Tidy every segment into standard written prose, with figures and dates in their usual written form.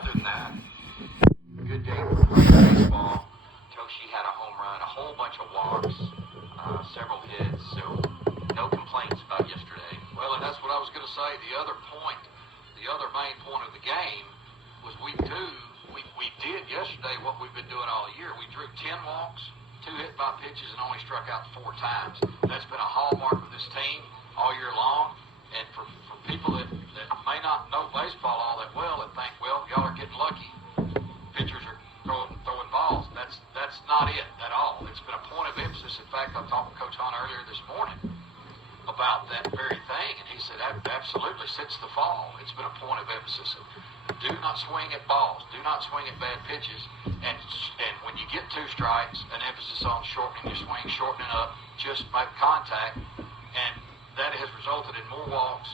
other than that, good day for baseball. Toshi had a home run, a whole bunch of walks, several hits, so no complaints about yesterday. Well, and that's what I was going to say. The other main point of the game was we did yesterday what we've been doing all year. We drew 10 walks, 2 hit by pitches, and only struck out 4 times. That's been a hallmark of this team all year long. And for people that may not know baseball all that well and think, well, y'all are getting lucky, pitchers are throwing balls. That's not it at all. It's been a point of emphasis. In fact, I talked with Coach Hunt earlier this morning about that very thing, and he said absolutely since the fall it's been a point of emphasis. Do not swing at balls. Do not swing at bad pitches. And when you get 2 strikes, an emphasis on shortening your swing, shortening up, just make contact, and that has resulted in more walks,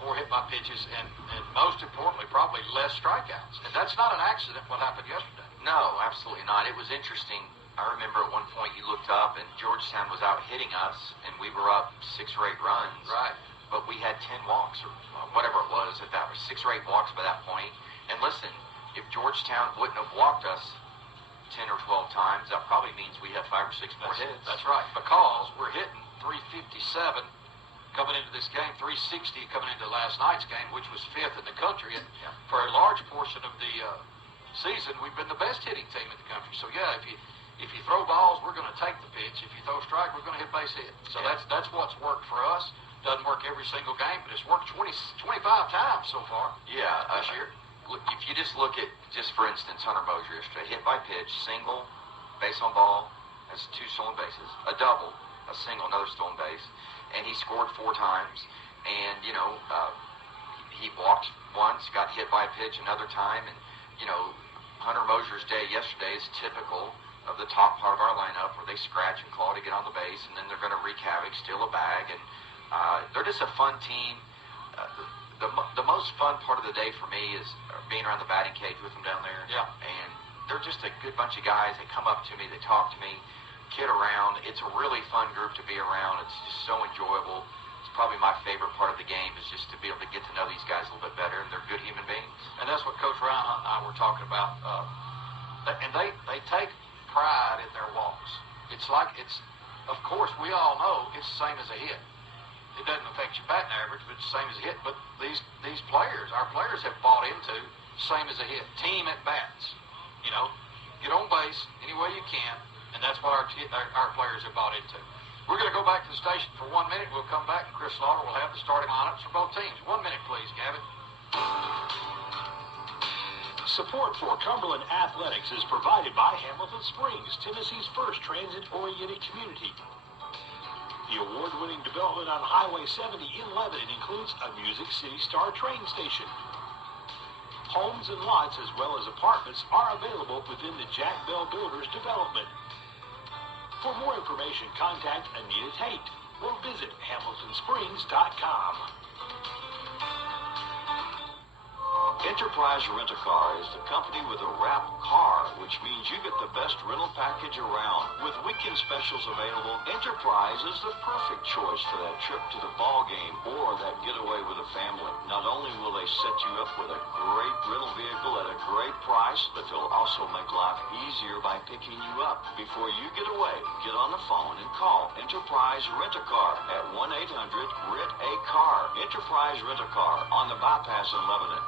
more hit by pitches, and most importantly, probably less strikeouts. And that's not an accident what happened yesterday. No, absolutely not. It was interesting. I remember at one point you looked up and Georgetown was out hitting us, and we were up 6 or 8 runs. Right. But we had 10 walks or whatever it was at that, 6 or 8 walks by that point. And listen, if Georgetown wouldn't have walked us 10 or 12 times, that probably means we have 5 or 6 more hits. That's right, because we're hitting 357 coming into this game, 360 coming into last night's game, which was 5th in the country. And for a large portion of the season, we've been the best hitting team in the country. So yeah, if you throw balls, we're going to take the pitch. If you throw a strike, we're going to hit base hit. So that's what's worked for us. Doesn't work every single game, but it's worked 25 times so far. Yeah, this year. If you just look at, just for instance, Hunter Mosier yesterday, hit by pitch, single, base on ball, has 2 stolen bases, a double, a single, another stolen base, and he scored 4 times. And he walked once, got hit by a pitch another time, and Hunter Mosier's day yesterday is typical of the top part of our lineup where they scratch and claw to get on the base, and then they're going to wreak havoc, steal a bag, and they're just a fun team. The most fun part of the day for me is being around the batting cage with them down there. Yeah. And they're just a good bunch of guys. They come up to me, they talk to me, kid around. It's a really fun group to be around. It's just so enjoyable. It's probably my favorite part of the game is just to be able to get to know these guys a little bit better, and they're good human beings. And that's what Coach Ryan and I were talking about. And they take pride in their walks. It's like of course, we all know it's the same as a hit. It doesn't affect your batting average, but it's the same as a hit. But these players, our players have bought into same as a hit. Team at bats. Get on base any way you can, and that's what our players have bought into. We're going to go back to the station for 1 minute. We'll come back, and Chris Slaughter will have the starting lineups for both teams. 1 minute, please, Gavin. Support for Cumberland Athletics is provided by Hamilton Springs, Tennessee's first transit-oriented community. The award-winning development on Highway 70 in Lebanon includes a Music City Star train station. Homes and lots as well as apartments are available within the Jack Bell Builders development. For more information, contact Anita Tate or visit HamiltonSprings.com. Enterprise Rent-A-Car is the company with a wrapped car, which means you get the best rental package around. With weekend specials available, Enterprise is the perfect choice for that trip to the ball game or that getaway with a family. Not only will they set you up with a great rental vehicle at a great price, but they'll also make life easier by picking you up. Before you get away, get on the phone and call Enterprise Rent-A-Car at 1-800-RENT-A-CAR. Enterprise Rent-A-Car on the bypass in Lebanon.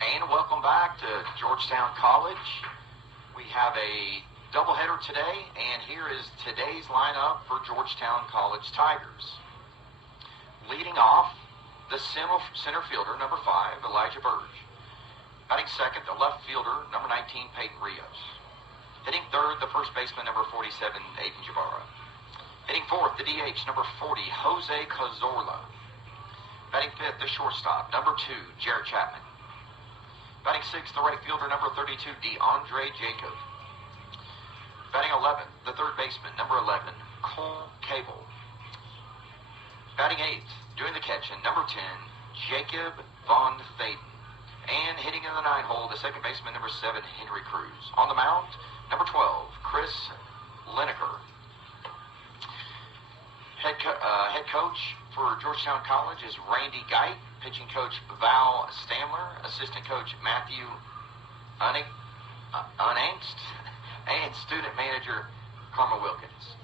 And welcome back to Georgetown College. We have a doubleheader today, and here is today's lineup for Georgetown College Tigers. Leading off, the center fielder, number 5, Elijah Burge. Batting second, the left fielder, number 19, Peyton Rios. Hitting third, the first baseman, number 47, Aiden Jabara. Hitting fourth, the DH, number 40, Jose Cazorla. Batting fifth, the shortstop, number 2, Jarrett Chapman. Batting sixth, the right fielder, number 32, DeAndre Jacob. Batting 11th, the third baseman, number 11, Cole Cable. Batting eighth, doing the catching, number 10, Jacob Von Thaden. And hitting in the 9 hole, the second baseman, number 7, Henry Cruz. On the mound, number 12, Chris Lineker. Head coach for Georgetown College is Randy Geit. Pitching coach Val Stamler. Assistant coach Matthew Unangst. And student manager Karma Wilkins.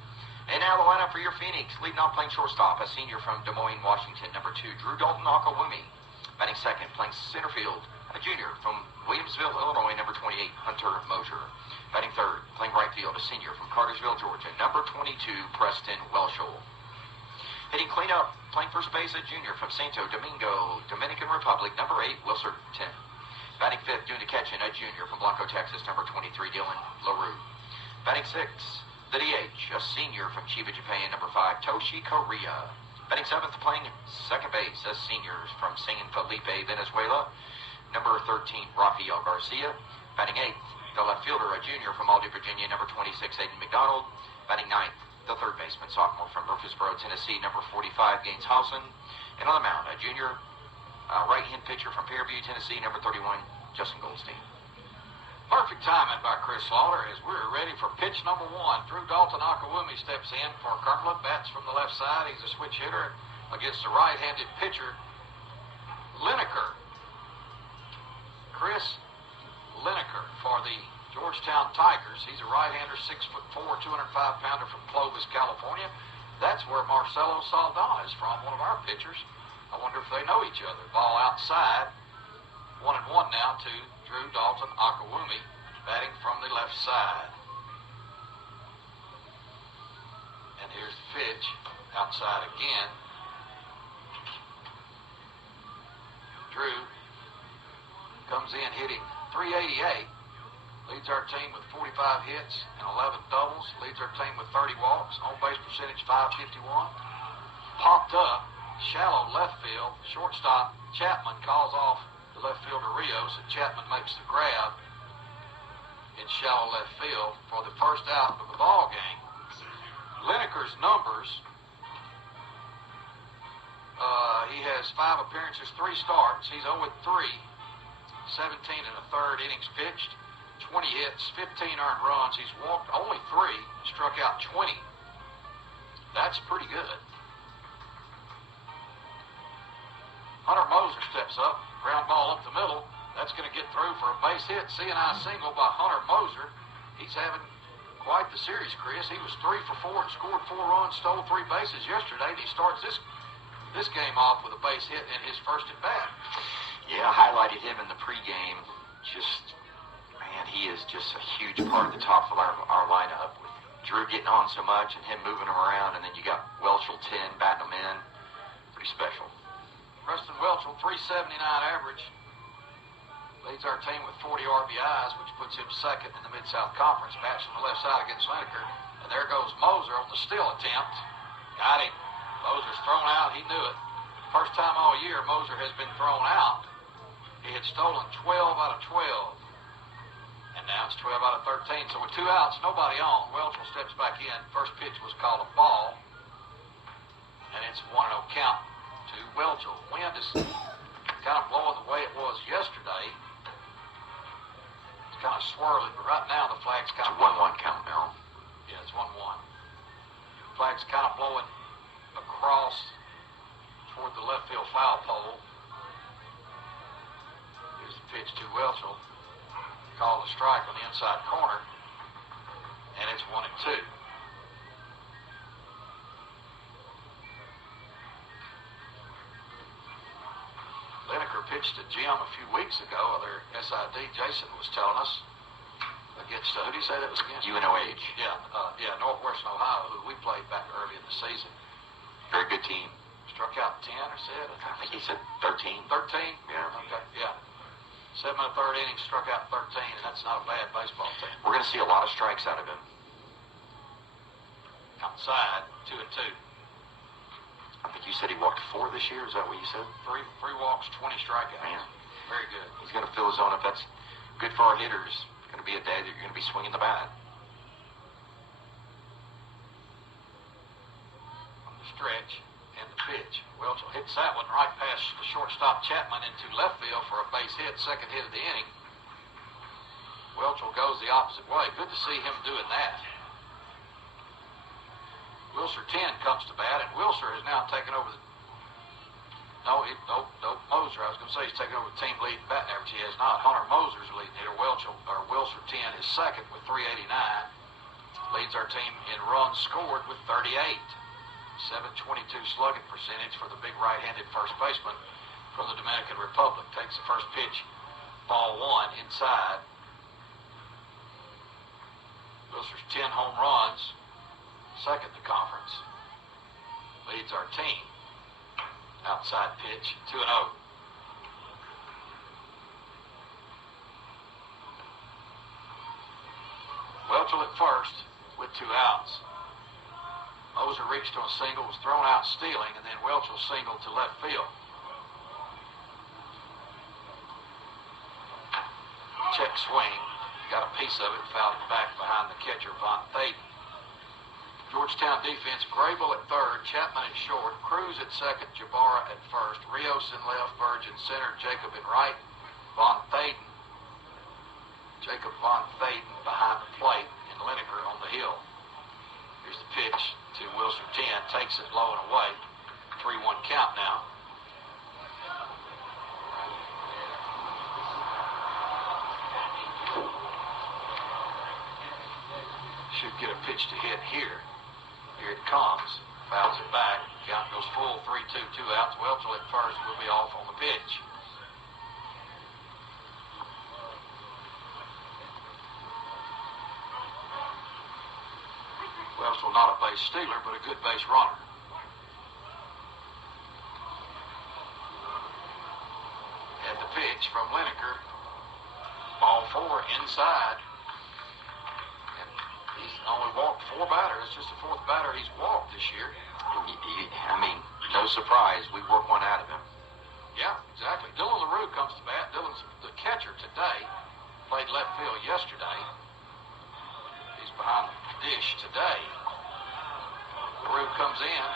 And now the lineup for your Phoenix. Leading off playing shortstop, a senior from Des Moines, Washington, number 2, Drew Dalton Akawumi. Batting second, playing center field, a junior from Williamsville, Illinois, number 28, Hunter Mosier. Batting third, playing right field, a senior from Cartersville, Georgia, number 22, Preston Welshel. Hitting cleanup, playing first base, a junior from Santo Domingo, Dominican Republic, number 8, Wilserton. Batting fifth, doing the catching, a junior from Blanco, Texas, number 23, Dylan LaRue. Batting sixth, the DH, a senior from Chiba, Japan, number 5, Toshi Korea. Batting seventh, playing second base, as seniors from San Felipe, Venezuela, number 13, Rafael Garcia. Batting eighth, the left fielder, a junior from Aldi, Virginia, number 26, Aiden McDonald. Batting ninth, the third baseman, sophomore from Murfreesboro, Tennessee, number 45, Gaines Hausen. And on the mound, a junior right-hand pitcher from Fairview, Tennessee, number 31, Justin Goldstein. Perfect timing by Chris Slaughter as we're ready for pitch number 1. Drew Dalton Akawumi steps in for Cumberland. Bats from the left side. He's a switch hitter against the right-handed pitcher, Lineker. Chris Lineker for the Georgetown Tigers. He's a right-hander, 6'4", 205-pounder from Clovis, California. That's where Marcelo Saldana is from, one of our pitchers. I wonder if they know each other. Ball outside. 1-1 now to Drew Dalton Akawumi, batting from the left side. And here's the pitch, outside again. Drew comes in hitting .388, leads our team with 45 hits and 11 doubles, leads our team with 30 walks, on base percentage .551. Popped up, shallow left field, shortstop Chapman calls off the left fielder Rios, and Chapman makes the grab in shallow left field for the first out of the ball game. Lineker's numbers, he has 5 appearances, 3 starts. He's 0-3, 17 and a third innings pitched, 20 hits, 15 earned runs. He's walked only 3, struck out 20. That's pretty good. Hunter Mosier steps up, ground ball up the middle. That's going to get through for a base hit. C&I single by Hunter Mosier. He's having quite the series, Chris. He was 3 for 4 and scored 4 runs, stole 3 bases yesterday, and he starts this game off with a base hit in his first at bat. Yeah, I highlighted him in the pregame. Man, he is just a huge part of the top of our lineup. With Drew getting on so much and him moving him around, and then you got Welshel 10 batting him in. Pretty special. Preston Welshel, .379 average. Leads our team with 40 RBIs, which puts him second in the Mid-South Conference. Bats from the left side against Lineker. And there goes Moser on the steal attempt. Got him. Moser's thrown out. He knew it. First time all year Moser has been thrown out. He had stolen 12 out of 12. And now it's 12 out of 13. So with 2 outs, nobody on, Welshel steps back in. First pitch was called a ball. And it's 1-0 count to Welshel. Wind is kind of blowing the way it was yesterday. It's kind of swirling, but right now the flag's kind of 1-1 count now. Yeah, it's 1-1. Flag's kind of blowing across toward the left field foul pole. Here's the pitch to Welshel. Called a strike on the inside corner, and it's 1-2. Lineker pitched to Jim a few weeks ago. Their SID, Jason, was telling us against, who did he say that was against? UNOH. Yeah, Northwestern Ohio, who we played back early in the season. Very good team. Struck out 10 or 7? I think he said 13. 13? Yeah. Okay, yeah. 7 and a third innings, struck out 13, and that's not a bad baseball team. We're going to see a lot of strikes out of him. Outside, 2-2. I think you said he walked 4 this year. Is that what you said? Three walks, 20 strikeouts. Man. Very good. He's going to fill his zone up. That's good for our hitters. It's going to be a day that you're going to be swinging the bat. On the stretch and the pitch. Welch hits that one right past the shortstop Chapman into left field for a base hit, second hit of the inning. Welch goes the opposite way. Good to see him doing that. Wilser 10 comes to bat, and Wilser has now taken over the... No, Moser. I was going to say he's taken over the team lead in batting average. He has not. Hunter Moser's the leading hitter. Wilser 10 is second with 389. Leads our team in runs scored with 38. 722 slugging percentage for the big right-handed first baseman from the Dominican Republic. Takes the first pitch, ball one, inside. Wilser's 10 home runs, second in the conference. Leads our team. Outside pitch, 2-0. Welchel at first with 2 outs. Moser reached on a single, was thrown out stealing, and then Welchel singled to left field. Check swing, got a piece of it, fouled it back behind the catcher, Von Thaden. Georgetown defense, Grable at third, Chapman at short, Cruz at second, Jabara at first, Rios in left, Burge in center, Jacob in right, Jacob Von Thaden behind the plate, and Lineker on the hill. Here's the pitch to Wilson 10, takes it low and away. 3-1 count now. Should get a pitch to hit here. Here it comes. Fouls it back. Count goes full. 3-2, 2 outs. Welchel at first will be off on the pitch. Welchel not a base stealer, but a good base runner. And the pitch from Lineker. Ball 4 inside. He's only walked 4 batters. It's just the 4th batter he's walked this year. I mean, no surprise. We work one out of him. Yeah, exactly. Dylan LaRue comes to bat. Dylan's the catcher today. Played left field yesterday. He's behind the dish today. LaRue comes in,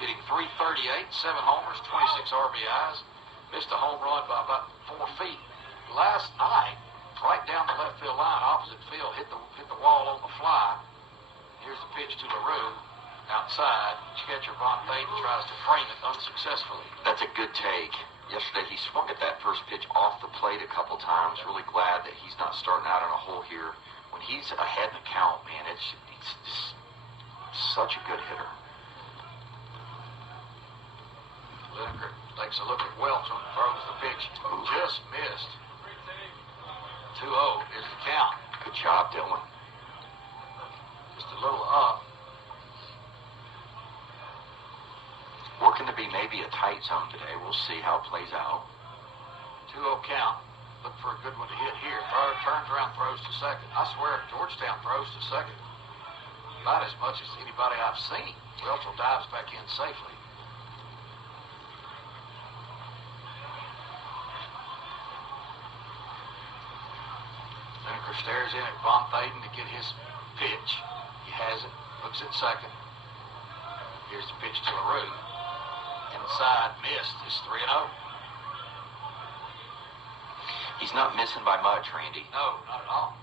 hitting .338, 7 homers, 26 RBIs. Missed a home run by about 4 feet last night. Right down the left field line, opposite field, hit the wall on the fly. Here's the pitch to LaRue. Outside, catcher Von Thaden tries to frame it unsuccessfully. That's a good take. Yesterday he swung at that first pitch off the plate a couple times. Really glad that he's not starting out on a hole here. When he's ahead in the count, man, it's just such a good hitter. Lineker takes a look at Welchel and throws the pitch. Just missed. 2-0 is the count. Good job, Dylan. Just a little up. Working to be maybe a tight zone today. We'll see how it plays out. 2-0 count. Look for a good one to hit here. Turns around, throws to second. I swear, Georgetown throws to second about as much as anybody I've seen. Welchel dives back in safely. Lineker stares in at Von Thaden to get his pitch. He has it. Looks at second. Here's the pitch to LaRue. Inside, missed. It's 3-0. He's not missing by much, Randy. No, not at all.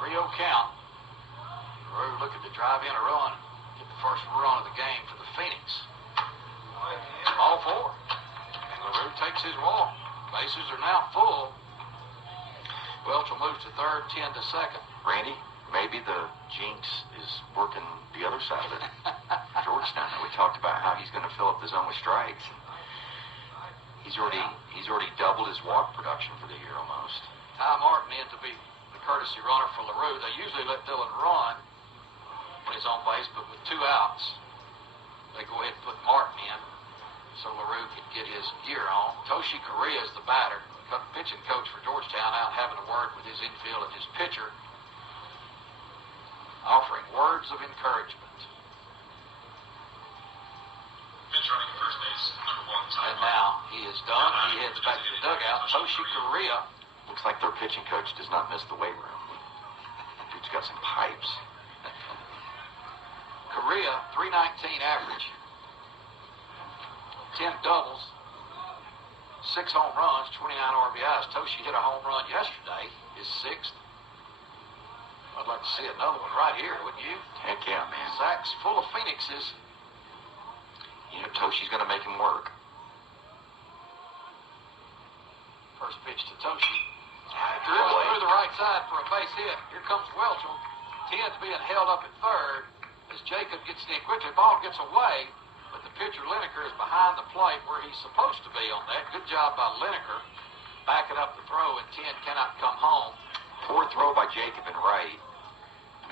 3-0 count. LaRue looking to drive in a run. Get the first run of the game for the Phoenix. Ball 4. And LaRue takes his walk. Bases are now full. Welchel moves to third, 10 to second. Randy, maybe the jinx is working the other side of it. Georgetown, we talked about how he's going to fill up the zone with strikes. He's already doubled his walk production for the year almost. Ty Martin in to be the courtesy runner for LaRue. They usually let Dylan run when he's on base, but with 2 outs, they go ahead and put Martin in so LaRue can get his gear on. Toshi Korea is the batter. Pitching coach for Georgetown out having a word with his infield and his pitcher, offering words of encouragement. Pitch running at first base, number 1, Ty And now he is done. He heads back to the dugout. Toshi Korea. Looks like their pitching coach does not miss the weight room. Dude's got some pipes. Korea, 319 average. 10 doubles. 6 home runs, 29 RBIs. Toshi hit a home run yesterday, his 6th. I'd like to see another one right here, wouldn't you? Heck yeah, man. Zach's full of Phoenixes. You know, Toshi's going to make him work. First pitch to Toshi. Dribble through the right side for a base hit. Here comes Welchel. 10's being held up at third as Jacob gets in quickly. Ball gets away, but the pitcher, Lineker, is behind the plate where he's supposed to be on that. Good job by Lineker. Backing up the throw, and 10 cannot come home. Poor throw by Jacob and right.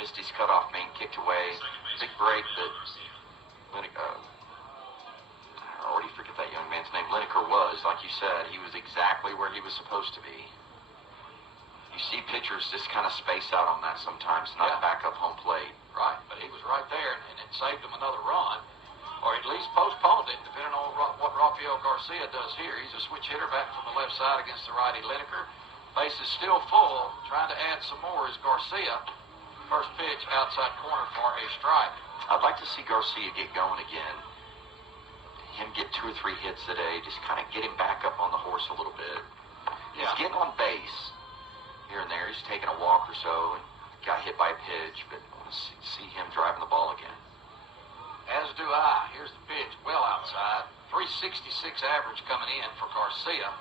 Missed his cutoff man, kicked away. Big break that Lineker, I already forget that young man's name. Lineker was, like you said, he was exactly where he was supposed to be. You see pitchers just kind of space out on that sometimes, not back up home plate. Right, but he was right there, and it saved him another run, or at least postponed it, depending on what Rafael Garcia does here. He's a switch hitter back from the left side against the righty Lineker. Base is still full. Trying to add some more is Garcia. First pitch outside corner for a strike. I'd like to see Garcia get going again. Him get 2 or 3 hits today, just kind of get him back up on the horse a little bit. He's getting on base here and there. He's taking a walk or so and got hit by a pitch, but I want to see him driving the ball again. As do I. Here's the pitch, well outside. 366 average coming in for Garcia.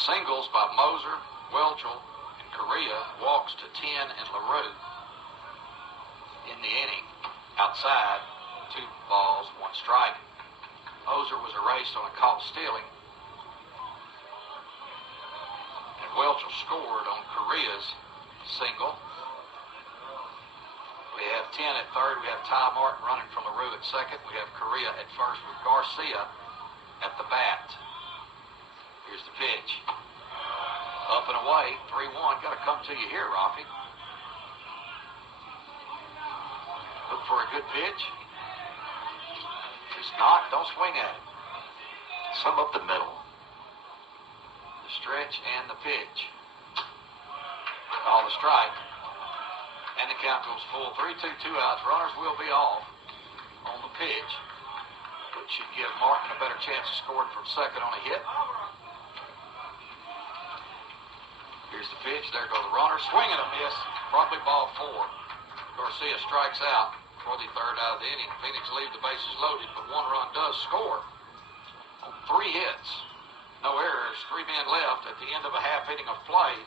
Singles by Moser, Welchel, and Correa. Walks to 10 and LaRue in the inning. Outside, 2 balls, 1 strike. Moser was erased on a caught stealing. And Welchel scored on Correa's single. We have 10 at third. We have Ty Martin running from LaRue at second. We have Correa at first with Garcia at the bat. Here's the pitch. Up and away, 3-1. Got to come to you here, Rafi. Look for a good pitch. It's not. Don't swing at it. Some up the middle. The stretch and the pitch. Call the strike. And the count goes full. 3-2, 2 outs. Runners will be off on the pitch, which should give Martin a better chance of scoring from second on a hit. Here's the pitch. There go the runners. Swing and a miss. Probably ball 4. Garcia strikes out for the third out of the inning. Phoenix leaves the bases loaded, but 1 run does score on 3 hits. No errors. 3 men left at the end of a half inning of play.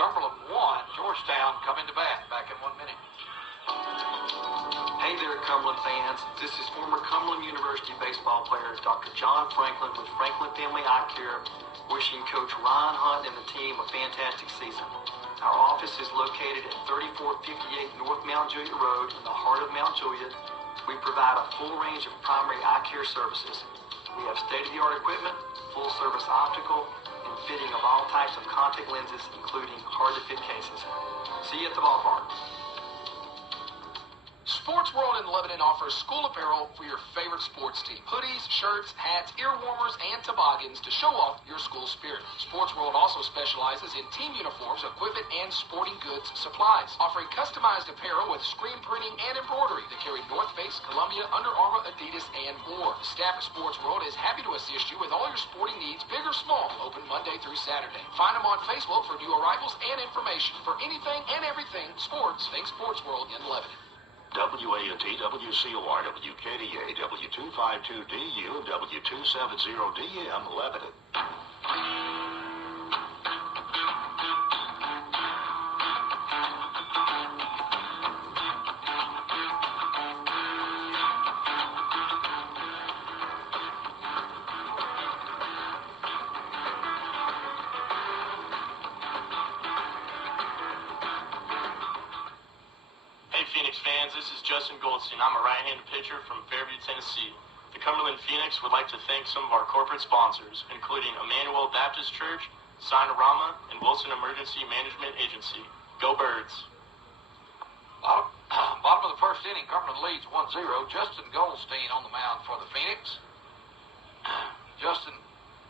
Cumberland 1. Georgetown coming to bat. Back in 1 minute. Hey there, Cumberland fans. This is former Cumberland University baseball player Dr. John Franklin with Franklin Family Eye Care, wishing Coach Ryan Hunt and the team a fantastic season. Our office is located at 3458 North Mount Juliet Road in the heart of Mount Juliet. We provide a full range of primary eye care services. We have state-of-the-art equipment, full-service optical, and fitting of all types of contact lenses, including hard-to-fit cases. See you at the ballpark. Sports World in Lebanon offers school apparel for your favorite sports team. Hoodies, shirts, hats, ear warmers, and toboggans to show off your school spirit. Sports World also specializes in team uniforms, equipment, and sporting goods supplies, offering customized apparel with screen printing and embroidery that carry North Face, Columbia, Under Armour, Adidas, and more. The staff at Sports World is happy to assist you with all your sporting needs, big or small, open Monday through Saturday. Find them on Facebook for new arrivals and information. For anything and everything sports, think Sports World in Lebanon. WANT, WCOR, WKDA, W252DU, W270DM, Lebanon. Phoenix fans, this is Justin Goldstein. I'm a right-handed pitcher from Fairview, Tennessee. The Cumberland Phoenix would like to thank some of our corporate sponsors, including Emmanuel Baptist Church, Sinorama, and Wilson Emergency Management Agency. Go Birds! Bottom of the first inning, Cumberland leads 1-0. Justin Goldstein on the mound for the Phoenix. Justin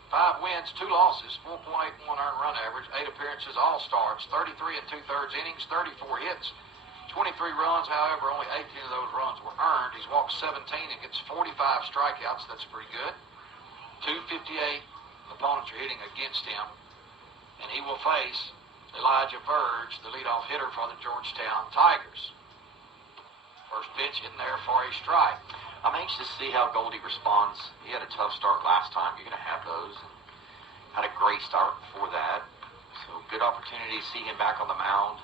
5 wins, 2 losses, 4.81 earned run average, 8 appearances, all starts, 33 and 2/3 innings, 34 hits, 23 runs. However, only 18 of those runs were earned. He's walked 17 and gets 45 strikeouts. That's pretty good. 258 opponents are hitting against him. And he will face Elijah Verge, the leadoff hitter for the Georgetown Tigers. First pitch in there for a strike. I'm anxious to see how Goldie responds. He had a tough start last time. You're going to have those. Had a great start before that. So good opportunity to see him back on the mound.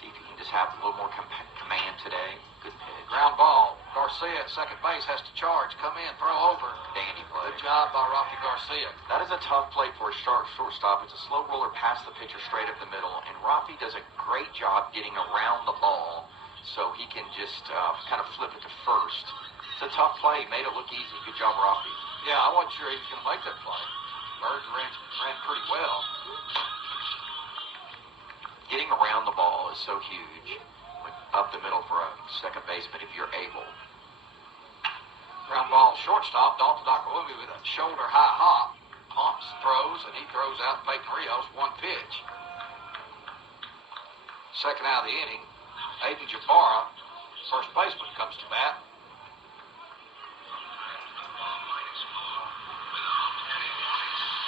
See if he can just have a little more command today. Good pitch. Ground ball. Garcia at second base has to charge. Come in, throw over. Danny play. Good job by Rafi Garcia. That is a tough play for a shortstop. It's a slow roller past the pitcher straight up the middle. And Rafi does a great job getting around the ball so he can just kind of flip it to first. It's a tough play. Made it look easy. Good job, Rafi. Yeah, I wasn't sure he was going to make that play. Bird ran pretty well. Getting around the ball is so huge. Up the middle for a second baseman if you're able. Ground ball shortstop. Dalton Dokalumi with a shoulder high hop. Pumps, throws, and he throws out Peyton Rios. 1 pitch. Second out of the inning. Aiden Jabara, first baseman, comes to bat.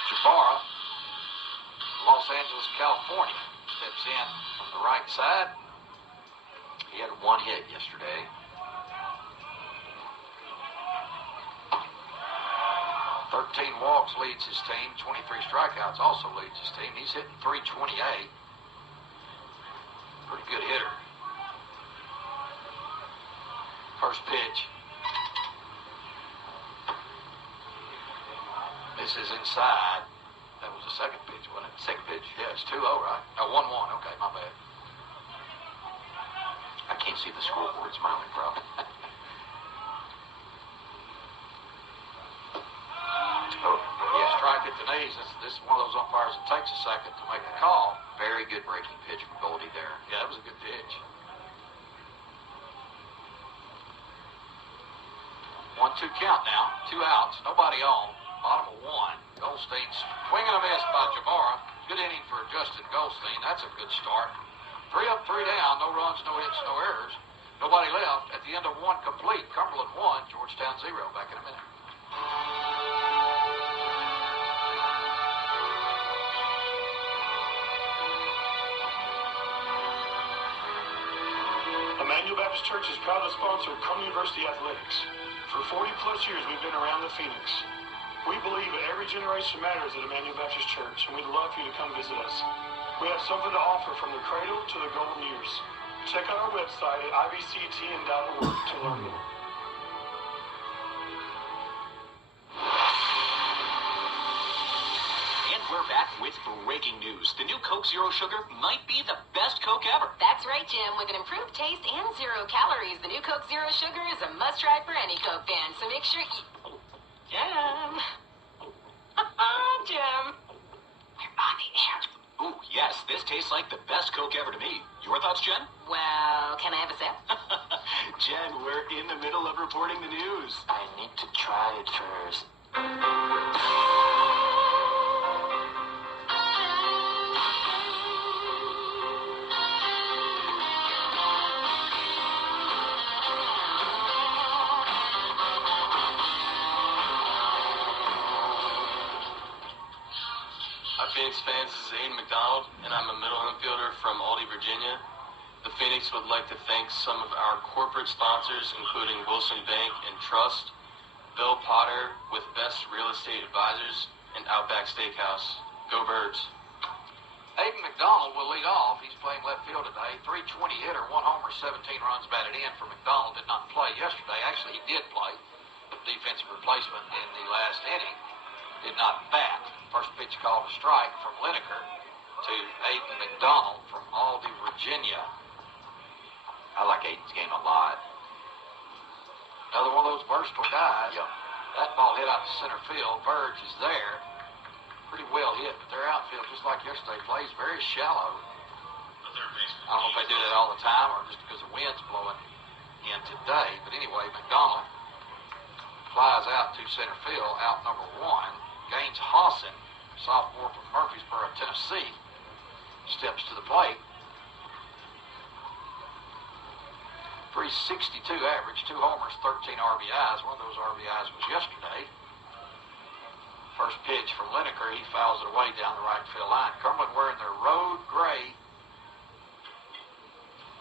Jabara, Los Angeles, California, steps in from the right side. He had 1 hit yesterday. Walks leads his team. 23 strikeouts also leads his team. He's hitting .328. Pretty good hitter. First pitch. Misses inside. That was the second pitch, wasn't it? Second pitch. Yeah, it's 2-0, right? No, 1-1. Okay, my bad. I can't see the scoreboard. It's my only problem. Strike at the knees. This is one of those umpires that takes a second to make a call. Very good breaking pitch from Goldie there. Yeah, that was a good pitch. 1-2 count now. 2 outs. Nobody on. Bottom of 1. Goldstein swinging a miss by Jabara. Good inning for Justin Goldstein. That's a good start. 3 up, 3 down. No runs, no hits, no errors. Nobody left. At the end of 1 complete. Cumberland 1, Georgetown 0. Back in a minute. Emmanuel Baptist Church is proud to sponsor Cumberland University Athletics. For 40-plus years, we've been around the Phoenix. We believe that every generation matters at Emmanuel Baptist Church, and we'd love for you to come visit us. We have something to offer from the cradle to the golden years. Check out our website at ibctn.org to learn more. We're back with breaking news. The new Coke Zero Sugar might be the best Coke ever. That's right, Jim. With an improved taste and 0 calories, the new Coke Zero Sugar is a must-try for any Coke fan. So make sure you... Jim. Jim. We're on the air. Ooh, yes. This tastes like the best Coke ever to me. Your thoughts, Jen? Well, can I have a sip? Jen, we're in the middle of reporting the news. I need to try it first. Phoenix fans, this is Aiden McDonald, and I'm a middle infielder from Aldie, Virginia. The Phoenix would like to thank some of our corporate sponsors, including Wilson Bank and Trust, Bill Potter with Best Real Estate Advisors, and Outback Steakhouse. Go Birds. Aiden McDonald will lead off. He's playing left field today. .320 hitter, 1 homer, 17 runs batted in for McDonald. Did not play yesterday. Actually, he did play. Defensive replacement in the last inning. Did not bat. First pitch called a strike from Lineker to Aiden McDonald from Aldie, Virginia. I like Aiden's game a lot. Another one of those versatile guys. Yep. That ball hit out to center field. Verge is there. Pretty well hit, but their outfield, just like yesterday, plays very shallow. I don't know if they do that all the time or just because the wind's blowing in today. But anyway, McDonald flies out to center field, out number 1. Gaines Hawson, sophomore from Murfreesboro, Tennessee, steps to the plate. 362 average, 2 homers, 13 RBIs. One of those RBIs was yesterday. First pitch from Lineker, he fouls it away down the right field line. Cumberland wearing their road gray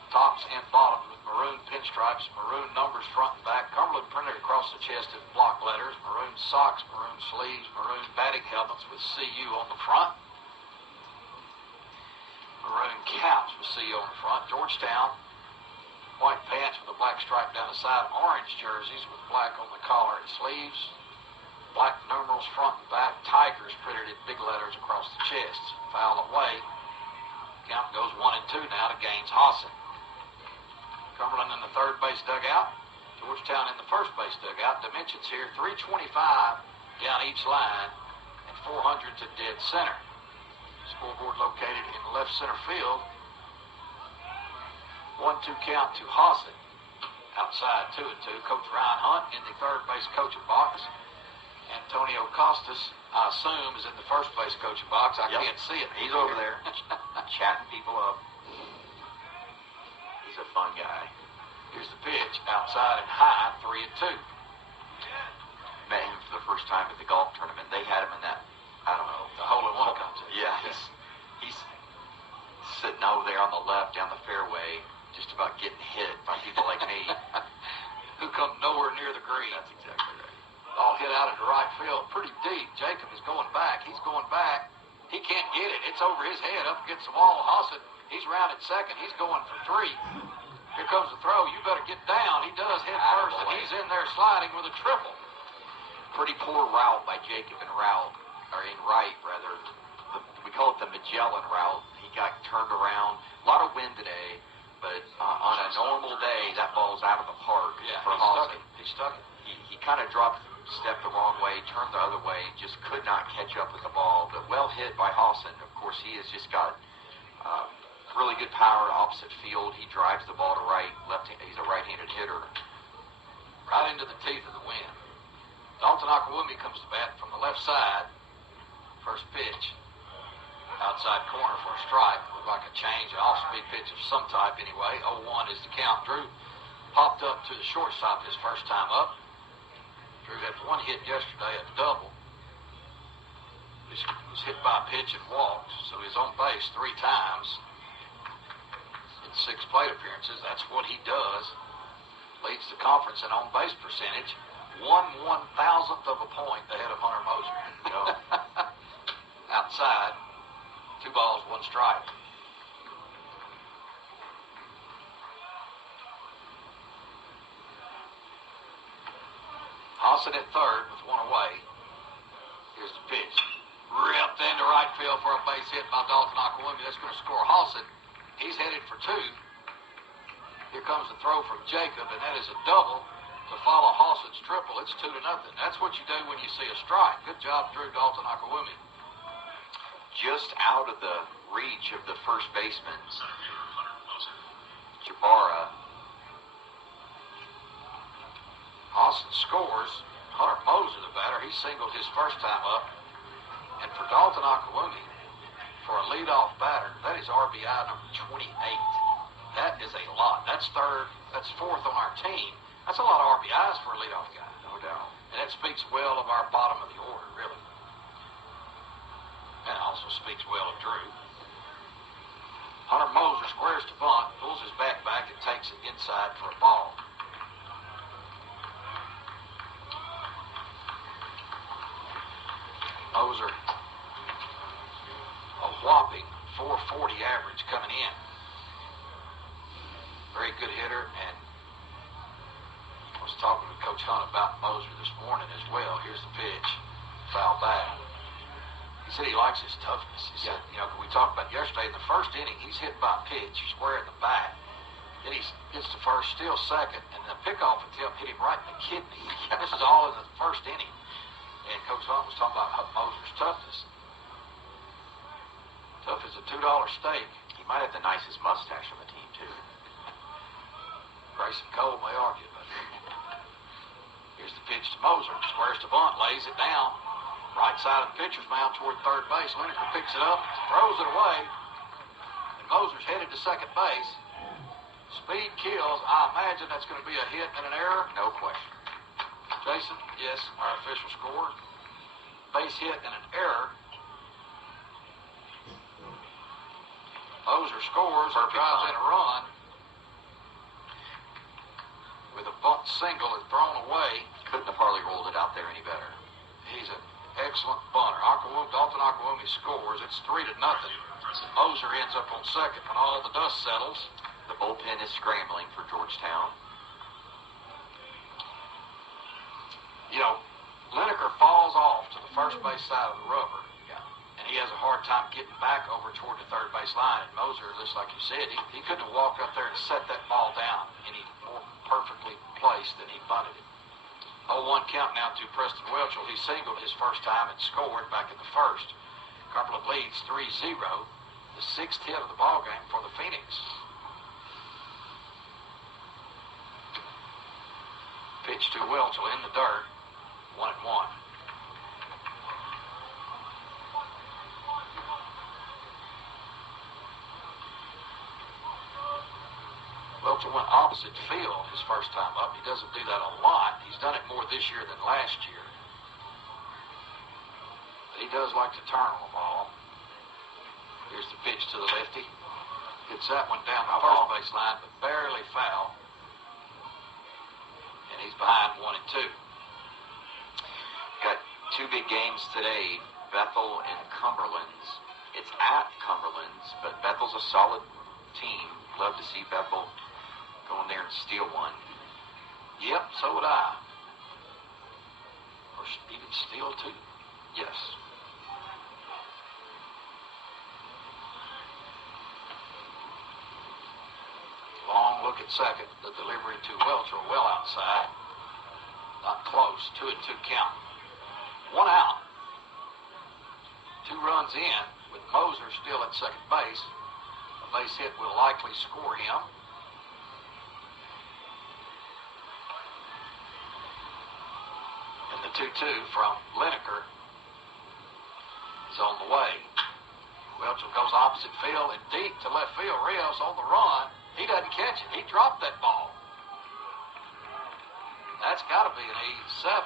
tops and bottoms with maroon pinstripes, maroon numbers front and back. Cumberland printed across the chest in block letters, maroon socks, maroon sleeves, maroon batting helmets with CU on the front. Maroon caps with CU on the front. Georgetown, white pants with a black stripe down the side. Orange jerseys with black on the collar and sleeves. Black numerals front and back. Tigers printed in big letters across the chest. Foul away. Count goes 1-2 now to Gaines Hawson. Cumberland in the third base dugout. Georgetown in the first base dugout. Dimensions here, 325 down each line and 400 to dead center. Scoreboard located in left center field. 1-2 count to Hawson. Outside 2-2. Coach Ryan Hunt in the third base coaching box. Antonio Costas, I assume, is in the first base coaching box. I can't see it. He's over there chatting people up. He's a fun guy. Here's the pitch. Outside and high, 3-2. Met him for the first time at the golf tournament. They had him in that, I don't know, the hole-in-one contest. Yeah, he's sitting over there on the left down the fairway, just about getting hit by people like me. Who come nowhere near the green. That's exactly right. Ball hit out into right field, pretty deep. Jacob is going back. He's going back. He can't get it. It's over his head up against the wall. Hawson, he's rounded second. He's going for 3. Here comes the throw. You better get down. He does hit first, and he's in there sliding with a triple. Pretty poor route by Jacob in right. We call it the Magellan route. He got turned around. A lot of wind today, but on a normal day, that ball's out of the park for Hawson. He stuck it. He kind of stepped the wrong way, turned the other way, just could not catch up with the ball, but well hit by Hawson. Of course, he has just got really good power opposite field. He drives the ball to right, he's a right-handed hitter. Right into the teeth of the wind. Dalton Akawumi comes to bat from the left side. First pitch. Outside corner for a strike. Looked like a change, an off-speed pitch of some type anyway. 0-1 is the count. Drew popped up to the shortstop his first time up. Drew had one hit yesterday, a double. He was hit by a pitch and walked, so he's on base 3 times in 6 plate appearances. That's what he does. Leads the conference in on-base percentage. 1/1000th of a point ahead of Hunter Moser. Outside, 2 balls, 1 strike. Hawson at third with 1 away. Here's the pitch. Ripped into right field for a base hit by Dalton Akawumi. That's going to score Hawson. He's headed for 2. Here comes the throw from Jacob, and that is a double to follow Hawson's triple. It's 2-0. That's what you do when you see a strike. Good job, Drew Dalton Akawumi. Just out of the reach of the first baseman, Jabara. Hawson scores. Hunter Moser, the batter, he singled his first time up. And for Dalton Akawumi, for a leadoff batter, that is RBI number 28. That is a lot. That's 4th on our team. That's a lot of RBIs for a leadoff guy. No doubt. And that speaks well of our bottom of the order, really. And also speaks well of Drew. Hunter Moser squares to bunt, pulls his bat back, and takes it inside for a ball. Moser, a whopping 440 average coming in. Very good hitter, and I was talking with Coach Hunt about Moser this morning as well. Here's the pitch, foul back. He said he likes his toughness. He said, we talked about yesterday in the first inning, he's hit by a pitch, square in the back. Then he gets to first, still second, and the pickoff attempt hit him right in the kidney. This is all in the first inning. And Coach Hunt was talking about Moser's toughness. Tough as a $2 steak. He might have the nicest mustache on the team, too. Grayson Cole may argue, but here's the pitch to Moser. Squares to bunt, lays it down. Right side of the pitcher's mound toward third base. Lineker picks it up, throws it away, and Moser's headed to second base. Speed kills. I imagine that's going to be a hit and an error. No question. Jason, yes, our official score. Base hit and an error. Moser scores and drives in a run with a bunt single is thrown away. Couldn't have hardly rolled it out there any better. He's an excellent bunter. Dalton Aquilumi scores. It's 3-0. Moser ends up on second when all the dust settles. The bullpen is scrambling for Georgetown. You know, Lineker falls off to the first base side of the rubber. Yeah. And he has a hard time getting back over toward the third base line. And Moser, just like you said, he couldn't have walked up there and set that ball down any more perfectly placed than he bunted it. 0-1 count now to Preston Welchel. He singled his first time and scored back in the first. Cumberland leads 3-0. The sixth hit of the ball game for the Phoenix. Pitch to Welchel in the dirt. 1-1. Welchel went opposite field his first time up. He doesn't do that a lot. He's done it more this year than last year. But he does like to turn on the ball. Here's the pitch to the lefty. Hits that one down the first base line, but barely foul. And he's behind 1-2. Got two big games today, Bethel and Cumberland's. It's at Cumberland's, but Bethel's a solid team. Love to see Bethel go in there and steal one. Yep, so would I. Or even steal two. Yes. Long look at second. The delivery to Welchel well outside. Not close. 2-2 count. One out. 2 runs in with Moser still at second base. A base hit will likely score him. And the 2-2 from Lineker is on the way. Welchel goes opposite field and deep to left field. Rios on the run. He doesn't catch it. He dropped that ball. That's got to be an 87.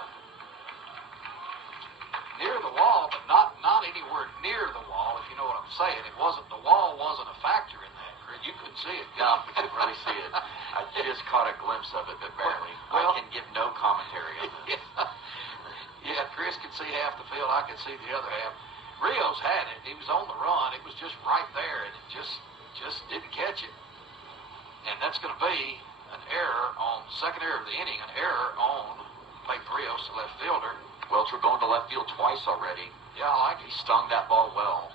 Near the wall, but not anywhere near the wall, if you know what I'm saying. The wall wasn't a factor in that, Chris. You couldn't see it. No, I couldn't really see it. I just caught a glimpse of it, but barely. Well, I can give no commentary on this. Yeah, Chris could see half the field. I could see the other half. Rios had it. He was on the run. It was just right there, and it just didn't catch it. And that's going to be an error on second error of the inning, an error on Peyton Rios, the left fielder. Welchel going to left field twice already. Yeah, I like it. He stung that ball well.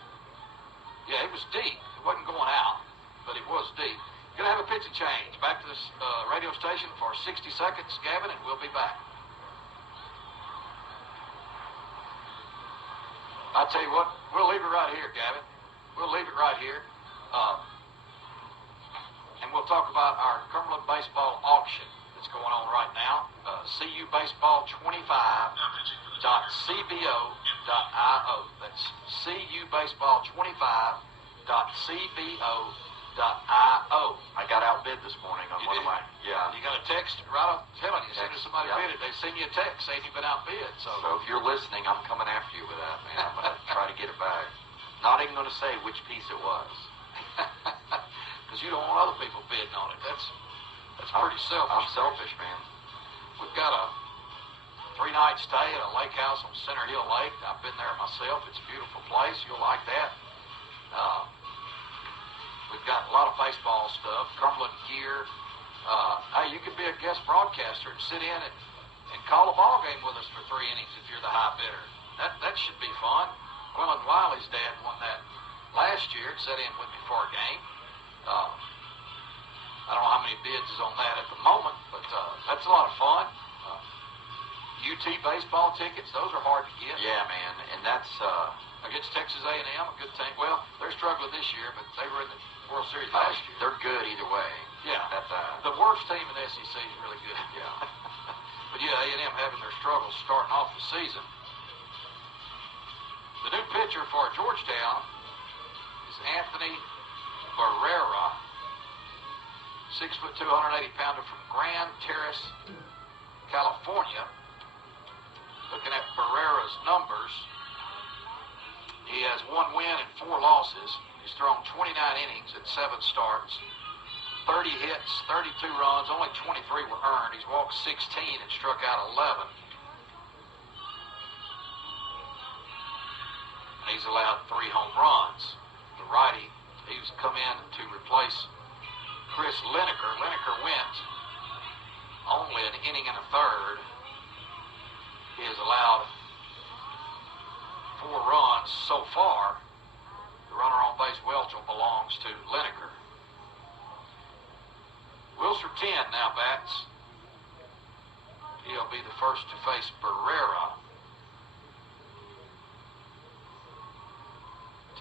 Yeah, it was deep. It wasn't going out, but it was deep. Going to have a pitching change. Back to this radio station for 60 seconds, Gavin, and we'll be back. I'll tell you what, we'll leave it right here, Gavin. We'll leave it right here. And we'll talk about our Cumberland baseball auction that's going on right now. CU Baseball 25.cbo.io. That's CU Baseball 25.cbo.io. I got outbid this morning on one of my... Yeah. You got a text right off telling you. As soon as somebody bid it, they send you a text saying you've been outbid. So if you're listening, I'm coming after you with that, man. I'm going to try to get it back. Not even going to say which piece it was. Because you don't want other people bidding on it. That's pretty selfish. I'm selfish, man. We've got a 3-night stay at a lake house on Center Hill Lake. I've been there myself. It's a beautiful place. You'll like that. We've got a lot of baseball stuff, Cumberland gear. Hey, you could be a guest broadcaster and sit in and call a ball game with us for 3 innings if you're the high bidder. That should be fun. Quillen Wiley's dad won that last year and sat in with me for a game. I don't know how many bids is on that at the moment, but that's a lot of fun. UT baseball tickets, those are hard to get. Yeah, man, and that's against Texas A&M, a good team. Well, they're struggling this year, but they were in the World Series last year. They're good either way. Yeah, That's the worst team in the SEC is really good. Yeah. But yeah, A&M having their struggles starting off the season. new pitcher for Georgetown is Anthony Barrera, 6'2", 280-pounder from Grand Terrace, California. Looking at Barrera's numbers, he has 1 win and 4 losses. He's thrown 29 innings and 7 starts, 30 hits, 32 runs, only 23 were earned. He's walked 16 and struck out 11. And he's allowed 3 home runs. The righty, he's come in to replace Chris Lineker. Lineker went only an inning and a third. He has allowed 4 runs so far. The runner on base, Welchel, belongs to Lineker. Wilshire 10 now bats. He'll be the first to face Barrera.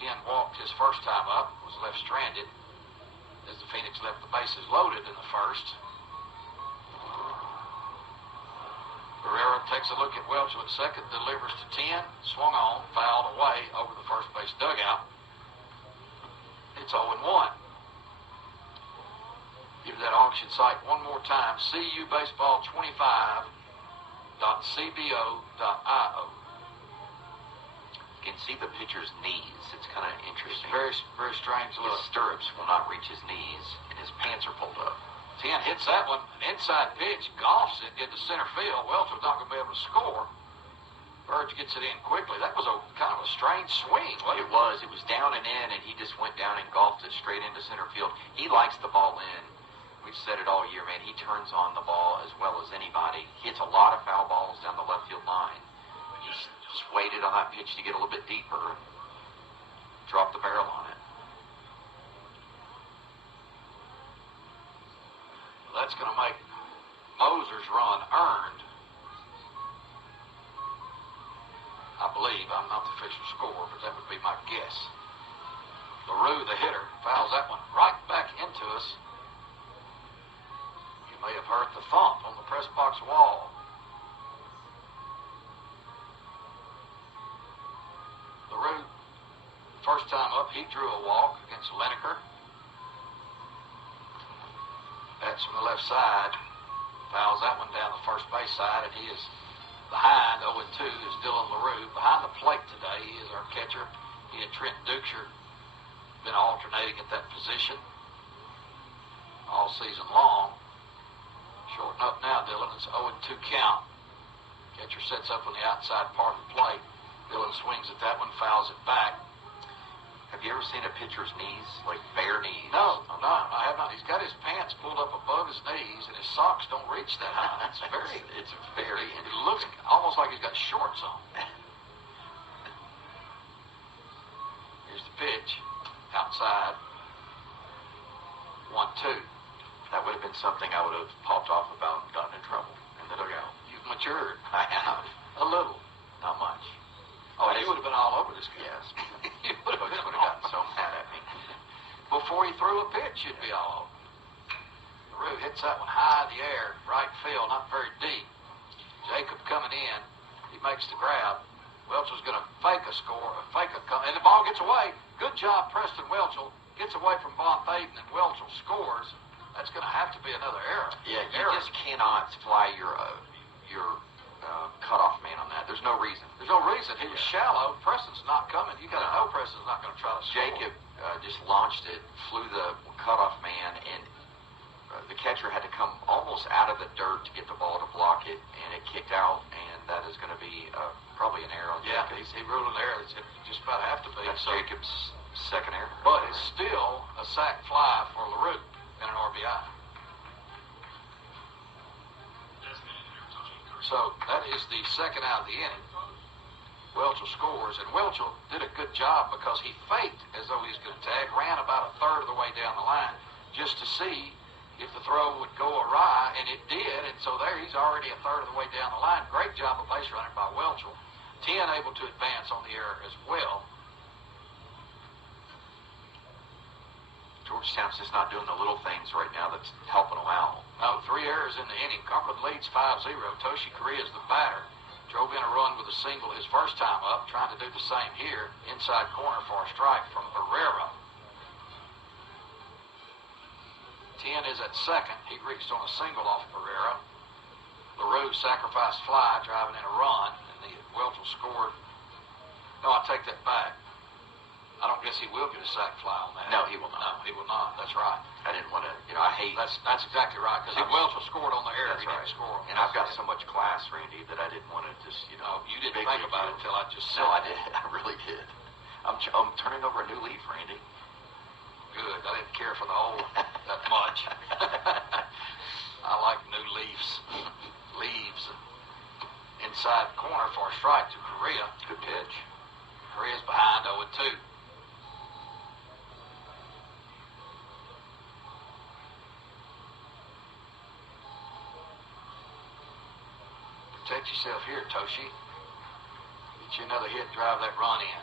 10 walked his first time up, was left stranded as the Phoenix left the bases loaded in the first. Barrera takes a look at Welchel at second, delivers to 10, swung on, fouled away over the first base dugout. It's 0-1. Give that auction site one more time, cubaseball25.cbo.io. You can see the pitcher's knees. It's kind of interesting. Very, very strange look. His stirrups will not reach his knees, and his pants are pulled up. 10 hits that one, an inside pitch, golfs it into center field. Welch's not going to be able to score. Burge gets it in quickly. That was a kind of a strange swing. It was. It was down and in, and he just went down and golfed it straight into center field. He likes the ball in. We've said it all year, man. He turns on the ball as well as anybody. He hits a lot of foul balls down the left field line. He's just waited on that pitch to get a little bit deeper and drop the barrel on it. That's going to make Moser's run earned. I believe. I'm not the official score, but that would be my guess. LaRue, the hitter, fouls that one right back into us. You may have heard the thump on the press box wall. LaRue, first time up, he drew a walk against Lineker. That's from the left side. Fouls that one down the first base side, and he is behind 0-2 is Dylan LaRue. Behind the plate today, he is our catcher. He and Trent Duxer been alternating at that position all season long. Shorten up now, Dylan. It's 0-2 count. Catcher sets up on the outside part of the plate. Dylan swings at that one, fouls it back. Have you ever seen a pitcher's knees, like bare knees? No, I have not. He's got his pants pulled up above his knees, and his socks don't reach that high. It's very. It looks almost like he's got shorts on. Here's the pitch, outside. 1-2. That would have been something I would have popped off about and gotten in trouble in the dugout. You've matured. I have. A little. Not much. Oh, you would have been all over this guy. Yes. You would have gotten so mad at me. Before he threw a pitch, you'd be all over. LaRue hits that one high in the air, right field, not very deep. Jacob coming in, he makes the grab. Welch's going to fake a score, and the ball gets away. Good job, Preston Welchel. Gets away from Von Thaden, and Welchel scores. That's going to have to be another error. Yeah, you just cannot fly your cutoff man on that. There's no reason. There's no reason. He was shallow. Preston's not coming. You got to know Preston's not going to try to score. Jacob just launched it, flew the cutoff man, and the catcher had to come almost out of the dirt to get the ball to block it, and it kicked out, and that is going to be probably an error on Jacob. He ruled an error. It's just about to have to be. That's Jacob's second error. But it's still a sac fly for LaRue and an RBI. So that is the second out of the inning. Welchel scores, and Welchel did a good job because he faked as though he was going to tag, ran about a third of the way down the line just to see if the throw would go awry, and it did, and so there he's already a third of the way down the line. Great job of base running by Welchel. 10 able to advance on the error as well. Georgetown's just not doing the little things right now that's helping them out. No, 3 errors in the inning. Cumberland leads 5-0. Toshi Korea is the batter. Drove in a run with a single his first time up, trying to do the same here. Inside corner for a strike from Herrera. 10 is at second. He reached on a single off Herrera. LaRue sacrificed fly, driving in a run, and the Welchel scored. No, I take that back. I don't guess he will get a sac fly on that. No, he will not. No, he will not. That's right. I didn't want to, I hate. That's exactly right, because Welchel scored on the air. That's He right. didn't score on And I've got so much class, Randy, that I didn't want to just, You didn't think about it until I just said No, I it. did. I really did. I'm turning over a new leaf, Randy. Good. I didn't care for the old that much. I like new leaves. Leaves. Inside corner for a strike to Correa. Good pitch. Correa's behind 0-2. Protect yourself here, Toshi. Get you another hit, drive that run in.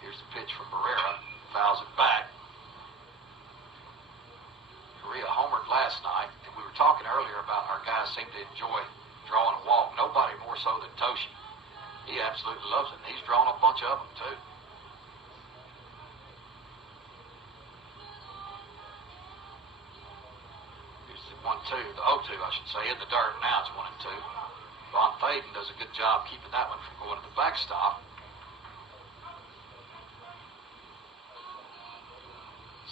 Here's the pitch from Barrera. Fouls it back. Correa homered last night, and we were talking earlier about our guys seem to enjoy drawing a walk. Nobody more so than Toshi. He absolutely loves it, and he's drawn a bunch of them, too. Here's the 1-2, the 0-2, I should say, in the dirt. Now it's 1-2. Von Thaden does a good job keeping that one from going to the backstop.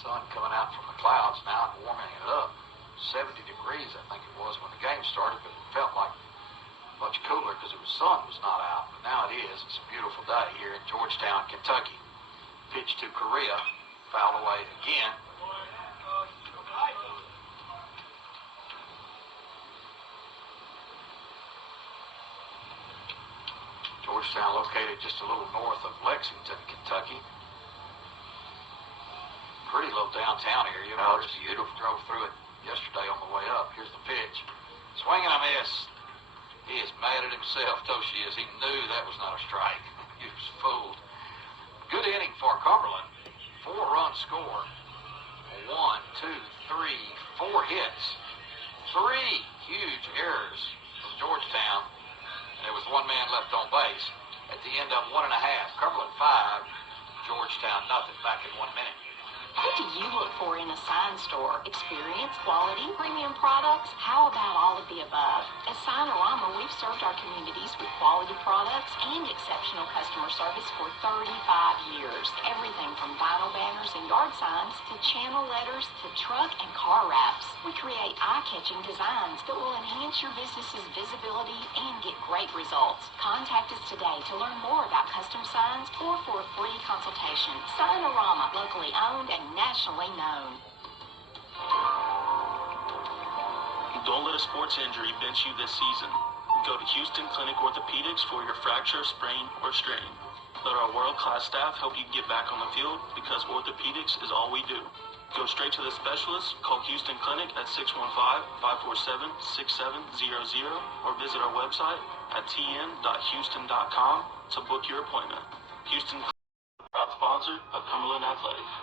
Sun coming out from the clouds now and warming it up. 70 degrees, I think it was, when the game started, but it felt like much cooler because the sun was not out. But now it is. It's a beautiful day here in Georgetown, Kentucky. Pitch to Correa, fouled away again. Georgetown located just a little north of Lexington, Kentucky. Pretty little downtown area. Oh, it's beautiful. Drove through it yesterday on the way up. Here's the pitch. Swing and a miss. He is mad at himself, Toshi is. He knew that was not a strike. He was fooled. Good inning for Cumberland. 4-run score. 1, 2, 3, 4 hits. 3 huge errors from Georgetown. And there was one man left on base at the end of 1.5. Cumberland 5, Georgetown nothing. Back in 1 minute. What do you look for in a sign store? Experience, quality, premium products? How about all of the above? At Signorama, we've served our communities with quality products and exceptional customer service for 35 years. Everything from vinyl banners and yard signs to channel letters to truck and car wraps. We create eye-catching designs that will enhance your business's visibility and get great results. Contact us today to learn more about custom signs or for a free consultation. Signorama, locally owned and nationally known. Don't let a sports injury bench you this season. Go to Houston Clinic Orthopedics for your fracture, sprain, or strain. Let our world-class staff help you get back on the field because orthopedics is all we do. Go straight to the specialist, call Houston Clinic at 615-547-6700 or visit our website at tn.houston.com to book your appointment. Houston Clinic, proud sponsor of Cumberland Athletics.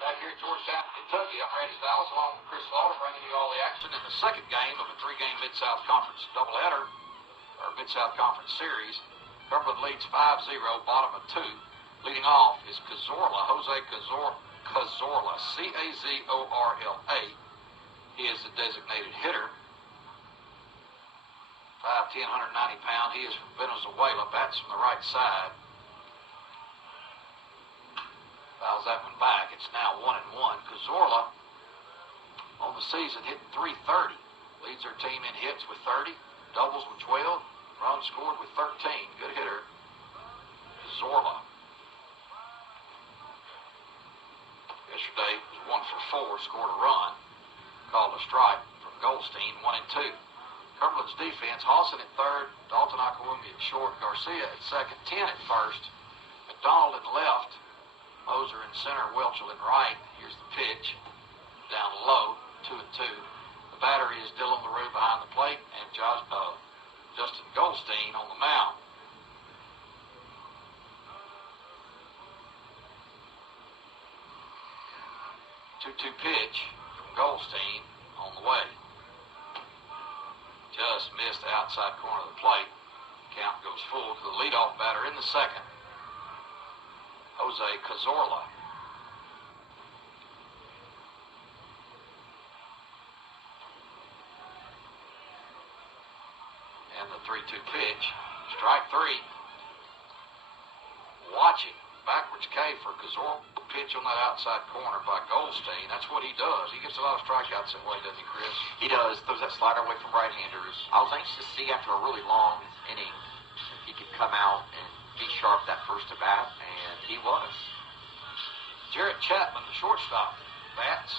Back here at Georgetown, Kentucky, I'm Randy Dallas along with Chris Lauder bringing you all the action in the second game of a 3-game Mid-South Conference doubleheader, or Mid-South Conference series. Cumberland leads 5-0, bottom of 2. Leading off is Cazorla, Jose Cazorla, C-A-Z-O-R-L-A. He is the designated hitter. 5'10", 190 pound. He is from Venezuela, bats from the right side. Fouls that one back. It's now 1-1. Cazorla on the season hitting .330. Leads their team in hits with 30, doubles with 12, runs scored with 13. Good hitter. Cazorla. Yesterday was 1 for 4, scored a run. Called a strike from Goldstein, 1-2. Cumberland's defense, Hawson at third, Dalton Akawumi at short, Garcia at second, 10 at first, McDonald at left, Moser in center, Welchel in right. Here's the pitch. Down low, 2-2. The batter is Dylan LaRue behind the plate and Justin Goldstein on the mound. 2-2 pitch from Goldstein on the way. Just missed the outside corner of the plate. Count goes full to the leadoff batter in the second, Jose Cazorla. And the 3-2 pitch, strike three. Watching backwards K for Cazorla. Pitch on that outside corner by Goldstein. That's what he does. He gets a lot of strikeouts that way, doesn't he, Chris? He does. Throws that slider away from right-handers. I was anxious to see after a really long inning if he could come out and be sharp that first at bat, and he was. Jarrett Chapman, the shortstop, bats.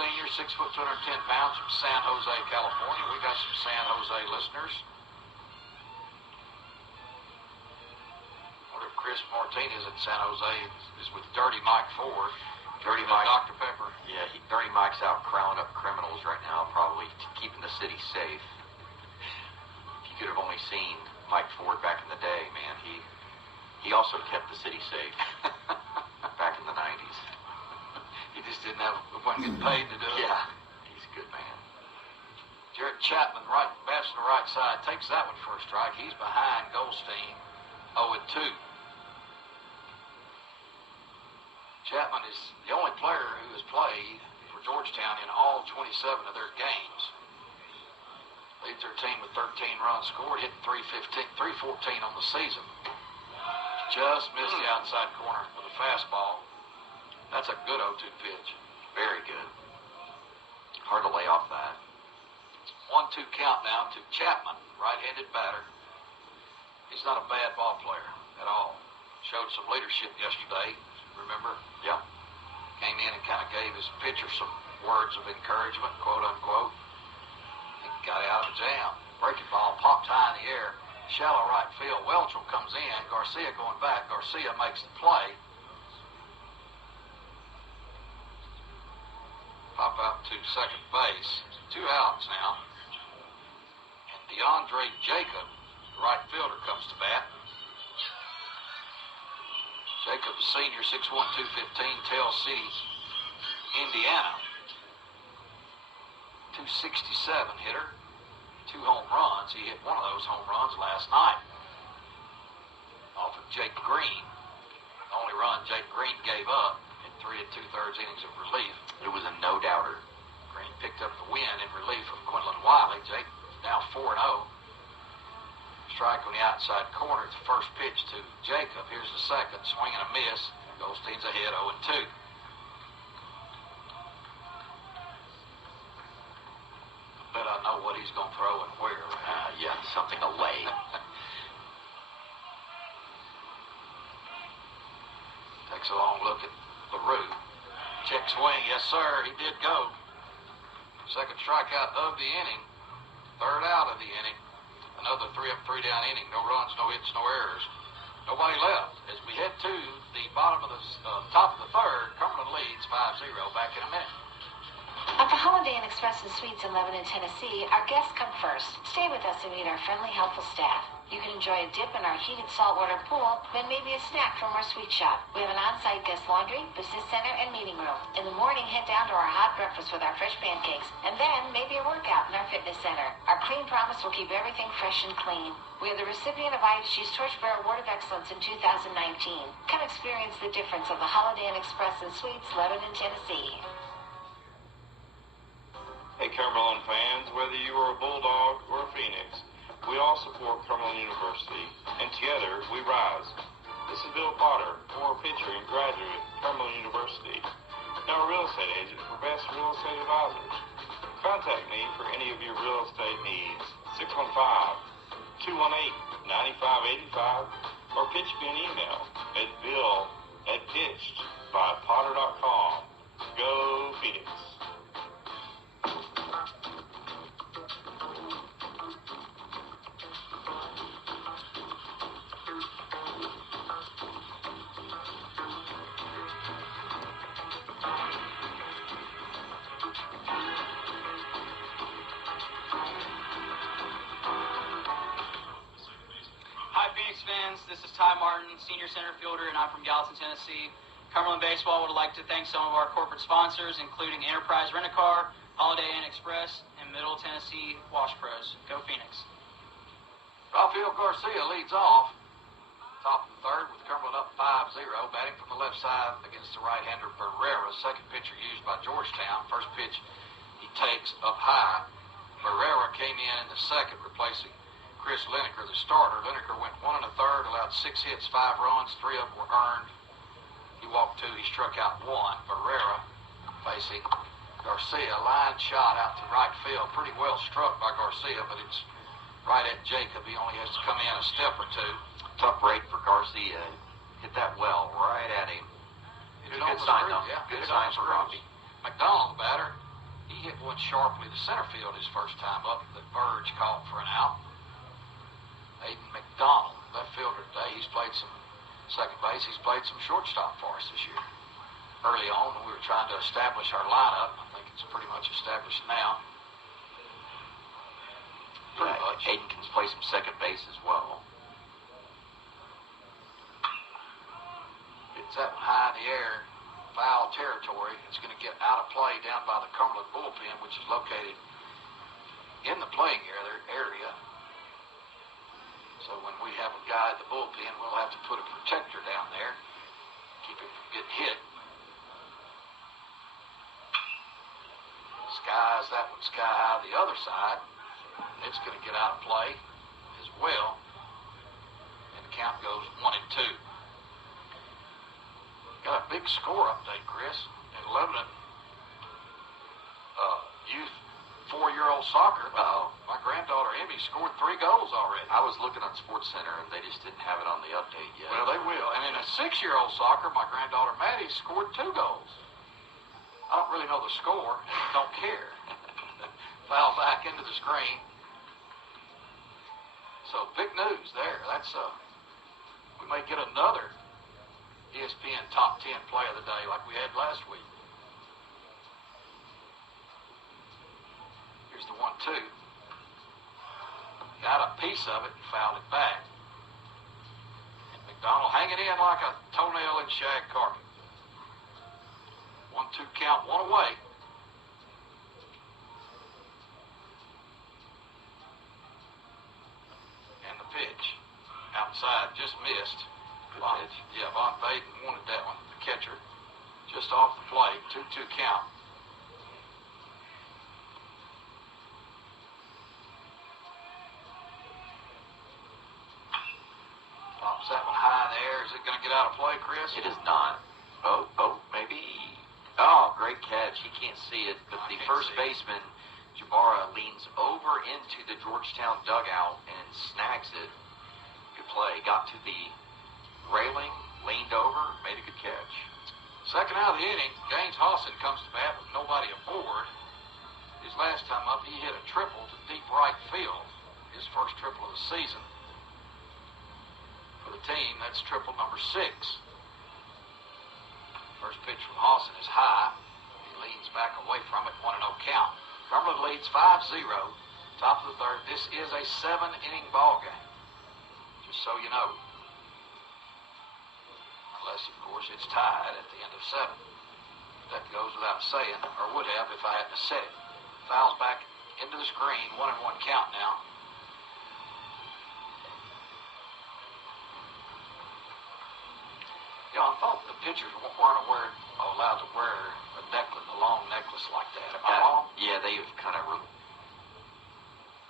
Senior, 6 foot 210 pounds from San Jose, California. We got some San Jose listeners. Chris Martinez at San Jose is with Dirty Mike Ford. Dirty Mike. Dr. Pepper. Yeah, Dirty Mike's out crowning up criminals right now, probably keeping the city safe. If you could have only seen Mike Ford back in the day, man, he also kept the city safe back in the 90s. He just wasn't getting paid to do it. Yeah, he's a good man. Jarrett Chapman, bats to the right side, takes that one for a strike. He's behind Goldstein, 0-2. Chapman is the only player who has played for Georgetown in all 27 of their games. Leads their team with 13 runs scored, hitting 314 on the season. Just missed the outside corner with a fastball. That's a good 0-2 pitch. Very good. Hard to lay off that. 1-2 count now to Chapman, right-handed batter. He's not a bad ball player at all. Showed some leadership yesterday. Remember? Yeah. Came in and kind of gave his pitcher some words of encouragement, quote unquote. He got out of a jam. Breaking ball popped high in the air. Shallow right field. Welchel comes in. Garcia going back. Garcia makes the play. Pop out to second base. 2 outs now. And DeAndre Jacob, the right fielder, comes to bat. Jacob, senior, 6'1", 215, Tell City, Indiana. 267 hitter, 2 home runs. He hit one of those home runs last night off of Jake Green. The only run Jake Green gave up in 3 2/3 innings of relief. It was a no-doubter. Green picked up the win in relief of Quinlan Wiley. Jake now 4-0. Strike on the outside corner. It's the first pitch to Jacob. Here's the second. Swing and a miss. Goldstein's ahead 0-2. I bet I know what he's going to throw and where. Yeah, something away. Takes a long look at LaRue. Check swing. Yes, sir. He did go. Second strikeout of the inning. Third out of the inning. Another 3-up, 3-down inning. No runs, no hits, no errors. Nobody left. As we head to the bottom of the top of the third, Cumberland leads 5-0. Back in a minute. At the Holiday Inn Express and Suites in Lebanon, Tennessee, our guests come first. Stay with us and meet our friendly, helpful staff. You can enjoy a dip in our heated saltwater pool, then maybe a snack from our sweet shop. We have an on-site guest laundry, business center, and meeting room. In the morning, head down to our hot breakfast with our fresh pancakes, and then maybe a workout in our fitness center. Our clean promise will keep everything fresh and clean. We are the recipient of IHG's Torchbearer Award of Excellence in 2019. Come experience the difference of the Holiday Inn Express and Suites, Lebanon, Tennessee. Hey Cumberland fans, whether you are a Bulldog or a Phoenix, we all support Cumberland University, and together we rise. This is Bill Potter, former pitcher and graduate at Cumberland University, now a real estate agent for Best Real Estate Advisors. Contact me for any of your real estate needs, 615-218-9585, or pitch me an email at bill@pitchedbypotter.com. Go Phoenix! fans. This is Ty Martin, senior center fielder, and I'm from Gallatin, Tennessee. Cumberland Baseball would like to thank some of our corporate sponsors, including Enterprise Rent-A-Car, Holiday Inn Express, and Middle Tennessee Wash Pros. Go Phoenix. Rafael Garcia leads off. Top of the third with Cumberland up 5-0. Batting from the left side against the right-hander Barrera. Second pitcher used by Georgetown. First pitch he takes up high. Barrera came in the second, replacing Chris Lineker, the starter. Lineker went 1 1/3, allowed 6 hits, 5 runs, 3 of them were earned. He walked 2, he struck out 1. Barrera facing Garcia, line shot out to right field. Pretty well struck by Garcia, but it's right at Jacob. He only has to come in a step or two. Tough break for Garcia. Hit that well right at him. It's a good sign, though. Yeah, good sign for Robbie. McDonald, the batter, he hit one sharply to center field his first time up. The Verge caught for an out. Aiden McDonald, left fielder today. He's played some second base. He's played some shortstop for us this year. Early on, when we were trying to establish our lineup, I think it's pretty much established now. Pretty much. Aiden can play some second base as well. It's that one high in the air, foul territory. It's going to get out of play down by the Cumberland bullpen, which is located in the playing area. So when we have a guy at the bullpen, we'll have to put a protector down there, keep him from getting hit. Skies that one sky high the other side. It's going to get out of play as well. And the count goes 1-2. Got a big score update, Chris. In Lebanon, youth 4-year-old soccer. My granddaughter Emmy scored 3 goals already. I was looking on Sports Center and they just didn't have it on the update yet. Well, they will. And in a 6-year-old soccer, my granddaughter Maddie scored 2 goals. I don't really know the score. Don't care. Foul back into the screen. So big news there. That's we may get another ESPN top 10 play of the day like we had last week. Here's the 1-2. Got a piece of it and fouled it back. And McDonald hanging in like a toenail in shag carpet. 1-2 count, 1 away. And the pitch. Outside, just missed. Von Baden wanted that one, the catcher. Just off the plate, 2-2 count. Pops that one high in the air. Is it going to get out of play, Chris? It is not. Maybe. Oh, great catch. He can't see it, but the first baseman, Jabara, leans over into the Georgetown dugout and snags it. Good play. Got to the railing, leaned over, made a good catch. Second out of the inning, Gaines Hawson comes to bat with nobody aboard. His last time up, he hit a triple to deep right field. His first triple of the season. For the team, that's triple number 6. First pitch from Hawson is high. He leans back away from it, 1-0 count. Cumberland leads 5-0. Top of the third. This is a 7-inning ball game. Just so you know. Unless, of course, it's tied at the end of 7. That goes without saying, or would have if I hadn't said it. Fouls back into the screen, 1-1 count now. I thought the pitchers weren't allowed to wear a long necklace like that. Am I wrong? Yeah, they've kind of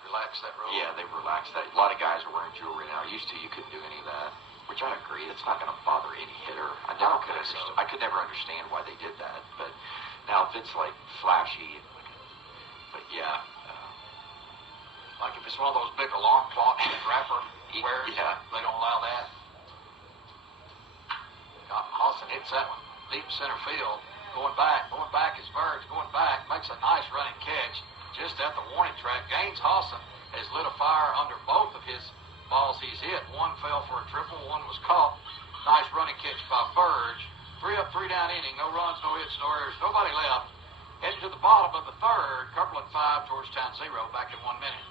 relaxed that rule. Yeah, they've relaxed that. A lot of guys are wearing jewelry now. Used to, you couldn't do any of that. Which I agree, it's not going to bother any hitter. I could never understand why they did that. But now if it's like flashy, but yeah. Like if it's one of those big alarm clocks that rapper wears, they don't allow that. Hawson hits that one deep center field. Going back is Verge. Going back, makes a nice running catch just at the warning track. Gaines Hawson has lit a fire under both of his balls he's hit. One fell for a triple, one was caught. Nice running catch by Verge. 3 up, 3 down inning. No runs, no hits, no errors. Nobody left. Heading to the bottom of the third. Cumberland 5, Georgetown 0. Back in 1 minute.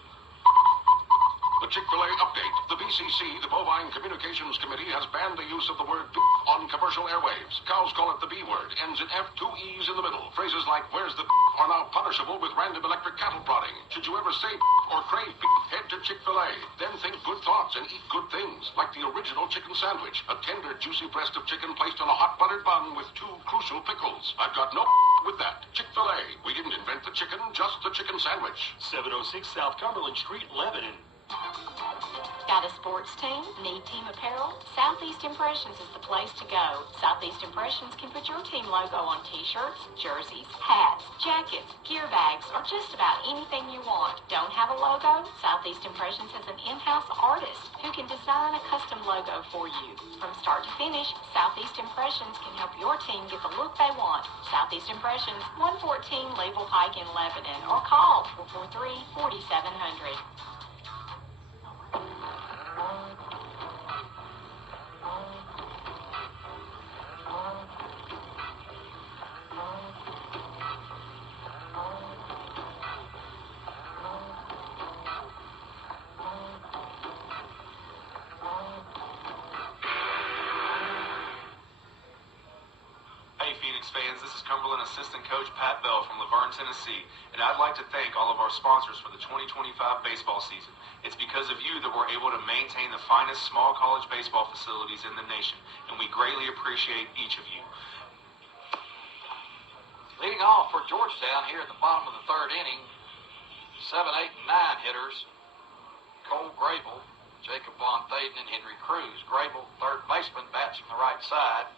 The Chick-fil-A update. The BCC, the Bovine Communications Committee, has banned the use of the word beef on commercial airwaves. Cows call it the B word, ends in F, 2 E's in the middle. Phrases like, where's the beef, are now punishable with random electric cattle prodding. Should you ever say beef or crave beef, head to Chick-fil-A. Then think good thoughts and eat good things, like the original chicken sandwich, a tender, juicy breast of chicken placed on a hot buttered bun with 2 crucial pickles. I've got no with that. Chick-fil-A. We didn't invent the chicken, just the chicken sandwich. 706 South Cumberland Street, Lebanon. Got a sports team? Need team apparel? Southeast Impressions is the place to go. Southeast Impressions can put your team logo on t-shirts, jerseys, hats, jackets, gear bags, or just about anything you want. Don't have a logo? Southeast Impressions has an in-house artist who can design a custom logo for you. From start to finish, Southeast Impressions can help your team get the look they want. Southeast Impressions, 114 Label Pike in Lebanon, or call 443-4700. Fans, this is Cumberland Assistant Coach Pat Bell from Laverne, Tennessee, and I'd like to thank all of our sponsors for the 2025 baseball season. It's because of you that we're able to maintain the finest small college baseball facilities in the nation, and we greatly appreciate each of you. Leading off for Georgetown here at the bottom of the third inning, 7, 8, and 9 hitters, Cole Grable, Jacob Von Thaden, and Henry Cruz. Grable, third baseman, bats from the right side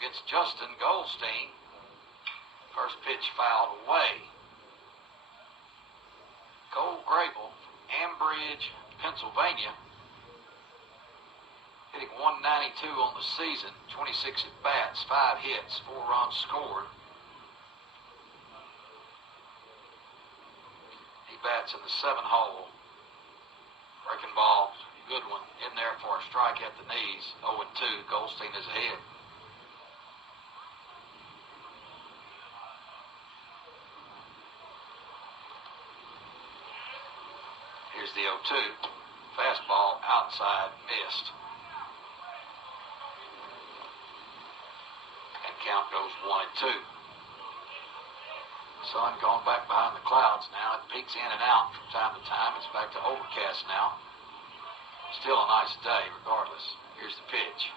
against Justin Goldstein. First pitch fouled away. Cole Grable from Ambridge, Pennsylvania, hitting .192 on the season, 26 at bats, 5 hits, 4 runs scored. He bats in the 7 hole. Breaking ball, good one, in there for a strike at the knees. 0-2, Goldstein is ahead. Here's the 0-2. Fastball outside, missed. And count goes 1-2. Sun going back behind the clouds now. It peeks in and out from time to time. It's back to overcast now. Still a nice day regardless. Here's the pitch.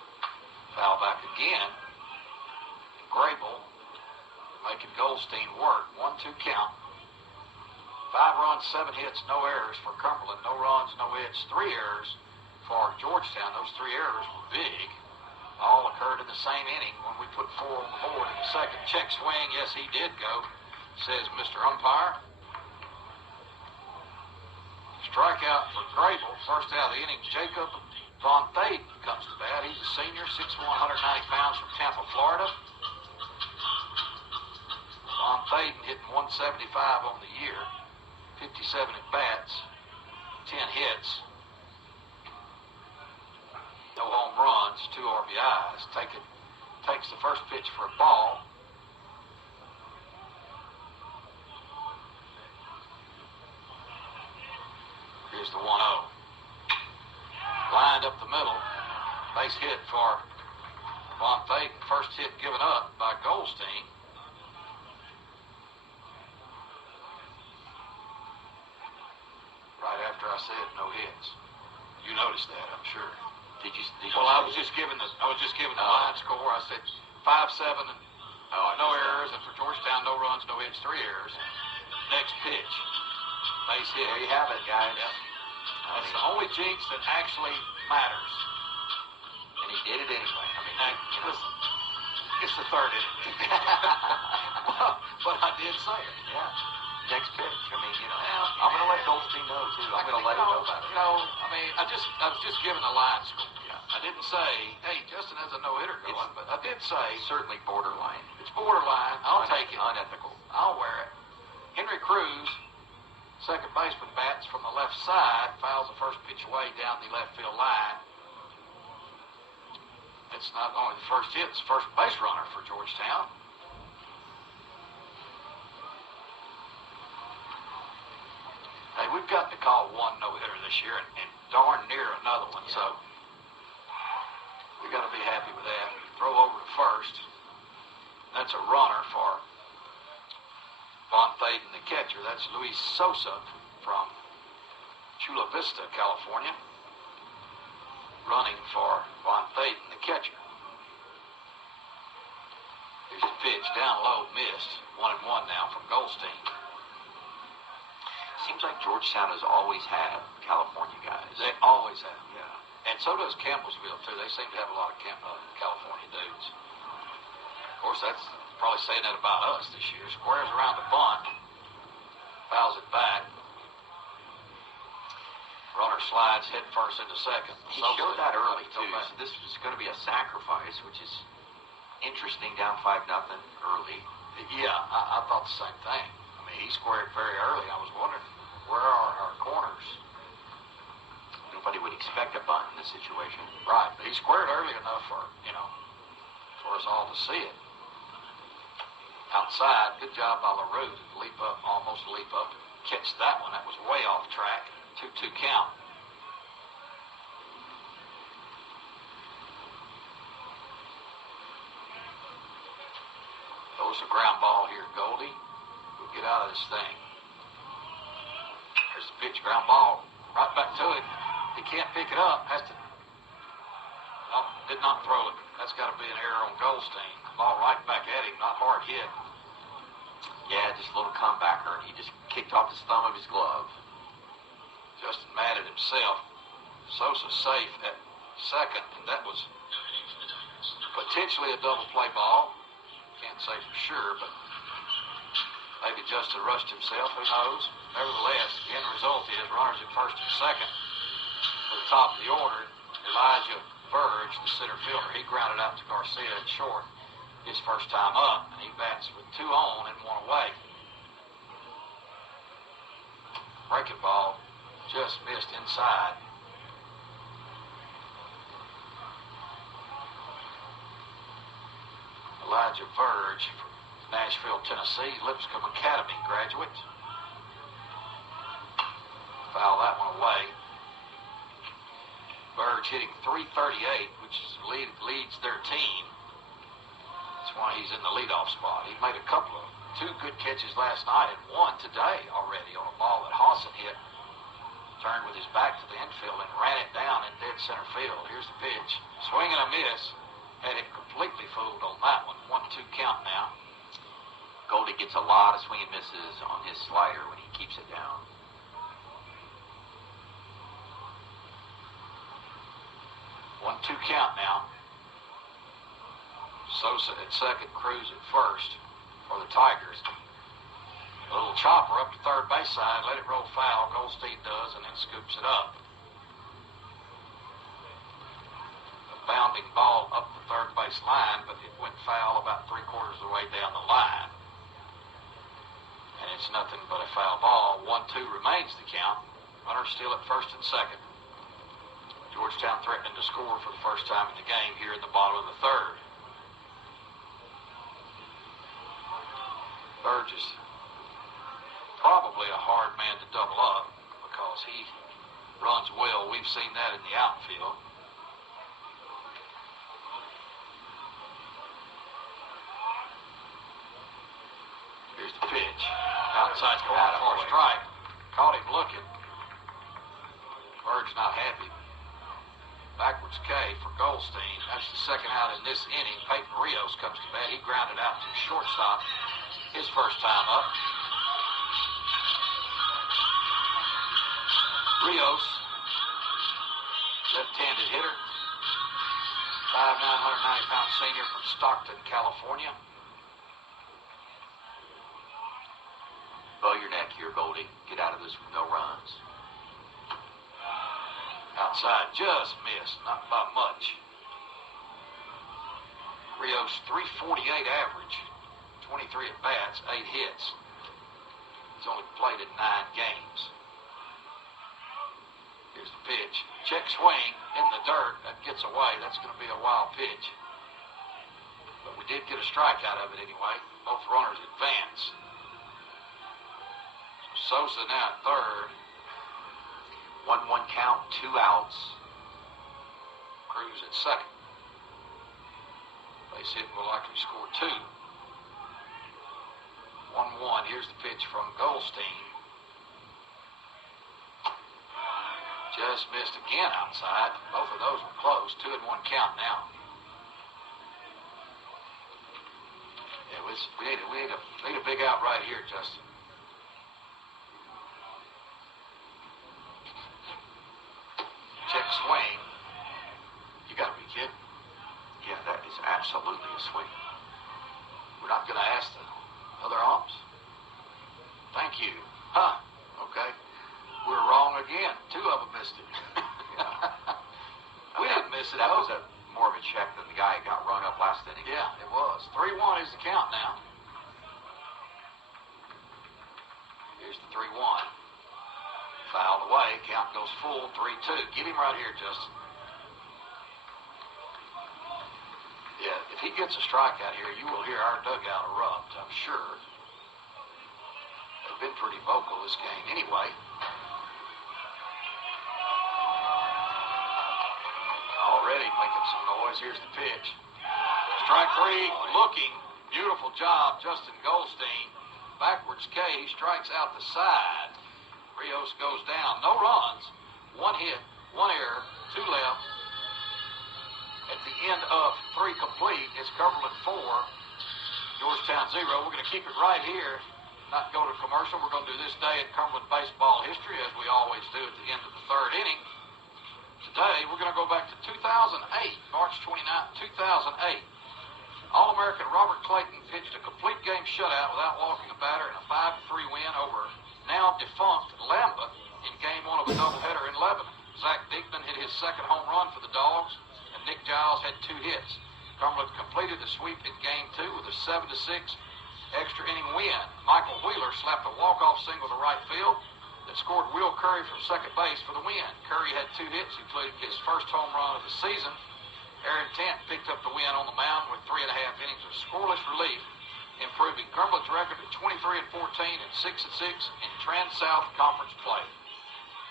Foul back again. Grable making Goldstein work. 1-2 count. 5 runs, 7 hits, no errors for Cumberland. No runs, no hits, 3 errors for Georgetown. Those 3 errors were big. All occurred in the same inning when we put 4 on the board in the second. Check swing, yes, he did go, says Mr. Umpire. Strikeout for Grable. First out of the inning, Jacob Von Thaden comes to bat. He's a senior, 6'1", 190 pounds from Tampa, Florida. Von Thaden hitting .175 on the year. 57 at bats, 10 hits, no home runs, 2 RBIs. Takes the first pitch for a ball. Here's the 1-0. Lined up the middle, base hit for Von Thaden. First hit given up by Goldstein. Right after I said no hits. You noticed that, I'm sure. Did you Well, I was just giving the line score. I said 5-7 and no errors, and for Georgetown, no runs, no hits, 3 errors. Next pitch, base hit. There you have it, guys. Yep. That's the only jinx that actually matters. And he did it anyway. I mean, Listen, it's the third inning. But I did say it. Yeah. Next pitch. I mean, I'm going to let Goldstein know, too. I'm going to let him know about it. I was just giving a line score. Yeah. I didn't say, hey, Justin has a no-hitter going, but I did say. Certainly borderline. It's borderline. I'll take it. Unethical. I'll wear it. Henry Cruz, second baseman, bats from the left side, fouls the first pitch away down the left field line. It's not only the first hit, it's the first base runner for Georgetown. Hey, we've gotten to call one no-hitter this year and darn near another one. Yeah. So we got to be happy with that. Throw over to first. That's a runner for Von Thaden, the catcher. That's Luis Sosa from Chula Vista, California, running for Von Thaden, the catcher. Here's the pitch, down low, missed. 1-1 now from Goldstein. Seems like Georgetown has always had California guys. They always have. Yeah. And so does Campbellsville, too. They seem to have a lot of California dudes. Of course, that's probably saying that about us this year. Squares around the bunt. Fouls it back. Runner slides head first into second. He showed that early, too. So this was going to be a sacrifice, which is interesting, down 5-0 early. Yeah, I thought the same thing. I mean, he squared very early. I was wondering, where are our corners? Nobody would expect a bunt in this situation. Right, but he squared early enough for us all to see it. Outside, good job by LaRue to almost leap up and catch that one. That was way off track. 2-2 count. Throws a ground ball here, Goldie. We'll get out of this thing. There's the pitch, ground ball. Right back to it. He can't pick it up. Has to. Oh, did not throw it. That's got to be an error on Goldstein. Ball right back at him, not hard hit. Yeah, just a little comebacker. He just kicked off his thumb of his glove. Justin mad at himself. Sosa safe at second, and that was potentially a double play ball. Can't say for sure, but maybe Justin rushed himself. Who knows? Nevertheless, the end result is runners at first and second. For the top of the order, Elijah Verge, the center fielder, he grounded out to Garcia at short. His first time up, and he bats with 2 on and 1 away. Breaking ball just missed inside. Elijah Verge from Nashville, Tennessee, Lipscomb Academy graduate. Foul that one away. Verge hitting .338, which leads their team. That's why he's in the leadoff spot. He made 2 good catches last night and 1 today already on a ball that Hawson hit. Turned with his back to the infield and ran it down in dead center field. Here's the pitch. Swing and a miss. Had him completely fooled on that one. 1-2 count now. Goldie gets a lot of swing and misses on his slider when he keeps it down. One-two count now. Sosa at second, Cruz at first for the Tigers. A little chopper up to third base side, let it roll foul. Goldstein does, and then scoops it up. A bounding ball up the third base line, but it went foul about 3/4 of the way down the line. And it's nothing but a foul ball. 1-2 remains the count. Runners still at first and second. Georgetown threatening to score for the first time in the game here in the bottom of the third. Verge is probably a hard man to double up because he runs well. We've seen that in the outfield. Here's the pitch. Outside corner for a strike. Caught him looking. Verge not happy. Backwards K for Goldstein. That's the second out in this inning. Peyton Rios comes to bat. He grounded out to shortstop his first time up. Rios, left-handed hitter, 5'9", 190-pound senior from Stockton, California. Bow your neck here, Goldie. Get out of this with no runs. Outside, just missed, not by much. Rios, 348 average, 23 at-bats, 8 hits. He's only played in 9 games. Here's the pitch. Check swing in the dirt. That gets away. That's going to be a wild pitch. But we did get a strike out of it anyway. Both runners advance. Sosa now at third. 1-1 count, 2 outs. Cruz at second. Base hit will likely score 2. 1-1. Here's the pitch from Goldstein. Just missed again outside. Both of those were close. 2-1 count now. Yeah, we need a big out right here, Justin. Check swing. You got to be kidding. Yeah, that is absolutely a swing. We're not going to ask the other umps? Thank you. Huh. Okay. We're wrong again. 2 of them missed it. We didn't miss it. That was more of a check than the guy who got run up last inning. Yeah, it was. 3-1 is the count now. Here's the 3-1. Fouled away. Count goes full. 3-2. Get him right here, Justin. Yeah, if he gets a strikeout here, you will hear our dugout erupt, I'm sure. They've been pretty vocal this game anyway. Already making some noise. Here's the pitch. Strike 3, looking. Beautiful job, Justin Goldstein. Backwards K, he strikes out the side. Rios goes down. No runs. 1 hit, 1 error, 2 left. At the end of 3 complete, it's Cumberland 4, Georgetown 0. We're going to keep it right here, not go to commercial. We're going to do this day in Cumberland baseball history, as we always do at the end of the 3rd inning. Today, we're going to go back to 2008, March 29, 2008. All-American Robert Clayton pitched a complete game shutout without walking a batter in a 5-3 win over now-defunct Lambeth in Game 1 of a doubleheader in Lebanon. Zach Diekman hit his 2nd home run for the Dogs, and Nick Giles had 2 hits. Cumberland completed the sweep in Game 2 with a 7-6 extra inning win. Michael Wheeler slapped a walk-off single to right field that scored Will Curry from second base for the win. Curry had 2 hits, including his first home run of the season. Aaron Tant picked up the win on the mound with 3.5 innings of scoreless relief, improving Cumberland's record to 23-14 and 6-6 in Trans-South Conference play.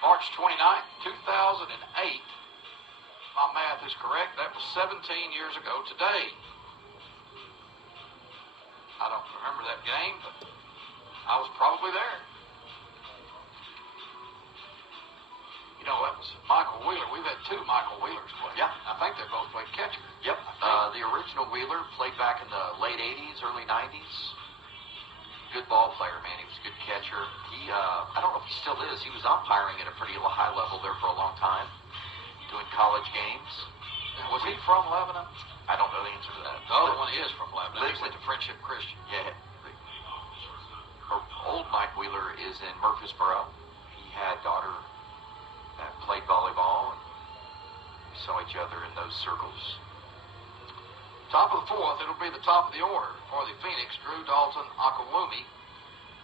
March 29, 2008. My math is correct. That was 17 years ago today. I don't remember that game, but I was probably there. You know, that was Michael Wheeler. We've had 2 Michael Wheelers play. Yeah. I think they both played catcher. Yep. The original Wheeler played back in the late 80s, early 90s. Good ball player, man. He was a good catcher. He, I don't know if he still is. He was umpiring at a pretty high level there for a long time, doing college games. Was he from Lebanon? I don't know the answer to that. The other one is from Lebanon. He went to Friendship Christian. Yeah. Old Mike Wheeler is in Murfreesboro. He had a daughter that played volleyball, and we saw each other in those circles. Top of the 4th, it'll be the top of the order for the Phoenix, Drew Dalton Akawumi.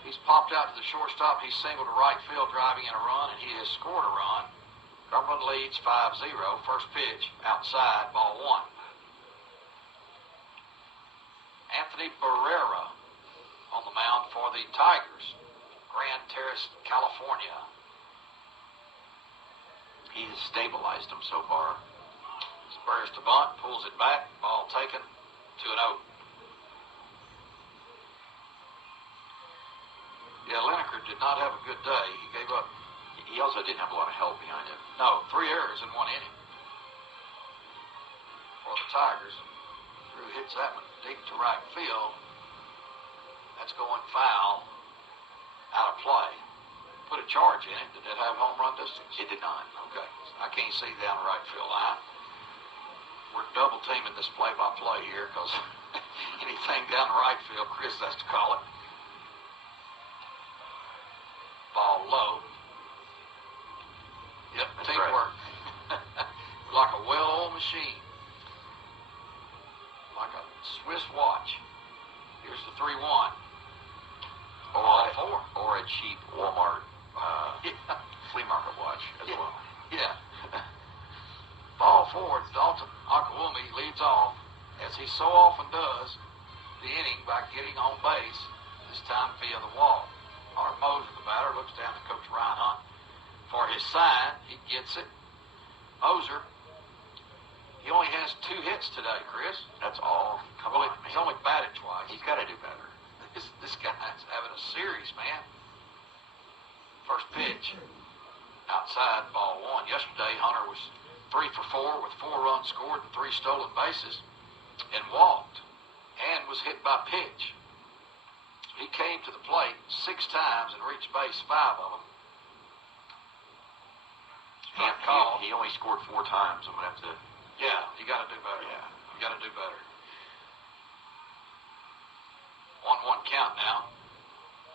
He's popped out to the shortstop. He's singled to right field, driving in a run, and he has scored a run. Cumberland leads 5-0. First pitch, outside, ball 1. Anthony Barrera on the mound for the Tigers, Grand Terrace, California. He has stabilized them so far. Spurs to bunt, pulls it back, ball taken, 2-0. Yeah, Lineker did not have a good day. He gave up. He also didn't have a lot of help behind him. No, 3 errors in 1 inning for the Tigers. Drew hits that one deep to right field. That's going foul, out of play. Put a charge in it. Did it have home run distance? It did not. Okay. I can't see down the right field line. We're double teaming this play-by-play here because anything down the right field, Chris has to call it. Ball low. Yep, teamwork. Right. Like a well-oiled machine. Like a Swiss watch. Here's the 3-1. Or a cheap Walmart flea market watch as well. Yeah. Ball 4, Dalton Akawumi leads off, as he so often does, the inning by getting on base, this time via the wall. Art Moser, the batter, looks down to Coach Ryan Hunt. for his sign. He gets it. Moser, he only has 2 hits today, Chris. That's all. Come Well, on, he's man. only batted twice. He's got to do better. This guy's having a series, man. First pitch. Outside, ball 1. Yesterday, Hunter was 3 for 4 with 4 runs scored and 3 stolen bases and walked and was hit by pitch. He came to the plate 6 times and reached base 5 of them. He only scored 4 times. I'm going to have to... Yeah, you got to do better. Yeah. You got to do better. 1-1 count now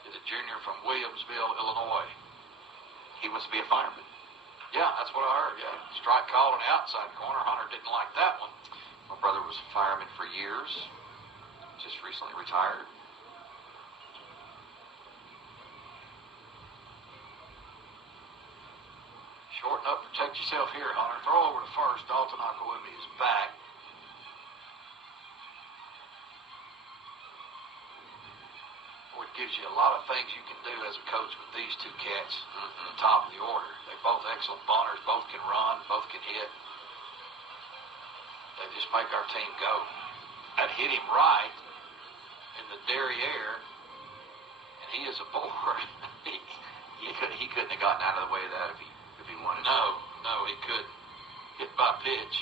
to the junior from Williamsville, Illinois. He wants to be a fireman. Yeah, that's what I heard, yeah. Strike call in the outside corner. Hunter didn't like that one. My brother was a fireman for years. Just recently retired. Shorten up, protect yourself here, Hunter. Throw over to first. Dalton Akawumi is back. Boy, it gives you a lot of things you can do as a coach with these 2 cats at the top of the order. They're both excellent bunters. Both can run. Both can hit. They just make our team go. That hit him right in the derriere, and he is a board. He couldn't have gotten out of the way of that if he wanted to. No, he couldn't. Hit by pitch,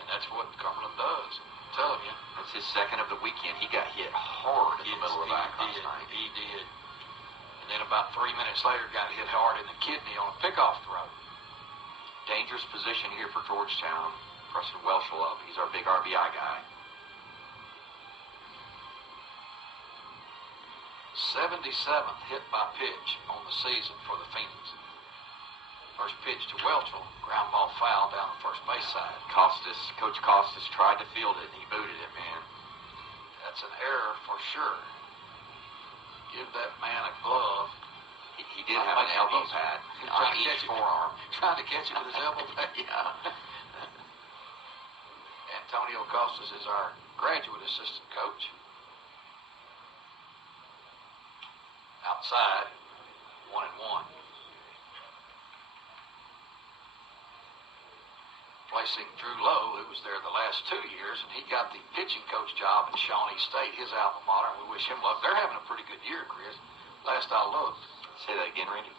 and that's what Cumberland does. I'm telling you. That's his second of the weekend. He got hit hard in the middle of the back last night. He did. And then about 3 minutes later, got hit hard in the kidney on a pickoff throw. Dangerous position here for Georgetown. Preston Welsh will up. He's our big RBI guy. 77th hit by pitch on the season for the Phoenix. First pitch to Welchel, ground ball foul down the first base side. Coach Costas tried to field it, and he booted it, man. That's an error for sure. Give that man a glove. He did have an elbow pad on each forearm. Trying to catch him with his elbow pad. Yeah. Antonio Costas is our graduate assistant coach. Outside, 1-1. Placing Drew Lowe, who was there the last 2 years, and he got the pitching coach job at Shawnee State, his alma mater, and we wish him luck. They're having a pretty good year, Chris. Last I looked. Say that again, Randy.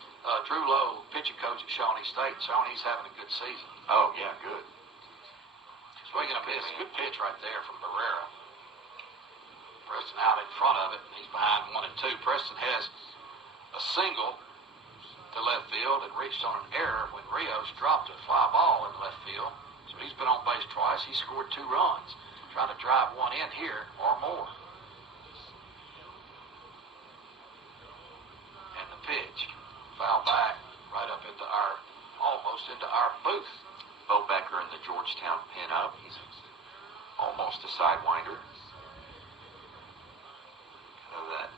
Drew Lowe, pitching coach at Shawnee State. Shawnee's having a good season. Oh, yeah, good. Swinging a miss. Good pitch right there from Barrera. Preston out in front of it, and he's behind 1-2. Preston has a single to left field and reached on an error when Rios dropped a fly ball in left field. So he's been on base twice. He scored 2 runs. Trying to drive one in here or more. And the pitch. Foul back right up into almost into our booth. Bo Becker in the Georgetown pin-up. He's almost a sidewinder. Kind of that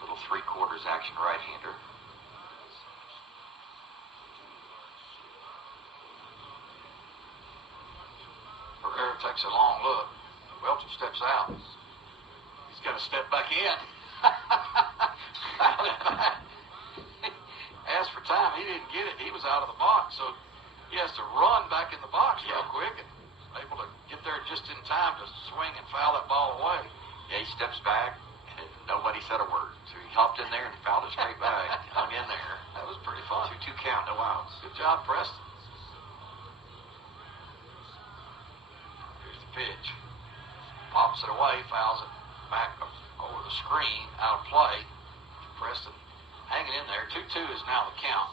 little 3/4 action right-hander. Barrera takes a long look. Welchel steps out. He's got to step back in. Asked for time. He didn't get it. He was out of the box, so he has to run back in the box real quick and able to get there just in time to swing and foul that ball away. Yeah, he steps back, and nobody said a word. So he hopped in there and fouled it straight back. Hung in there. That was pretty fun. 2-2 count, no outs. Good job, Preston. Here's the pitch. Pops it away, fouls it back over the screen, out of play. Preston hanging in there. 2-2 is now the count.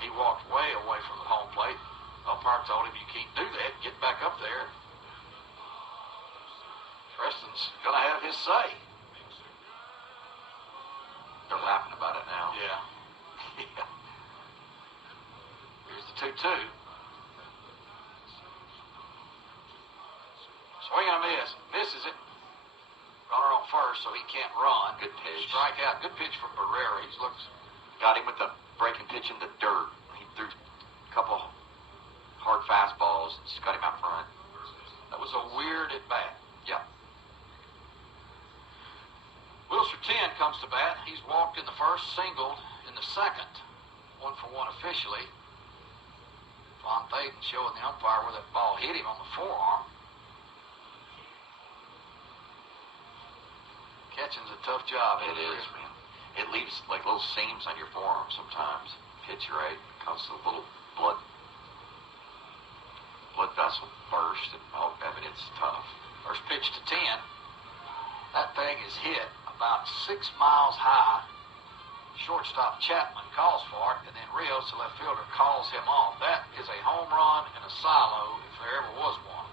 He walked way away from the home plate. Umpire told him, you can't do that. Get back up there. Preston's going to have his say. They're laughing about it now. Yeah. Yeah. Here's the 2-2. Swing and a miss. Misses it. Runner on first, so he can't run. Good pitch. Strike out. Good pitch from Barrera. He looks. Got him with the breaking pitch in the dirt. He threw a couple hard fastballs and just got him out front. That was a weird at bat. Yeah. Wilshire 10 comes to bat. He's walked in the first, singled in the second. 1-for-1 officially. Von Thaden showing the umpire where that ball hit him on the forearm. Catching's a tough job. It is, man. It leaves like little seams on your forearm sometimes. Hits you right, comes to a little blood vessel burst, and it's tough. First pitch to 10. That thing is hit about 6 miles high. Shortstop Chapman calls for it, and then Rios, the left fielder, calls him off. That is a home run and a silo if there ever was one.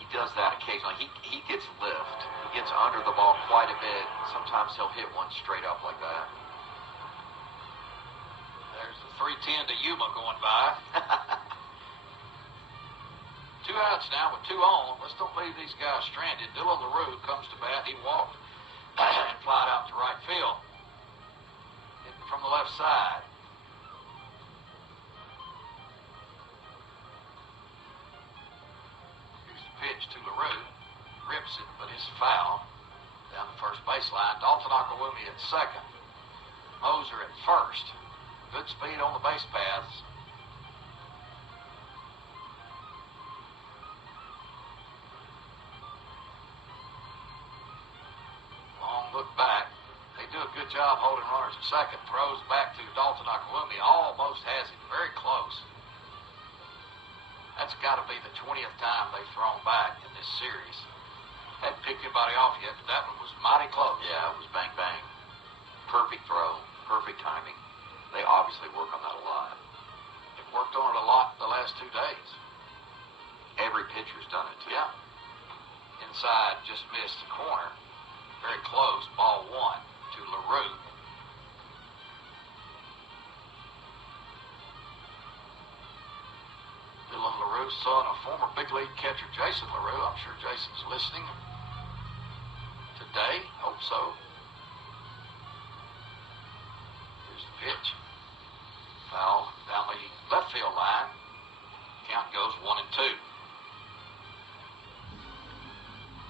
He does that occasionally. He gets lift. He gets under the ball quite a bit. Sometimes he'll hit one straight up like that. There's the 3-10 to Yuma going by. 2 outs now with 2 on. Let's don't leave these guys stranded. Dylan LaRue comes to bat. He walked and flied out to right field. Hitting from the left side. Here's the pitch to LaRue. Rips it, but it's foul. Down the first baseline. Dalton Akawumi at second. Moser at first. Good speed on the base paths. Look back. They do a good job holding runners at second. Throws back to Dalton Akawumi. Almost has him. Very close. That's got to be the 20th time they've thrown back in this series. Hadn't picked anybody off yet, but that one was mighty close. Yeah, it was bang, bang. Perfect throw. Perfect timing. They obviously work on that a lot. They've worked on it a lot the last 2 days. Every pitcher's done it, too. Yeah. Inside, just missed the corner. Very close, ball 1 to LaRue. Dylan LaRue, son of former big league catcher Jason LaRue. I'm sure Jason's listening today. Hope so. Here's the pitch. Foul down the left field line. Count goes 1-2.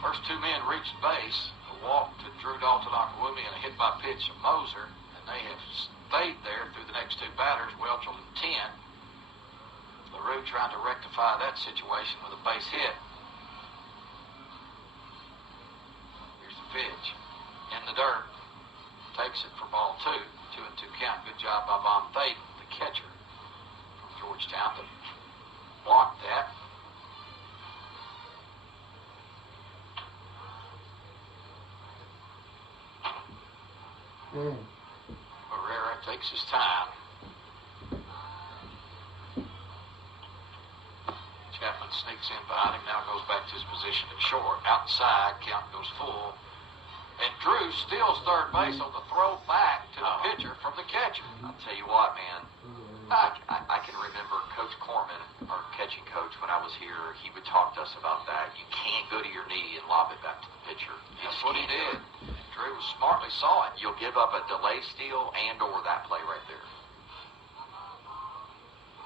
First 2 men reached base. Walk to Drew Dalton Akawumi and a hit by pitch of Moser, and they have stayed there through the next 2 batters, Welchel and 10. LaRue trying to rectify that situation with a base hit. Here's the pitch. In the dirt. Takes it for ball 2. 2-2 count. Good job by Von Thaden, the catcher from Georgetown, to block that. Herrera takes his time. Chapman sneaks in behind him, now goes back to his position at short. Outside, count goes full. And Drew steals third base on the throw back to the pitcher from the catcher. I'll tell you what, man. I can remember Coach Corman, our catching coach, when I was here, he would talk to us about that. You can't go to your knee and lob it back to the pitcher. That's what he did. Drew smartly saw it. You'll give up a delay steal and or that play right there.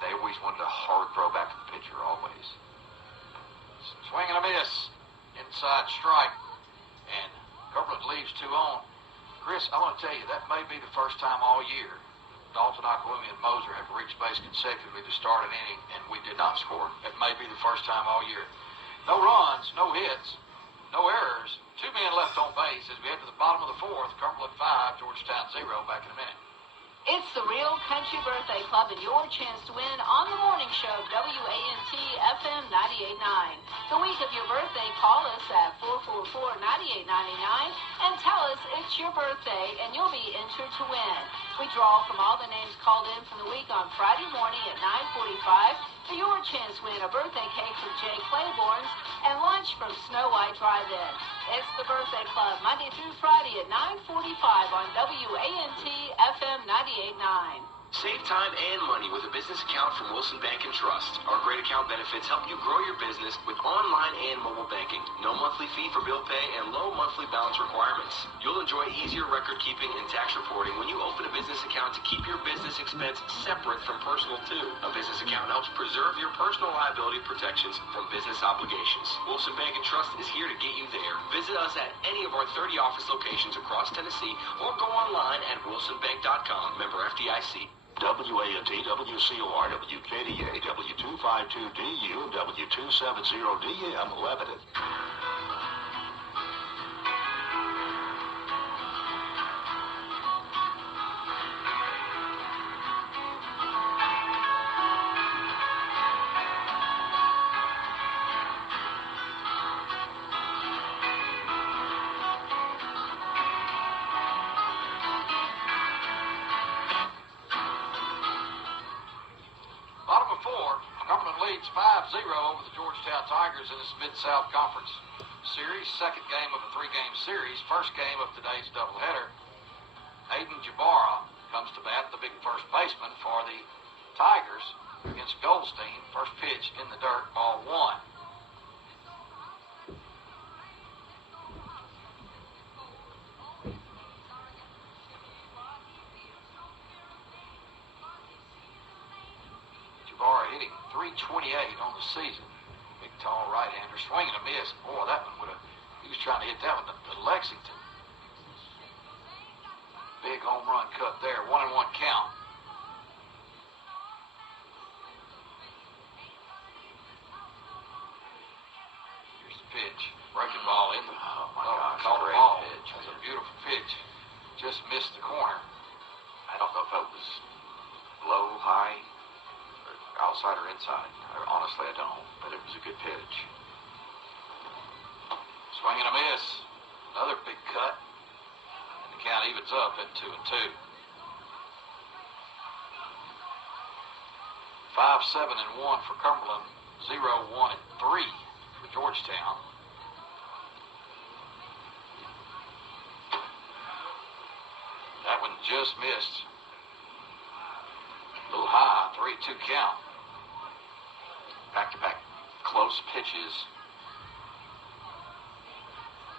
They always wanted a hard throw back to the pitcher, always. Swing and a miss. Inside strike. And Cumberland leaves 2 on. Chris, I want to tell you, that may be the first time all year Dalton Akawumi and Moser have reached base consecutively to start an inning, and we did not score. It may be the first time all year. No runs, no hits, no errors. 2 men left on base as we head to the bottom of the 4th. Cumberland 5, Georgetown 0. Back in a minute. It's the Real Country Birthday Club and your chance to win on the morning show, WANT FM 98.9. The week of your birthday, call us at 444-9899 and tell us it's your birthday and you'll be entered to win. We draw from all the names called in from the week on Friday morning at 9:45. For your chance to win a birthday cake from Jay Claiborne's and lunch from Snow White Drive-In. It's the Birthday Club, Monday through Friday at 9:45 on WANT FM 98.9. Save time and money with a business account from Wilson Bank and Trust. Our great account benefits help you grow your business with online and mobile banking. No monthly fee for bill pay and low monthly balance requirements. You'll enjoy easier record keeping and tax reporting when you open a business account to keep your business expense separate from personal too. A business account helps preserve your personal liability protections from business obligations. Wilson Bank and Trust is here to get you there. Visit us at any of our 30 office locations across Tennessee or go online at wilsonbank.com. Member FDIC. WANT, WCOR, WKDA, W252DU, and W270DM, Lebanon. Bottom of four, Cumberland leads 5-0 over the Georgetown Tigers in this Mid-South Conference series. Second game of a three-game series. First game of today's doubleheader. Aiden Jabara comes to bat, the big first baseman for the Tigers against Goldstein. First pitch in the dirt, ball one. Jabara hitting .328 on the season. Big, tall right-hander. Swinging a miss. Boy, that one would have... He was trying to hit that one to Lexington. Big home run cut there. 1-1 count. Here's the pitch. Breaking ball in the... Oh, my gosh, caught the great ball. pitch. It was a beautiful pitch. Just missed the corner. I don't know if that was low, high, outside or inside. Honestly, I don't. But it was a good pitch. Swing and a miss. Another big cut. And the count evens up at 2-2. 5-7-1 for Cumberland. 0-1-3 for Georgetown. That one just missed. A little high. 3-2 count. Back-to-back close pitches.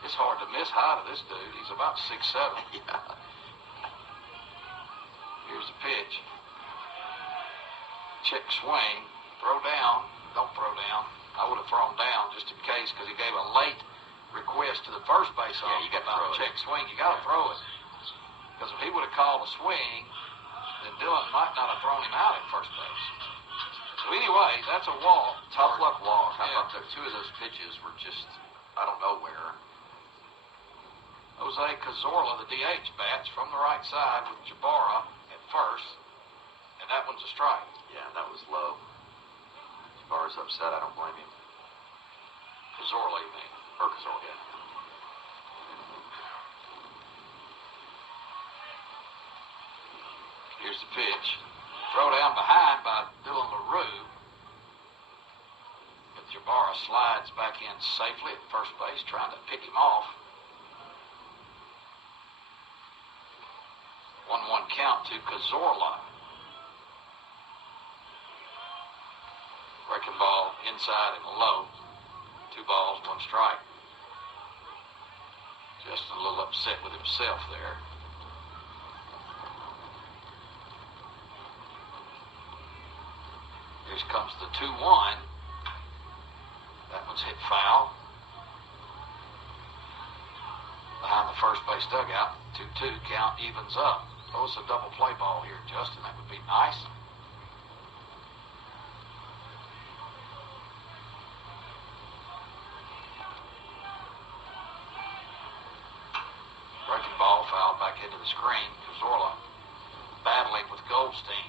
It's hard to miss high to this dude. He's about 6'7". Yeah. Here's the pitch. Check swing. Throw down. Don't throw down. I would have thrown down just in case because he gave a late request to the first base Yeah, you got to throw it. check swing. You got to throw it. Because if he would have called a swing, then Dillon might not have thrown him out at first base. So anyway, that's a walk. Tough luck walk. I Yeah. thought that two of those pitches were just, I don't know where. Jose Cazorla, the DH, bats from the right side with Jabara at first, and that one's a strike. Yeah, that was low. Jabara's upset. I don't blame him. Cazorla, you mean? Or Cazorla, yeah. Here's the pitch. Throw down behind by Dylan LaRue. But Jabara slides back in safely at first base, trying to pick him off. 1-1 count to Cazorla. Breaking ball inside and low. 2 balls, 1 strike. Justin a little upset with himself there. Here comes the 2-1. That one's hit foul. Behind the first base dugout. 2-2 count evens up. Oh, it's a double play ball here, Justin. That would be nice. Breaking ball fouled back into the screen. Cazorla battling with Goldstein.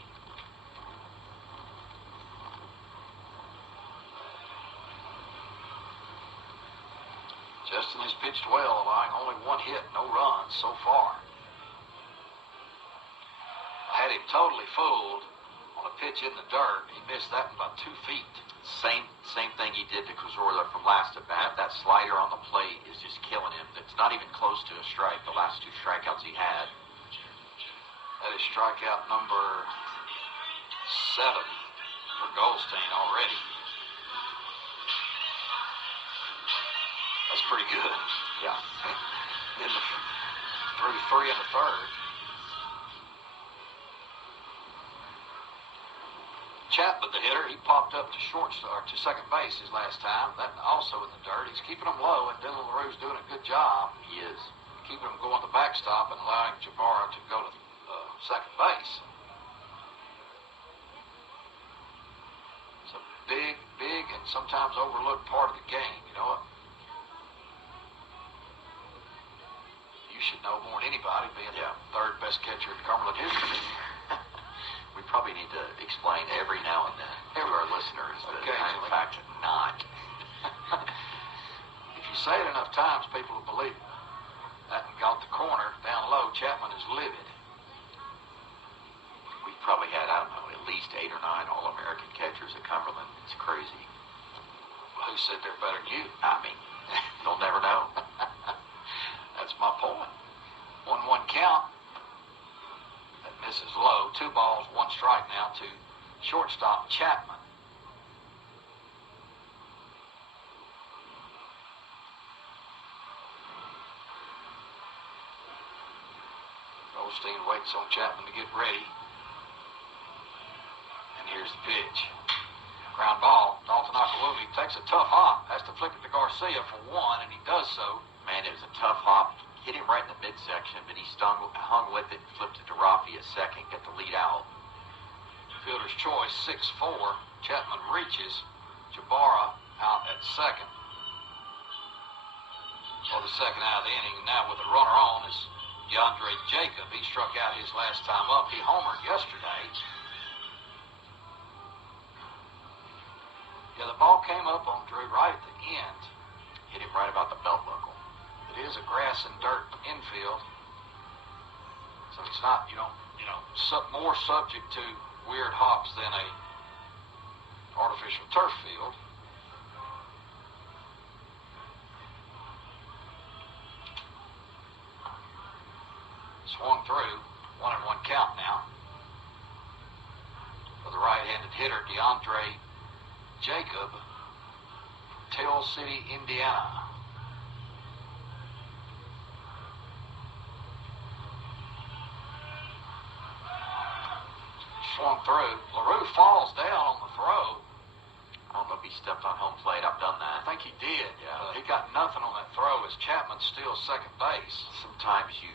Justin has pitched well, allowing only 1 hit, no runs so far. I had him totally fooled on a pitch in the dirt. He missed that one by 2 feet. Same thing he did to Cazorla from last at bat. That slider on the plate is just killing him. It's not even close to a strike. The last 2 strikeouts he had. That is strikeout number 7 for Goldstein already. That's pretty good. Yeah. Through 3 1/3. Chapman, the hitter, he popped up to second base his last time. That also in the dirt. He's keeping them low, and Dylan LaRue's doing a good job. He is. Keeping them going to the backstop and allowing Jabara to go to second base. big, and sometimes overlooked part of the game. You know what? You should know more than anybody, being the third best catcher in Cumberland history. We probably need to explain every now and then to our listeners that I'm in fact not. If you say it enough times, people will believe it. That one got the corner down low. Chapman is livid. We probably had, I don't know, at least 8 or 9 All-American catchers at Cumberland. It's crazy. Who said they're better than you? I mean, you'll never know. That's my point. 1-1 count. That misses low. 2 balls, 1 strike now to shortstop Chapman. Osteen waits on Chapman to get ready. And here's the pitch. Ground ball. Dalton Akalumi takes a tough hop. Has to flick it to Garcia for 1, and he does so. Man, it was a tough hop. Hit him right in the midsection, but he hung with it and flipped it to Rafi at second, get the lead out. Fielder's choice, 6-4. Chapman reaches. Jabara out at second. For the second out of the inning. Now with a runner on is DeAndre Jacob. He struck out his last time up. He homered yesterday. Yeah, the ball came up on Drew right at the end. Hit him right about the belt buckle. It is a grass and dirt infield. So it's not, more subject to weird hops than a artificial turf field. Swung through. 1-1 count now. For the right-handed hitter, DeAndre Jacob, Tell City, Indiana. Swung through. LaRue falls down on the throw. I don't know if he stepped on home plate. I've done that. I think he did. Yeah. He got nothing on that throw as Chapman steals second base. Sometimes you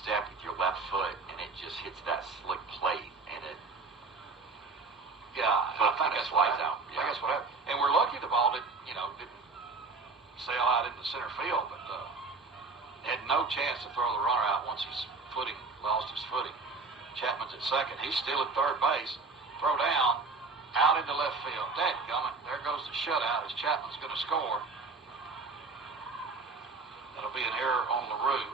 step with your left foot and it just hits that slick plate and it. Yeah, I think that's what happened. Yeah. I guess what happened. And we're lucky the ball didn't sail out into center field, but had no chance to throw the runner out once his footing lost his footing. Chapman's at second. He's still at third base. Throw down, out into left field. Dadgummit, there goes the shutout as Chapman's going to score. That'll be an error on LaRue.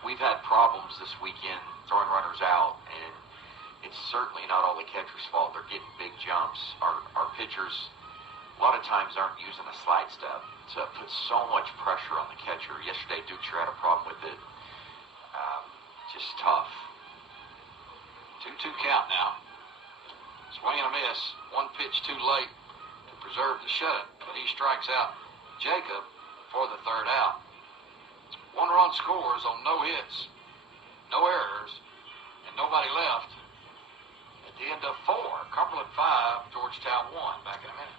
We've had problems this weekend throwing runners out, and it's certainly not all the catcher's fault. They're getting big jumps. Our pitchers, a lot of times, aren't using a slide step. So it puts so much pressure on the catcher. Yesterday, Ducher had a problem with it. Just tough. 2-2 count now. Swing and a miss. 1 pitch too late to preserve the shutout, but he strikes out Jacob for the third out. 1 run scores on no hits, no errors, and nobody left. At the end of 4, Cumberland 5, Georgetown 1. Back in a minute.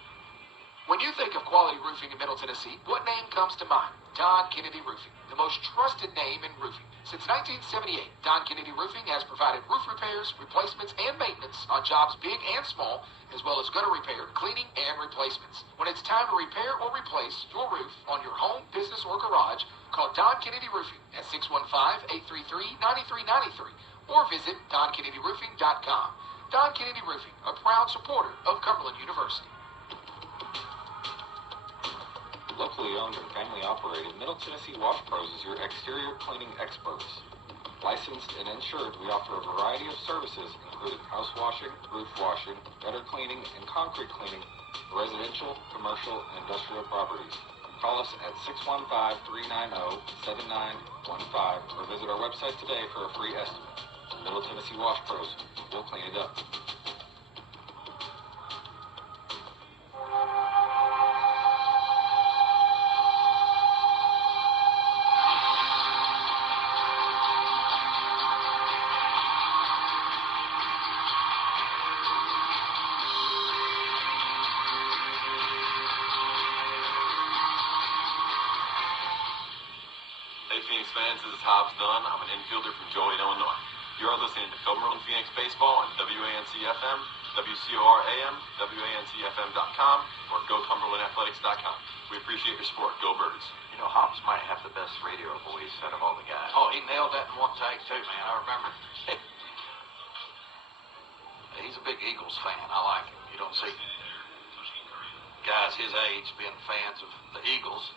When you think of quality roofing in Middle Tennessee, what name comes to mind? Don Kennedy Roofing, the most trusted name in roofing. Since 1978, Don Kennedy Roofing has provided roof repairs, replacements, and maintenance on jobs big and small, as well as gutter repair, cleaning, and replacements. When it's time to repair or replace your roof on your home, business, or garage, call Don Kennedy Roofing at 615-833-9393 or visit DonKennedyRoofing.com. Don Kennedy Roofing, a proud supporter of Cumberland University. Locally owned and family operated, Middle Tennessee Wash Pros is your exterior cleaning experts. Licensed and insured, we offer a variety of services including house washing, roof washing, gutter cleaning, and concrete cleaning for residential, commercial, and industrial properties. Call us at 615-390-7915 or visit our website today for a free estimate. Middle Tennessee Wash Pros, we'll clean it up. Phoenix fans, this is Hobbs Dunn. I'm an infielder from Joliet, Illinois. You're listening to Cumberland Phoenix Baseball on WANC FM WCORAM, WANCFM.com, or GoCumberlandAthletics.com. We appreciate your support. Go Birds. You know, Hobbs might have the best radio voice out of all the guys. Oh, he nailed that in one take, too, man. I remember. He's a big Eagles fan. I like him. You don't see guys his age being fans of the Eagles.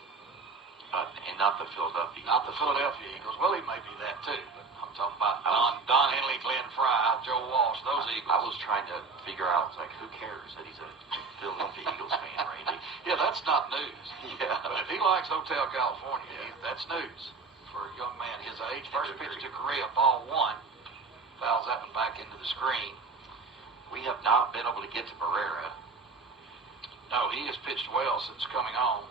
And not the Philadelphia Eagles. Not the Philadelphia Eagles. Well, he may be that, too. But I'm talking about Don Henley, Glenn Fry, Joe Walsh, those Eagles. I was trying to figure out, like, who cares that he's a Philadelphia Eagles fan, Randy? Yeah, that's not news. Yeah. But if he likes Hotel California, that's news for a young man his age. First pitch to Correa, ball one. Fouls that one back into the screen. We have not been able to get to Barrera. No, he has pitched well since coming on.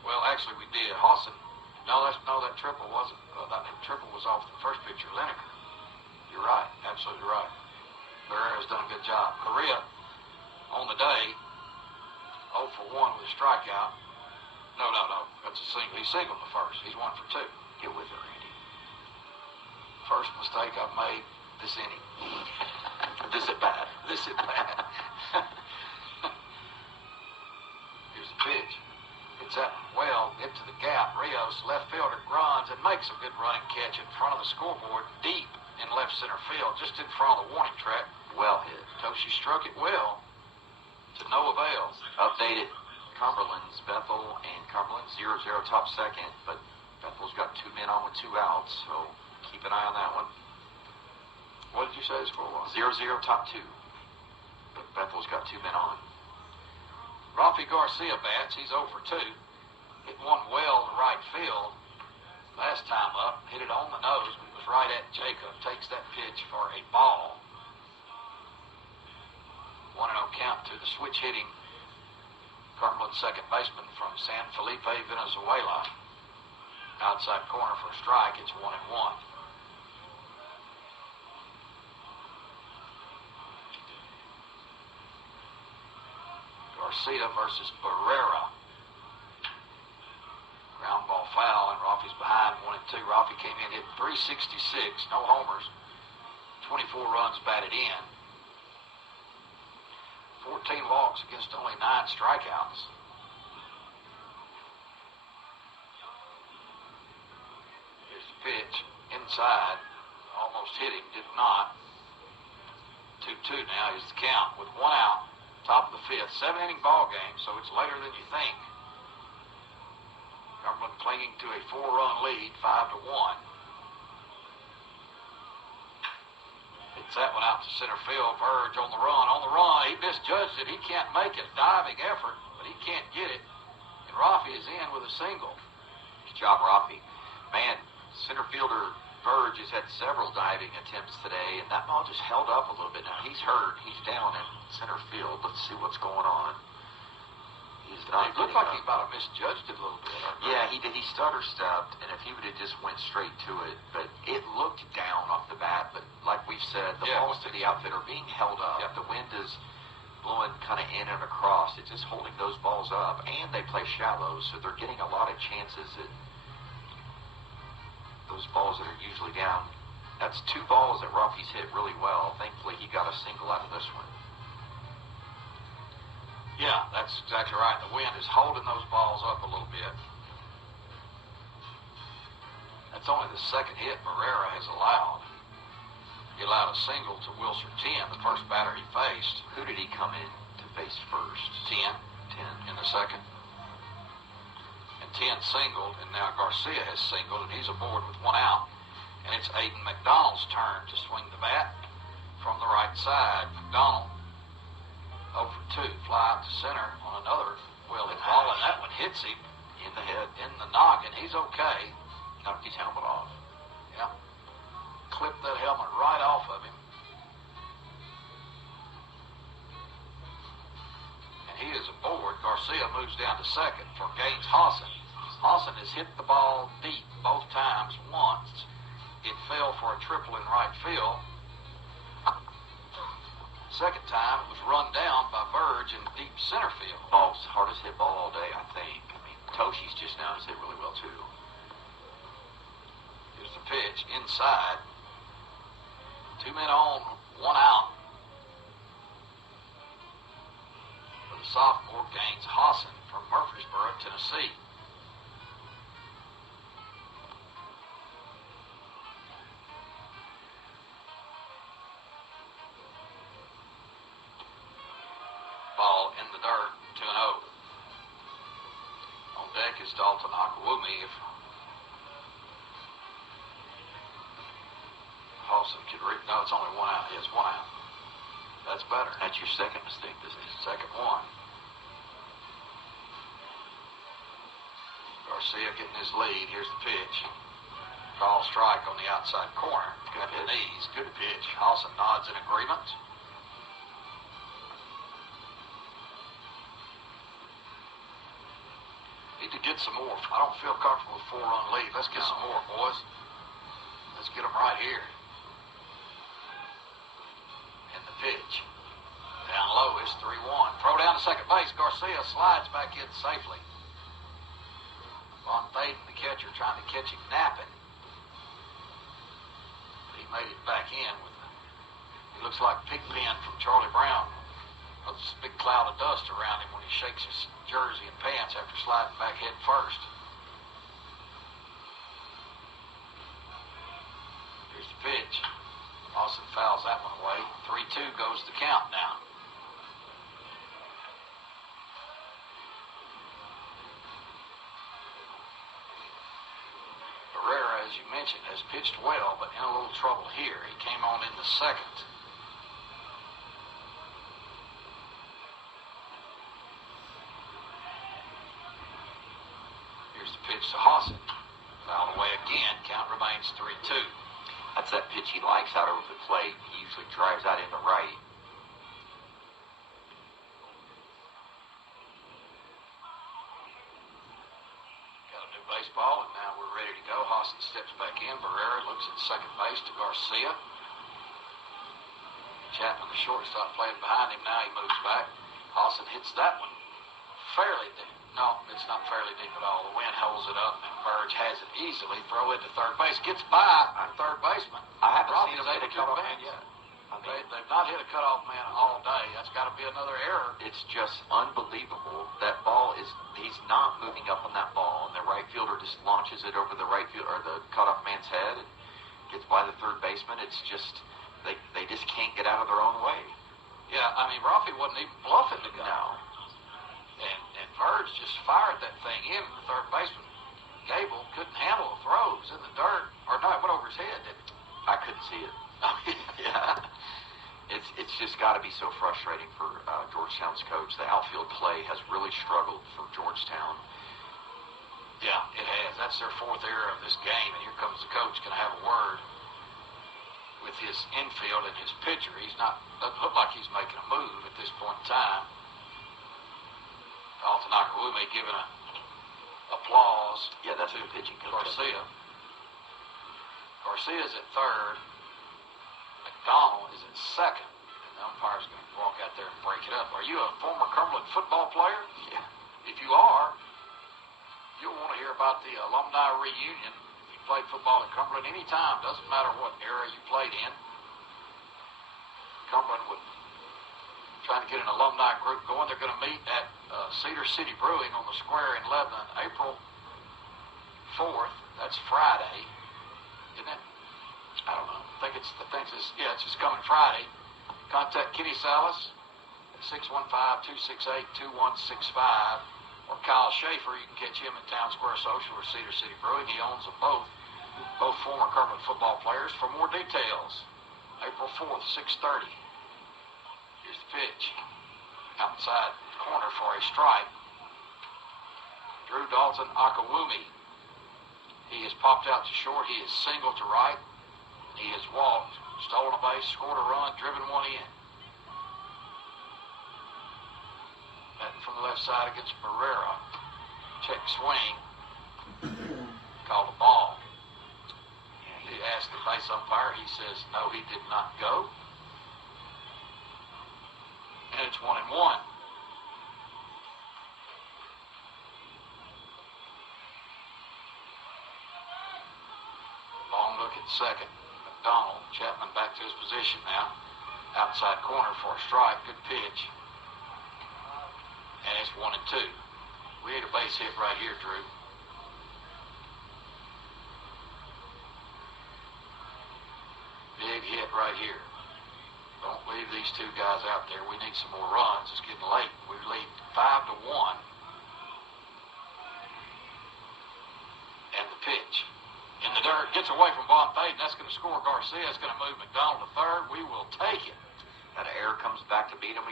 Well, actually, we did. Hawson. No, that triple wasn't. That triple was off the first pitcher, Lineker. You're right. Absolutely right. Barrera's done a good job. Correa, on the day, 0 for 1 with a strikeout. No. That's a single. He singled the first. He's 1 for 2. Get with it, Randy. First mistake I've made this inning. This at bat. This at bat. Here's the pitch. It's up well into the gap. Rios, left fielder, runs and makes a good running catch in front of the scoreboard, deep in left center field, just in front of the warning track. Well hit. Toshi struck it well to no avail. Updated Cumberland's Bethel and Cumberland 0-0 top second, but Bethel's got 2 men on with 2 outs, so keep an eye on that one. What did you say the score was? 0-0 top 2, but Bethel's got 2 men on. Rafi Garcia bats. He's 0 for 2. Hit one well to right field. Last time up, hit it on the nose, but it was right at Jacob. Takes that pitch for a ball. 1-0 count to the switch hitting Cumberland second baseman from San Felipe, Venezuela. Outside corner for a strike. It's 1-1. Garcia versus Barrera. Ground ball foul, and Rafi's behind 1-2. Rafi came in, hit 366, no homers, 24 runs batted in, 14 walks against only 9 strikeouts. Here's the pitch, inside, almost hit him, did not. 2-2 now is the count with 1 out. Top of the 5th, 7-inning ball game, so it's later than you think. Cumberland clinging to a 4-run lead, 5-1. Hits that one out to center field. Verge on the run. He misjudged it. He can't make it. Diving effort, but he can't get it. And Rafi is in with a single. Good job, Rafi. Man, center fielder Verge has had several diving attempts today, and that ball just held up a little bit. Now, he's hurt. He's down in center field. Let's see what's going on. He's not. It looked like he about misjudged it a little bit. Yeah, he did. He stutter-stepped, and if he would have just went straight to it, but it looked down off the bat. But like we've said, the balls to the outfit are being held up. The wind is blowing kind of in and across. It's just holding those balls up, and they play shallow, so they're getting a lot of chances at those balls that are usually down. That's 2 balls that Rafi's hit really well. Thankfully, he got a single out of this one. Yeah, that's exactly right. The wind is holding those balls up a little bit. That's only the second hit Barrera has allowed. He allowed a single to Wilson 10, the first batter he faced. Who did he come in to face first? 10 in the second. 10 singled, and now Garcia has singled, and he's aboard with 1 out. And it's Aiden McDonald's turn to swing the bat from the right side. McDonald, 0 for 2, fly out to center on another well-hit ball, and that one hits him in the head, in the noggin. He's okay. Knocked his helmet off. Yeah. Clipped that helmet right off of him. And he is aboard. Garcia moves down to second for Gaines Hawson. Hawson has hit the ball deep both times. Once it fell for a triple in right field. Second time it was run down by Verge in deep center field. Ball's hardest hit ball all day, I think. I mean, Toshi's just now has hit really well too. Here's the pitch inside. 2 men on, 1 out. sophomore, Gaines Hosson from Murfreesboro, Tennessee. Ball in the dirt, 2-0. On deck is Dalton Akawumi. If Hosson could read, no, it's only 1 out. He has 1 out. That's better. That's your second mistake this is. Second one. Garcia getting his lead. Here's the pitch. Call strike on the outside corner. Got the knees. Good pitch. Hosson nods in agreement. Need to get some more. I don't feel comfortable with 4-run lead. Let's get some more, boys. Let's get them right here. And the pitch. Down low is 3-1. Throw down to second base. Garcia slides back in safely. Von Thaden, the catcher, trying to catch him napping. He made it back in with he looks like Pigpen from Charlie Brown. With this big cloud of dust around him when he shakes his jersey and pants after sliding back head first. Here's the pitch. Austin fouls that one away. 3-2 goes the count now. Barrera, as you mentioned, has pitched well, but in a little trouble here. He came on in the second. Here's the pitch to Hosson. Fouled away again. Count remains 3-2. That's that pitch he likes out over the plate. He usually drives that into right. Got a new baseball, and now we're ready to go. Hosson steps back in. Barrera looks at second base to Garcia. Chapman, the shortstop, playing behind him. Now he moves back. Hosson hits that one fairly deep. No, it's not fairly deep at all. The wind holds it up, and Burge has it easily. Throw it to third base. Gets by third baseman. I haven't Robbie seen him is hit able a to cutoff advance. man yet. They've not hit a cutoff man all day. That's got to be another error. It's just unbelievable. That ball is, he's not moving up on that ball, and the right fielder just launches it over the right field or the cutoff man's head and gets by the third baseman. It's just, they just can't get out of their own way. Yeah, I mean, Rafi wasn't even bluffing to go. No. And Verge just fired that thing in. The third baseman, Gable, couldn't handle the throw. It was in the dirt. Or no, it went over his head, didn't it? I couldn't see it. Yeah. It's just got to be so frustrating for Georgetown's coach. The outfield play has really struggled for Georgetown. Yeah, it has. That's their fourth error of this game, and here comes the coach going to have a word with his infield and his pitcher. Doesn't look like he's making a move at this point in time. Dalton Akawumi giving applause. Yeah, that's a good pitching coach. Garcia. Garcia's at third. McDonald is at second. And the umpire's going to walk out there and break it up. Are you a former Cumberland football player? Yeah. If you are, you'll want to hear about the alumni reunion. If you played football at Cumberland anytime, doesn't matter what era you played in. Cumberland would trying to get an alumni group going. They're going to meet at Cedar City Brewing on the square in Lebanon, April 4th. That's Friday, isn't it? I don't know. I think it's just coming Friday. Contact Kenny Salas at 615-268-2165 or Kyle Schaefer. You can catch him at Town Square Social or Cedar City Brewing. He owns them both former Cumberland football players. For more details, April 4th, 6:30. Here's the pitch. Outside corner for a strike. Drew Dalton Akawumi. He has popped out to short. He is single to right. He has walked, stolen a base, scored a run, driven one in. Batting from the left side against Barrera. Check swing. Called a ball. He asked the base umpire. He says, no, he did not go. And it's 1-1. Long look at second. McDonald. Chapman back to his position now. Outside corner for a strike. Good pitch. That's 1 and 2. We need a base hit right here, Drew. Big hit right here. Don't leave these two guys out there. We need some more runs. It's getting late. We lead 5-1. And the pitch. In the dirt. Gets away from Von Thaden. That's going to score Garcia. It's going to move McDonald to third. We will take it. That error comes back to beat him,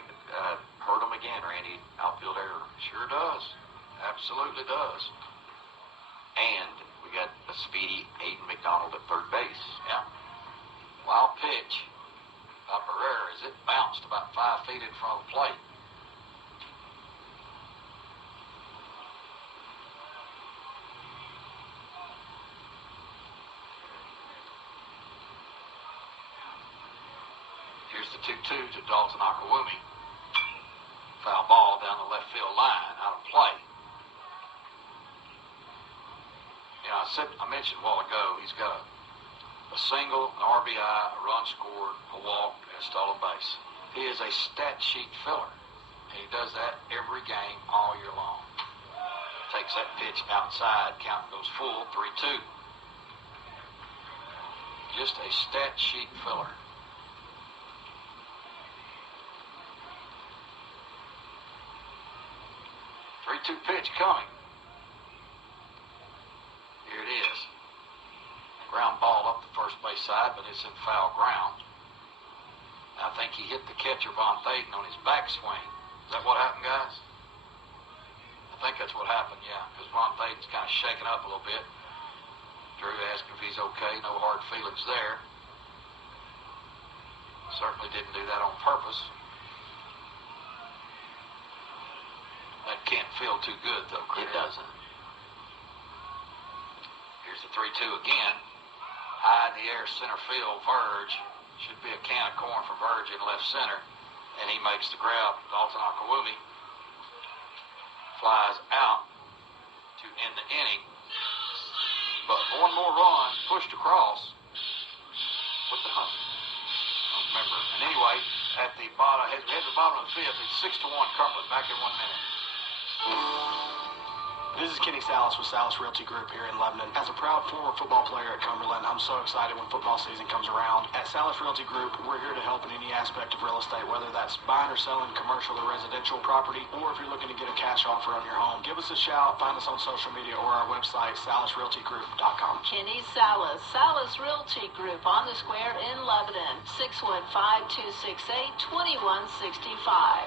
hurt him again, Randy. Outfield error. Sure does. Absolutely does. And we got a speedy Aiden McDonald at third base. Yeah. Wild pitch by Barrera as it bounced about 5 feet in front of the plate. Here's the 2-2 to Dalton Akawumi. Foul ball down the left field line, out of play. You know, I mentioned a while ago, he's got a single, an RBI, a run scored, a walk, and a stolen base. He is a stat sheet filler. And he does that every game all year long. Takes that pitch outside, count goes full, 3-2. Just a stat sheet filler. Three-two pitch coming. Here it is. Ground ball up the first base side, but it's in foul ground. I think he hit the catcher, Von Thaden, on his backswing. Is that what happened, guys? I think that's what happened, yeah, because Von Thaden's kind of shaking up a little bit. Drew asked if he's okay. No hard feelings there. Certainly didn't do that on purpose. That can't feel too good, though, Chris. It doesn't. Here's the 3-2 again. High in the air, center field, Verge. Should be a can of corn for Verge in left center. And he makes the grab. Dalton Akawumi flies out to end the inning. But one more run pushed across with the hunt. I don't remember. And anyway, at the bottom of the fifth, it's 6-1 Cumberland. Back in 1 minute. This is Kenny Salas with Salas Realty Group here in Lebanon. As a proud former football player at Cumberland, I'm so excited when football season comes around. At Salas Realty Group, we're here to help in any aspect of real estate, whether that's buying or selling commercial or residential property, or if you're looking to get a cash offer on your home. Give us a shout, find us on social media or our website, salasrealtygroup.com. Kenny Salas, Salas Realty Group on the square in Lebanon, 615-268-2165.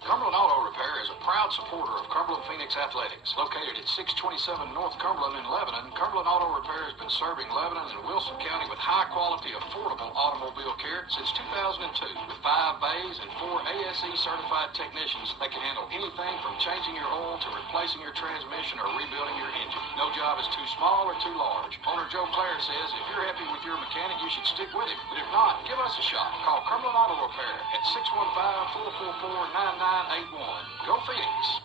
Cumberland Auto Repair is a proud supporter of Cumberland Phoenix Athletics. Located at 627 North Cumberland in Lebanon, Cumberland Auto Repair has been serving Lebanon and Wilson County with high-quality, affordable automobile care since 2002. With 5 bays and 4 ASE certified technicians, they can handle anything from changing your oil to replacing your transmission or rebuilding your engine. No job is too small or too large. Owner Joe Clare says if you're happy with your mechanic, you should stick with him. But if not, give us a shot. Call Cumberland Auto Repair at 615-444-9981. Go Phoenix.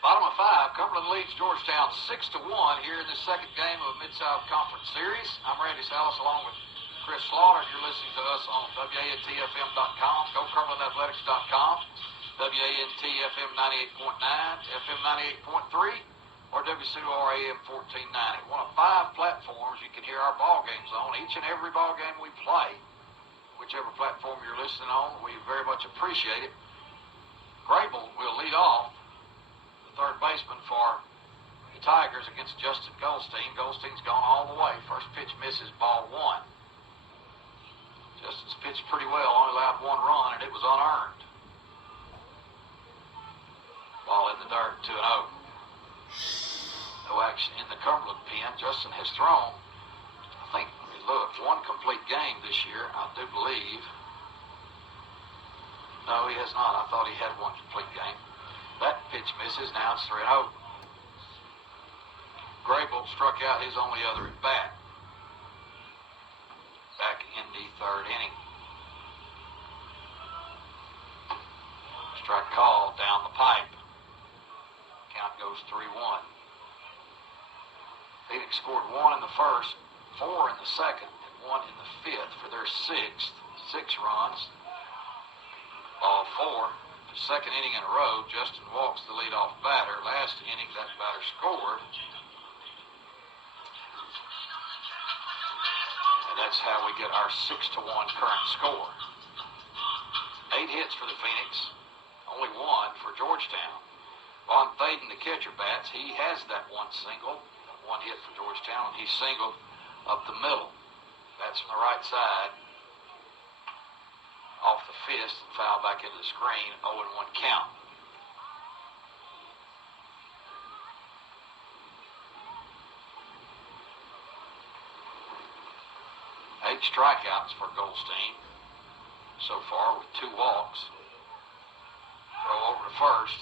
Bottom of 5, Cumberland leads Georgetown 6-1 here in the second game of a Mid-South Conference Series. I'm Randy Salas along with Chris Slaughter. You're listening to us on WANTFM.com, GoCumberlandAthletics.com, WANTFM 98.9, FM 98.3, or WCORAM 1490. One of 5 platforms you can hear our ball games on. Each and every ball game we play, whichever platform you're listening on, we very much appreciate it. Grable will lead off, the third baseman for the Tigers against Justin Goldstein. Goldstein's gone all the way. First pitch misses, ball 1. Justin's pitched pretty well, only allowed 1 run, and it was unearned. Ball in the dirt, 2-0. No action in the Cumberland pen. Justin has thrown, I think, let me look, 1 complete game this year, I do believe. No, he has not. I thought he had 1 complete game. That pitch misses. Now it's 3-0. Grable struck out his only other at bat. Back in the third inning. Strike call down the pipe. Count goes 3-1. Phoenix scored 1 in the first, 4 in the second, and 1 in the fifth for their sixth. 6 runs. Ball 4. The second inning in a row, Justin walks the leadoff batter. Last inning, that batter scored. And that's how we get our 6-1 current score. 8 hits for the Phoenix, only 1 for Georgetown. Von Thaden, the catcher, bats. He has that 1 single, 1 hit for Georgetown, and he singled up the middle. That's from the right side. Off the fist and foul back into the screen. 0-1 count. Eight strikeouts for Goldstein so far with 2 walks. Throw over to first.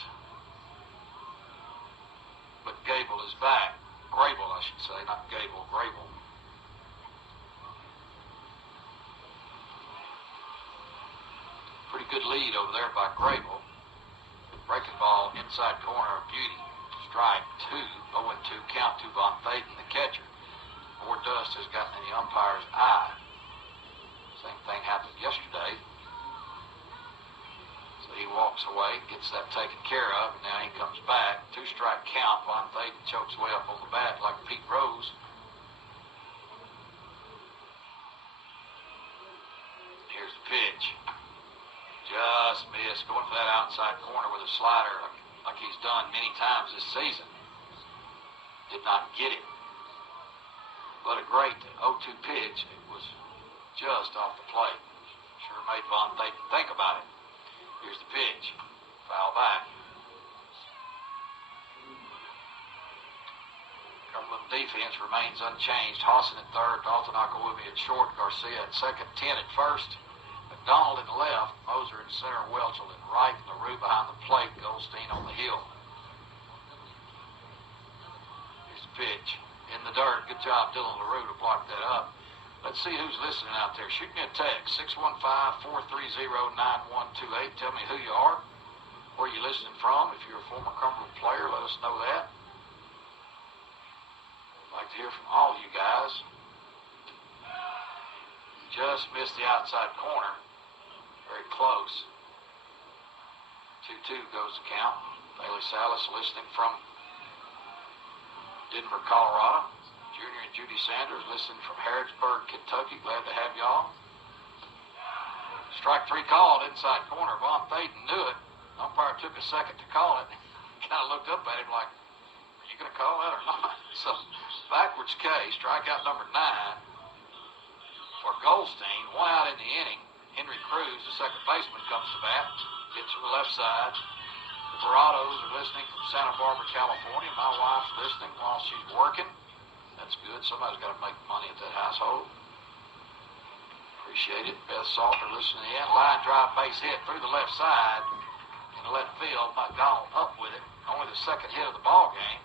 But Gable is back. Grable, I should say, not Gable, Grable. Pretty good lead over there by Grable. Breaking ball inside corner of Beauty. Strike 2. 0-2 count to Von Thaden, the catcher. More dust has gotten in the umpire's eye. Same thing happened yesterday. So he walks away, gets that taken care of, and now he comes back. 2-strike count. Von Thaden chokes way up on the bat like Pete Rose. Here's the pitch. Just missed, going for that outside corner with a slider like he's done many times this season. Did not get it. But a great 0-2 pitch. It was just off the plate. Sure made Von Thaden think about it. Here's the pitch. Foul back. Cumberland defense remains unchanged. Hawson at third, Dalton Akawumi at short, Garcia at second, 10 at first. McDonald in left, Moser in center, Welchel in right, and LaRue behind the plate, Goldstein on the hill. Here's the pitch. In the dirt. Good job, Dylan LaRue, to block that up. Let's see who's listening out there. Shoot me a text, 615-430-9128. Tell me who you are, where you're listening from. If you're a former Cumberland player, let us know that. I'd like to hear from all you guys. Just missed the outside corner. Very close. 2-2 goes the count. Bailey Salas listening from Denver, Colorado. Junior and Judy Sanders listening from Harrodsburg, Kentucky. Glad to have y'all. Strike 3 called inside corner. Von Thaden knew it. Umpire took a second to call it. Kind of looked up at him like, are you going to call that or not? So, backwards K, strikeout number 9. For Goldstein, 1 out in the inning. Henry Cruz, the second baseman, comes to bat. Gets from the left side. The Verados are listening from Santa Barbara, California. My wife's listening while she's working. That's good. Somebody's got to make money at that household. Appreciate it. Beth Salter listening in. Line drive base hit through the left side. In the left field, McDonald up with it. Only the second hit of the ball game.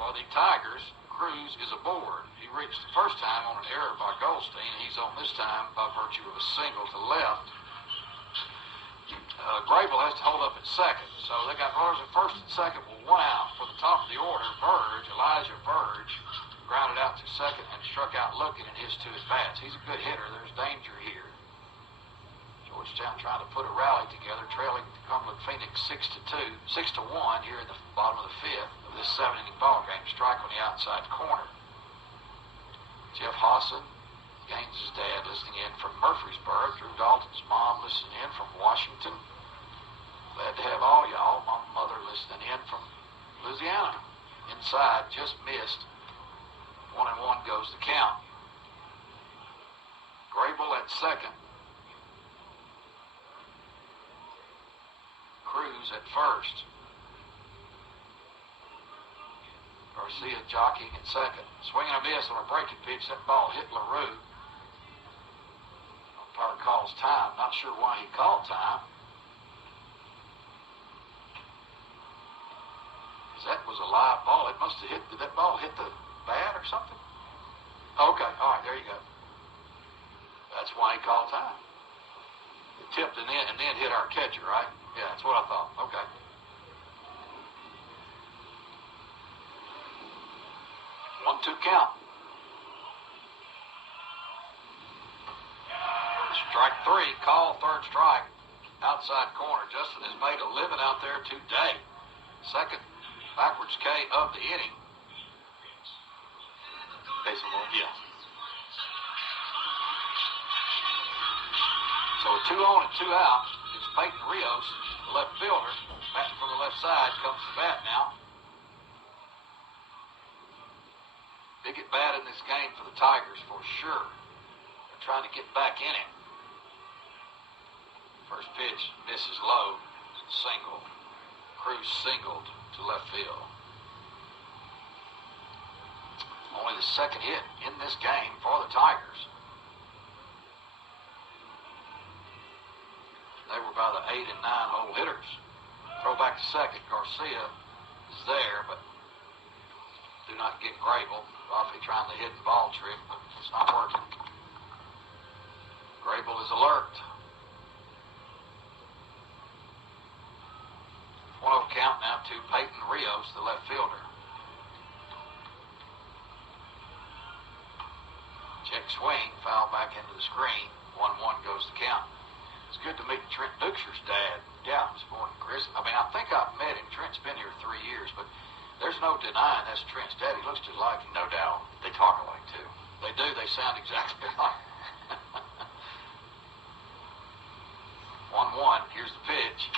For the Tigers, Cruz is aboard. He reached the first time on an error by Goldstein. He's on this time by virtue of a single to left. Grable has to hold up at second. So they got runners at first and second with 1 out. For the top of the order, Elijah Verge, grounded out to second and struck out looking in his 2 at-bats. He's a good hitter. There's danger here. Georgetown trying to put a rally together, trailing Cumberland Phoenix 6-1 here in the bottom of the 5th of this 7-inning ball game. Strike on the outside corner. Jeff Hawson, Gaines's dad, listening in from Murfreesboro. Drew Dalton's mom listening in from Washington. Glad to have all y'all. My mother listening in from Louisiana. Inside, just missed. 1-1 goes the count. Grable at second. Cruz at first. Garcia jockeying at second. Swinging a miss on a breaking pitch. That ball hit LaRue. Umpire calls time. Not sure why he called time. That was a live ball. It must have hit. Did that ball hit the bat or something? Okay. All right. There you go. That's why he called time. It tipped and then our catcher, right? Yeah, that's what I thought. Okay. One-two count. Strike three, call third strike. Outside corner. Justin has made a living out there today. Second backwards K of the inning. Base on ball? Yeah. So 2 on and 2 out. It's Peyton Rios, the left fielder. Batting from the left side comes the bat now. Big at bat in this game for the Tigers for sure. They're trying to get back in it. First pitch misses low. Single. Cruz singled to left field. Only the second hit in this game for the Tigers. They were by the 8 and 9 hole hitters. Throw back to second. Garcia is there, but do not get Grable. Rafi trying the hidden ball trick, but it's not working. Grable is alert. 1-0 count now to Peyton Rios, the left fielder. Check swing, foul back into the screen. 1-1 goes the count. It's good to meet Trent Duxer's dad. Yeah, this morning, Chris. I mean, I think I've met him. Trent's been here 3 years, but there's no denying that's Trent's dad. He looks just like him. No doubt. They talk alike, too. They do. They sound exactly like. 1-1. Here's the pitch.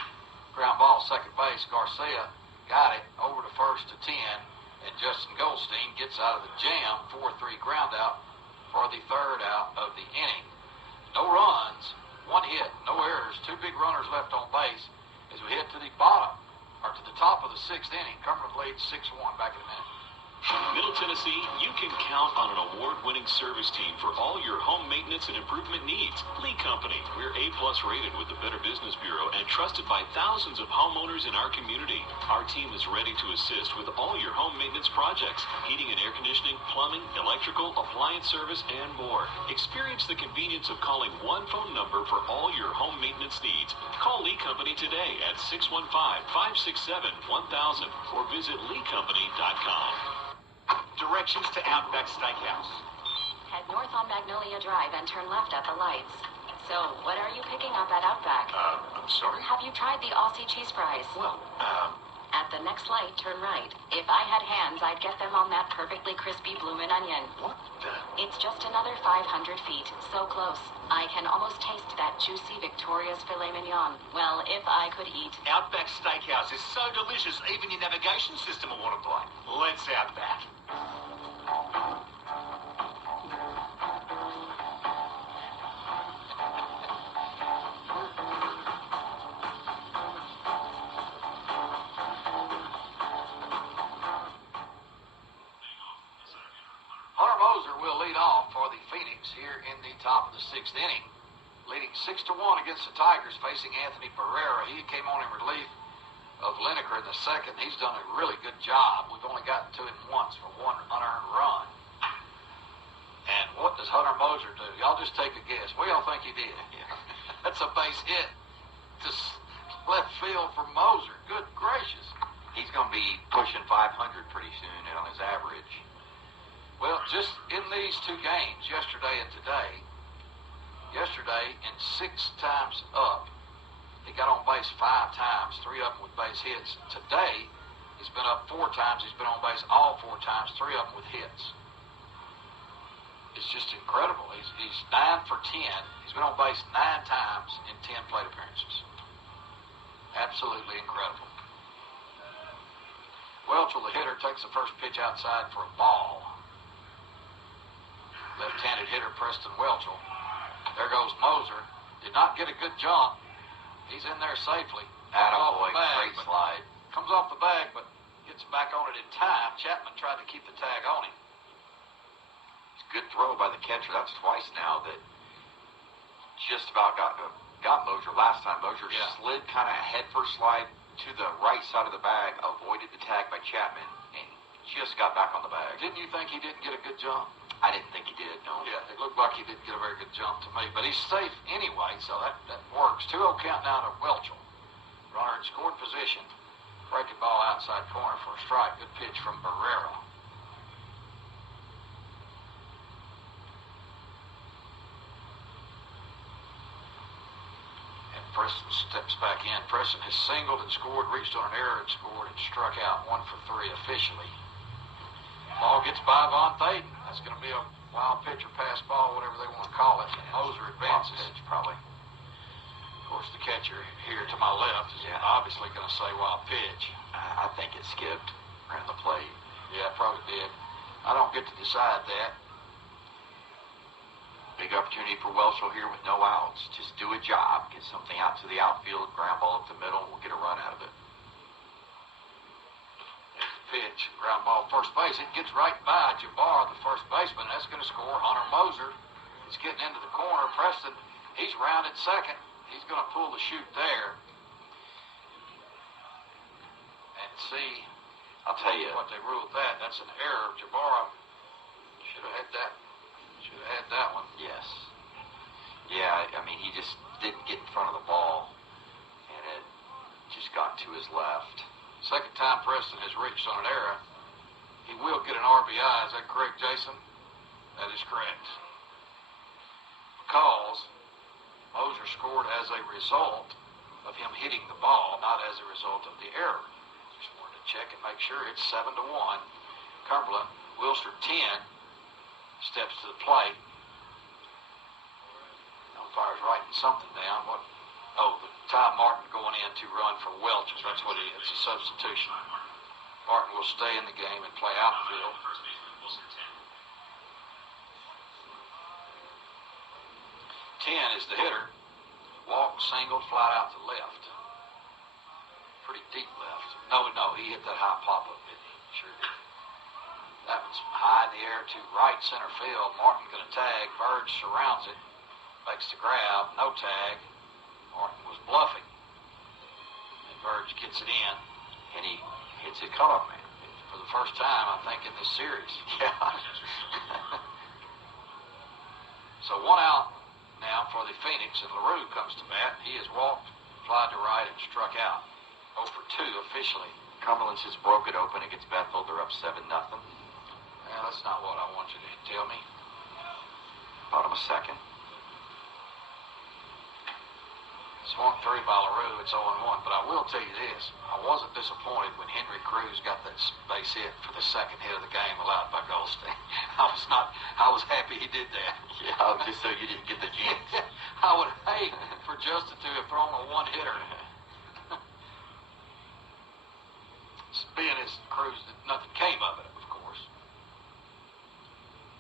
Ground ball, second base. Garcia got it over to first to 10, and Justin Goldstein gets out of the jam. 4-3 ground out for the third out of the inning. No runs, 1 hit, no errors, 2 big runners left on base as we head to the bottom, or to the top of the 6th inning. Cumberland leads 6-1. Back in a minute. Middle Tennessee, you can count on an award-winning service team for all your home maintenance and improvement needs. Lee Company, we're A-plus rated with the Better Business Bureau and trusted by thousands of homeowners in our community. Our team is ready to assist with all your home maintenance projects, heating and air conditioning, plumbing, electrical, appliance service, and more. Experience the convenience of calling one phone number for all your home maintenance needs. Call Lee Company today at 615-567-1000 or visit leecompany.com. Directions to Outback Steakhouse. Head north on Magnolia Drive and turn left at the lights. So, what are you picking up at Outback? I'm sorry? Have you tried the Aussie cheese fries? Well, At the next light, turn right. If I had hands, I'd get them on that perfectly crispy bloomin' onion. What the? It's just another 500 feet. So close. I can almost taste that juicy Victoria's filet mignon. Well, if I could eat. Outback Steakhouse is so delicious, even your navigation system will want to play. Let's Outback. Hunter Moser will lead off for the Phoenix here in the top of the 6th inning. Leading 6-1 against the Tigers, facing Anthony Barrera. He came on in relief of Lineker in the second. He's done a really good job. We've only gotten to him once for 1 unearned run. And what does Hunter Moser do? Y'all just take a guess. What y'all think he did? That's a base hit to left field for Moser. Good gracious. He's going to be pushing 500 pretty soon on his average. Well, just in these 2 games, yesterday and today, yesterday in 6 times up, he got on base 5 times, 3 of them with base hits. Today, he's been up 4 times. He's been on base all 4 times, 3 of them with hits. It's just incredible. He's 9 for 10. He's been on base 9 times in 10 plate appearances. Absolutely incredible. Welchel, the hitter, takes the first pitch outside for a ball. Left-handed hitter Preston Welchel. There goes Moser. Did not get a good jump. He's in there safely. Attaboy, great slide. Comes off the bag, but gets back on it in time. Chapman tried to keep the tag on him. It's a good throw by the catcher. That's twice now that just about got Moser. Last time, Moser slid kind of head first slide to the right side of the bag, avoided the tag by Chapman, and just got back on the bag. Didn't you think he didn't get a good jump? I didn't think he did, no. Yeah, it looked like he didn't get a very good jump to me, but he's safe anyway, so that works. 2-0 count now to Welchel. Runner in scoring position. Breaking ball outside corner for a strike. Good pitch from Barrera. And Preston steps back in. Preston has singled and scored, reached on an error and scored, and struck out 1 for 3 officially. Ball gets by Von Thaden. That's going to be a wild pitch or pass ball, whatever they want to call it. Moser advances. Pitch, probably. Of course, the catcher here to my left is obviously going to say wild pitch. I think it skipped around the plate. Yeah, it probably did. I don't get to decide that. Big opportunity for Welchel here with no outs. Just do a job. Get something out to the outfield. Ground ball up the middle. We'll get a run out of it. Pitch, ground ball, first base. It gets right by Jabbar, the first baseman. That's going to score. Hunter Moser is getting into the corner. Preston, he's rounded second. He's going to pull the chute there. And see, I'll tell you what they ruled that. That's an error. Jabbar should have had that. Should have had that one. Yes. Yeah, I mean, he just didn't get in front of the ball, and it just got to his left. Second time Preston has reached on an error. He will get an RBI. Is that correct, Jason? That is correct. Because Moser scored as a result of him hitting the ball, not as a result of the error. Just wanted to check and make sure it's 7-1. Cumberland, Wilster 10, steps to the plate. Umpire's writing something down. What? Oh, the Ty Martin going in to run for Welch. That's what it is. It's a substitution. Martin will stay in the game and play outfield. 10 is the hitter. Walk, single, fly out to left. Pretty deep left. No, he hit that high pop-up, didn't he? Sure did. That one's high in the air to right center field. Martin going to tag. Burge surrounds it. Makes the grab. No tag. Martin was bluffing. And Burge gets it in. And he hits it cutoff man. For the first time, I think, in this series. Yeah. So 1 out now for the Phoenix, and LaRue comes to bat. He has walked, flied to right, and struck out. 0 for 2 officially. Cumberland's just broke it open against Bethel. They're up 7-0. Yeah, that's not what I want you to tell me. Bottom of second. Swung 3 by LaRue. It's 0-1. But I will tell you this. I wasn't disappointed when Henry Cruz got that base hit for the second hit of the game allowed by Goldstein. I was happy he did that. Yeah, just so you didn't get the jinx. I would hate for Justin to have thrown a one-hitter. Being as Cruz, nothing came of it, of course.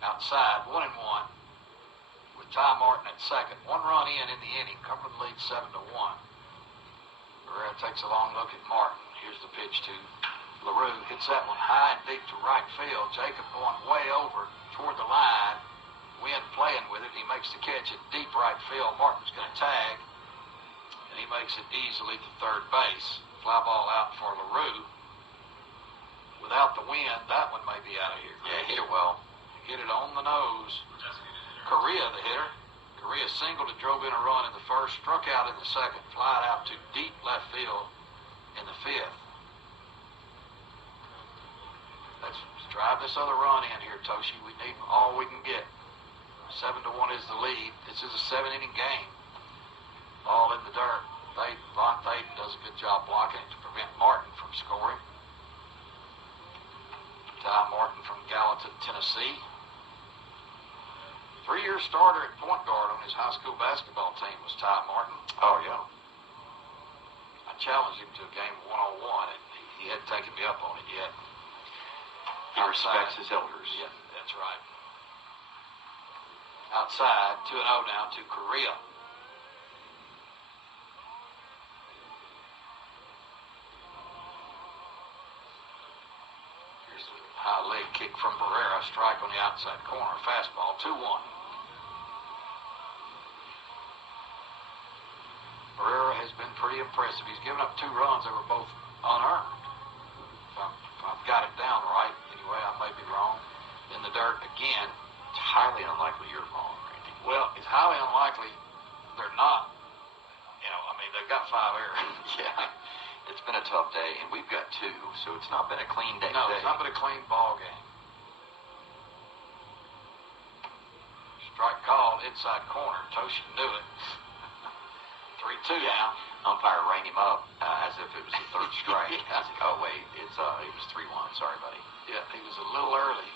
Outside, 1-1. Ty Martin at second. 1 run in the inning. Cumberland leads 7-1. Barrera takes a long look at Martin. Here's the pitch to LaRue. Hits that one high and deep to right field. Jacob going way over toward the line. Wynn playing with it. He makes the catch at deep right field. Martin's going to tag. And he makes it easily to third base. Fly ball out for LaRue. Without the wind, that one may be out of here. Yeah, hit it well. Hit it on the nose. Correa, the hitter. Correa singled and drove in a run in the first, struck out in the second, flied out to deep left field in the fifth. Let's drive this other run in here, Toshi. We need all we can get. 7-1 is the lead. This is a 7-inning game. Ball in the dirt. Von Thaden does a good job blocking it to prevent Martin from scoring. Ty Martin from Gallatin, Tennessee. 3-year starter at point guard on his high school basketball team was Ty Martin. Oh, yeah. I challenged him to a game of 1-on-1, and he hadn't taken me up on it yet. He respects his elders. Yeah, that's right. Outside, 2-0 now to Correa. Here's the high leg kick from Barrera. Strike on the outside corner. Fastball, 2-1. Barrera has been pretty impressive. He's given up 2 runs that were both unearned. If I've got it down right. Anyway, I may be wrong. In the dirt again. It's highly unlikely you're wrong, Randy. Well, it's highly unlikely they're not. They've got 5 errors. Yeah. It's been a tough day, and we've got 2, so it's not been a clean day. No, it's not been a clean ball game. Strike called, inside corner. Toshi knew it. 3-2 now. Umpire rang him up as if it was the 3rd strike. I was like, oh, wait, it was 3-1. Sorry, buddy. Yeah, he was a little early.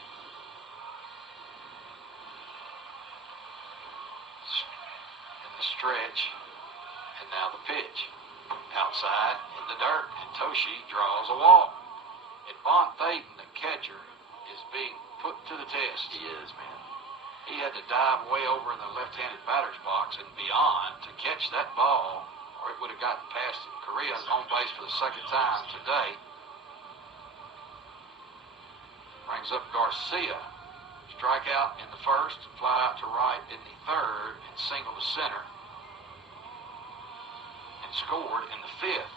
In the stretch, and now the pitch. Outside, in the dirt, and Toshi draws a walk. And Von Thaden, the catcher, is being put to the test. He is, man. He had to dive way over in the left-handed batter's box and beyond to catch that ball, or it would have gotten past him. Correa's on base for the 2nd time today. Brings up Garcia. Strikeout in the 1st, fly out to right in the 3rd, and single to center. And scored in the 5th.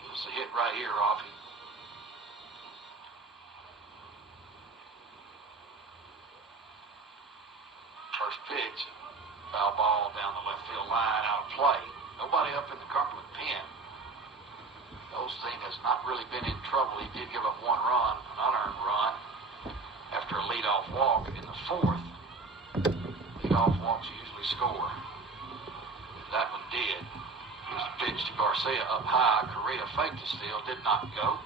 It was a hit right here, Rafi. First pitch, foul ball down the left field line, out of play. Nobody up in the Cumberland pen. Osteen has not really been in trouble. He did give up 1 run, an unearned run, after a leadoff walk in the 4th. Leadoff walks usually score. That one did. Here's the pitch to Garcia up high. Correa faked the steal, did not go.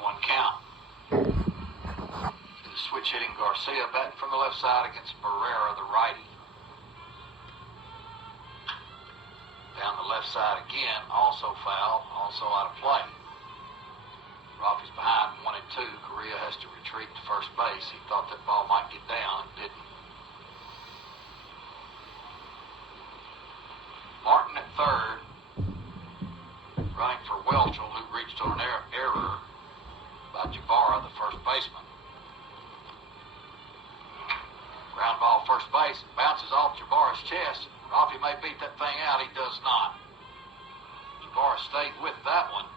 One count. Switch hitting Garcia, batting from the left side against Barrera, the righty. Down the left side again, also foul, also out of play. Rafi's behind 1-2. Correa has to retreat to first base. He thought that ball might get down, it didn't. Martin at 3rd, running for Welchel, who reached on an error by Jabara, the first baseman. Ground ball first base, bounces off Jabara's chest. Rafi may beat that thing out, he does not. Jabara stayed with that one.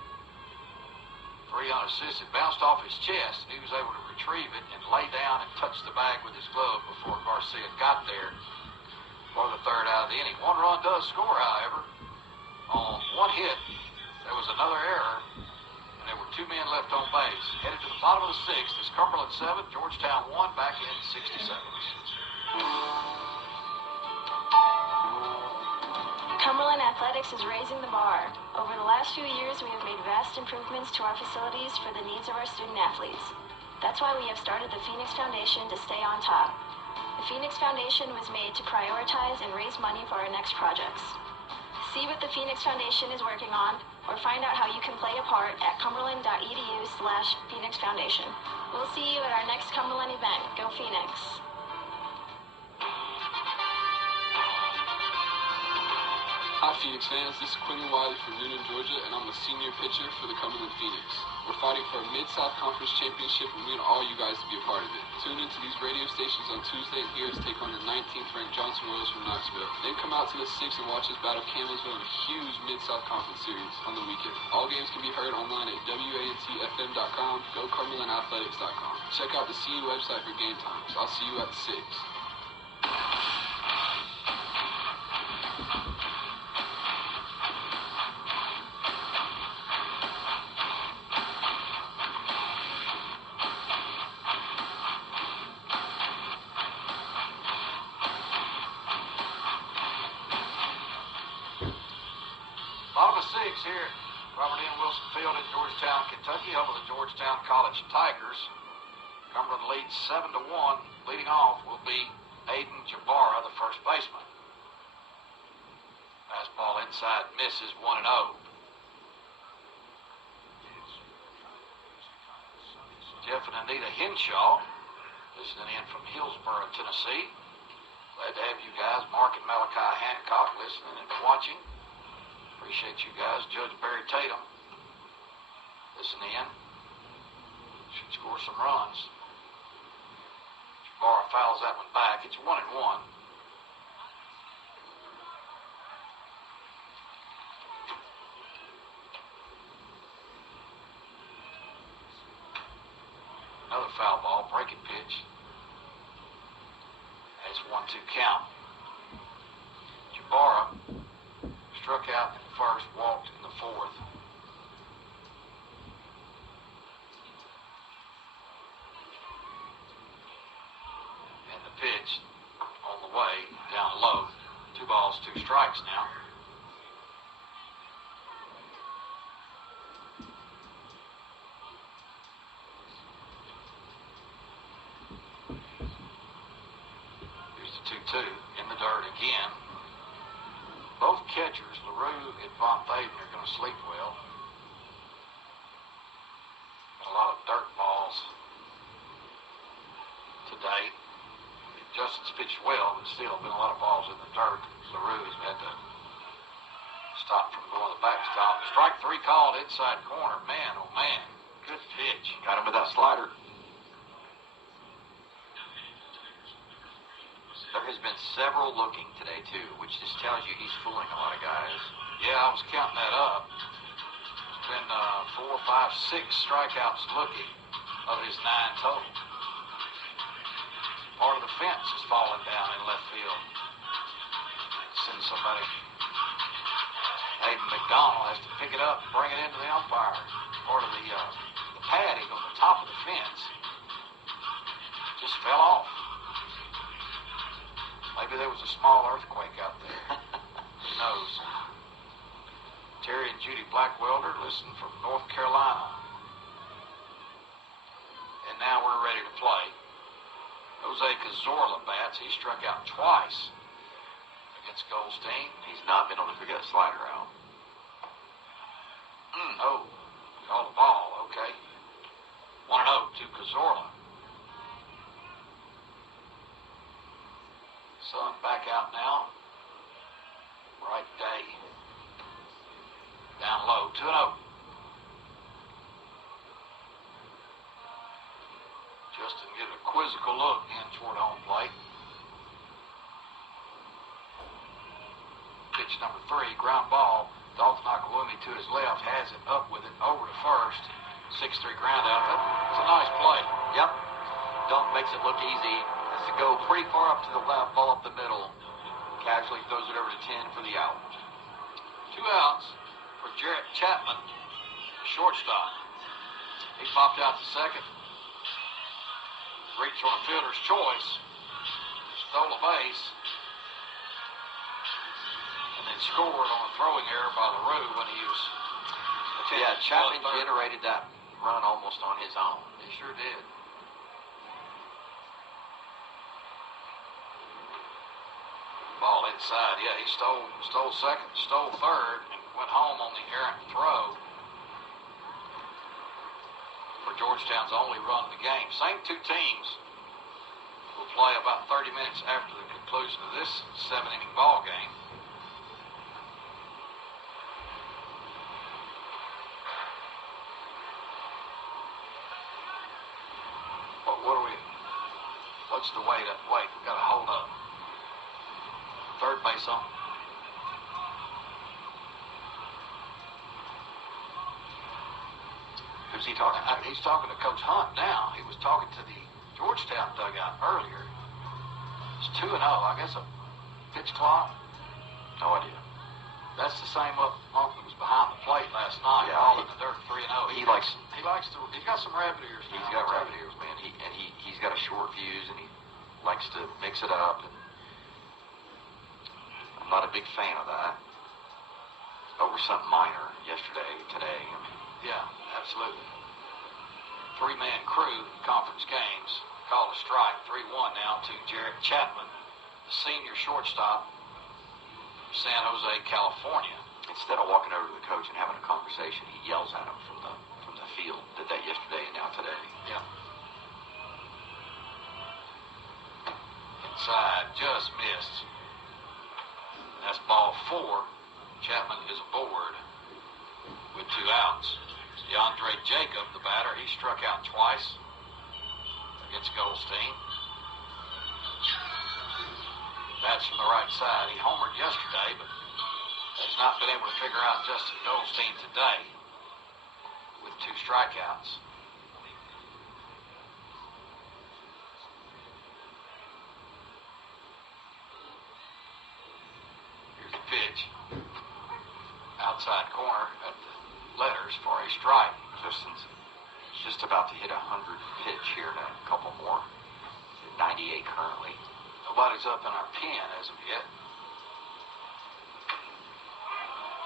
3 unassisted, bounced off his chest, and he was able to retrieve it and lay down and touch the bag with his glove before Garcia got there for the 3rd out of the inning. 1 run does score, however. On 1 hit, there was another error, and there were 2 men left on base. Headed to the bottom of the 6th is Cumberland 7, Georgetown 1, back in 60 seconds. Cumberland Athletics is raising the bar. Over the last few years, we have made vast improvements to our facilities for the needs of our student athletes. That's why we have started the Phoenix Foundation to stay on top. The Phoenix Foundation was made to prioritize and raise money for our next projects. See what the Phoenix Foundation is working on, or find out how you can play a part at cumberland.edu/Phoenix Foundation. We'll see you at our next Cumberland event. Go Phoenix! Hi Phoenix fans, this is Quentin Wiley from Newnan, Georgia, and I'm a senior pitcher for the Cumberland Phoenix. We're fighting for a Mid-South Conference championship, and we want all you guys to be a part of it. Tune into these radio stations on Tuesday and hear us take on the 19th ranked Johnson Royals from Knoxville. Then come out to the 6 and watch us battle Campbellsville in a huge Mid-South Conference series on the weekend. All games can be heard online at WANTFM.com, GoCumberlandAthletics.com. Check out the CU website for game times. I'll see you at the 6. Bottom of 6 here at Robert N. Wilson Field in Georgetown, Kentucky, home of the Georgetown College Tigers. Cumberland leads 7-1. Leading off will be Aiden Jabara, the first baseman. Fastball inside, misses 1-0. Jeff and Anita Henshaw listening in from Hillsborough, Tennessee. Glad to have you guys, Mark and Malachi Hancock, listening and watching. Appreciate you guys. Judge Barry Tatum, listen in. Should score some runs. Jabara fouls that one back. It's 1-1. 1-2 count. Jabara struck out in the first, walked in the fourth. And the pitch on the way, down low. 2 balls, 2 strikes now. Here's the 2-2 in the dirt again. Both catchers, LaRue and Von Thaven, are going to sleep well. Got a lot of dirt balls today. Justin's pitched well, but still been a lot of balls in the dirt. LaRue has had to stop from going to the backstop. Strike 3 called inside corner. Man, oh man. Good pitch. Got him with that slider. There has been several looking today, too, which just tells you he's fooling a lot of guys. Yeah, I was counting that up. There's been 4, 5, 6 strikeouts looking of his 9 total. Part of the fence is falling down in left field. Send somebody. Aiden McDonald has to pick it up and bring it into the umpire. Part of the padding on the top of the fence just fell off. Maybe there was a small earthquake out there. Who knows? Terry and Judy Blackwelder listen from North Carolina. And now we're ready to play. Jose Cazorla bats. He struck out twice against Goldstein. He's not been able to figure that slider out. Oh, called the ball. Okay. 1-0 to Cazorla. Sun back out now. Bright day. Down low. 2-0. Justin gives a quizzical look in toward home plate. Pitch number 3, ground ball. Dalton Akawumi to his left, has it up with it over to first. 6-3 ground out. That's a nice play. Yep. Dunk makes it look easy. Has to go pretty far up to the left, ball up the middle. Casually throws it over to 10 for the out. 2 outs for Jarrett Chapman, shortstop. He popped out to second. Reached on a fielder's choice. Stole a base. And then scored on a throwing error by LaRue when he was... Yeah, Chapman generated that run almost on his own. He sure did. Ball inside. Yeah, he stole second, stole third, and went home on the errant throw for Georgetown's only run of the game. Same 2 teams will play about 30 minutes after the conclusion of this 7-inning ball game. What's the way to wait? We've got to hold up. Third base on. Who's he talking to? He's talking to Coach Hunt now. He was talking to the Georgetown dugout earlier. It's 2-0. I guess a pitch clock. No idea. That's the same ump that was behind the plate last night. Yeah, all in the dirt, 3-0. He likes to. He's got some rabbit ears. He's got rabbit ears, man. He's got a short fuse, and he likes to mix it up. And I'm not a big fan of that. Over something minor yesterday, today. I mean, yeah, absolutely. 3-man crew in conference games. Call a strike. 3-1 now to Jarrett Chapman, the senior shortstop from San Jose, California. Instead of walking over to the coach and having a conversation, he yells at him from the field. Did that yesterday and now today. Yeah. Inside, just missed. That's ball 4. Chapman is aboard with 2 outs. DeAndre Jacob, the batter, he struck out twice against Goldstein. Bats from the right side. He homered yesterday, but has not been able to figure out Justin Goldstein today with 2 strikeouts. pitch. Outside corner at the letters for a strike. Justin's just about to hit 100 pitch here in a couple more. 98 currently. Nobody's up in our pen as of yet.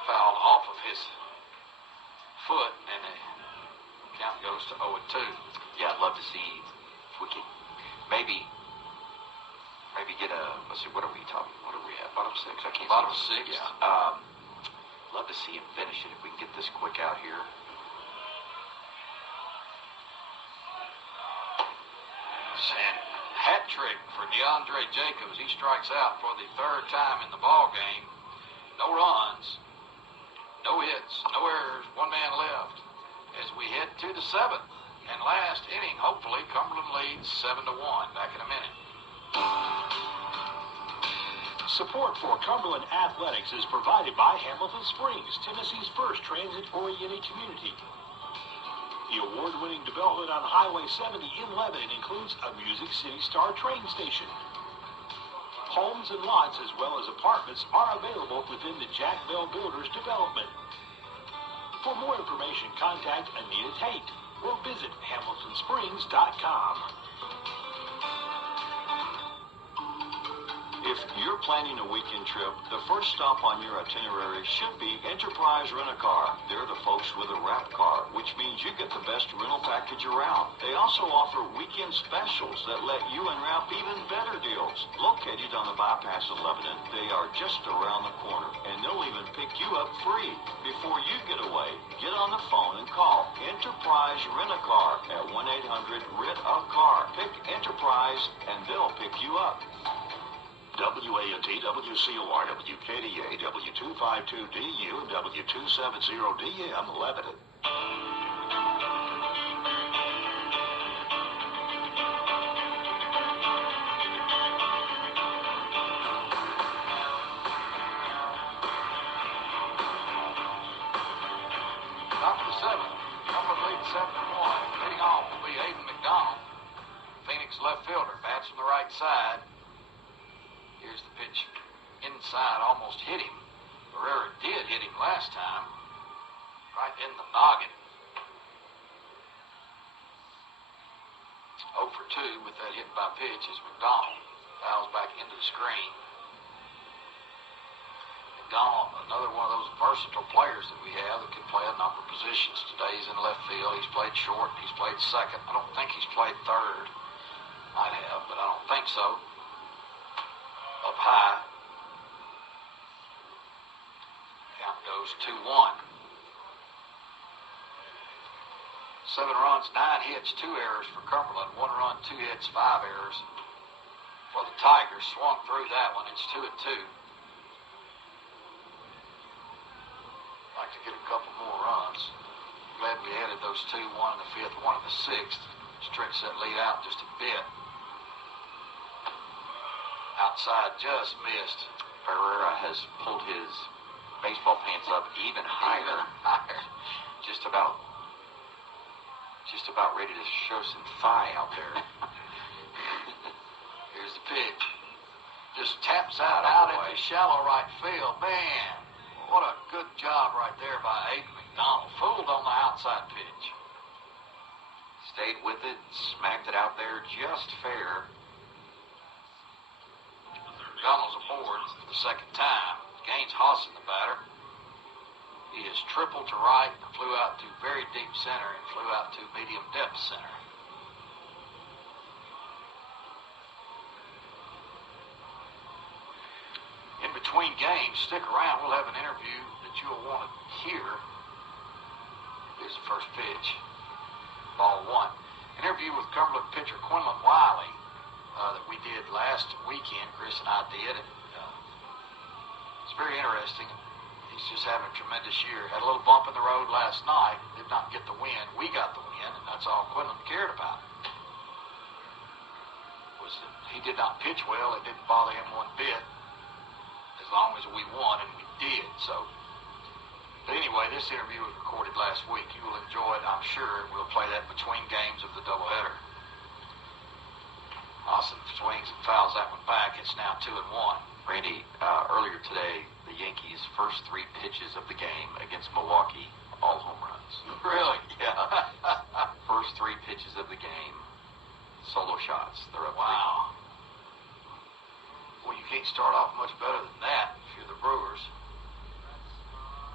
Fouled off of his foot, and the count goes to 0-2. Yeah, I'd love to see if we could maybe get a, let's see, what are we talking, what are we at, bottom six? I can't Bottom see. six? Yeah. Love to see him finish it if we can get this quick out here. And hat trick for DeAndre Jacobs. He strikes out for the third time in the ball game. No runs, no hits, no errors, one man left. As we head to the seventh and last inning, hopefully Cumberland leads 7-1. Back in a minute. Support for Cumberland Athletics is provided by Hamilton Springs, Tennessee's first transit-oriented community. The award-winning development on Highway 70 in Lebanon includes a Music City Star train station. Homes and lots as well as apartments are available within the Jack Bell Builders development. For more information, contact Anita Tate or visit HamiltonSprings.com. If you're planning a weekend trip, the first stop on your itinerary should be Enterprise Rent-A-Car. They're the folks with a wrap car, which means you get the best rental package around. They also offer weekend specials that let you unwrap even better deals. Located on the bypass in Lebanon, they are just around the corner, and they'll even pick you up free. Before you get away, get on the phone and call Enterprise Rent-A-Car at 1-800-RENT-A-CAR. Pick Enterprise, and they'll pick you up. WANT, WCOR, WKDA, W252DU, and W270DM, Lebanon. Top of the seventh. Cumberland leads 7-1. Leading off will be Aiden McDonald. Phoenix left fielder. Bats from the right side. Here's the pitch inside, almost hit him. Barrera did hit him last time, right in the noggin. 0 for 2 with that hit by pitch is McDonald. Fouls back into the screen. McDonald, another one of those versatile players that we have that can play a number of positions. Today he's in left field. He's played short. He's played second. I don't think he's played third. Might have, but I don't think so. Up high. Count goes 2-1. 7 runs, 9 hits, 2 errors for Cumberland. 1 run, 2 hits, 5 errors for the Tigers. Swung through that one. It's 2-2. Like to get a couple more runs. Glad we added those 2, one in the 5th, one in the 6th. Stretch that lead out just a bit. Outside just missed. Barrera has pulled his baseball pants up even higher. Just about ready to show some thigh out there. Here's the pitch. Just taps out into shallow right field. Man, what a good job right there by Aiden McDonald. Fooled on the outside pitch. Stayed with it, smacked it out there just fair. McDonald's aboard for the second time. Gaines Hawson, the batter. He has tripled to right, flew out to very deep center, and flew out to medium depth center. In between games, stick around. We'll have an interview that you'll want to hear. Here's the first pitch. Ball 1. Interview with Cumberland pitcher Quinlan Wiley. That we did last weekend. Chris and I did. And, it's very interesting. He's just having a tremendous year. Had a little bump in the road last night. Did not get the win. We got the win, and that's all Quinlan cared about. Was that he did not pitch well. It didn't bother him one bit. As long as we won, and we did. So, but anyway, this interview was recorded last week. You will enjoy it, I'm sure. We'll play that between games of the doubleheader. Austin swings and fouls that one back. It's now 2-1. Randy, earlier today, the Yankees' first 3 pitches of the game against Milwaukee, all home runs. Really? Yeah. First 3 pitches of the game, solo shots. They're up. Wow. Well, you can't start off much better than that if you're the Brewers.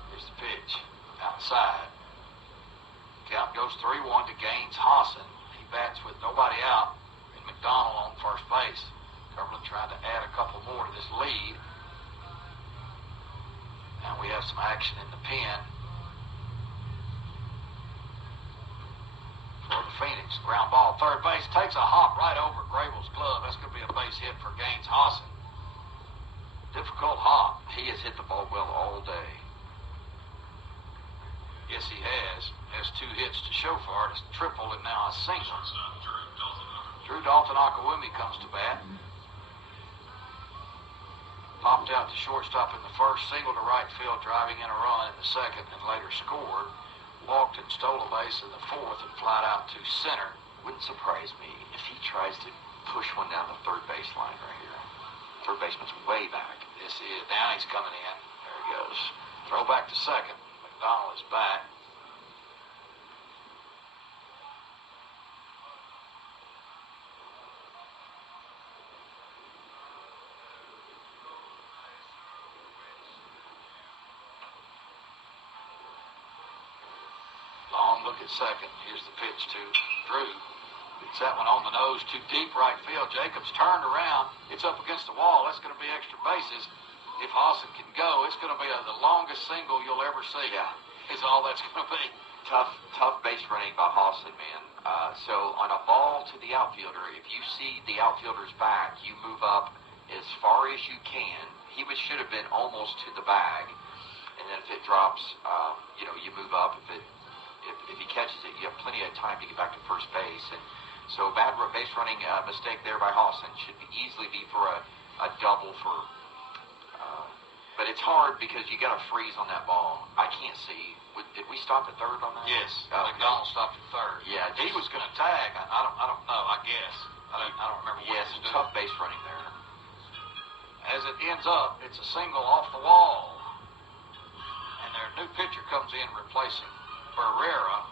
Here's the pitch. Outside. Count goes 3-1 to Gaines Hosson. He bats with nobody out and McDonald on first base. Cumberland trying to add a couple more to this lead. Now we have some action in the pen for the Phoenix. Ground ball, third base, takes a hop right over Grable's glove. That's going to be a base hit for Gaines Hosson. Difficult hop. He has hit the ball well all day. Yes, he has. Has 2 hits to show for it. It's a triple and now a single. Drew Dalton Akawumi comes to bat. Popped out to shortstop in the first, single to right field, driving in a run in the second, and later scored. Walked and stole a base in the fourth and flied out to center. Wouldn't surprise me if he tries to push one down the third baseline right here. Third baseman's way back. This is, now he's coming in. There he goes. Throw back to second. McDonald is back. Long look at second. Here's the pitch to Drew. It's that one on the nose to deep right field. Jacobs turned around. It's up against the wall. That's going to be extra bases. If Hosson can go, it's going to be the longest single you'll ever see. Yeah. Is all that's going to be. Tough base running by Hosson, man. So on a ball to the outfielder, if you see the outfielder's back, you move up as far as you can. He should have been almost to the bag. And then if it drops, you move up. If he catches it, you have plenty of time to get back to first base. And so bad base running mistake there by Hosson should easily be for a double for. But it's hard because you got to freeze on that ball. I can't see. Did we stop at third on that? Yes. Oh, McDonald stopped at third. Yeah. He was going to tag. I don't know. I guess. I don't remember. Yes. What he was Tough doing. base running there. As it ends up, it's a single off the wall, and their new pitcher comes in replacing Barrera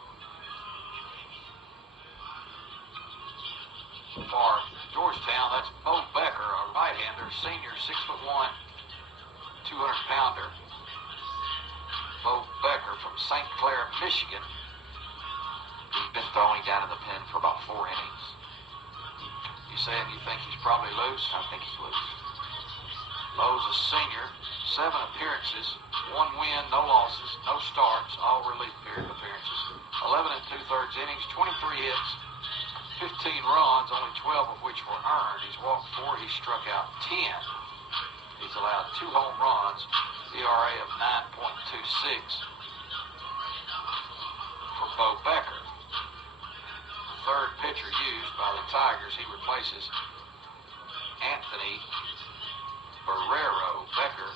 for Georgetown. That's Bo Becker, a right-hander, senior, 6'1", 200-pounder. Bo Becker from St. Clair, Michigan. He's been throwing down in the pen for about 4 innings. You saying you think he's probably loose? I think he's loose. Lowe's a senior, 7 appearances, 1 win, no losses, no starts, all relief period appearances. 11 2/3 innings, 23 hits, 15 runs, only 12 of which were earned. He's walked 4, he's struck out 10. He's allowed 2 home runs, ERA of 9.26 for Bo Becker. Third pitcher used by the Tigers. He replaces Anthony Barrero. Becker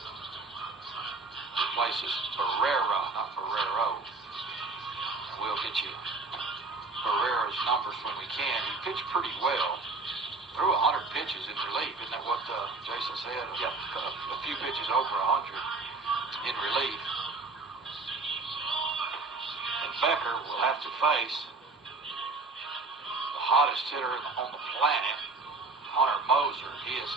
replaces Barrera, not Barrero. And we'll get you Barrera's numbers when we can. He pitched pretty well. Threw 100 pitches in relief. Isn't that what Jason said? Yep. A few pitches over 100 in relief. And Becker will have to face the hottest hitter on the planet, Hunter Moser. He is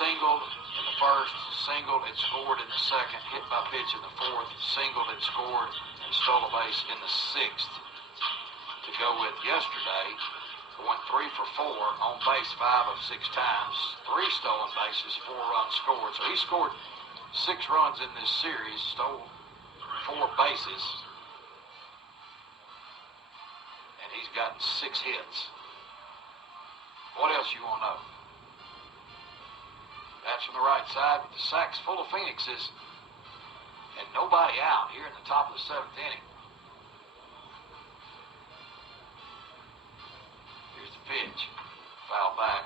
singled in the first, singled and scored in the second, hit by pitch in the fourth, singled and scored and stole a base in the sixth. To go with yesterday, went 3 for 4 on base 5 of 6 times, 3 stolen bases, 4 runs scored. So he scored 6 runs in this series, stole 4 bases, and he's gotten 6 hits. What else you want to know? That's from the right side with the sacks full of Phoenixes and nobody out here in the top of the 7th inning. Here's the pitch. Foul back.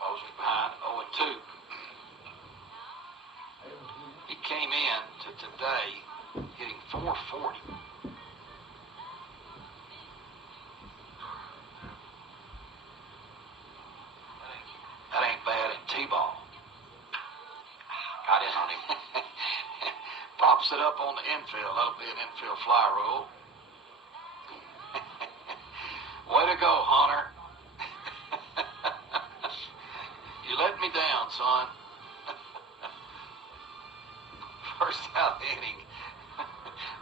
Moser's behind 0-2. He came in to today hitting .440. pops it up on the infield. That'll be an infield fly roll. Way to go, Hunter. You let me down, son. First out inning.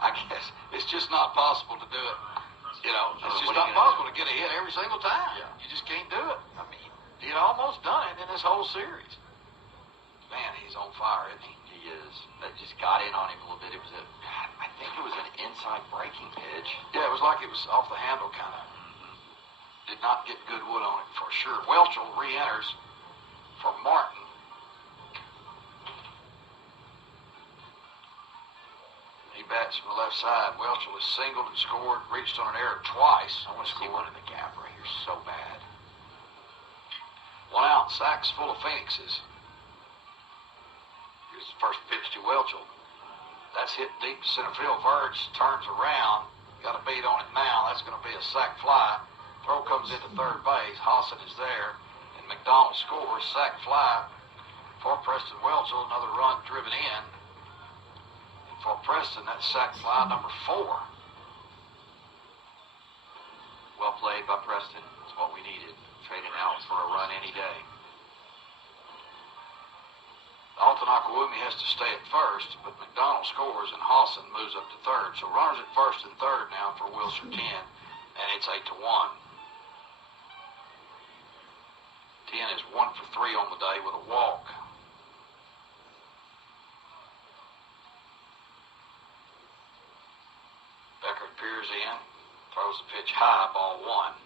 I guess it's just not possible to do it. You know, it's just not possible to get a hit every single time. Yeah. You just can't do it. I mean, he'd almost done it in this whole series. Man, he's on fire, isn't he? He is. That just got in on him a little bit. I think it was an inside breaking pitch. Yeah, it was like it was off the handle, kind of. Did not get good wood on it for sure. Welchel re-enters for Martin. He bats from the left side. Welchel has singled and scored, reached on an error twice. I want to see one in the gap right here so bad. 1 out, sacks full of Phoenixes. Here's the first pitch to Welchel. That's hit deep to center field. Verge turns around. Got a beat on it now. That's going to be a sac fly. Throw comes into third base. Hosson is there. And McDonald scores. Sac fly for Preston Welchel. Another run driven in. And for Preston, that's sac fly number 4. Well played by Preston. That's what we needed. Trading out for a run any day. Alton Akawumi has to stay at first, but McDonald scores and Hosson moves up to third. So runners at first and third now for Wilshire 10, and it's 8-1. 10 is 1 for 3 on the day with a walk. Becker peers in, throws the pitch high, ball 1.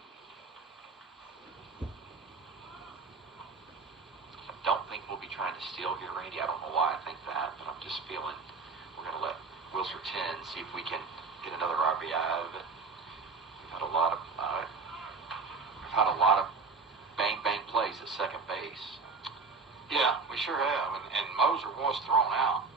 I don't think we'll be trying to steal here, Randy. I don't know why I think that, but I'm just feeling we're going to let Wilshire 10 see if we can get another RBI out of it. We've had a lot of bang plays at second base. Yeah, we sure have, and Moser was thrown out.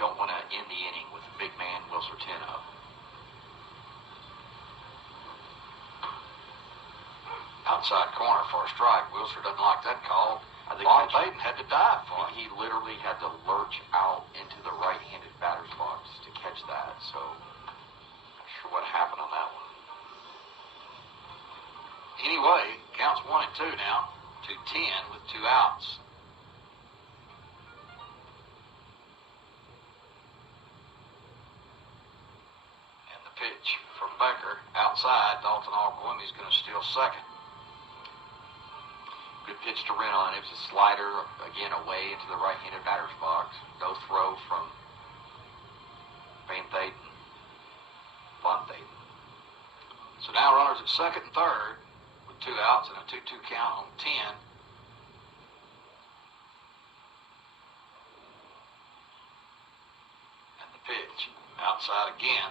Don't want to end the inning with a big man Wilshire 10 up. Outside corner for a strike. Wilshire doesn't like that call. I think Von Baden had to dive for it. He literally had to lurch out into the right-handed batter's box to catch that. So, not sure what happened on that one. Anyway, counts 1 and 2 now to 10 with 2 outs. And the pitch from Becker outside. Dalton Alquimi's going to steal second. Good pitch to Renon. It was a slider, again, away into the right-handed batter's box. No throw from Van Thaden. So now runners at second and third with 2 outs and a 2-2 count on 10. And the pitch outside again.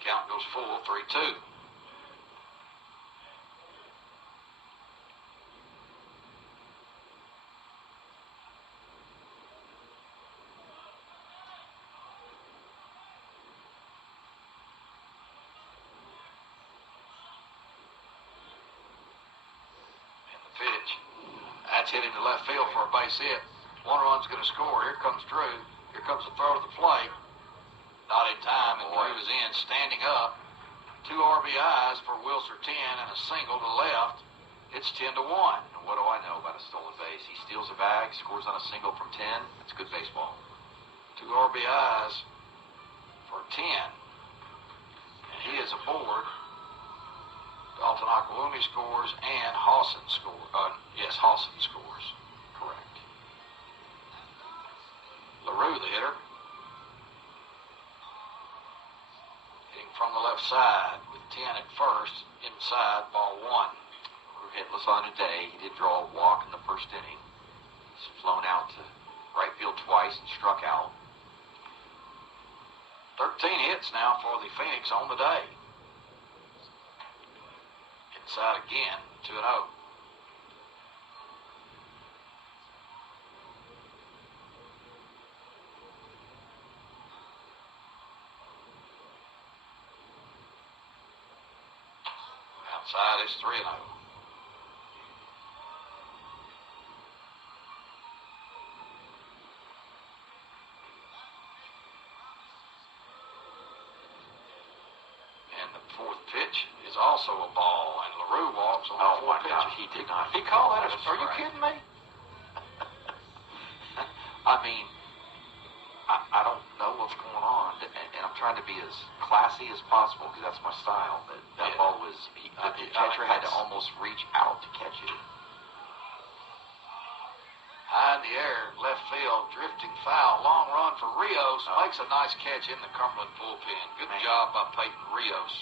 Count goes full, 3-2. Pitch. That's hit into left field for a base hit. 1 run's going to score. Here comes Drew. Here comes the throw to the plate. Not in time, and Drew is in, standing up. 2 RBIs for Wilshire 10 and a single to left. It's 10-1. And what do I know about a stolen base? He steals a bag, scores on a single from 10. That's good baseball. 2 RBIs for 10. And he is aboard. Dalton Akawumi scores and Hosson scores. Hosson scores. Correct. LaRue, the hitter. Hitting from the left side with 10 at first. Inside, ball 1. We're hitless on today. He did draw a walk in the first inning. He's flown out to right field twice and struck out. 13 hits now for the Phoenix on the day. Inside again, 2-0. Outside is 3-0. is also a ball, and LaRue walks on the four pitches. He did not. He called that. Are you kidding me? I mean, I don't know what's going on, and I'm trying to be as classy as possible because that's my style. But that ball was, the catcher had to almost reach out to catch it. High in the air, left field, drifting foul, long run for Rios. Makes a nice catch in the Cumberland bullpen. Good job by Peyton Rios.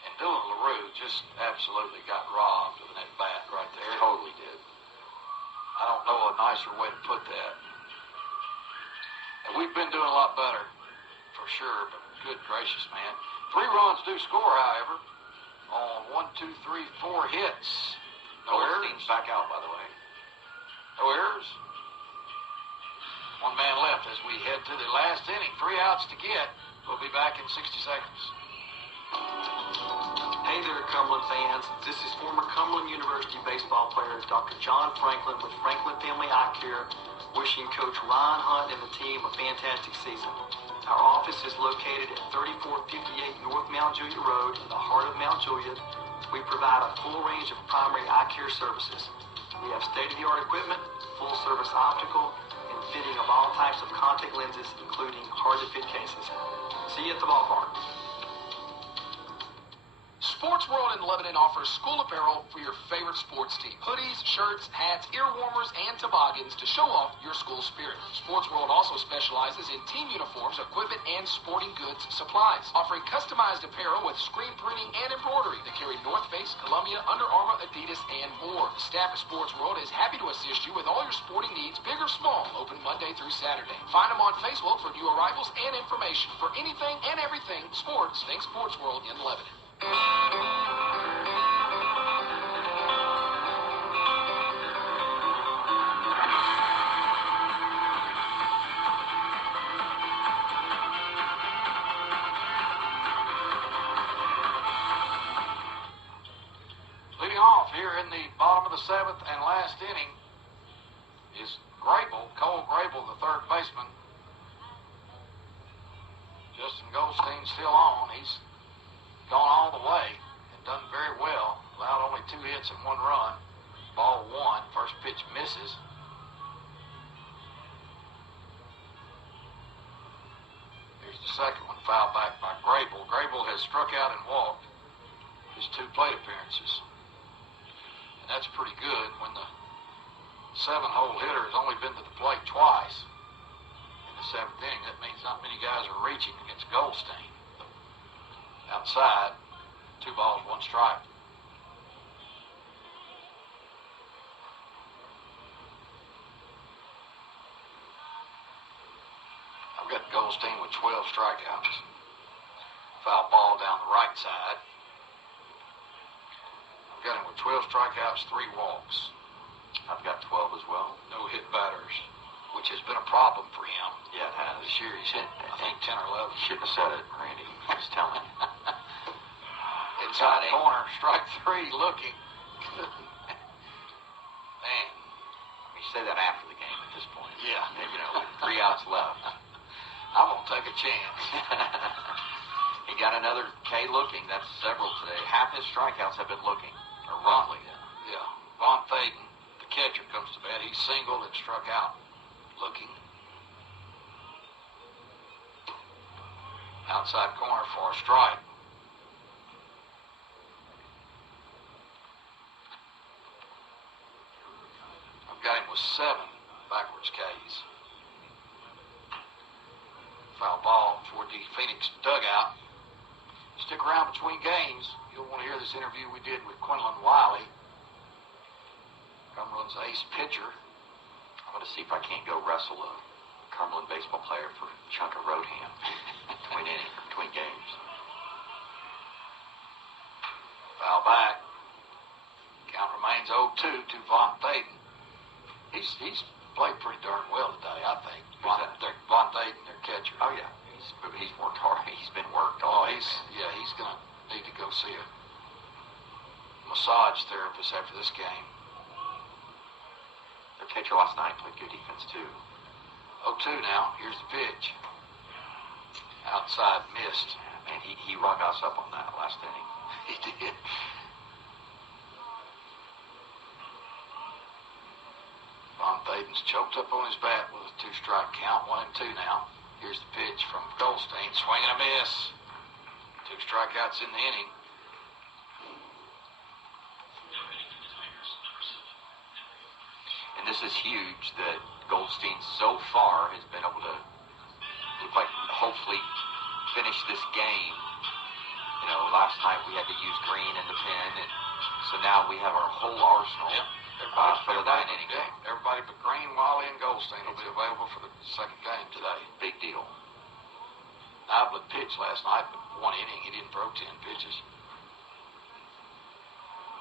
And Dylan LaRue just absolutely got robbed with an at-bat right there. Totally did. I don't know a nicer way to put that. And we've been doing a lot better, for sure, but good gracious, man. 3 runs do score, however, on 1, 2, 3, 4 hits. No errors. Back out, by the way. No errors. 1 man left as we head to the last inning. 3 outs to get. We'll be back in 60 seconds. Hey there, Cumberland fans. This is former Cumberland University baseball player Dr. John Franklin with Franklin Family Eye Care, wishing Coach Ryan Hunt and the team a fantastic season. Our office is located at 3458 North Mount Juliet Road in the heart of Mount Juliet. We provide a full range of primary eye care services. We have state-of-the-art equipment, full-service optical, and fitting of all types of contact lenses, including hard-to-fit cases. See you at the ballpark. Sports World in Lebanon offers school apparel for your favorite sports team. Hoodies, shirts, hats, ear warmers, and toboggans to show off your school spirit. Sports World also specializes in team uniforms, equipment, and sporting goods supplies, offering customized apparel with screen printing and embroidery that carry North Face, Columbia, Under Armour, Adidas, and more. The staff at Sports World is happy to assist you with all your sporting needs, big or small, open Monday through Saturday. Find them on Facebook for new arrivals and information. For anything and everything sports, think Sports World in Lebanon. Leading off here in the bottom of the 7th and last inning is Cole Grable, the third baseman. Justin Goldstein's still on. He's gone all the way and done very well. Allowed only 2 hits and 1 run. Ball 1. First pitch misses. Here's the second one, foul back by Grable. Grable has struck out and walked his 2 plate appearances. And that's pretty good when the 7-hole hitter has only been to the plate twice in the 7th inning. That means not many guys are reaching against Goldstein. Outside, 2 balls, 1 strike. I've got Goldstein with 12 strikeouts. Foul ball down the right side. I've got him with 12 strikeouts, 3 walks. I've got 12 as well. No hit batters, which has been a problem for him. Yeah, it has. This year he's hit, I think, 10 or 11. Shouldn't have said it, Randy. I was telling you. Inside corner, strike 3, looking. Man. You say that after the game at this point. Yeah. You know, with 3 outs left. I'm going to take a chance. He got another K looking. That's several today. Half his strikeouts have been looking, or roughly. Yeah. Von Faden, the catcher, comes to bat. He's singled and struck out. Looking. Outside corner for a strike. I've got him with 7 backwards Ks. Foul ball toward the Phoenix dugout. Stick around between games. You'll want to hear this interview we did with Quinlan Wiley, Cumberland's ace pitcher. I'm going to see if I can't go wrestle a Cumberland baseball player for a chunk of road ham between games. Foul back. Count remains 0-2 to Von Faden. He's played pretty darn well today, I think. Von Faden, their catcher. Oh yeah, he's worked hard. He's been worked. He's gonna need to go see a massage therapist after this game. Their catcher last night played good defense too. 0-2 now. Here's the pitch. Outside missed. Man, he rung us up on that last inning. He did. Von Thaden's choked up on his bat with a 2-strike count, 1-2 now. Here's the pitch from Goldstein, swing and a miss. 2 strikeouts in the inning. And this is huge that Goldstein so far has been able to look like hopefully finish this game. You know, last night we had to use Green in the pen, and so now we have our whole arsenal. Yep. For the 9-inning game. Everybody but Green, Wiley, and Goldstein will be available for the second game today. Big deal. Niblet pitched last night, but 1 inning. He didn't throw 10 pitches.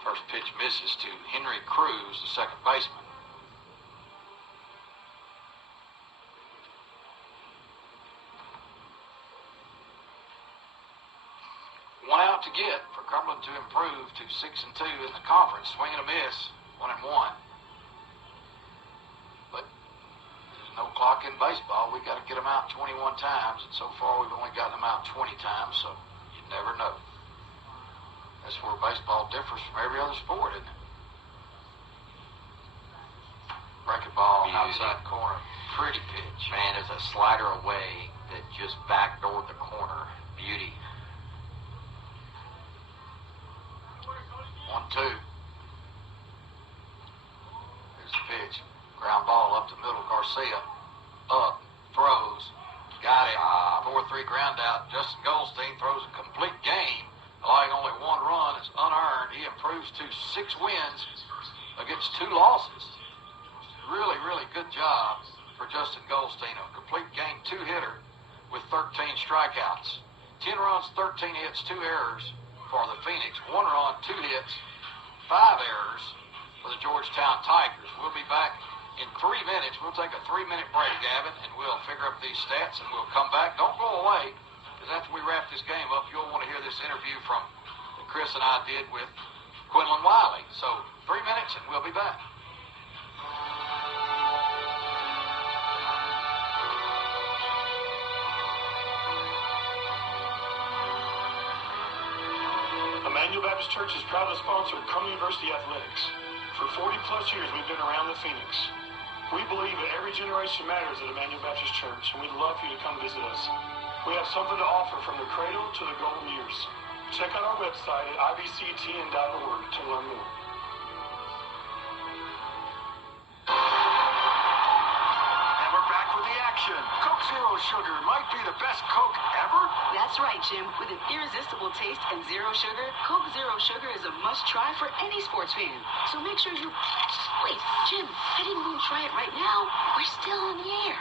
First pitch misses to Henry Cruz, the second baseman. One out to get for Cumberland to improve to 6-2 in the conference. Swing and a miss, 1-1. But there's no clock in baseball. We got to get them out 21 times, and so far we've only gotten them out 20 times, so you never know. That's where baseball differs from every other sport, isn't it? Breaking ball outside the corner. Pretty pitch. Man, there's a slider away that just backdoored the corner. Beauty. 1-2. There's the pitch. Ground ball up the middle. Garcia up, throws, got it. 4-3 ground out. Justin Goldstein throws a complete game, allowing only 1 run. It's unearned. He improves to 6 wins against 2 losses. Really, really good job for Justin Goldstein. A complete game 2-hitter with 13 strikeouts. 10 runs, 13 hits, 2 errors for the Phoenix. 1 run, 2 hits, 5 errors for the Georgetown Tigers. We'll be back in 3 minutes. We'll take a 3-minute break, Gavin, and we'll figure up these stats, and we'll come back. Don't go away, because after we wrap this game up, you'll want to hear this interview from that Chris and I did with Quinlan Wiley. So 3 minutes, and we'll be back. Emmanuel Baptist Church is proud to sponsor Cumberland University Athletics. For 40-plus years, we've been around the Phoenix. We believe that every generation matters at Emmanuel Baptist Church, and we'd love for you to come visit us. We have something to offer from the cradle to the golden years. Check out our website at ibctn.org to learn more. And we're back with the action. Coke Zero Sugar might be the best Coke ever. That's right, Jim. With an irresistible taste and zero sugar, Coke Zero Sugar is a must-try for any sports fan. So make sure you... Wait, Jim, I didn't mean try it right now. We're still on the air.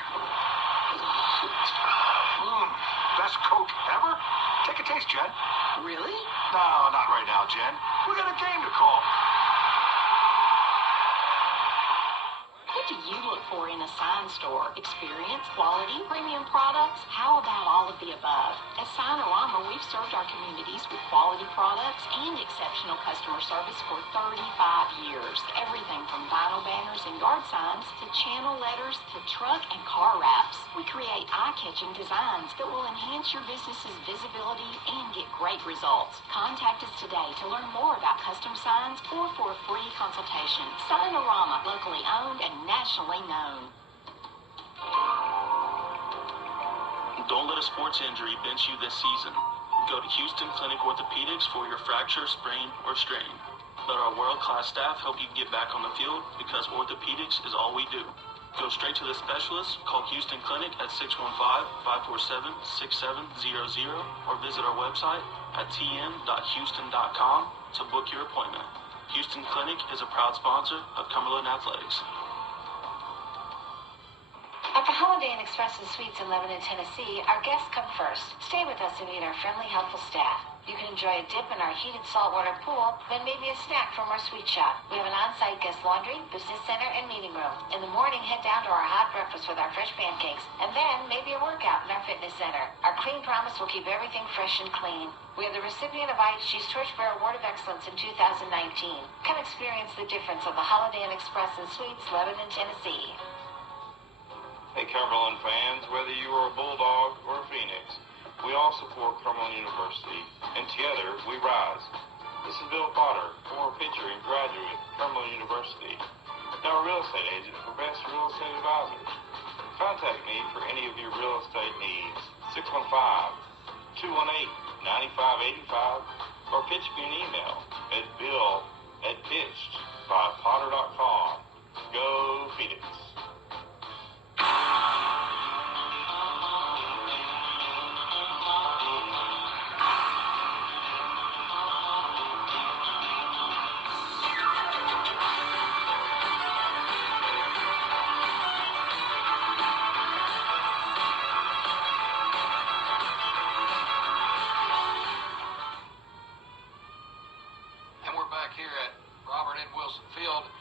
Best Coke ever? Take a taste, Jen. Really? No, not right now, Jen. We got a game to call. What do you look for in a sign store? Experience, quality, premium products? How about all of the above? At Signorama, we've served our communities with quality products and exceptional customer service for 35 years. Everything from vinyl banners and yard signs to channel letters to truck and car wraps. We create eye-catching designs that will enhance your business's visibility and get great results. Contact us today to learn more about custom signs or for a free consultation. Signorama, locally owned and nationally known. Don't let a sports injury bench you this season. Go to Houston Clinic Orthopedics for your fracture, sprain, or strain. Let our world-class staff help you get back on the field because orthopedics is all we do. Go straight to the specialist, call Houston Clinic at 615-547-6700 or visit our website at tm.houston.com to book your appointment. Houston Clinic is a proud sponsor of Cumberland Athletics. At the Holiday Inn Express and Suites in Lebanon, Tennessee, our guests come first. Stay with us and meet our friendly, helpful staff. You can enjoy a dip in our heated saltwater pool, then maybe a snack from our sweet shop. We have an on-site guest laundry, business center, and meeting room. In the morning, head down to our hot breakfast with our fresh pancakes, and then maybe a workout in our fitness center. Our clean promise will keep everything fresh and clean. We are the recipient of IHG's Torchbearer Award of Excellence in 2019. Come experience the difference of the Holiday Inn Express and Suites, Lebanon, Tennessee. Hey, Cumberland fans, whether you are a Bulldog or a Phoenix, we all support Cumberland University, and together we rise. This is Bill Potter, former pitcher and graduate at Cumberland University, now a real estate agent for Best Real Estate Advisors. Contact me for any of your real estate needs, 615-218-9585, or pitch me an email at bill@pitchedbypotter.com. Go Phoenix!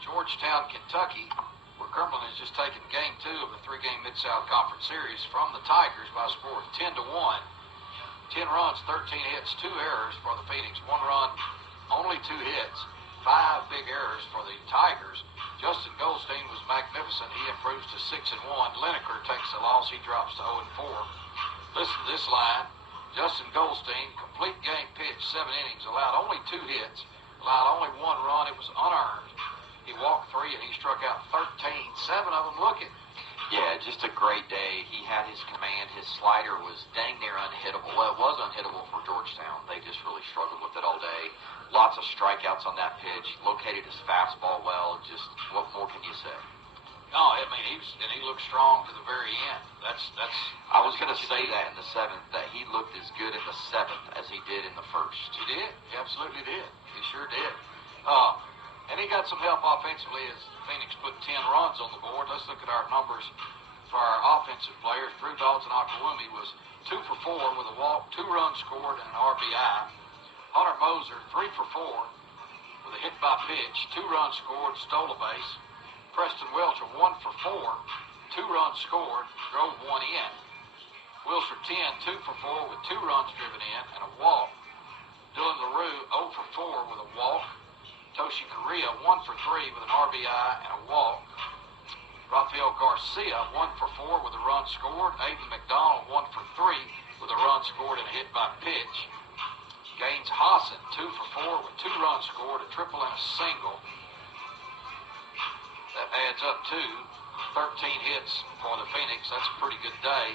Georgetown, Kentucky, where Cumberland has just taken Game 2 of the 3-game Mid-South Conference Series from the Tigers by a score of 10-1. 10 runs, 13 hits, 2 errors for the Phoenix. 1 run, only 2 hits, 5 big errors for the Tigers. Justin Goldstein was magnificent. He improves to 6-1. Lineker takes the loss. He drops to 0-4. Listen to this line. Justin Goldstein, complete game pitch, 7 innings, allowed only 2 hits, allowed only 1 run. It was unearned. He walked 3 and he struck out 13, 7 of them looking. Yeah, just a great day. He had his command. His slider was dang near unhittable. Well, it was unhittable for Georgetown. They just really struggled with it all day. Lots of strikeouts on that pitch. Located his fastball well. Just what more can you say? No, I mean he looked strong to the very end. I was going to say that in the 7th, that he looked as good in the 7th as he did in the 1st. He did. He absolutely did. He sure did. And he got some help offensively as Phoenix put 10 runs on the board. Let's look at our numbers for our offensive players. Drew Dawson-Akawumi was 2 for 4 with a walk, 2 runs scored, and an RBI. Hunter Moser, 3 for 4 with a hit by pitch, 2 runs scored, stole a base. Preston Welcher, 1 for 4, 2 runs scored, drove 1 in. Wilshire 10, 2 for 4 with 2 runs driven in and a walk. Dylan LaRue, 0 for 4 with a walk. Toshi Korea, 1 for 3 with an RBI and a walk. Rafael Garcia, 1 for 4 with a run scored. Aiden McDonald, 1 for 3 with a run scored and a hit by pitch. Gaines Hassan, 2 for 4 with 2 runs scored, a triple and a single. That adds up to 13 hits for the Phoenix. That's a pretty good day.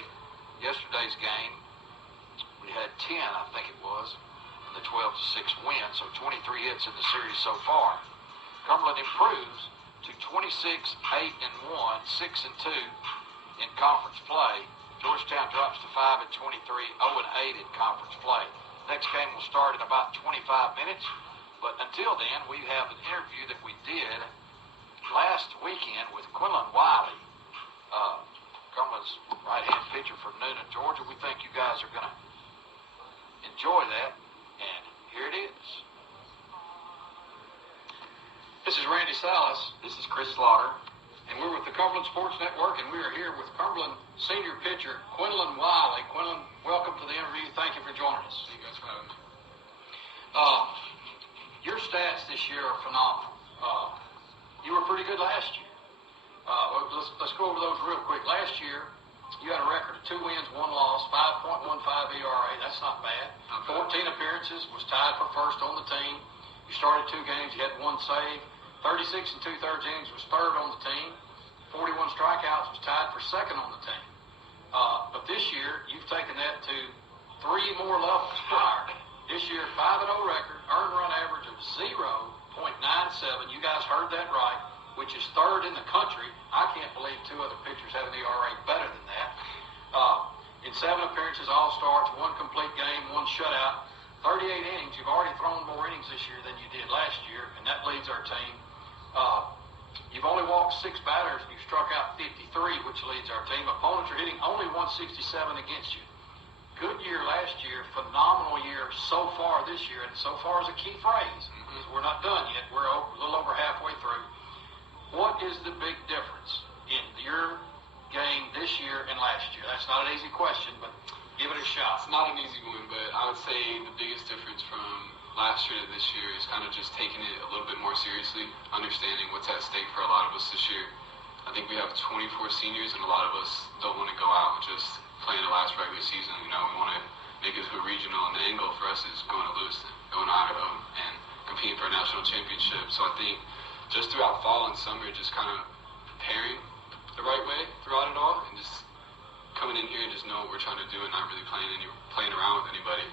Yesterday's game, we had 10, I think it was. The 12-6 win, so 23 hits in the series so far. Cumberland improves to 26-8-1, 6-2 in conference play. Georgetown drops to 5-23, 0-8 in conference play. Next game will start in about 25 minutes, but until then, we have an interview that we did last weekend with Quinlan Wiley, Cumberland's right-hand pitcher from Noonan, Georgia. We think you guys are going to enjoy that. And here it is. This is Randy Salas. This is Chris Slaughter. And we're with the Cumberland Sports Network, and we are here with Cumberland senior pitcher Quinlan Wiley. Quinlan, welcome to the interview. Thank you for joining us. Thank you guys for having me. Your stats this year are phenomenal. You were pretty good last year. Let's go over those real quick. Last year, you had a record of 2 wins, 1 loss, 5.15 ERA. That's not bad. 14 appearances, was tied for first on the team. You started 2 games, you had 1 save. 36 2/3 innings was third on the team. 41 strikeouts was tied for second on the team. But this year, you've taken that to 3 more levels higher. This year, 5-0 record, earned run average of 0.97. You guys heard that right, which is third in the country. I can't believe 2 other pitchers have an ERA better than that. In 7 appearances, all starts, 1 complete game, 1 shutout, 38 innings. You've already thrown more innings this year than you did last year, and that leads our team. You've only walked 6 batters, and you've struck out 53, which leads our team. Opponents are hitting only 167 against you. Good year last year, phenomenal year so far this year, and so far is a key phrase. Because we're not done yet. We're a little over halfway through. What is the big difference in your game this year and last year? That's not an easy question, but give it a shot. It's not an easy one, but I would say the biggest difference from last year to this year is kind of just taking it a little bit more seriously, understanding what's at stake for a lot of us this year. I think we have 24 seniors, and a lot of us don't want to go out and just play in the last regular season. You know, we want to make it to a regional, and the end goal for us is going to Lewiston, going to Idaho, and competing for a national championship. So I think just throughout fall and summer, just kind of preparing the right way throughout it all, and just coming in here and just knowing what we're trying to do and not really playing around with anybody.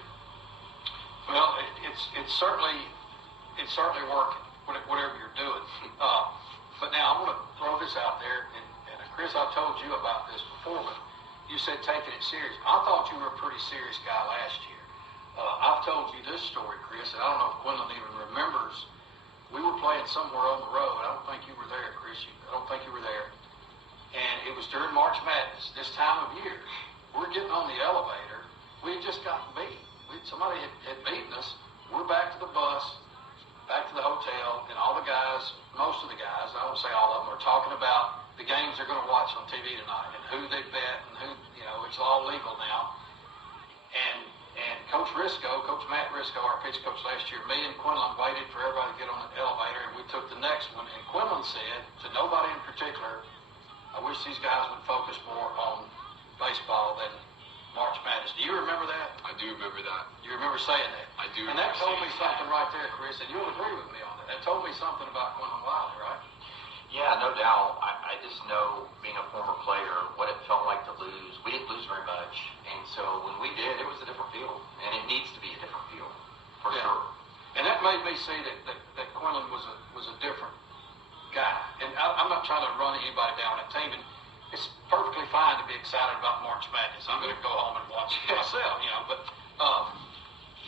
Well, it's certainly working, whatever you're doing. But now I want to throw this out there, and Chris, I've told you about this before, but you said taking it serious. I thought you were a pretty serious guy last year. I've told you this story, Chris, and I don't know if Quinlan even remembers. We were playing somewhere on the road. I don't think you were there, Chris. I don't think you were there. And it was during March Madness, this time of year. We're getting on the elevator. We had just gotten beat. Somebody had beaten us. We're back to the bus, back to the hotel, and all the guys, most of the guys, I won't say all of them, are talking about the games they're going to watch on TV tonight and who they bet and who, it's all legal now. And Coach Matt Risco, our pitch coach last year, me and Quinlan waited for everybody to get on the elevator, and we took the next one. And Quinlan said, to nobody in particular, I wish these guys would focus more on baseball than March Madness. Do you remember that? I do remember that. You remember saying that? I do. And that told me something right there, Chris, and you'll agree with me on that. That told me something about Quinlan Wiley, right? Yeah, no doubt. I just know, being a former player, what it felt like to lose. We didn't lose very much, and so when we did, it was a different field, and it needs to be a different field, for sure. And that made me see that Quinlan was a different guy. And I'm not trying to run anybody down that team, and it's perfectly fine to be excited about March Madness. I'm going to go home and watch it myself, but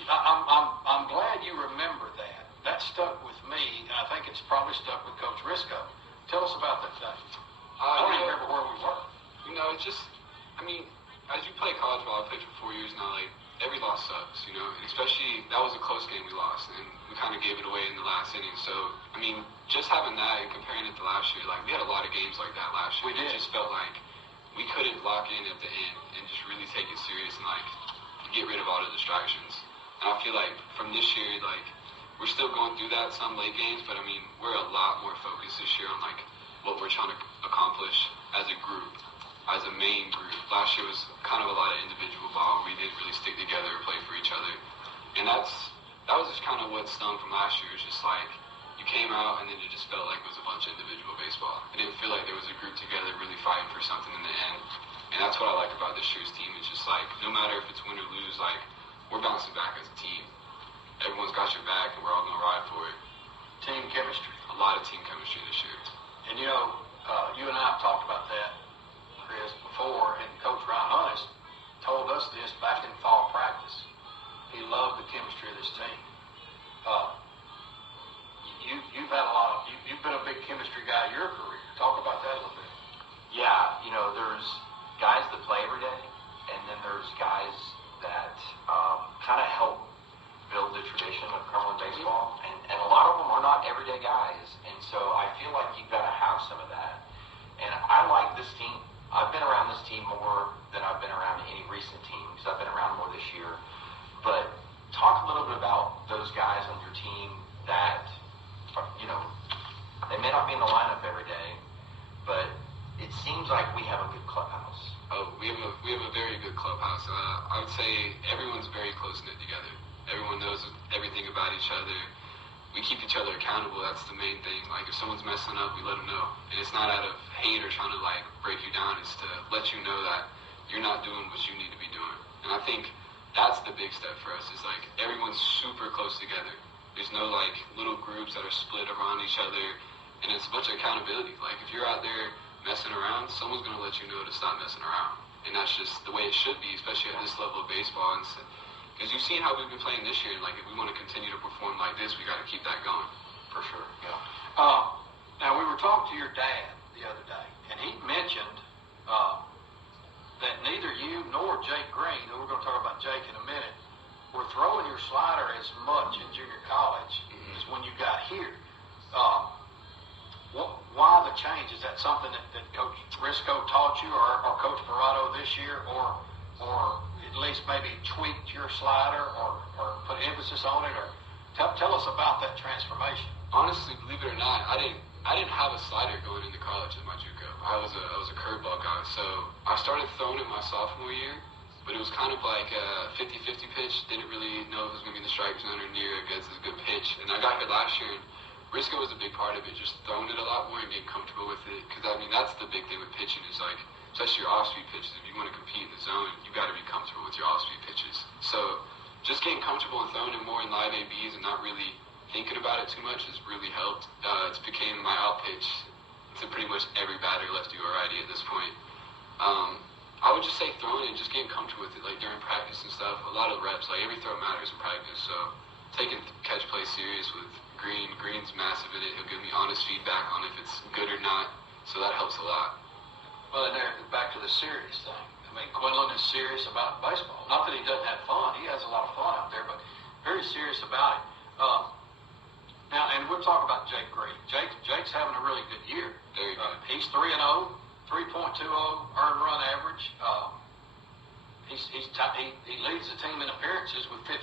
I'm glad you remember that. That stuck with me, and I think it's probably stuck with Coach Risco. Tell us about that day. I don't even remember where we were. It's just, as you play college ball, I played for 4 years now, every loss sucks, and especially, that was a close game we lost, and we kind of gave it away in the last inning. So, just having that and comparing it to last year, we had a lot of games like that last year. We did. It just felt like we couldn't lock in at the end and just really take it serious and, get rid of all the distractions. And I feel like from this year, we're still going through that, some late games, but we're a lot more focused this year on what we're trying to accomplish as a group, as a main group. Last year was kind of a lot of individual ball. We didn't really stick together or play for each other. And that was just kind of what stung from last year. It's just you came out and then it just felt like it was a bunch of individual baseball. It didn't feel like there was a group together really fighting for something in the end. And that's what I like about this year's team. It's just no matter if it's win or lose, we're bouncing back as a team. Everyone's got your back, and we're all going to ride for it. Team chemistry. A lot of team chemistry this year. And you and I have talked about that, Chris, before, and Coach Ryan Hunnis told us this back in fall practice. He loved the chemistry of this team. You've had you've been a big chemistry guy in your career. Talk about that a little bit. Yeah, there's guys that play every day, and then there's guys that kind of help build the tradition of Cumberland baseball, and a lot of them are not everyday guys, and so I feel like you've got to have some of that. And I like this team. I've been around this team more than I've been around any recent team, because I've been around more this year. But talk a little bit about those guys on your team that, they may not be in the lineup every day, but it seems like we have a good clubhouse. Oh, we have a very good clubhouse. I would say everyone's very close-knit together. Everyone knows everything about each other. We keep each other accountable. That's the main thing. If someone's messing up, we let them know. And it's not out of hate or trying to, break you down. It's to let you know that you're not doing what you need to be doing. And I think that's the big step for us, is, everyone's super close together. There's no, little groups that are split around each other. And it's a bunch of accountability. If you're out there messing around, someone's going to let you know to stop messing around. And that's just the way it should be, especially at this level of baseball. Because you've seen how we've been playing this year, and if we want to continue to perform like this, we got to keep that going. For sure, yeah. Now, we were talking to your dad the other day, and he mentioned that neither you nor Jake Green, and we're going to talk about Jake in a minute, were throwing your slider as much in junior college as when you got here. Why the change? Is that something that Coach Risco taught you, or Coach Parado this year, or at least maybe tweaked your slider, or put emphasis on it, or tell us about that transformation? Honestly, believe it or not, I didn't have a slider going into college at my JUCO. I was a curveball guy, so I started throwing it my sophomore year, but it was kind of like a 50-50 pitch. Didn't really know if it was going to be in the strike zone or near it because it's a good pitch. And I got here last year, and Risco was a big part of it, just throwing it a lot more and getting comfortable with it. Because, I mean, that's the big thing with pitching is, like, especially your off-speed pitches. If you want to compete in the zone, you got to be comfortable with your off-speed pitches. So just getting comfortable and throwing it more in live ABs and not really thinking about it too much has really helped. It's became my out pitch to pretty much every batter, lefty or righty at this point. I would just say throwing it and just getting comfortable with it, like during practice and stuff. A lot of reps, like every throw matters in practice. So taking catch play serious with Green. Green's massive in it. He'll give me honest feedback on if it's good or not. So that helps a lot. Well, and there, back to the serious thing. I mean, Quinlan is serious about baseball. Not that he doesn't have fun. He has a lot of fun out there, but very serious about it. Now, and we'll talk about Jake Green. Jake's having a really good year. Very good. He's 3-0, 3.20 earned run average. He leads the team in appearances with 15.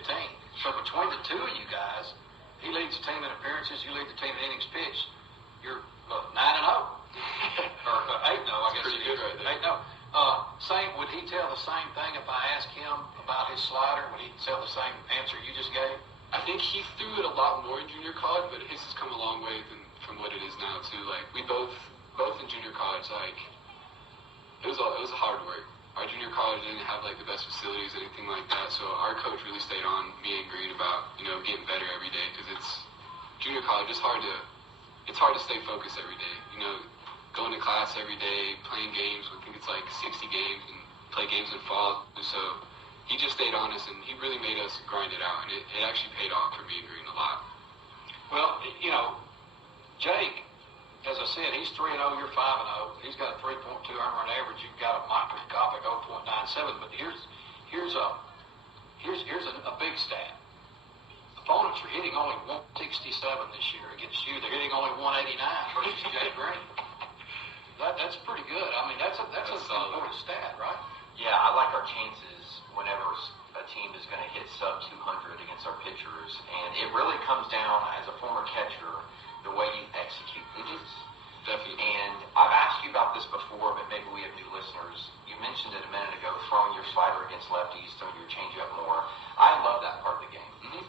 So between the two of you guys, he leads the team in appearances. You lead the team in innings pitched. You're 9-0 or 8-0, I guess. Pretty good right there. 8-0. Would he tell the same thing if I asked him about his slider? Would he tell the same answer you just gave? I think he threw it a lot more in junior college, but his has come a long way from what it is now too. Like we both in junior college, like it was a hard work. Our junior college didn't have like the best facilities, anything like that. So our coach really stayed on me and Green about getting better every day because it's junior college. It's hard to stay focused every day. Going to class every day, playing games. I think it's like 60 games and play games in fall. So he just stayed on us, and he really made us grind it out, and it actually paid off for me and Green a lot. Well, Jake, as I said, he's 3-0, you're 5-0. He's got a 3.2 earned run average. You've got a microscopic 0.97. But here's a big stat. Opponents are hitting only 167 this year against you. They're hitting only 189 versus Jake Green. That's pretty good. I mean, that's an important stat, right? Yeah, I like our chances whenever a team is going to hit sub 200 against our pitchers, and it really comes down, as a former catcher, the way you execute pitches. Definitely. And I've asked you about this before, but maybe we have new listeners. You mentioned it a minute ago, throwing your slider against lefties, throwing your changeup more. I love that part of the game. Mm-hmm.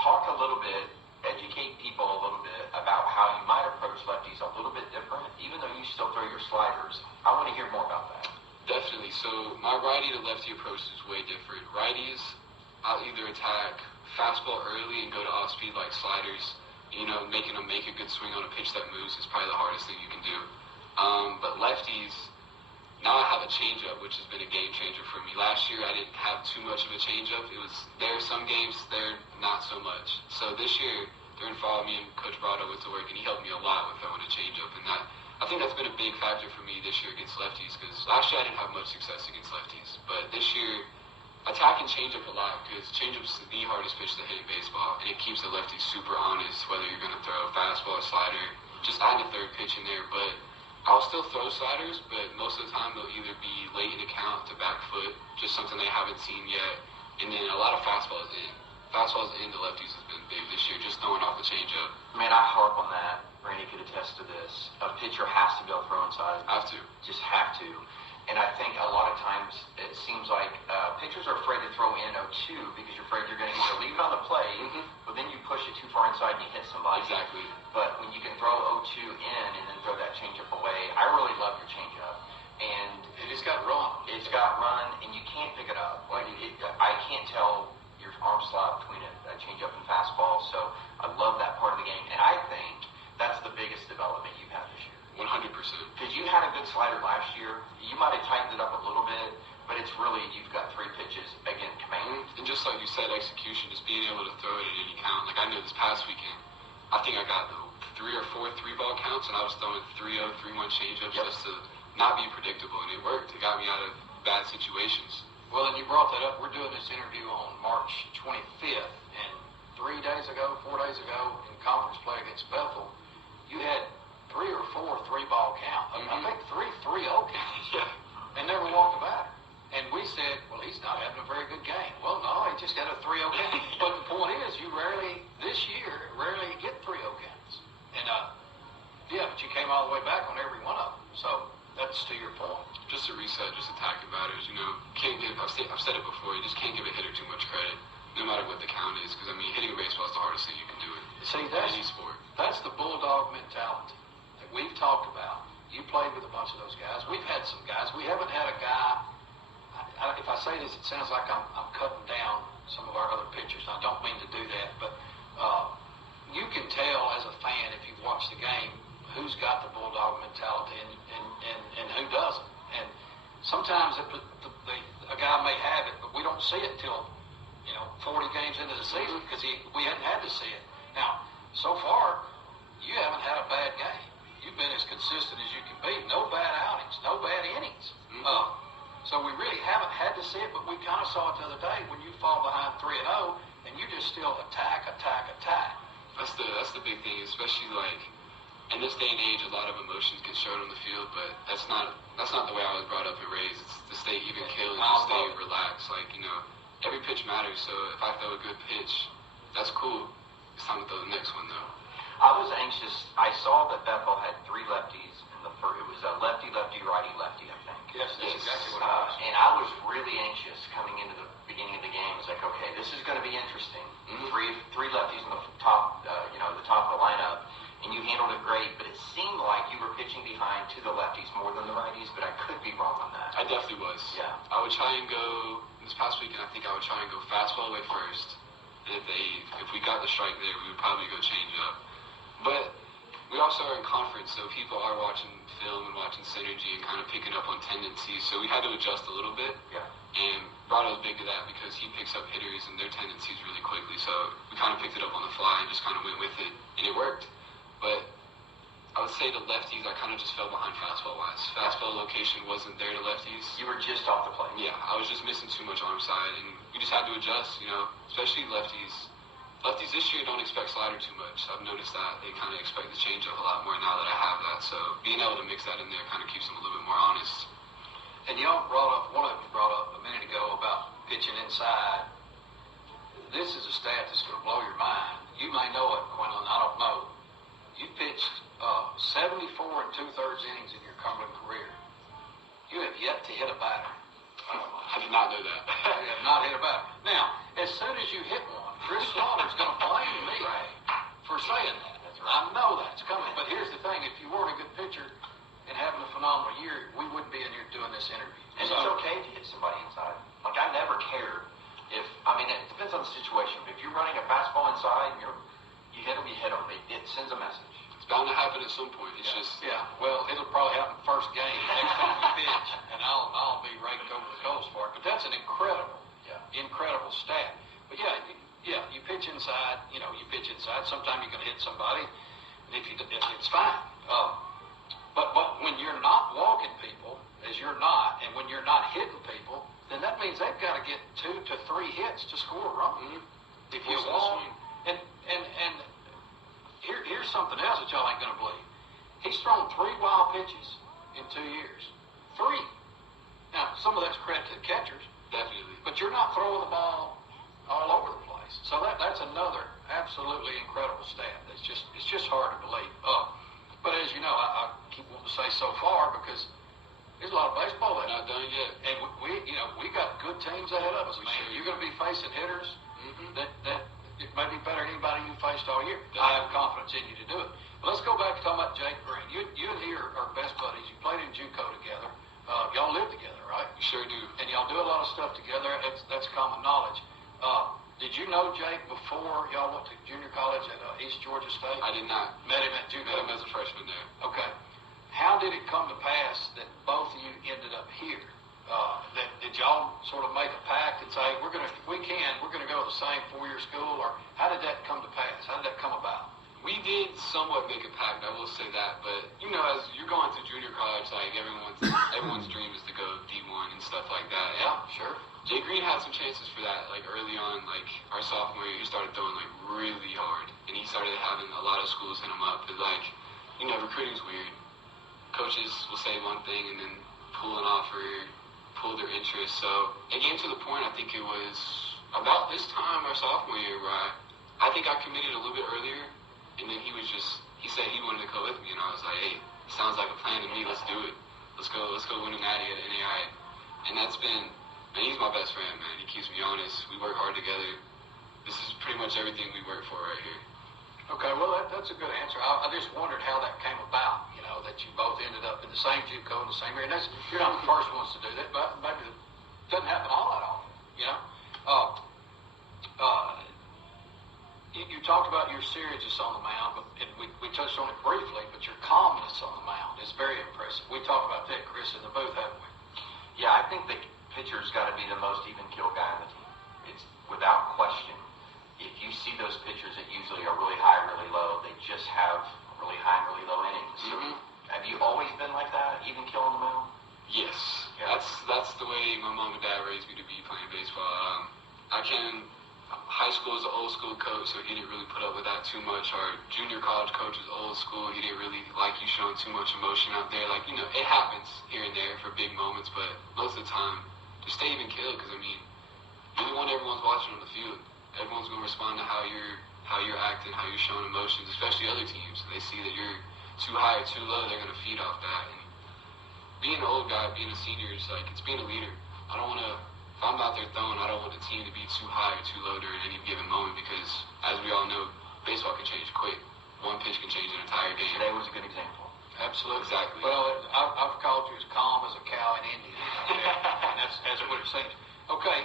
Talk a little bit, educate people a little bit about how you might approach lefties a little bit different, even though you still throw your sliders. I want to hear more about that. Definitely. So my righty to lefty approach is way different. Righties, I'll either attack fastball early and go to off speed like sliders. Making them make a good swing on a pitch that moves is probably the hardest thing you can do. But lefties, now I have a changeup, which has been a game changer for me. Last year I didn't have too much of a changeup. It was there some games, there not so much. So this year during fall, me and Coach Brado went to work, and he helped me a lot with throwing a changeup, and I think that's been a big factor for me this year against lefties, because last year I didn't have much success against lefties. But this year, attacking changeup a lot, because changeup's the hardest pitch to hit in baseball, and it keeps the lefty super honest, whether you're going to throw a fastball or slider, just add a third pitch in there. But I'll still throw sliders, but most of the time they'll either be late in the count to back foot, just something they haven't seen yet, and then a lot of fastballs in. Fastballs in the lefties has been big this year, just throwing off the changeup. Man, I harp on that. Randy could attest to this. A pitcher has to be able to throw inside. Have to. Just have to. And I think a lot of times it seems like pitchers are afraid to throw in 0-2 because you're afraid you're going to either leave it on the plate, but then you push it too far inside and you hit somebody. Exactly. But when you can throw 0-2 in and then throw that changeup away, I really love your changeup. And it's got run. It's got run, and you can't pick it up. I can't tell your arm slot between a changeup and fastball. So I love that part of the game, and I think that's the biggest development you've had this year. 100%. Because you had a good slider last year. You might have tightened it up a little bit, but it's really, you've got three pitches, again, command. And just like you said, execution, just being able to throw it at any count. Like I know this past weekend, I think I got 3 or 4 3-ball counts, and I was throwing 3-0, 3-1 changeups just to not be predictable, and it worked. It got me out of bad situations. Well, and you brought that up. We're doing this interview on March 25th, and 4 days ago, in conference play against Bethel, you had 3 or 4 3-ball counts. I think 3 3-0 counts. Yeah. And never walked the batter. And we said, well, he's not having a very good game. Well, no, he just got a 3-0 count. But the point is, you this year, rarely get 3-0 counts. And, but you came all the way back on every one of them. So that's to your point. Just just a reset, just attacking batters. You know, I've said it before, you just can't give a hitter too much credit, no matter what the count is, because, I mean, hitting a baseball is the hardest thing you can do in any sport. That's the bulldog mentality that we've talked about. You played with a bunch of those guys. We've had some guys. We haven't had a guy, if I say this, it sounds like I'm cutting down some of our other pitchers. I don't mean to do that, but you can tell as a fan, if you've watched the game, who's got the bulldog mentality and who doesn't. And sometimes a guy may have it, but we don't see it till 40 games into the season because we hadn't had to see it. Now, so far, you haven't had a bad game. You've been as consistent as you can be. No bad outings, no bad innings. So we really haven't had to see it, but we kind of saw it the other day when you fall behind 3-0 and you just still attack. That's the big thing, especially like in this day and age, a lot of emotions get shown on the field, but that's not the way I was brought up and raised. It's to stay even keel and to stay relaxed. Like, every pitch matters, so if I throw a good pitch, that's cool. It's time to throw the next one, though. I was anxious. I saw that Bethel had 3 lefties in the first. It was a lefty, righty, lefty, I think. Yes, that's exactly what it was. And I was really anxious coming into the beginning of the game. It's like, okay, this is going to be interesting. Three lefties in the top, the top of the lineup, and you handled it great. But it seemed like you were pitching behind to the lefties more than the righties. But I could be wrong on that. I definitely was. Yeah. I would try and go this past weekend. I think I would try and go fastball away first. And if we got the strike there, we would probably go change up. But we also are in conference, so people are watching film and watching synergy and kind of picking up on tendencies. So we had to adjust a little bit. Yeah. And Brado was big to that because he picks up hitters and their tendencies really quickly. So we kind of picked it up on the fly and just kind of went with it, and it worked. But I would say the lefties, I kind of just fell behind fastball-wise. Fastball location wasn't there to lefties. You were just off the plate. Yeah, I was just missing too much arm side, and we just had to adjust, especially lefties. Lefties this year don't expect slider too much. I've noticed that. They kind of expect the changeup a lot more now that I have that. So being able to mix that in there kind of keeps them a little bit more honest. And y'all one of you brought up a minute ago about pitching inside. This is a stat that's going to blow your mind. You may know it, Quinlan. I don't know. You pitched 74 2/3 innings in your Cumberland career. You have yet to hit a batter. I did not know that. You have not hit a batter. Now, as soon as you hit one, Chris Slaughter's going to blame me for saying that. I know that's coming. But here's the thing. If you weren't a good pitcher and having a phenomenal year, we wouldn't be in here doing this interview. And it's okay if you hit somebody inside. Like, I never cared it depends on the situation. But if you're running a fastball inside and you hit them, it sends a message. It's bound to happen at some point. It's just... Yeah, well, it'll probably happen first game next time we pitch, and I'll be raked over the coals for it. But that's an incredible stat. But you pitch inside, you pitch inside. Sometimes you're going to hit somebody, and if it's fine. But when you're not walking people, as you're not, and when you're not hitting people, then that means they've got to get 2 to 3 hits to score a run. If you walk, and here's something else that y'all ain't going to believe. He's thrown 3 wild pitches in 2 years. 3. Now, some of that's credit to the catchers. Definitely. But you're not throwing the ball all over the place. So that's another absolutely incredible stat. It's just hard to believe. But as you know, I keep wanting to say so far because there's a lot of baseball left. Not done yet. And we got good teams ahead of us, man. Sure. You're going to be facing hitters that it may be better than anybody you faced all year. Definitely. I have confidence in you to do it. But let's go back to talking about Jake Green. You and he are best buddies. You played in JUCO together. Y'all live together, right? We sure do. And y'all do a lot of stuff together. That's common knowledge. Did you know Jake before y'all went to junior college at East Georgia State? I did not. Met him at JUCO? Met him as a freshman there. Okay. How did it come to pass that both of you ended up here? Did y'all sort of make a pact and say, we're going to go to the same 4-year school? Or how did that come to pass? How did that come about? We did somewhat make a pact, I will say that. But, as you're going to junior college, like everyone's dream is to go D1 and stuff like that. Yeah, sure. Jay Green had some chances for that, like early on, like our sophomore year, he started throwing like really hard. And he started having a lot of schools hit him up. But recruiting's weird. Coaches will say one thing and then pull an offer, pull their interest. So it came to the point, I think it was about this time our sophomore year where I think I committed a little bit earlier. And then he said he wanted to go with me. And I was like, hey, sounds like a plan to me. Let's do it. let's go win a natty at NAI. And that's been, man, he's my best friend, man. He keeps me honest. We work hard together. This is pretty much everything we work for right here. Okay, well, that's a good answer. I just wondered how that came about, that you both ended up in the same JUCO in the same area. And you're not the first ones to do that, but maybe it doesn't happen all that often, You talked about your seriousness on the mound, and we touched on it briefly, but your calmness on the mound is very impressive. We talked about that, Chris, in the booth, haven't we? Yeah, I think the pitcher's got to be the most even kill guy on the team. It's without question. If you see those pitchers that usually are really high, really low, they just have really high and really low innings. So have you always been like that, even kill on the mound? Yes. Yeah. That's the way my mom and dad raised me to be playing baseball. High school is an old school coach, so he didn't really put up with that too much. Our junior college coach was old school. He didn't really like you showing too much emotion out there. It happens here and there for big moments, but most of the time, just stay even kill, because, you're the one everyone's watching on the field. Everyone's going to respond to how you're acting, how you're showing emotions, especially other teams. They see that you're too high or too low, they're going to feed off that. And being an old guy, being a senior, it's being a leader. If I'm out there throwing, I don't want the team to be too high or too low during any given moment, because, as we all know, baseball can change quick. One pitch can change an entire game. Today was a good example. Absolutely. Exactly. Well, I've called you as calm as a cow in India. And that's what it seems. Okay,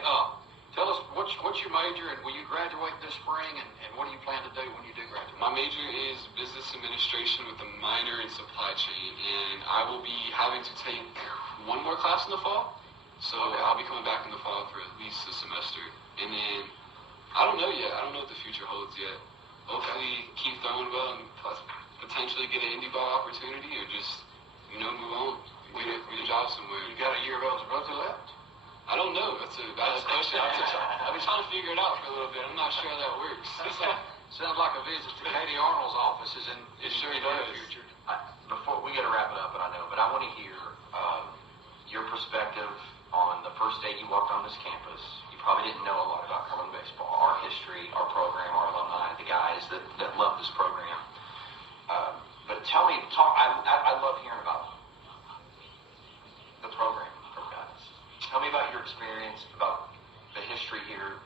tell us, what's your major, and will you graduate this spring, and what do you plan to do when you do graduate? My major is business administration with a minor in supply chain, and I will be having to take one more class in the fall. So I'll be coming back in the fall for at least a semester. And then, I don't know yet. I don't know what the future holds yet. Hopefully keep throwing well and potentially get an indie ball opportunity, or just, move on. Get a job somewhere. You got a year of eligibility left? I don't know. That's a valid question. I've been trying to figure it out for a little bit. I'm not sure how that works. Sounds like a visit to Katie Arnold's office is in it sure the does. future. Before we got to wrap it up, and I know, but I want to hear your perspective on the first day you walked on this campus. You probably didn't know a lot about Cumberland baseball, our history, our program, our alumni, the guys that love this program. But tell me, I love hearing about the program from guys. Tell me about your experience, about the history here,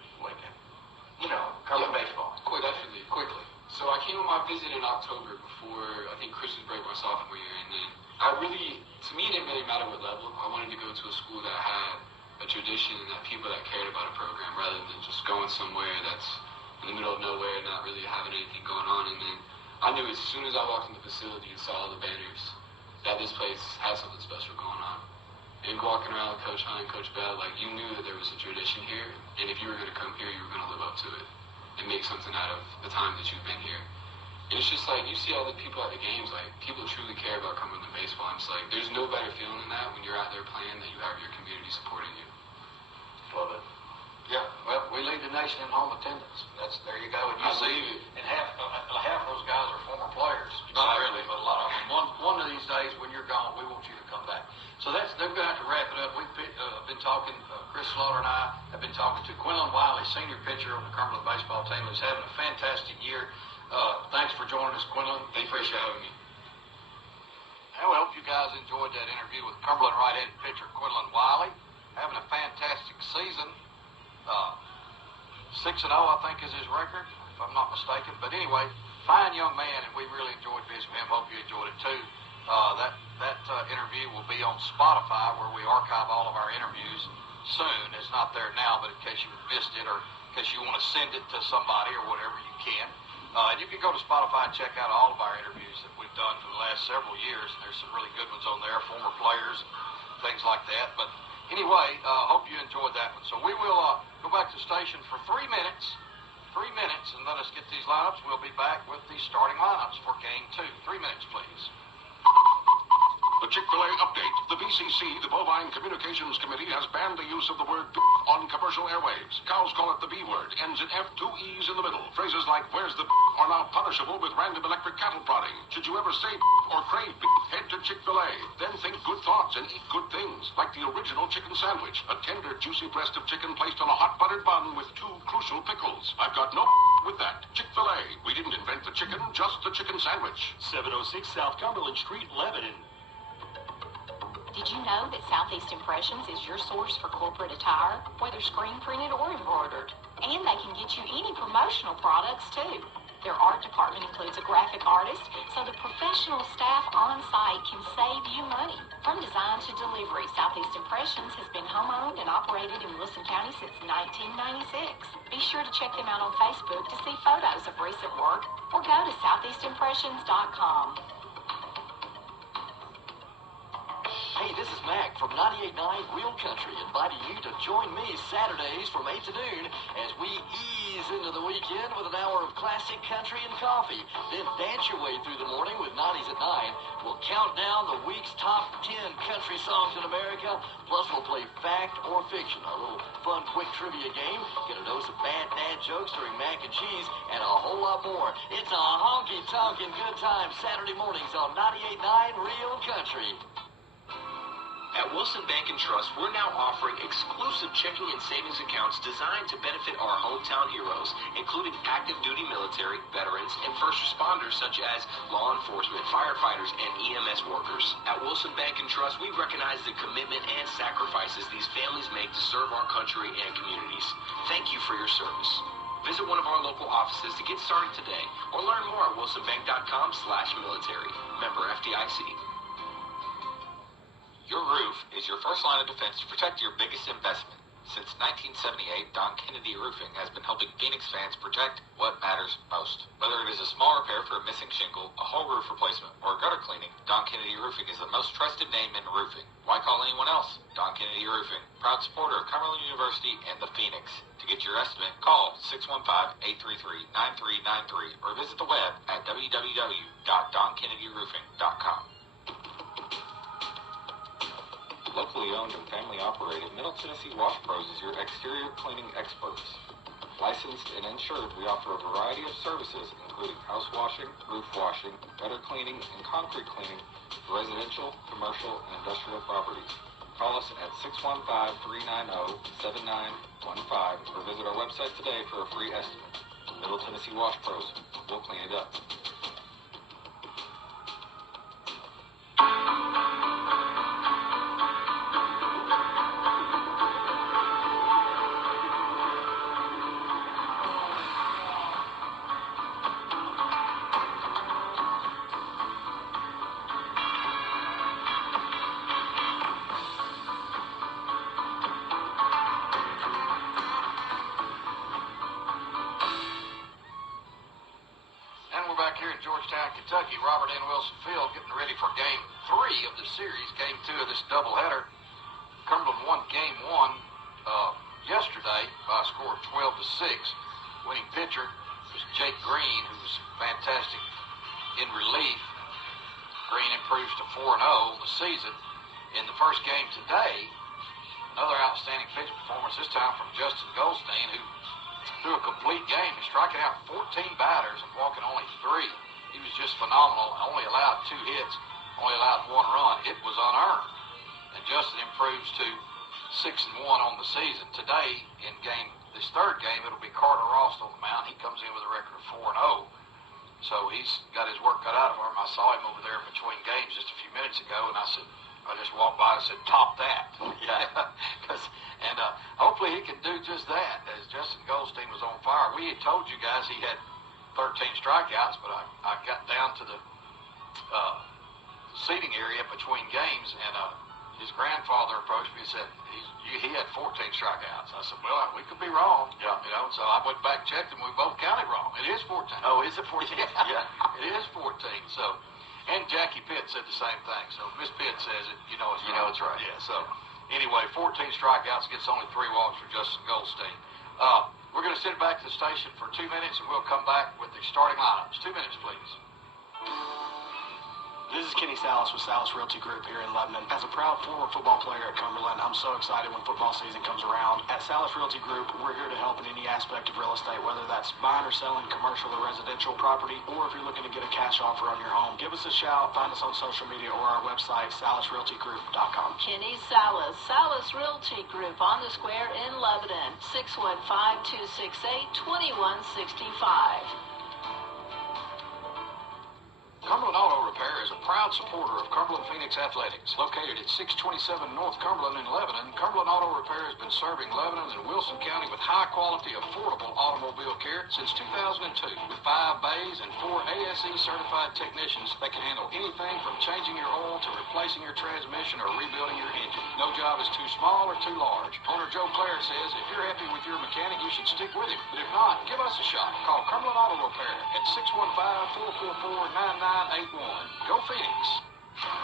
Cumberland baseball. Quickly. So I came on my visit in October before, I think, Christmas break my sophomore year, and then to me, it didn't really matter what level. I wanted to go to a school that had a tradition and that people that cared about a program, rather than just going somewhere that's in the middle of nowhere and not really having anything going on. And then I knew as soon as I walked in the facility and saw all the banners that this place had something special going on. And walking around with Coach Hunt and Coach Bell, you knew that there was a tradition here, and if you were going to come here, you were going to live up to it and make something out of the time that you've been here. And it's just you see all the people at the games, people truly care about Cumberland baseball. And it's there's no better feeling than that when you're out there playing, that you have your community supporting you. Love it. Yeah, well, we lead the nation in home attendance. There you go. And you see it. And half of those guys are former players. Not really, but a lot of them. One of these days when you're gone, we want you to come back. So they're going to have to wrap it up. We've been talking, Chris Slaughter and I have been talking to Quinlan Wiley, senior pitcher on the Cumberland baseball team, who's having a fantastic year. Thanks for joining us, Quinlan. Thank you for having me. Well, I hope you guys enjoyed that interview with Cumberland right-handed pitcher Quinlan Wiley. Having a fantastic season. 6-0, I think, is his record, if I'm not mistaken. But anyway, fine young man, and we really enjoyed visiting with him. Hope you enjoyed it too. That interview will be on Spotify, where we archive all of our interviews soon. It's not there now, but in case you missed it, or in case you want to send it to somebody or whatever, you can. And you can go to Spotify and check out all of our interviews that we've done for the last several years. And there's some really good ones on there, former players, things like that. But anyway, hope you enjoyed that one. So we will go back to the station for 3 minutes. 3 minutes, and let us get these lineups. We'll be back with the starting lineups for Game 2. 3 minutes, please. The Chick-fil-A update. The BCC, the Bovine Communications Committee, has banned the use of the word beef on commercial airwaves. Cows call it the B word, ends in F, 2 E's in the middle. Phrases like, where's the beef, are now punishable with random electric cattle prodding. Should you ever say beef or crave beef, head to Chick-fil-A. Then think good thoughts and eat good things, like the original chicken sandwich, a tender, juicy breast of chicken placed on a hot buttered bun with 2 crucial pickles. I've got no with that. Chick-fil-A. We didn't invent the chicken, just the chicken sandwich. 706 South Cumberland Street, Lebanon. Did you know that Southeast Impressions is your source for corporate attire, whether screen printed or embroidered? And they can get you any promotional products too. Their art department includes a graphic artist, so the professional staff on site can save you money. From design to delivery, Southeast Impressions has been home-owned and operated in Wilson County since 1996. Be sure to check them out on Facebook to see photos of recent work, or go to southeastimpressions.com. Hey, this is Mac from 98.9 Real Country, inviting you to join me Saturdays from 8 to noon as we ease into the weekend with an hour of classic country and coffee. Then dance your way through the morning with 90s at 9. We'll count down the week's top 10 country songs in America, plus we'll play fact or fiction, a little fun quick trivia game, get a dose of bad dad jokes during mac and cheese, and a whole lot more. It's a honky-tonkin' good time Saturday mornings on 98.9 Real Country. At Wilson Bank & Trust, we're now offering exclusive checking and savings accounts designed to benefit our hometown heroes, including active duty military, veterans, and first responders such as law enforcement, firefighters, and EMS workers. At Wilson Bank & Trust, we recognize the commitment and sacrifices these families make to serve our country and communities. Thank you for your service. Visit one of our local offices to get started today, or learn more at wilsonbank.com/military. Member FDIC. Your roof is your first line of defense to protect your biggest investment. Since 1978, Don Kennedy Roofing has been helping Phoenix fans protect what matters most. Whether it is a small repair for a missing shingle, a whole roof replacement, or a gutter cleaning, Don Kennedy Roofing is the most trusted name in roofing. Why call anyone else? Don Kennedy Roofing, proud supporter of Cumberland University and the Phoenix. To get your estimate, call 615-833-9393 or visit the web at www.donkennedyroofing.com. Locally owned and family operated, Middle Tennessee Wash Pros is your exterior cleaning experts. Licensed and insured, we offer a variety of services including house washing, roof washing, gutter cleaning, and concrete cleaning for residential, commercial, and industrial properties. Call us at 615-390-7915 or visit our website today for a free estimate. Middle Tennessee Wash Pros, we'll clean it up. Here in Georgetown, Kentucky, Robert N. Wilson Field, getting ready for Game 3 of the series, Game 2 of this doubleheader. Cumberland won Game 1 yesterday by a score of 12-6. Winning pitcher was Jake Green, who was fantastic in relief. Green improves to 4-0 the season. In the first game today, another outstanding pitch performance, this time from Justin Goldstein, who threw a complete game. He's striking out 14 batters and walking only 3. He was just phenomenal. Only allowed 2 hits, only allowed 1 run. It was unearned. And Justin improves to 6-1 on the season. Today, in this third game, it'll be Carter Ross on the mound. He comes in with a record of 4-0. So he's got his work cut out of him. I saw him over there between games just a few minutes ago, and I just walked by and said, top that. Yeah. And hopefully he can do just that, as Justin Goldstein was on fire. We had told you guys he had 13 strikeouts, but I got down to the seating area between games, and his grandfather approached me and said, he had 14 strikeouts. I said, well, we could be wrong. Yeah. So I went back and checked, and we both counted wrong. It is 14. Oh, is it 14? Yeah. It is 14. So, and Jackie Pitt said the same thing. So if Miss Pitt says it, you know it's right. You know it's right. Yeah, so anyway, 14 strikeouts, gets only 3 walks for Justin Goldstein. We're going to sit back to the station for 2 minutes, and we'll come back with the starting lineups. 2 minutes, please. This is Kenny Salas with Salas Realty Group here in Lebanon. As a proud former football player at Cumberland, I'm so excited when football season comes around. At Salas Realty Group, we're here to help in any aspect of real estate, whether that's buying or selling commercial or residential property, or if you're looking to get a cash offer on your home. Give us a shout, find us on social media or our website, salasrealtygroup.com. Kenny Salas, Salas Realty Group on the square in Lebanon, 615-268-2165. Cumberland Auto Repair is a proud supporter of Cumberland Phoenix Athletics. Located at 627 North Cumberland in Lebanon, Cumberland Auto Repair has been serving Lebanon and Wilson County with high-quality, affordable automobile care since 2002. With 5 bays and 4 ASE-certified technicians that can handle anything from changing your oil to replacing your transmission or rebuilding your engine. No job is too small or too large. Owner Joe Clare says if you're happy with your mechanic, you should stick with him. But if not, give us a shot. Call Cumberland Auto Repair at 615-444-9981. Go Phoenix!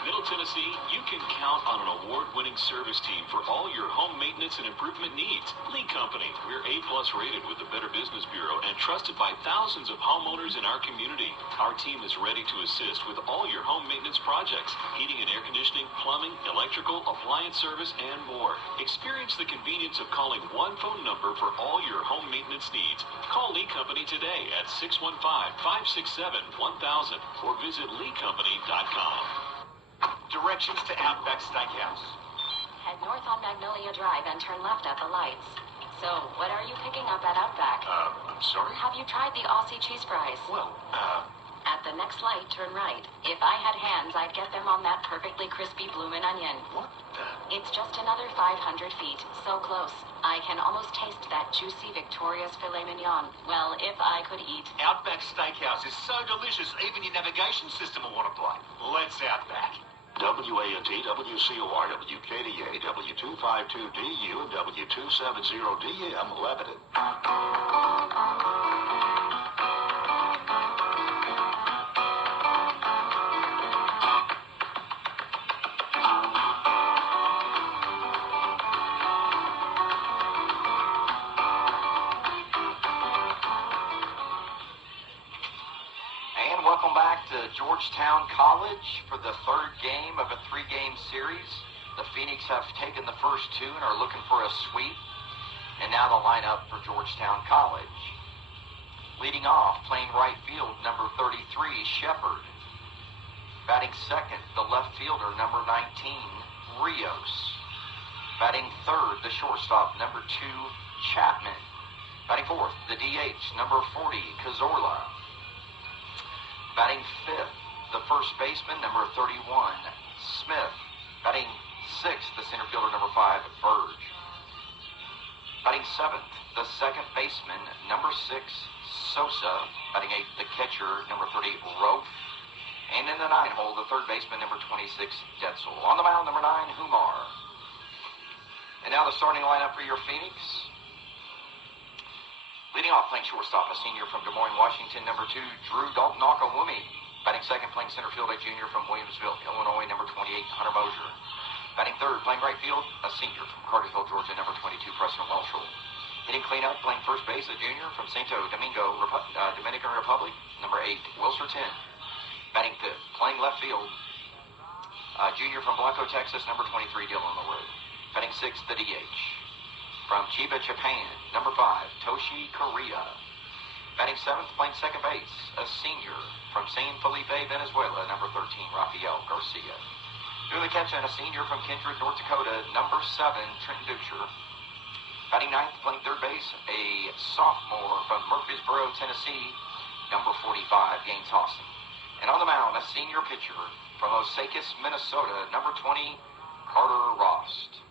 Middle Tennessee, you can count on an award-winning service team for all your home maintenance and improvement needs. Lee Company, we're A-plus rated with the Better Business Bureau and trusted by thousands of homeowners in our community. Our team is ready to assist with all your home maintenance projects, heating and air conditioning, plumbing, electrical, appliance service, and more. Experience the convenience of calling one phone number for all your home maintenance needs. Call Lee Company today at 615-567-1000 or visit leecompany.com. Directions to Outback Steakhouse. Head north on Magnolia Drive and turn left at the lights. So, what are you picking up at Outback? I'm sorry? Have you tried the Aussie cheese fries? Well, At the next light, turn right. If I had hands, I'd get them on that perfectly crispy bloomin' onion. What the? It's just another 500 feet. So close. I can almost taste that juicy Victoria's filet mignon. Well, if I could eat. Outback Steakhouse is so delicious, even your navigation system will want to play. Let's Outback. WANT, WCOR, WKDA, W252DU, and W270DM, Lebanon. Welcome back to Georgetown College for the third game of a 3-game series. The Phoenix have taken the first 2 and are looking for a sweep. And now the lineup for Georgetown College. Leading off, playing right field, number 33, Shepard. Batting second, the left fielder, number 19, Rios. Batting third, the shortstop, number 2, Chapman. Batting fourth, the DH, number 40, Cazorla. Batting fifth, the first baseman, number 31, Smith. Batting sixth, the center fielder, number 5, Burge. Batting seventh, the second baseman, number 6, Sosa. Batting eighth, the catcher, number 30, Rofe. And in the 9 hole, the third baseman, number 26, Detzel. On the mound, number 9, Humar. And now the starting lineup for your Phoenix. Leading off, playing shortstop, a senior from Des Moines, Washington, number 2, Drew Dalton-Nakawumi. Batting second, playing center field, a junior from Williamsville, Illinois, number 28, Hunter Mosier. Batting third, playing right field, a senior from Cartersville, Georgia, number 22, Preston Welshel. Hitting cleanup, playing first base, a junior from Santo Domingo, Dominican Republic, number 8, Wilser 10. Batting fifth, playing left field, a junior from Blanco, Texas, number 23, Dylan LaRue. Batting sixth, the DH. From Chiba, Japan, number 5, Toshi Korea. Batting seventh, playing second base, a senior from San Felipe, Venezuela, number 13, Rafael Garcia. Doing the catch, and a senior from Kindred, North Dakota, number 7, Trenton Dutcher. Batting ninth, playing third base, a sophomore from Murfreesboro, Tennessee, number 45, Gaines Hawson. And on the mound, a senior pitcher from Osakis, Minnesota, number 20, Carter Rost.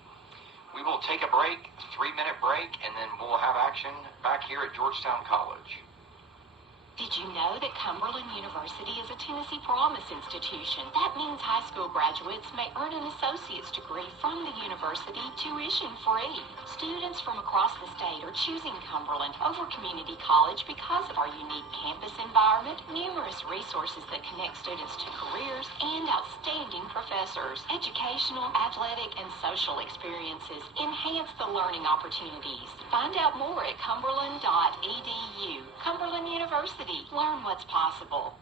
We will take a break, 3-minute break, and then we'll have action back here at Georgetown College. Did you know that Cumberland University is a Tennessee Promise institution? That means high school graduates may earn an associate's degree from the university tuition-free. Students from across the state are choosing Cumberland over community college because of our unique campus environment, numerous resources that connect students to careers, and outstanding professors. Educational, athletic, and social experiences enhance the learning opportunities. Find out more at cumberland.edu. Cumberland University. Learn what's possible.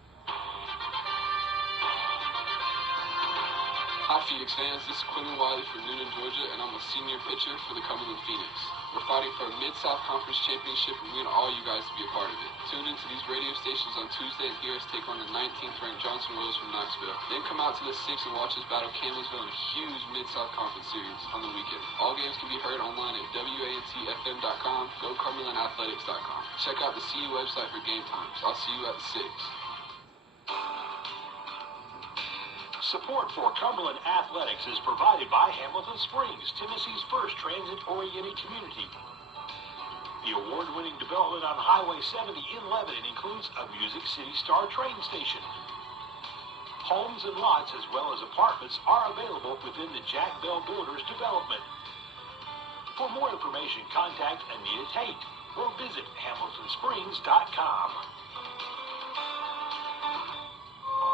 Hi Phoenix fans, this is Quinlan Wiley from Noonan, Georgia, and I'm a senior pitcher for the Cumberland Phoenix. We're fighting for a Mid-South Conference Championship, and we want all you guys to be a part of it. Tune into these radio stations on Tuesday and hear us take on the 19th ranked Johnson Royals from Knoxville. Then come out to the 6th and watch us battle Campbellsville in a huge Mid-South Conference series on the weekend. All games can be heard online at WANTFM.com, GoCumberlandAthletics.com. Check out the CU website for game times. I'll see you at the 6. Support for Cumberland Athletics is provided by Hamilton Springs, Tennessee's first transit-oriented community. The award-winning development on Highway 70 in Lebanon includes a Music City Star train station. Homes and lots as well as apartments are available within the Jack Bell Builders development. For more information, contact Anita Tate or visit HamiltonSprings.com.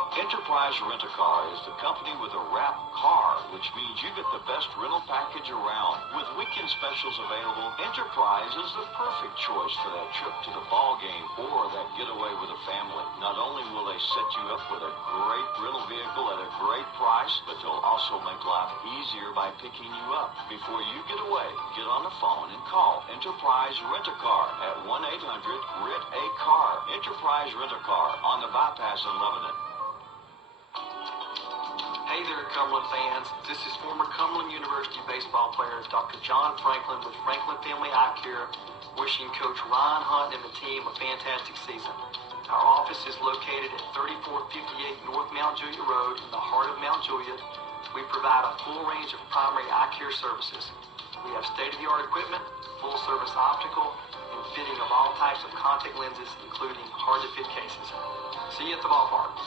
Enterprise Rent-A-Car is the company with a wrapped car, which means you get the best rental package around. With weekend specials available, Enterprise is the perfect choice for that trip to the ball game or that getaway with a family. Not only will they set you up with a great rental vehicle at a great price, but they'll also make life easier by picking you up. Before you get away, get on the phone and call Enterprise Rent-A-Car at 1-800-RENT-A-CAR. Enterprise Rent-A-Car on the bypass in Lebanon. Hey there, Cumberland fans. This is former Cumberland University baseball player Dr. John Franklin with Franklin Family Eye Care, wishing Coach Ryan Hunt and the team a fantastic season. Our office is located at 3458 North Mount Juliet Road in the heart of Mount Juliet. We provide a full range of primary eye care services. We have state-of-the-art equipment, full-service optical, and fitting of all types of contact lenses, including hard-to-fit cases. See you at the ballpark.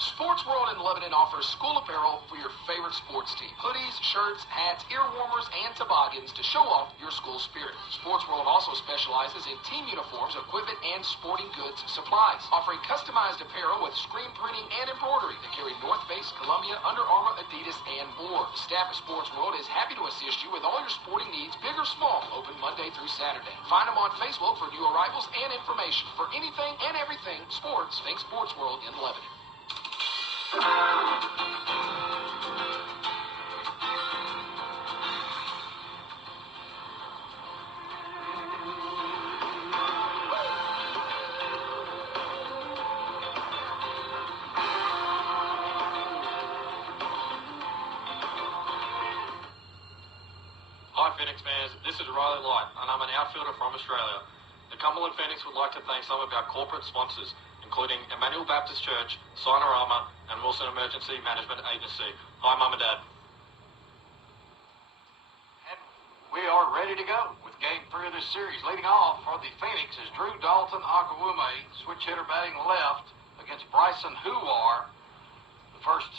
Sports World in Lebanon offers school apparel for your favorite sports team. Hoodies, shirts, hats, ear warmers, and toboggans to show off your school spirit. Sports World also specializes in team uniforms, equipment, and sporting goods supplies, offering customized apparel with screen printing and embroidery that carry North Face, Columbia, Under Armour, Adidas, and more. The staff at Sports World is happy to assist you with all your sporting needs, big or small, open Monday through Saturday. Find them on Facebook for new arrivals and information. For anything and everything sports, think Sports World in Lebanon. Hi Phoenix fans, this is Riley Light and I'm an outfielder from Australia. The Cumberland Phoenix would like to thank some of our corporate sponsors, including Emmanuel Baptist Church, Sinorama, and Wilson Emergency Management Agency. Hi Mum and Dad. And we are ready to go with Game 3 of this series. Leading off for the Phoenix is Drew Dalton Akawume, switch hitter batting left against Bryson Huar, the first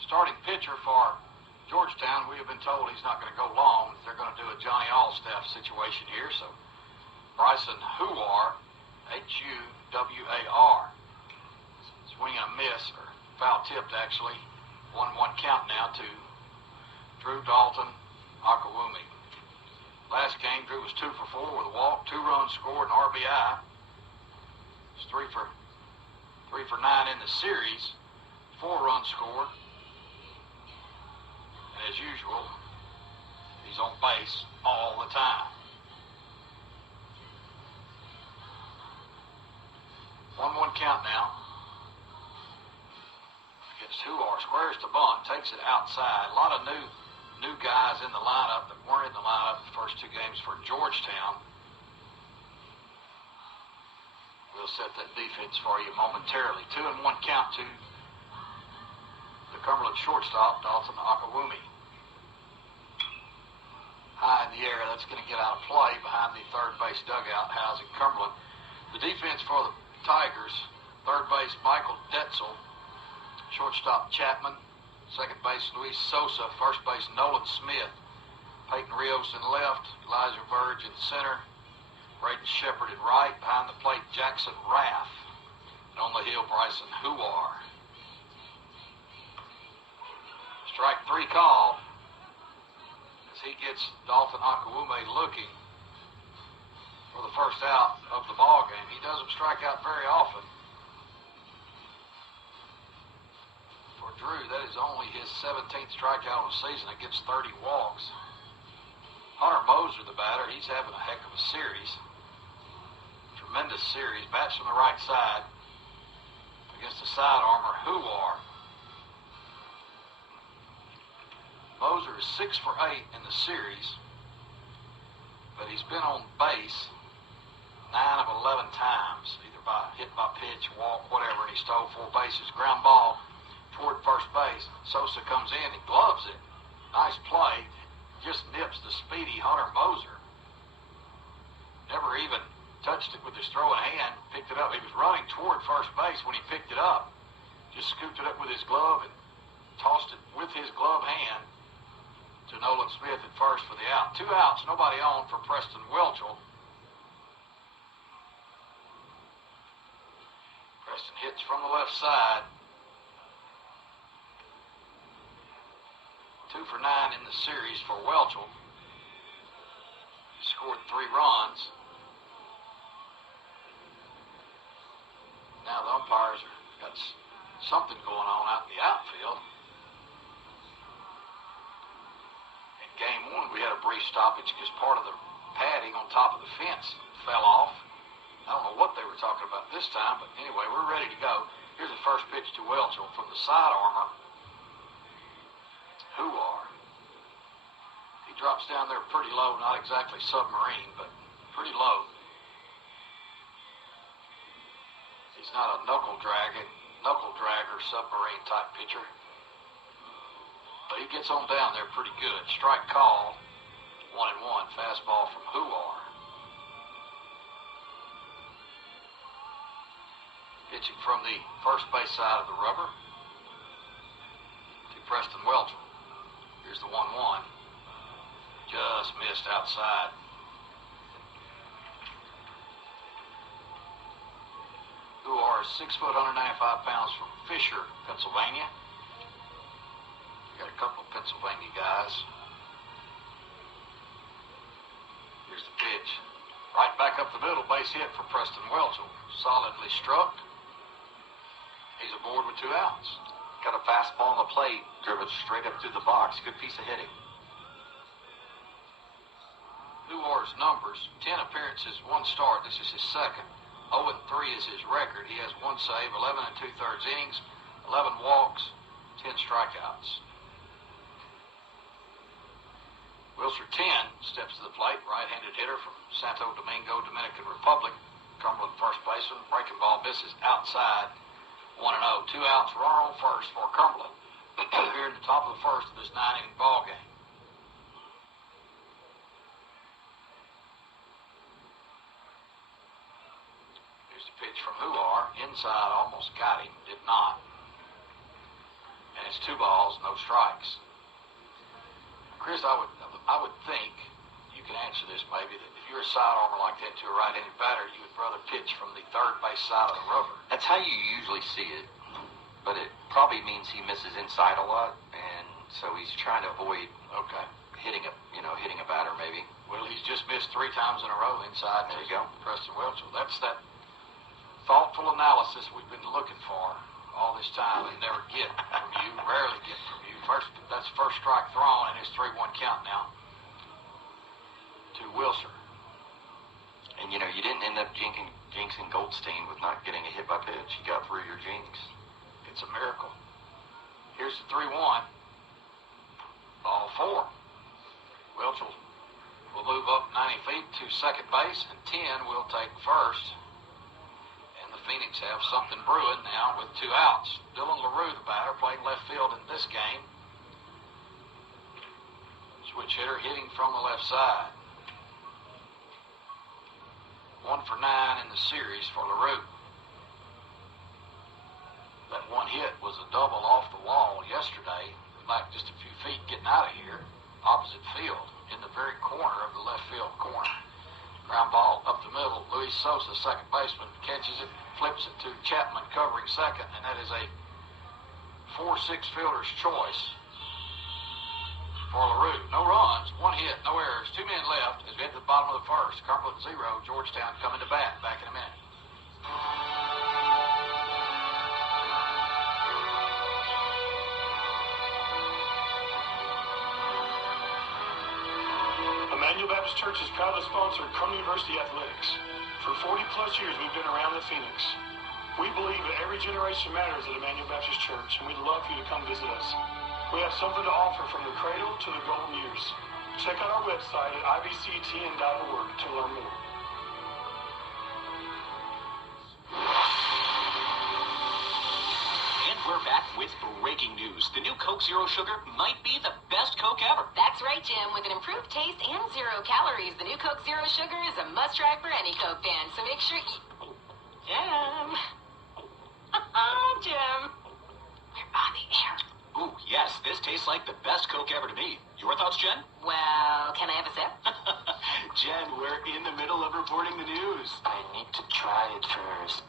starting pitcher for Georgetown. We have been told he's not going to go long. They're going to do a Johnny Allstaff situation here. So Bryson Huar, Huwar, swing and a miss, or foul tipped actually. 1-1 count now to Drew Dalton Akawume. Last game, Drew was 2 for 4 with a walk, 2 runs scored, and RBI. It's 3 for 9 in the series, 4 runs scored. And as usual, he's on base all the time. 1-1 count now. Against Huar, squares to bunt, takes it outside. A lot of new guys in the lineup that weren't in the lineup the first 2 games for Georgetown. We'll set that defense for you momentarily. 2-1 count to the Cumberland shortstop, Dalton Akawume. High in the air, that's going to get out of play behind the third base dugout housing Cumberland. The defense for the Tigers, third base Michael Detzel, shortstop Chapman, second base Luis Sosa, first base Nolan Smith, Peyton Rios in left, Elijah Verge in center, Braden Shepard in right, behind the plate Jackson Raff, and on the hill Bryson Huar. Strike 3 called as he gets Dalton Akawume looking for the first out of the ball game. He doesn't strike out very often. For Drew, that is only his 17th strikeout of the season. It gets 30 walks. Hunter Moser, the batter, he's having a heck of a series. Tremendous series. Bats from the right side against the side armor, Huar. Moser is 6 for 8 in the series, but he's been on base 9 of 11 times, either by hit by pitch, walk, whatever, and he stole 4 bases. Ground ball toward first base. Sosa comes in and gloves it. Nice play. Just nips the speedy Hunter Moser. Never even touched it with his throwing hand. Picked it up. He was running toward first base when he picked it up. Just scooped it up with his glove and tossed it with his glove hand to Nolan Smith at first for the out. 2 outs, nobody on for Preston Welchel. Preston hits from the left side. 2 for 9 in the series for Welchel. He scored 3 runs. Now the umpires got something going on out in the outfield. In game 1, we had a brief stoppage because part of the padding on top of the fence fell off. I don't know what they were talking about this time, but anyway, we're ready to go. Here's the first pitch to Welchel from the side armor. Huar. He drops down there pretty low, not exactly submarine, but pretty low. He's not a knuckle dragger, submarine type pitcher. But he gets on down there pretty good. Strike called. 1-1. Fastball from Huar. Pitching from the first base side of the rubber to Preston Welchel. Here's the 1-1. Just missed outside. Huar is 6 foot, 195 pounds from Fisher, Pennsylvania. We got a couple of Pennsylvania guys. Here's the pitch. Right back up the middle, base hit for Preston Welchel. Solidly struck. He's aboard with 2 outs. Got a fastball on the plate, driven straight up through the box. Good piece of hitting. Huar's numbers, 10 appearances, 1 start. This is his second. 0-3 is his record. He has 1 save, 11 2/3 innings, 11 walks, 10 strikeouts. Wilser 10 steps to the plate, right-handed hitter from Santo Domingo, Dominican Republic. Cumberland first baseman, breaking ball misses outside. 1-0. 2 outs, runner on first for Cumberland. Here in the top of the first of this 9-inning ball game. Here's the pitch from Huar. Inside, almost got him, did not. And it's 2 balls, no strikes. Chris, I would think, you can answer this maybe, that if you're a side armor like that to a right-handed batter, you would rather pitch from the third base side of the rubber. That's how you usually see it. But it probably means he misses inside a lot, and so he's trying to avoid hitting a batter maybe. Well, he's just missed 3 times in a row inside. There you go. Preston Welchel. That's that thoughtful analysis we've been looking for all this time and never get from you, rarely get from you. That's first strike thrown, and it's 3-1 count now to Wilser. And, you didn't end up jinxing Goldstein with not getting a hit by pitch. You got through your jinx. It's a miracle. Here's the 3-1. Ball 4. Welchel will move up 90 feet to second base, and 10 will take first. And the Phoenix have something brewing now with 2 outs. Dylan LaRue, the batter, playing left field in this game. Switch hitter hitting from the left side. 1 for 9 in the series for LaRue. That 1 hit was a double off the wall yesterday, like just a few feet getting out of here, opposite field, in the very corner of the left field corner. Ground ball up the middle. Luis Sosa, second baseman, catches it, flips it to Chapman covering second, and that is a 4-6 fielder's choice for LaRue. No runs, 1 hit, no errors, 2 men left as we head to the bottom of the first. Cumberland 0, Georgetown coming to bat. Back in a minute. Emmanuel Baptist Church is proud to sponsor Cumberland University Athletics. For 40-plus years, we've been around the Phoenix. We believe that every generation matters at Emmanuel Baptist Church, and we'd love for you to come visit us. We have something to offer from the cradle to the golden years. Check out our website at ibctn.org to learn more. we're back with breaking news. The new Coke Zero Sugar might be the best Coke ever. That's right, Jim. With an improved taste and 0 calories, the new Coke Zero Sugar is a must-try for any Coke fan. So make sure you... Jim. Jim. We're on the air. Ooh, yes, this tastes like the best Coke ever to me. Your thoughts, Jen? Well, can I have a sip? Jen, we're in the middle of reporting the news. I need to try it first.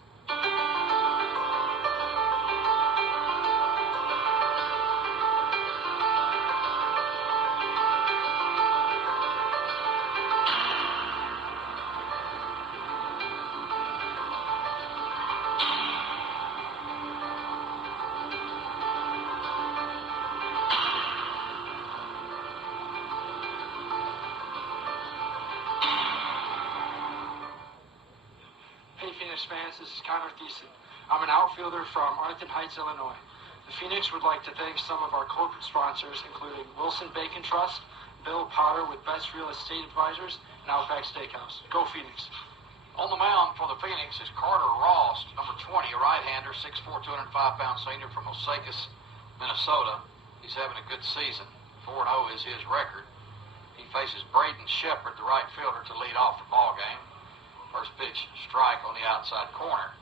Hey Phoenix fans, this is Connor Thiessen. I'm an outfielder from Arlington Heights, Illinois. The Phoenix would like to thank some of our corporate sponsors, including Wilson Bacon Trust, Bill Potter with Best Real Estate Advisors, and Outback Steakhouse. Go Phoenix. On the mound for the Phoenix is Carter Ross, number 20, a right-hander, 6'4", 205-pound senior from Osakis, Minnesota. He's having a good season. 4-0 is his record. He faces Braden Shepard, the right fielder, to lead off the ball game. First pitch, strike on the outside corner.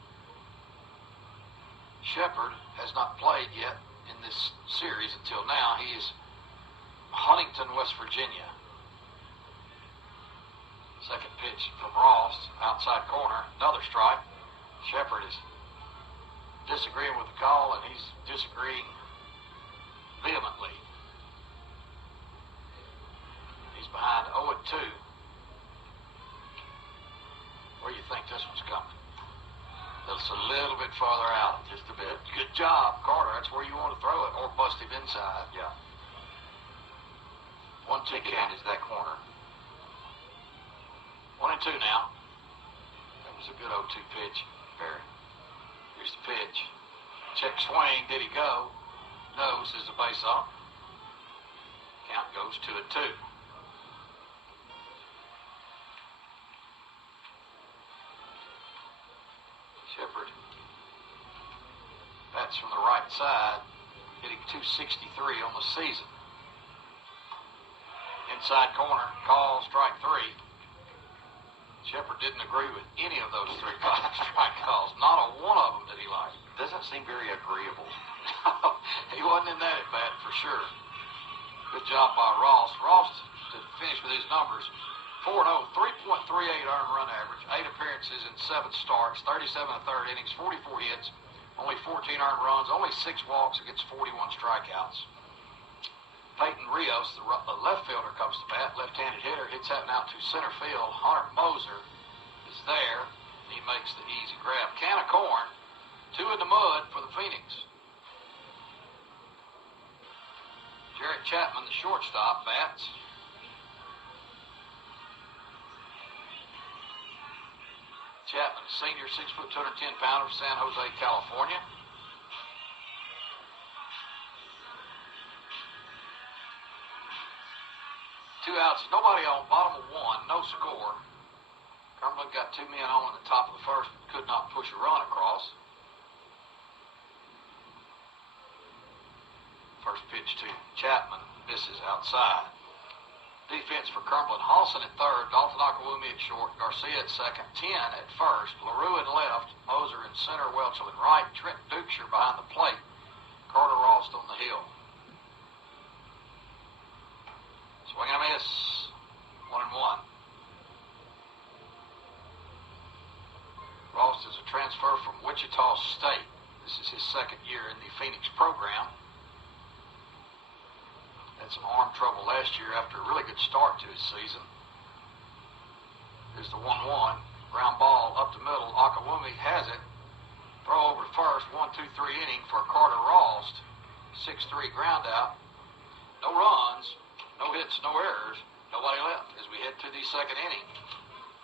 Shepard has not played yet in this series until now. He is Huntington, West Virginia. Second pitch from Ross, outside corner, another strike. Shepard is disagreeing with the call, and he's disagreeing vehemently. He's behind 0-2. Where do you think this one's coming? That's a little bit farther out, just a bit. Good job, Carter. That's where you want to throw it, or bust him inside. Yeah. 1-2 count is that corner. 1-2 now. That was a good 0-2 pitch, Barry. Here's the pitch. Check swing. Did he go? No, this is the base off. Count goes 2-2. Shepard bats from the right side, hitting .263 on the season. Inside corner, call, strike 3. Shepard didn't agree with any of those 3 strike calls. Not a one of them did he like. Doesn't seem very agreeable. He wasn't in that at bat for sure. Good job by Ross. Ross, to finish with his numbers, 4-0, 3.38 earned run average, 8 appearances in 7 starts, 37 1/3 innings, 44 hits, only 14 earned runs, only 6 walks against 41 strikeouts. Peyton Rios, the left fielder, comes to bat, left-handed hitter, hits that one out to center field. Hunter Moser is there. He makes the easy grab. Can of corn, 2 in the mud for the Phoenix. Jarrett Chapman, the shortstop, bats. Chapman, a senior, 6', 210-pounder from San Jose, California. Two outs, nobody on, bottom of 1, no score. Cumberland got 2 men on in the top of the first, but could not push a run across. First pitch to Chapman, misses outside. Defense for Cumberland, Halson at third, Dalton Akawumi at short, Garcia at second, 10 at first, LaRue in left, Moser in center, Welchel in right, Trent Dukeshire behind the plate, Carter Ross on the hill. Swing and a miss, 1-1. Ross is a transfer from Wichita State. This is his second year in the Phoenix program. Had some arm trouble last year after a really good start to his season. Here's the 1-1. Ground ball up the middle. Akawumi has it. Throw over to first. 1-2-3 inning for Carter Ross. 6-3 ground out. No runs, no hits, no errors. Nobody left as we head to the second inning.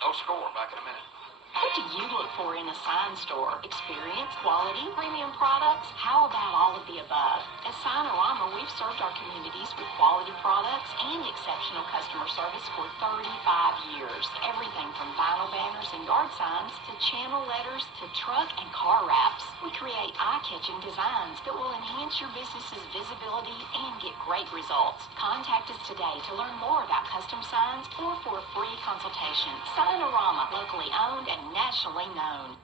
No score. Back in a minute. What do you look for in a sign store? Experience, quality, premium products? How about all of the above? At Signorama, we've served our communities with quality products and exceptional customer service for 35 years. Everything from vinyl banners and and yard signs to channel letters to truck and car wraps. We create eye-catching designs that will enhance your business's visibility and get great results. Contact us today to learn more about custom signs or for a free consultation. Signorama, locally owned and nationally known.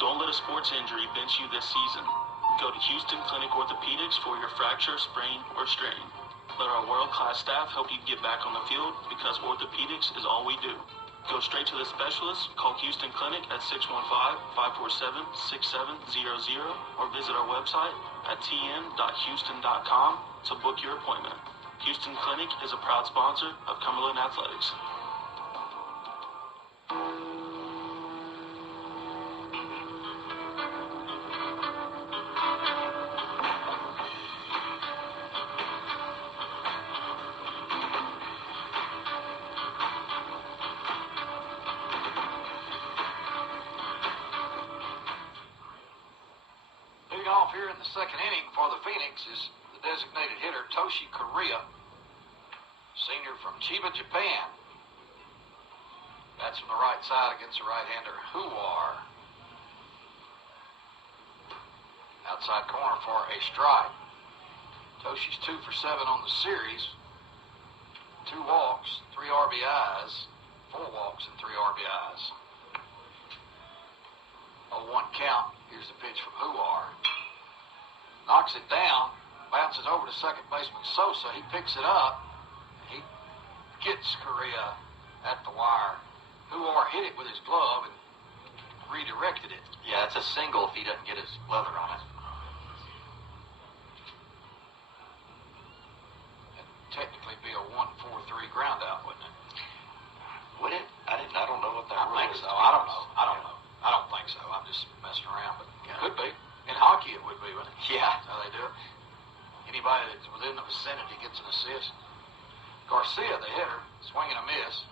Don't let a sports injury bench you this season. Go to Houston Clinic Orthopedics for your fracture, sprain, or strain. Let our world-class staff help you get back on the field because orthopedics is all we do. Go straight to the specialist, call Houston Clinic at 615-547-6700 or visit our website at tn.houston.com to book your appointment. Houston Clinic is a proud sponsor of Cumberland Athletics. Off here in the second inning for the Phoenix is the designated hitter Toshi Korea, senior from Chiba, Japan. That's from the right side against the right-hander Huar. Outside corner for a strike. Toshi's 2 for 7 on the series. 2 walks, 3 RBIs, 4 walks and 3 RBIs. 0-1 count. Here's the pitch from Huar. Knocks it down, bounces over to second baseman Sosa. He picks it up. He gets Korea at the wire. Huar hit it with his glove and redirected it. Yeah, it's a single if he doesn't get his leather on it. It'd technically be a 1-4-3 ground out, wouldn't it? Would it? I don't know what that I rule think is. so. I don't know. I don't think so. I'm just messing around, but it could be. In hockey, it would be, wouldn't it? Yeah. That's how they do it. Anybody that's within the vicinity gets an assist. Garcia, the hitter, swinging a miss.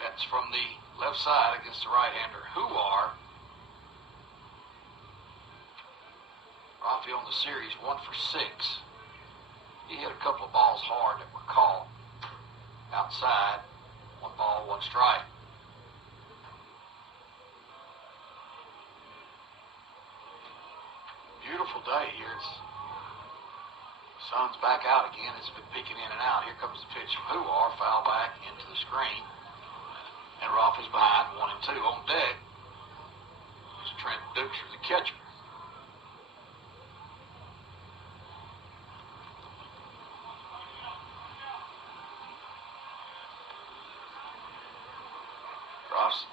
That's from the left side against the right-hander Huar. Rafi on the series, 1 for 6. He hit a couple of balls hard that were caught outside. 1 ball, 1 strike. Beautiful day here. Sun's back out again. It's been peeking in and out. Here comes the pitch from Huar, foul back into the screen. And Rafi's behind 1-2 on deck. It's Trent Dukesher, the catcher.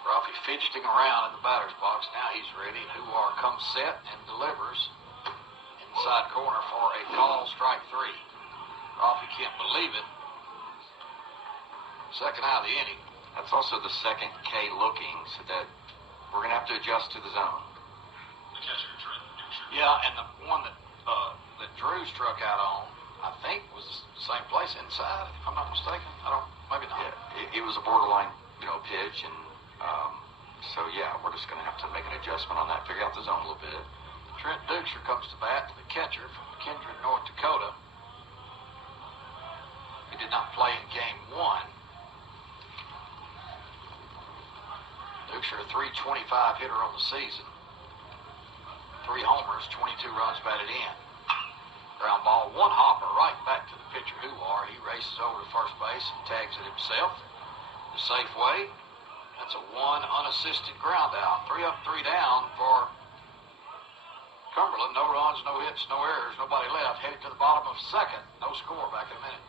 Rafi fidgeting around in the batter's box. Now he's ready. And Huar comes set and delivers. Inside corner for a call, strike 3. Rafi can't believe it. Second out of the inning. That's also the second K looking, so that we're going to have to adjust to the zone. Yeah, and the one that Drew struck out on, I think, was the same place inside, if I'm not mistaken. Maybe not. Yeah, it was a borderline, pitch, and so yeah, we're just going to have to make an adjustment on that, figure out the zone a little bit. Trent Dukesher comes to bat, the catcher from Kindred, North Dakota. He did not play in game 1. Dukesher, a .325 hitter on the season. 3 homers, 22 runs batted in. Ground ball, 1 hopper right back to the pitcher Huar. He races over to first base and tags it himself. The safe way. That's a 1 unassisted ground out. 3 up, 3 down for Cumberland. No runs, no hits, no errors, nobody left. Headed to the bottom of second. No score. Back in a minute.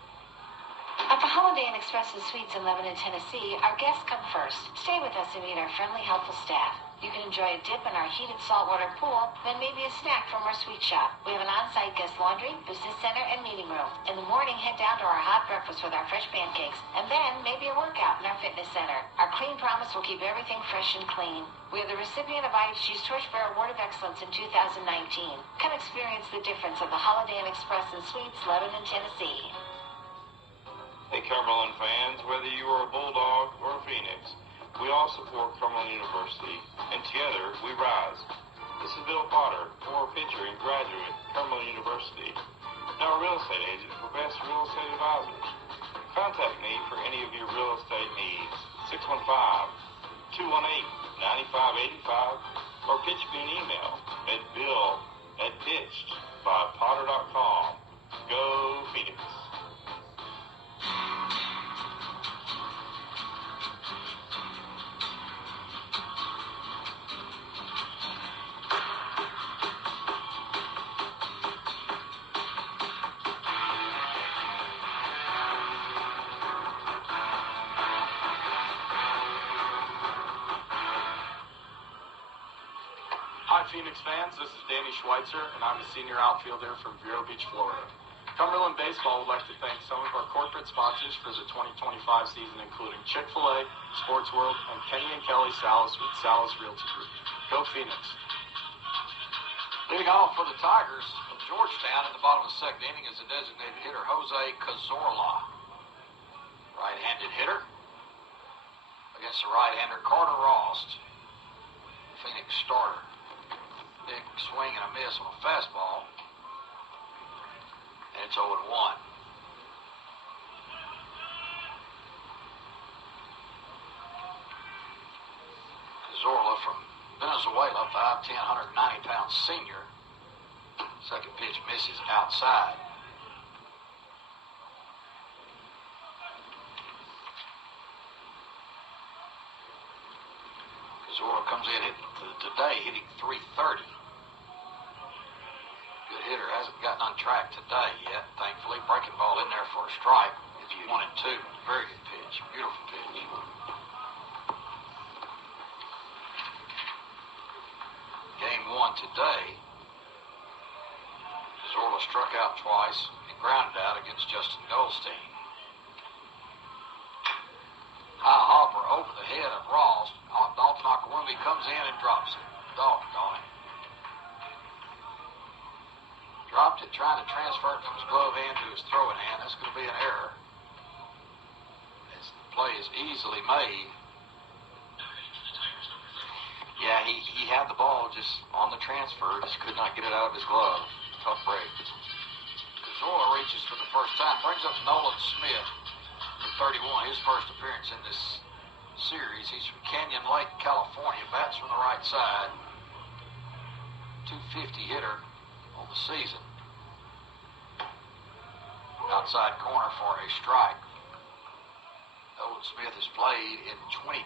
At the Holiday Inn Express and Suites in Lebanon, Tennessee, our guests come first. Stay with us and meet our friendly, helpful staff. You can enjoy a dip in our heated saltwater pool, then maybe a snack from our sweet shop. We have an on-site guest laundry, business center, and meeting room. In the morning, head down to our hot breakfast with our fresh pancakes, and then maybe a workout in our fitness center. Our clean promise will keep everything fresh and clean. We are the recipient of IHG's Torchbearer Award of Excellence in 2019. Come experience the difference of the Holiday Inn Express and Suites, Lebanon, Tennessee. Hey, Cumberland fans, whether you are a Bulldog or a Phoenix, we all support Cumberland University, and together we rise. This is Bill Potter, former pitcher and graduate, Cumberland University. Now a real estate agent for best real estate advisors. Contact me for any of your real estate needs. 615-218-9585 or pitch me an email at bill@pitchedbypotter.com. Go Phoenix. Hi, Phoenix fans. This is Danny Schweitzer, and I'm a senior outfielder from Vero Beach, Florida. Cumberland Baseball would like to thank some of our corporate sponsors for the 2025 season, including Chick-fil-A, Sports World, and Kenny and Kelly Salas with Salas Realty Group. Go Phoenix. Leading off for the Tigers of Georgetown in the bottom of the second inning is the designated hitter, Jose Cazorla. Right-handed hitter against the right-hander, Carter Rost. Phoenix starter. Big swing and a miss on a fastball. And it's 0-1. Cazorla from Venezuela, 5'10", 190-pound senior. Second pitch misses outside. Cazorla comes in today hitting .330. Good hitter, hasn't gotten on track today yet, thankfully. Breaking ball in there for a strike. It's 1-2. Very good pitch. Beautiful pitch. Game one today. Cazorla struck out twice and grounded out against Justin Goldstein. High hopper over the head of Ross. Dalton Akawumi comes in and drops it. Doggone it. Dropped it, trying to transfer it from his glove hand to his throwing hand. That's going to be an error. This play is easily made. Yeah, he had the ball just on the transfer, just could not get it out of his glove. Tough break. Cazorla reaches for the first time, brings up Nolan Smith for 31, his first appearance in this series. He's from Canyon Lake, California, bats from the right side. 250 hitter on the season. Outside corner for a strike. Nolan Smith has played in 22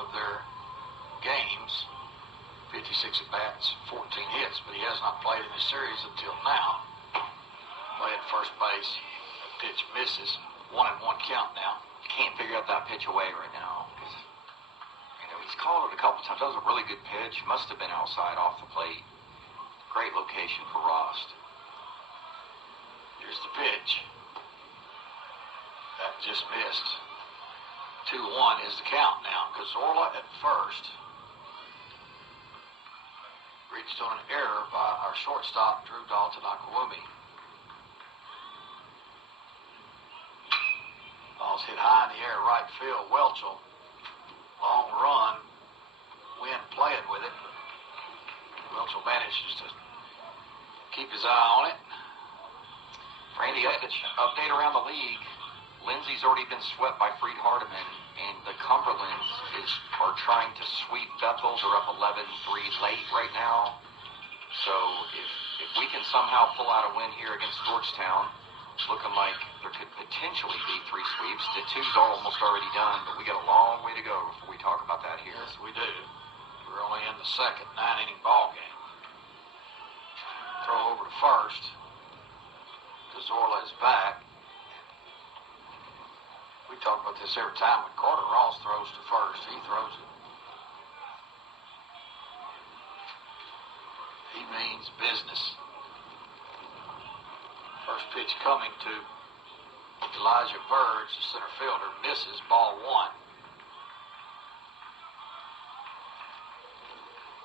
of their games, 56 at bats, 14 hits, but he has not played in this series until now. Play at first base, pitch misses, 1-1 count now. You can't figure out that pitch away right now. He's called it a couple times. That was a really good pitch. Must have been outside off the plate. Great location for Rost. Here's the pitch. That just missed. 2-1 is the count now. Cazorla at first. Reached on an error by our shortstop, Drew Dalton Akawumi. Ball's hit high in the air, right field. Welchel. Long run. Wind playing with it. Welchel manages to keep his eye on it. Randy, update around the league. Lindsay's already been swept by Freed Hardeman, and the Cumberlands are trying to sweep Bethel. They're up 11-3 late right now. So if we can somehow pull out a win here against Georgetown, it's looking like there could potentially be 3 sweeps. The 2's almost already done, but we got a long way to go before we talk about that here. Yes, we do. We're only in the second 9-inning ball game. Throw over to first. Cazorla is back. We talk about this every time. When Carter Ross throws to first, he throws it. He means business. First pitch coming to Elijah Verge, the center fielder, misses, ball 1.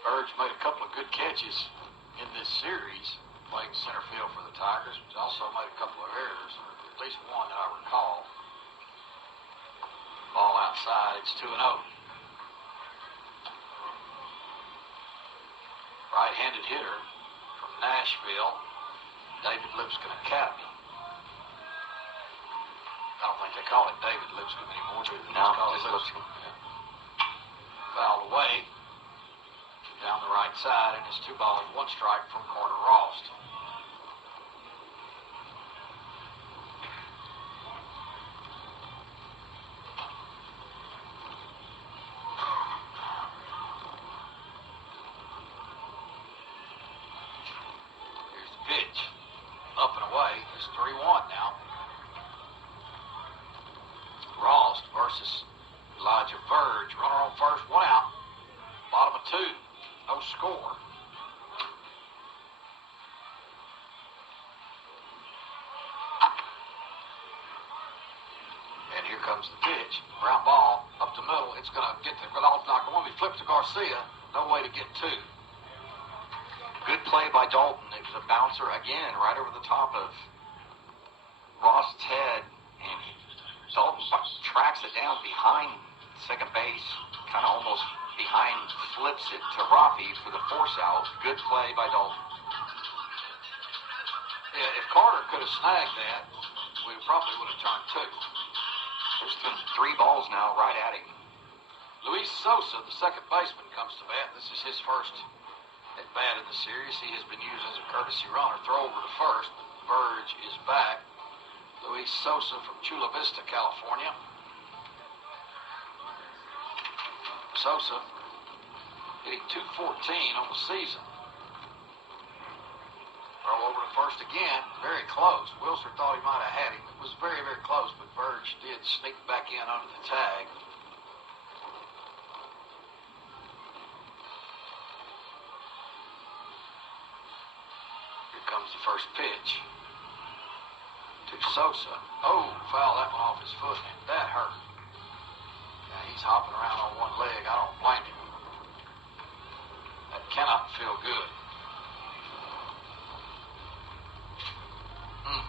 Verge made a couple of good catches in this series, playing center field for the Tigers. He's also made a couple of errors, or at least one that I recall. Ball outside, it's 2-0. Right-handed hitter from Nashville. David Lipscomb Academy. I don't think they call it David Lipscomb anymore. They just call it Lipscomb. Yeah. Fouled away down the right side, and it's 2 balls, 1 strike from Carter Rost. Here's the pitch. Up and away. It's 3-1 now. Rost versus Elijah Verge. Runner on first, 1 out. Bottom of 2. No score. And here comes the pitch. Ground ball up the middle. It's going to get the off knock. One. He flips to Garcia. No way to get 2. Good play by Dalton. It was a bouncer again right over the top of Rost's head. And Dalton tracks it down behind second base, kind of almost behind, flips it to Rafi for the force out. Good play by Dalton. Yeah, if Carter could have snagged that, we probably would have turned 2. There's been 3 balls now right at him. Luis Sosa, the second baseman, comes to bat. This is his first at bat in the series. He has been used as a courtesy runner. Throw over to first. Verge is back. Luis Sosa from Chula Vista, California. Sosa hitting .214 on the season. Throw over to first again. Very close. Wilson thought he might have had him. It was very, very close, but Verge did sneak back in under the tag. Here comes the first pitch to Sosa. Oh, foul that one off his foot, and that hurt. Yeah, he's hopping around on one leg. I don't blame him. That cannot feel good.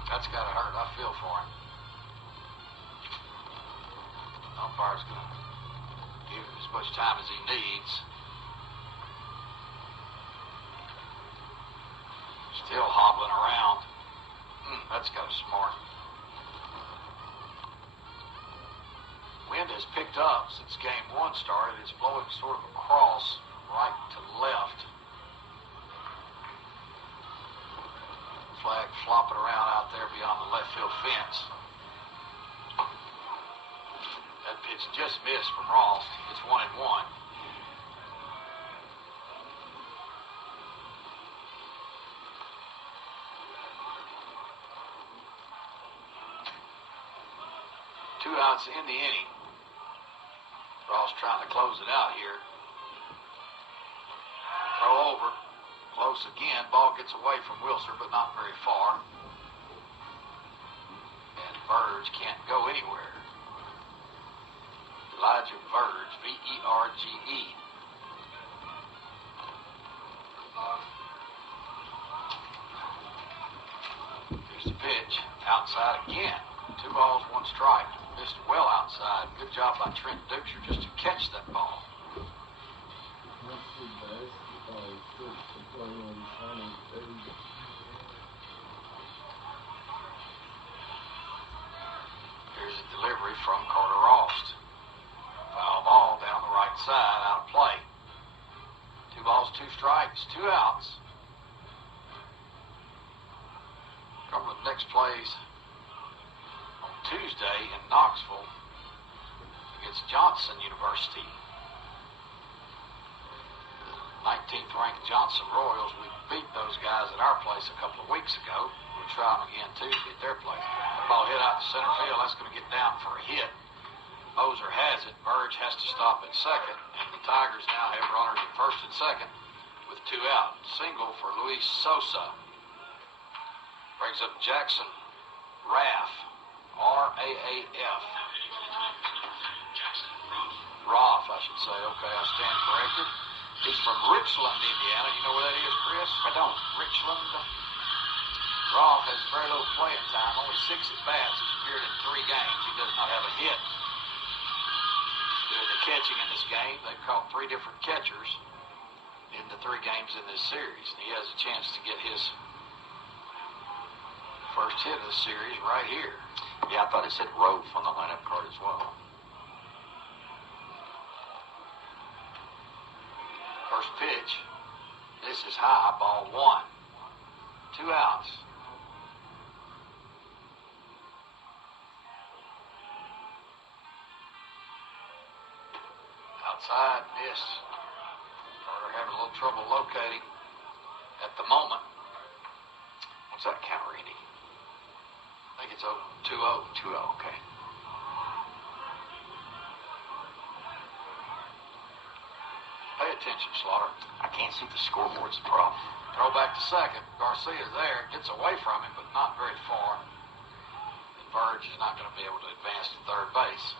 That's got to hurt. I feel for him. Umpire's going to give him as much time as he needs. Still hobbling around. That's got to smart. Wind has picked up since game 1 started. It's blowing sort of across right to left. Flag flopping around out there beyond the left field fence. That pitch just missed from Rost. It's 1-1. Two outs in the inning. Ross trying to close it out here. Throw over. Close again. Ball gets away from Wilson, but not very far. And Verge can't go anywhere. Elijah Verge, V-E-R-G-E. Here's the pitch. Outside again. 2 balls, 1 strike. Missed well outside. Good job by Trent Duxer just to catch that ball. Here's a delivery from Carter Rost. Foul ball down the right side, out of play. 2 balls, 2 strikes, 2 outs. Cumberland next plays on Tuesday in Knoxville against Johnson University. 19th ranked Johnson Royals. We beat those guys at our place a couple of weeks ago. We'll try them again Tuesday at their place. Ball hit out to center field. That's going to get down for a hit. Moser has it. Verge has to stop at second. And the Tigers now have runners at first and second with 2 out. Single for Luis Sosa. Brings up Jackson Raff. R-A-A-F. Roth, I should say. Okay, I stand corrected. He's from Richland, Indiana. You know where that is, Chris? I don't. Richland. Roth has very little playing time. Only 6 at-bats. He's appeared in 3 games. He does not have a hit. Doing the catching in this game. They've caught 3 different catchers in the 3 games in this series. And he has a chance to get his First hit of the series right here. Yeah, I thought it said Rove on the lineup card as well. First pitch. This is high, ball one. 2 outs. Outside, missed. Carter having a little trouble locating at the moment. What's that count, Randy? I think it's 2-0. 2-0, okay. Pay attention, Slaughter. I can't see the scoreboard's the problem. Throw back to second. Garcia's there. Gets away from him, but not very far. And Verge is not going to be able to advance to third base.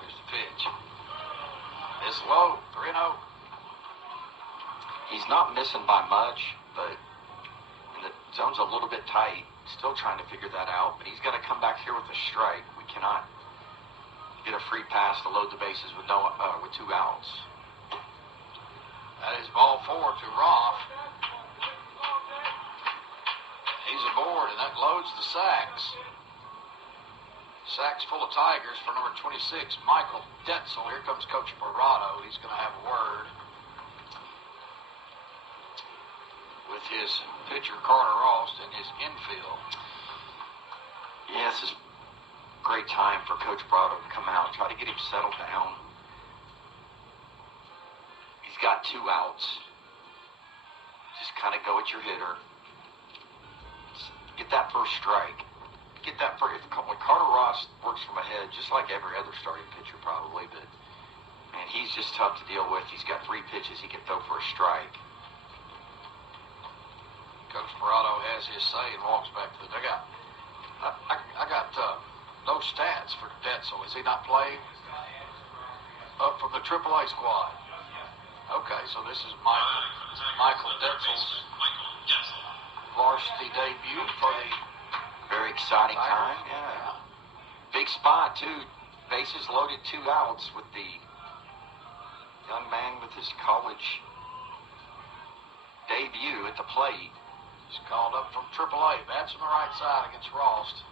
Here's the pitch. It's low. 3-0. He's not missing by much, but the zone's a little bit tight. Still trying to figure that out, but he's got to come back here with a strike. We cannot get a free pass to load the bases with 2 outs. That is ball 4 to Roth. He's aboard, and that loads the sacks. Sacks full of Tigers for number 26, Michael Detzel. Here comes Coach Parado. He's going to have a word with his pitcher, Carter Rost, and his infield. Yeah, this is a great time for Coach Parado to come out, try to get him settled down. He's got 2 outs. Just kind of go at your hitter. Get that first strike. Get that first. When Carter Ross works from ahead, just like every other starting pitcher probably, but man, he's just tough to deal with. He's got 3 pitches he can throw for a strike. Coach Parado has his say and walks back to the dugout. I got no stats for Detzel. Is he not playing? Up from the AAA squad. Okay, so this is Michael Detzel's varsity debut for the very exciting time. Yeah. Big spot too. Bases loaded, 2 outs with the young man with his college debut at the plate. He's called up from AAA. Bats on the right side against Rost.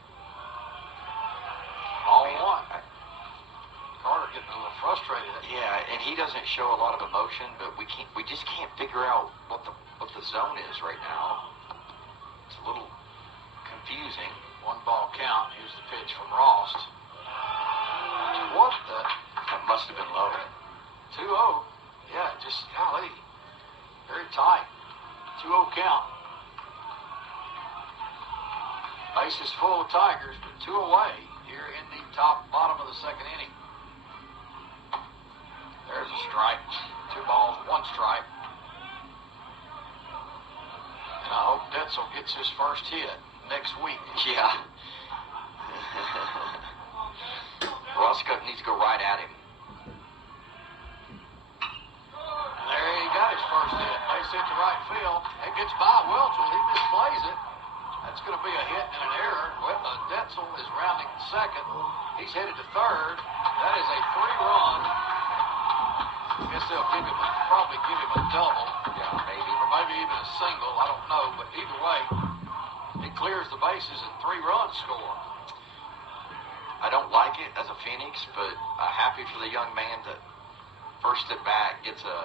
Ball 1. Carter getting a little frustrated. Yeah, and he doesn't show a lot of emotion, but we just can't figure out what the zone is right now. It's a little confusing. 1 ball count. Here's the pitch from Rost. What the? That must have been low. 2-0. Yeah, just golly. Very tight. 2-0 count. Bases full of Tigers, but 2 away here in the bottom of the second inning. There's a strike. 2 balls, 1 strike. And I hope Detzel gets his first hit next week. Yeah. Roscoe needs to go right at him. And there he got his first hit. Base hit to right field. It gets by Welchel. He misplays it. That's going to be a hit and an error. Detzel is rounding second. He's headed to third. That is a 3-run. I guess they'll probably give him a double. Yeah, maybe. Or maybe even a single. I don't know. But either way, he clears the bases and 3 runs score. I don't like it as a Phoenix, but happy for the young man that first at bat gets a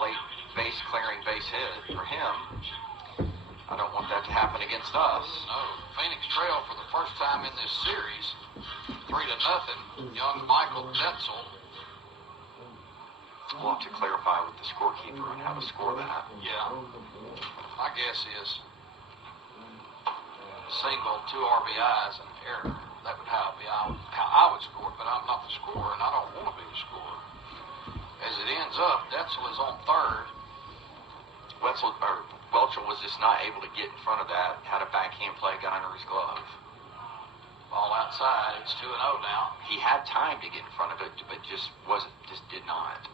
late base clearing base hit for him. I don't want that to happen against us. No, Phoenix trail for the first time in this series, 3-0. Young Michael Detzel. We'll have to clarify with the scorekeeper on how to score that. Yeah. My guess is single, 2 RBIs, and error. That would how I would score it, but I'm not the scorer, and I don't want to be the scorer. As it ends up, Detzel is on third. Welchel was just not able to get in front of that. Had a backhand play, got under his glove. Ball outside. It's 2-0 now. He had time to get in front of it, but just did not.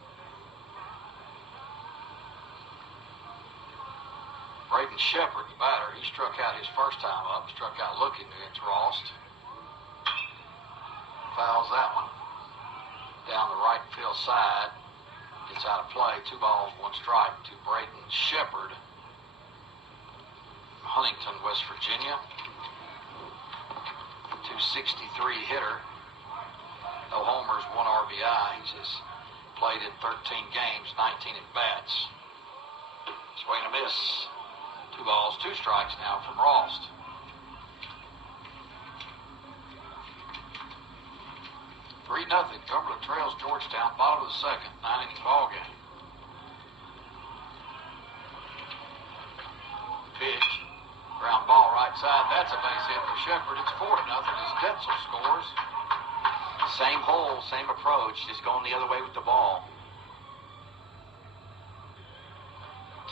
Braden Shepard, the batter, he struck out his first time up, struck out looking against Rost. Fouls that one down the right field side. Gets out of play. 2 balls, 1 strike to Braden Shepard. Huntington, West Virginia. 263 hitter. No homers, 1 RBI. He's just played in 13 games, 19 at bats. Swing and a miss. 2 balls, 2 strikes now from Rost. Three nothing. Cumberland trails Georgetown, bottom of the second, 9-inning ball game. Pitch, ground ball right side. That's a base hit for Shepard. It's 4-0 as Detzel scores. Same hole, same approach, just going the other way with the ball.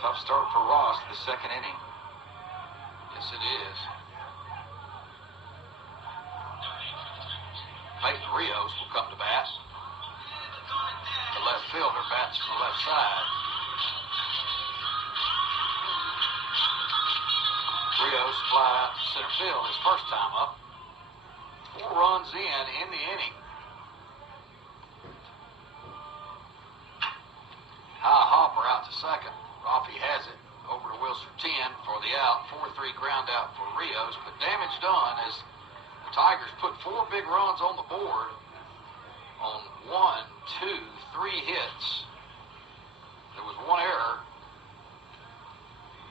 Tough start for Ross the second inning. Yes, it is. Peyton Rios will come to bat. The left fielder bats from the left side. Rios fly out to center field his first time up. 4 runs in the inning. High hopper out to second. Rafi has it over to Wilson 10 for the out. 4-3 ground out for Rios, but damage done as the Tigers put 4 big runs on the board on 1, 2, 3 hits. There was 1 error.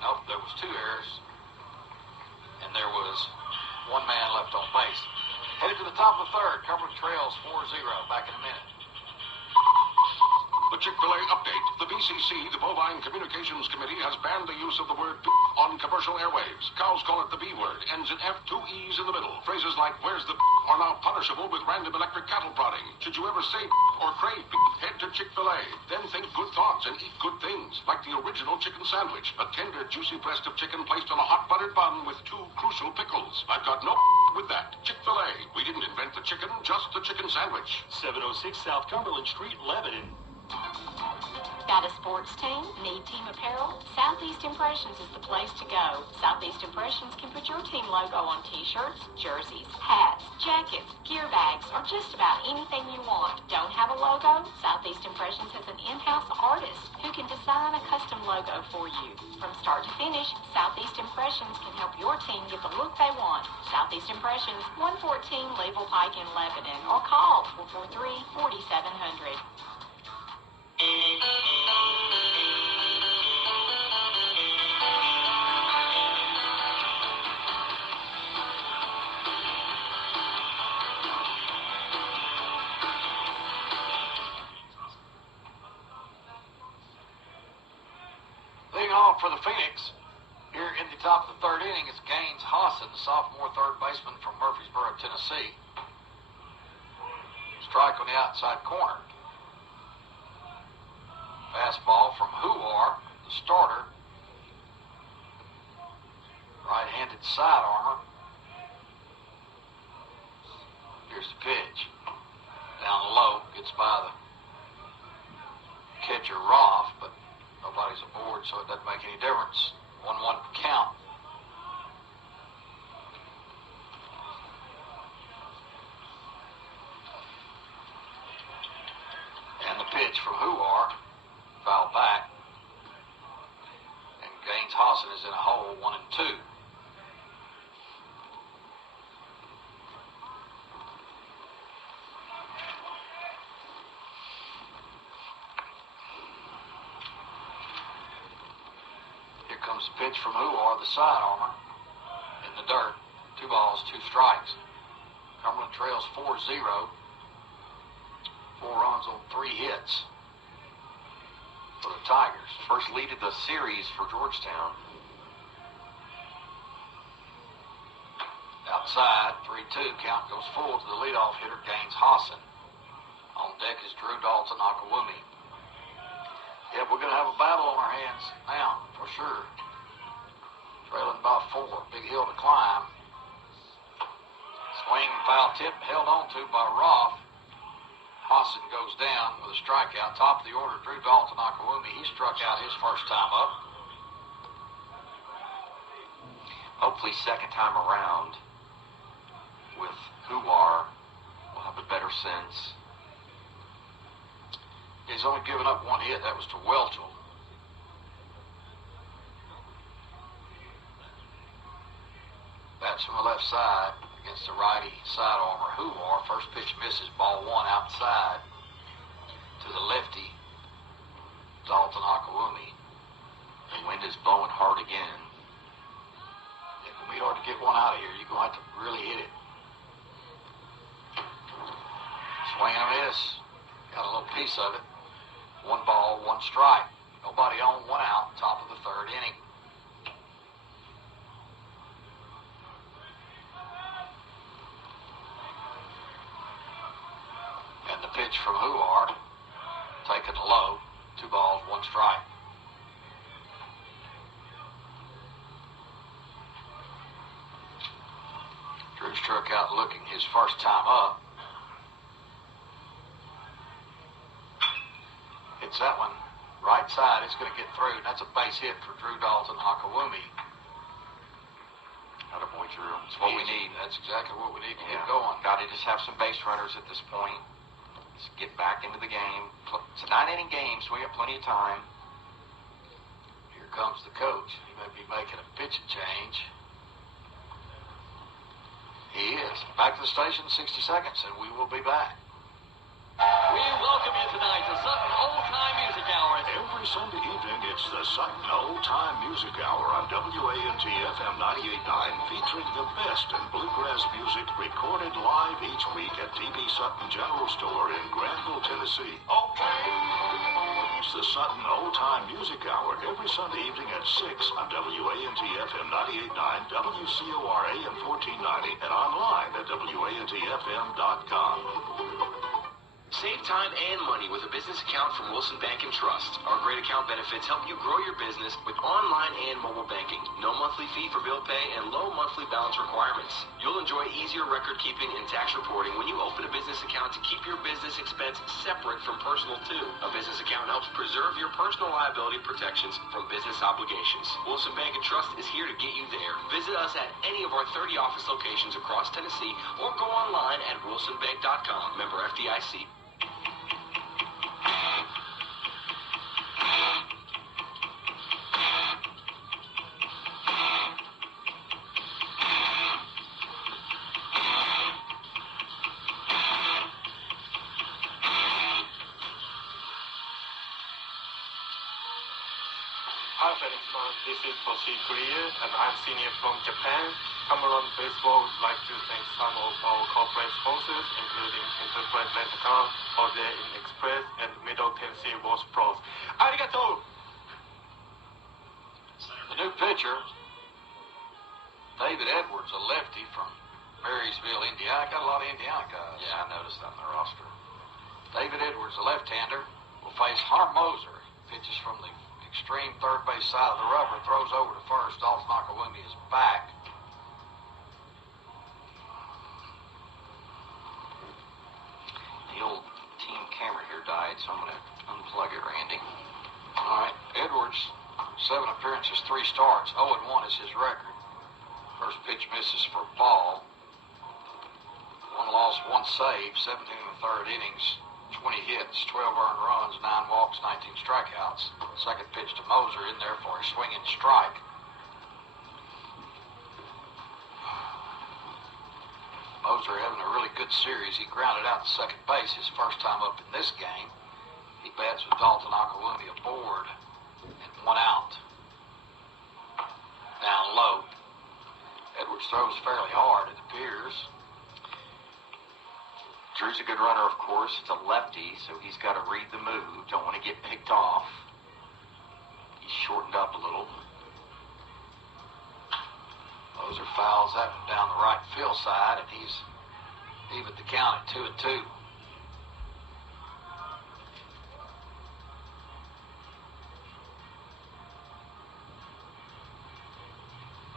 Nope, there was 2 errors. And there was 1 man left on base. Headed to the top of the third. Cumberland trails 4-0. Back in a minute. The Chick-fil-A update. The BCC, the Bovine Communications Committee, has banned the use of the word beef on commercial airwaves. Cows call it the B word. Ends in F, 2 E's in the middle. Phrases like, where's the are now punishable with random electric cattle prodding. Should you ever say or crave beef, head to Chick-fil-A. Then think good thoughts and eat good things. Like the original chicken sandwich. A tender, juicy breast of chicken placed on a hot buttered bun with 2 crucial pickles. I've got no with that. Chick-fil-A. We didn't invent the chicken, just the chicken sandwich. 706 South Cumberland Street, Lebanon. Got a sports team? Need team apparel? Southeast Impressions is the place to go. Southeast Impressions can put your team logo on t-shirts, jerseys, hats, jackets, gear bags, or just about anything you want. Don't have a logo? Southeast Impressions has an in-house artist who can design a custom logo for you. From start to finish, Southeast Impressions can help your team get the look they want. Southeast Impressions, 114 Label Pike in Lebanon, or call 443-4700. Leading off for the Phoenix, here in the top of the third inning, is Gaines Hassan, sophomore third baseman from Murfreesboro, Tennessee. Strike on the outside corner. Fastball from Huar, the starter. Right-handed side armor. Here's the pitch. Down low, gets by the catcher Roth, but nobody's aboard, so it doesn't make any difference. 1-1 count. And the pitch from Huar. Foul back. And Gaines Hassan is in a hole, 1-2. Here comes the pitch from Huar, the side armor, in the dirt. 2 balls, 2 strikes. Cumberland trails 4-0. 4 runs on 3 hits for the Tigers. First lead of the series for Georgetown. Outside, 3-2. Count goes full to the leadoff hitter, Gaines Hassan. On deck is Drew Dalton Akawumi. Yeah, we're going to have a battle on our hands now, for sure. Trailing by 4. Big hill to climb. Swing, foul tip, held on to by Roth. Hassan goes down with a strikeout. Top of the order, Drew Dalton Akawumi. He struck out his first time up. hopefully second time around with Huar, we'll have a better sense. He's only given up one hit. That was to Welchel. Bats from the left side against the righty side armor, Huar. First pitch misses, ball one outside to the lefty, Dalton Akawumi. The wind is blowing hard again. It's going to be hard to get one out of here. You're going to have to really hit it. Swing and a miss. Got a little piece of it. One ball, one strike. Nobody on, one out, top of the third inning. And the pitch from Huar, taken low. 2 balls, 1 strike. Drew struck out looking his first time up. Hits that one right side. It's going to get through. That's a base hit for Drew Dalton Akawumi. Attaboy, Drew. That's what we need. That's exactly what we need to get going. Got to just have some base runners at this point. Let's get back into the game. It's a 9-inning game, so we got plenty of time. Here comes the coach. He may be making a pitching change. He is. Back to the station, 60 seconds, and we will be back. We welcome you tonight to Sutton Old Time Music Hour. Every Sunday evening, it's the Sutton Old Time Music Hour on WANT FM 98.9, featuring the best in bluegrass music recorded live each week at TB Sutton General Store in Granville, Tennessee. Okay. It's the Sutton Old Time Music Hour every Sunday evening at 6 on WANT FM 98.9, WCOR AM 1490, and online at WANTFM.com. Save time and money with a business account from Wilson Bank and Trust. Our great account benefits help you grow your business with online and mobile banking. No monthly fee for bill pay and low monthly balance requirements. You'll enjoy easier record keeping and tax reporting when you open a business account to keep your business expense separate from personal too. A business account helps preserve your personal liability protections from business obligations. Wilson Bank and Trust is here to get you there. Visit us at any of our 30 office locations across Tennessee or go online at wilsonbank.com. Member FDIC. Hi Phoenix fans, this is Toshi Korea and I'm senior from Japan. Cameron Baseball would like to thank some of our corporate sponsors including Enterprise Rent-A-Car, Holiday Inn Express, and Middle Tennessee Wash Pros. Arigato! The new pitcher, David Edwards, a lefty from Marysville, Indiana. Got a lot of Indiana guys. Yeah, I noticed that in the roster. David Edwards, a left-hander, will face Hunter Moser. Pitches from the extreme third base side of the rubber, throws over to first. Dalton Akawumi is back. The old team camera here died, so I'm going to unplug it, Randy. All right, Edwards, 7 appearances, 3 starts. 0-1 is his record. First pitch misses for ball. 1 loss, 1 save, 17 in the third innings. 20 hits, 12 earned runs, 9 walks, 19 strikeouts. Second pitch to Moser in there for a swinging strike. Moser having a really good series. He grounded out to second base his first time up in this game. He bats with Dalton Akawumi aboard and 1 out. Down low. Edwards throws fairly hard, it appears. Drew's a good runner, of course. It's a lefty, so he's got to read the move. Don't want to get picked off. He's shortened up a little. Moser fouls that one down the right field side, and he's even the count at 2-2.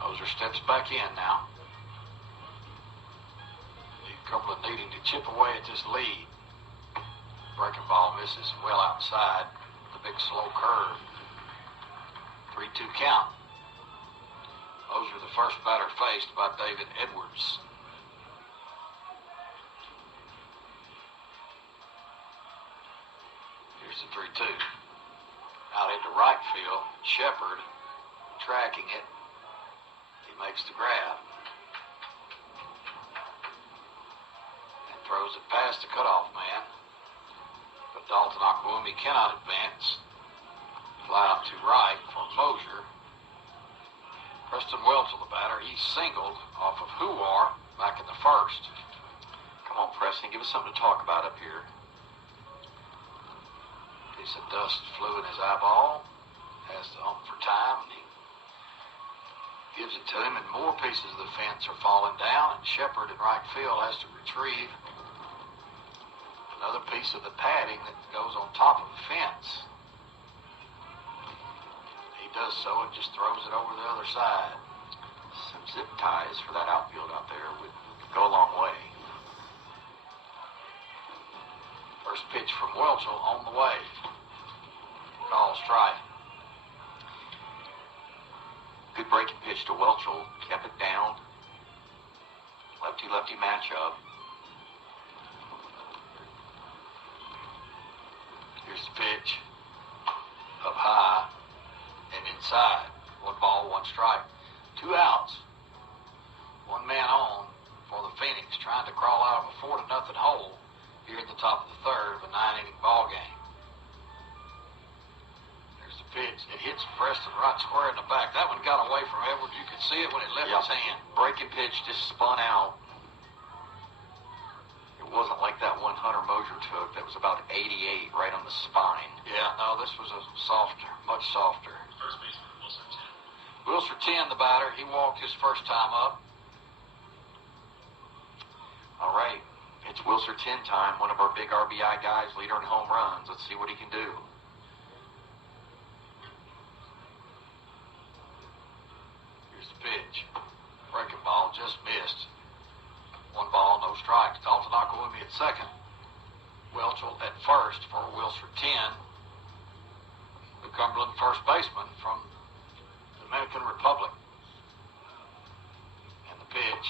Moser steps back in now. Cumberland needing to chip away at this lead. Breaking ball misses well outside the big slow curve. 3-2 count. Mosier, the first batter faced by David Edwards. Here's the 3-2. Out into right field. Shepard tracking it. He makes the grab. And throws it past the cutoff man. But Dalton Aquilumi cannot advance. Fly out to right for Mosier. Preston Welchel, the batter, he singled off of Huar back in the first. Come on, Preston, give us something to talk about up here. Piece of dust flew in his eyeball. Has to hump for time, and he gives it to him, and more pieces of the fence are falling down, and Shepard in right field has to retrieve another piece of the padding that goes on top of the fence. He does so and just throws it over the other side. Some zip ties for that outfield out there would go a long way. First pitch from Welchel on the way. Call strike. Good breaking pitch to Welchel. Kept it down. Lefty-lefty matchup. Here's the pitch. Up high and inside. 1 ball, 1 strike. 2 outs. 1 man on for the Phoenix, trying to crawl out of a 4-0 hole here at the top of the third of a 9-inning ball game. There's the pitch. It hits Preston right square in the back. That one got away from Edwards. You could see it when it left his hand. Breaking pitch just spun out. It wasn't like that one Hunter Mosier took that was about 88 right on the spine. Yeah, no, this was a softer, much softer. First baseman, Wilson 10. Wilson 10, the batter. He walked his first time up. All right. It's Wilson 10 time. One of our big RBI guys, leader in home runs. Let's see what he can do. Here's the pitch. Breaking ball just missed. 1 ball, no strikes. Dalton Aquilumi at second. Welchel at first for Wilson 10. The Cumberland first baseman from Dominican Republic. And the pitch,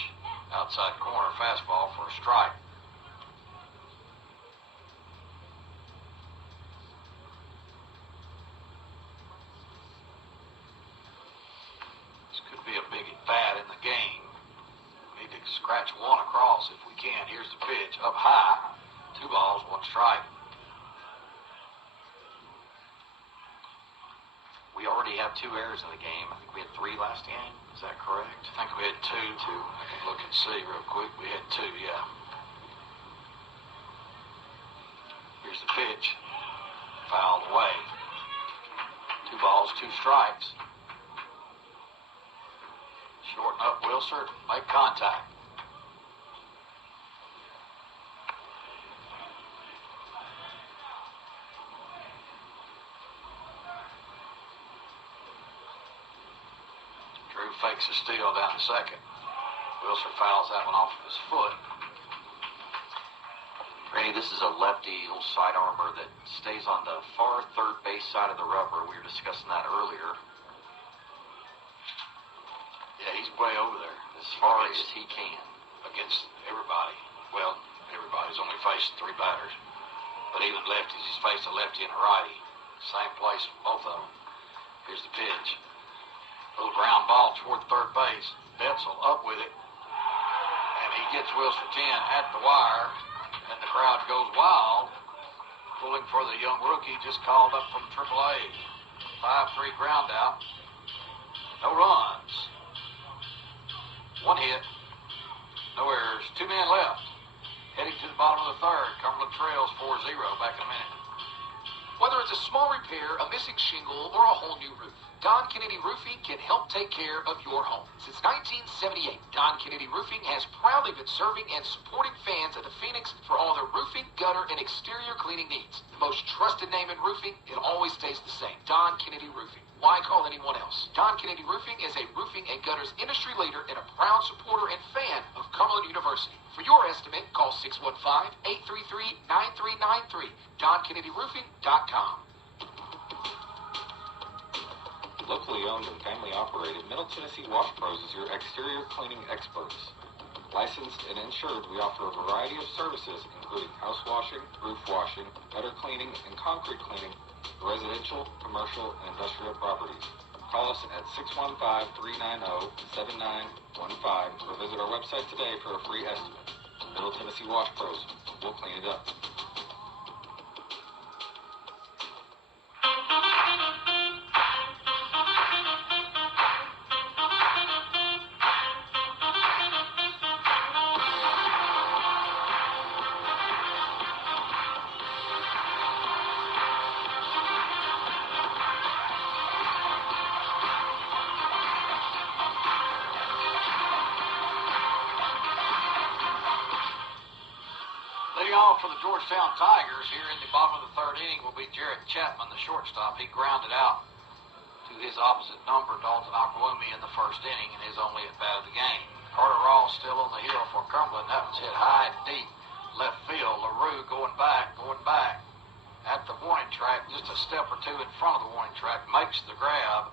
outside corner fastball for a strike. This could be a big bat in the game. We need to scratch 1 across if we can. Here's the pitch, up high. 2 balls, 1 strike. We already have 2 errors in the game. I think we had 3 last game. Is that correct? I think we had 2. I can look and see real quick. We had 2, yeah. Here's the pitch. Fouled away. 2 balls, 2 strikes. Shorten up Wilson. Make contact. Drew fakes a steal down to second. Wilson fouls that one off of his foot. Randy, this is a lefty little side armor that stays on the far third base side of the rubber. We were discussing that earlier. Yeah, he's way over there. As far as he can. Against everybody. Well, everybody's only faced 3 batters. But even lefties, he's faced a lefty and a righty. Same place, both of them. Here's the pitch. Little ground ball toward third base. Betzel up with it. And he gets Wilson 10 at the wire. And the crowd goes wild. Pulling for the young rookie just called up from AAA. 5-3 ground out. No runs. 1 hit. No errors. 2 men left. Heading to the bottom of the third. Cumberland trails 4-0. Back in a minute. Whether it's a small repair, a missing shingle, or a whole new roof, Don Kennedy Roofing can help take care of your home. Since 1978, Don Kennedy Roofing has proudly been serving and supporting fans of the Phoenix for all their roofing, gutter, and exterior cleaning needs. The most trusted name in roofing, it always stays the same. Don Kennedy Roofing. Why call anyone else? Don Kennedy Roofing is a roofing and gutters industry leader and a proud supporter and fan of Cumberland University. For your estimate, call 615-833-9393. DonKennedyRoofing.com. Locally owned and family operated, Middle Tennessee Wash Pros is your exterior cleaning experts. Licensed and insured, we offer a variety of services, including house washing, roof washing, gutter cleaning, and concrete cleaning for residential, commercial, and industrial properties. Call us at 615-390-7915 or visit our website today for a free estimate. Middle Tennessee Wash Pros. We'll clean it up. For the Georgetown Tigers here in the bottom of the third inning will be Jarrett Chapman, the shortstop. He grounded out to his opposite number, Dalton Akwumi, in the first inning, and his only at bat of the game. Carter Ross still on the hill for Cumberland. That was hit high and deep left field. LaRue going back at the warning track, just a step or two in front of the warning track, makes the grab.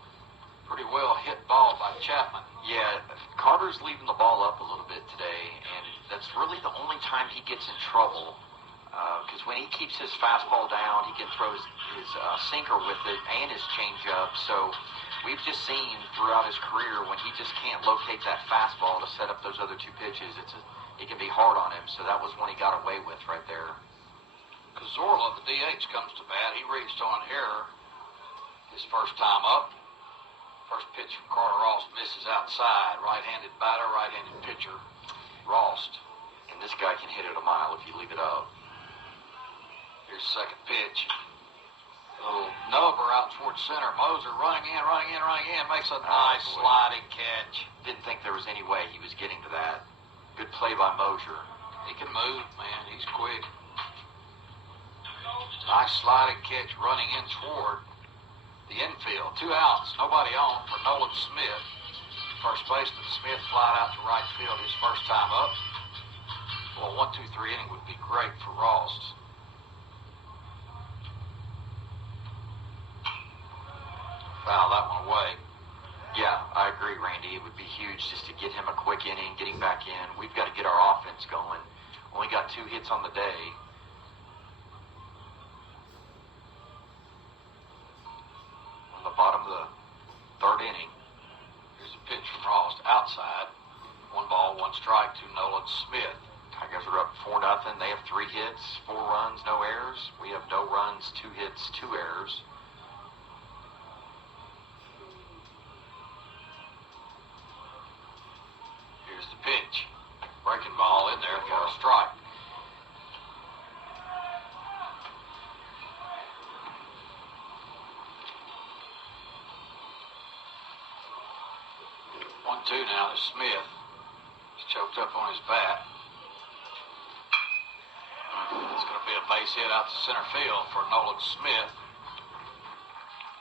Pretty well hit ball by Chapman. Yeah, Carter's leaving the ball up a little bit today, and that's really the only time he gets in trouble. Because when he keeps his fastball down, he can throw his sinker with it and his changeup. So we've just seen throughout his career when he just can't locate that fastball to set up those other two pitches, it can be hard on him. So that was one he got away with right there. Cazorla, the DH, comes to bat. He reached on error his first time up. First pitch from Carter Ross misses outside. Right-handed batter, right-handed pitcher, Ross. And this guy can hit it a mile if you leave it up. Here's second pitch. Little nubber out towards center. Moser running in, makes a nice sliding catch. Didn't think there was any way he was getting to that. Good play by Moser. He can move, man. He's quick. Nice sliding catch running in toward the infield. 2 outs, nobody on for Nolan Smith. First baseman Smith flied out to right field his first time up. Well, 1-2-3 inning would be great for Ross. Foul that one away. Yeah, I agree, Randy. It would be huge just to get him a quick inning, getting back in. We've got to get our offense going. Only got 2 hits on the day. On the bottom of the third inning. Here's a pitch from Ross outside. 1 ball, 1 strike to Nolan Smith. Tigers are up 4-0. They have 3 hits, 4 runs, no errors. We have no runs, 2 hits, 2 errors. Here's the pitch. Breaking ball in there for a strike. One-two now to Smith. He's choked up on his bat. It's going to be a base hit out to center field for Nolan Smith.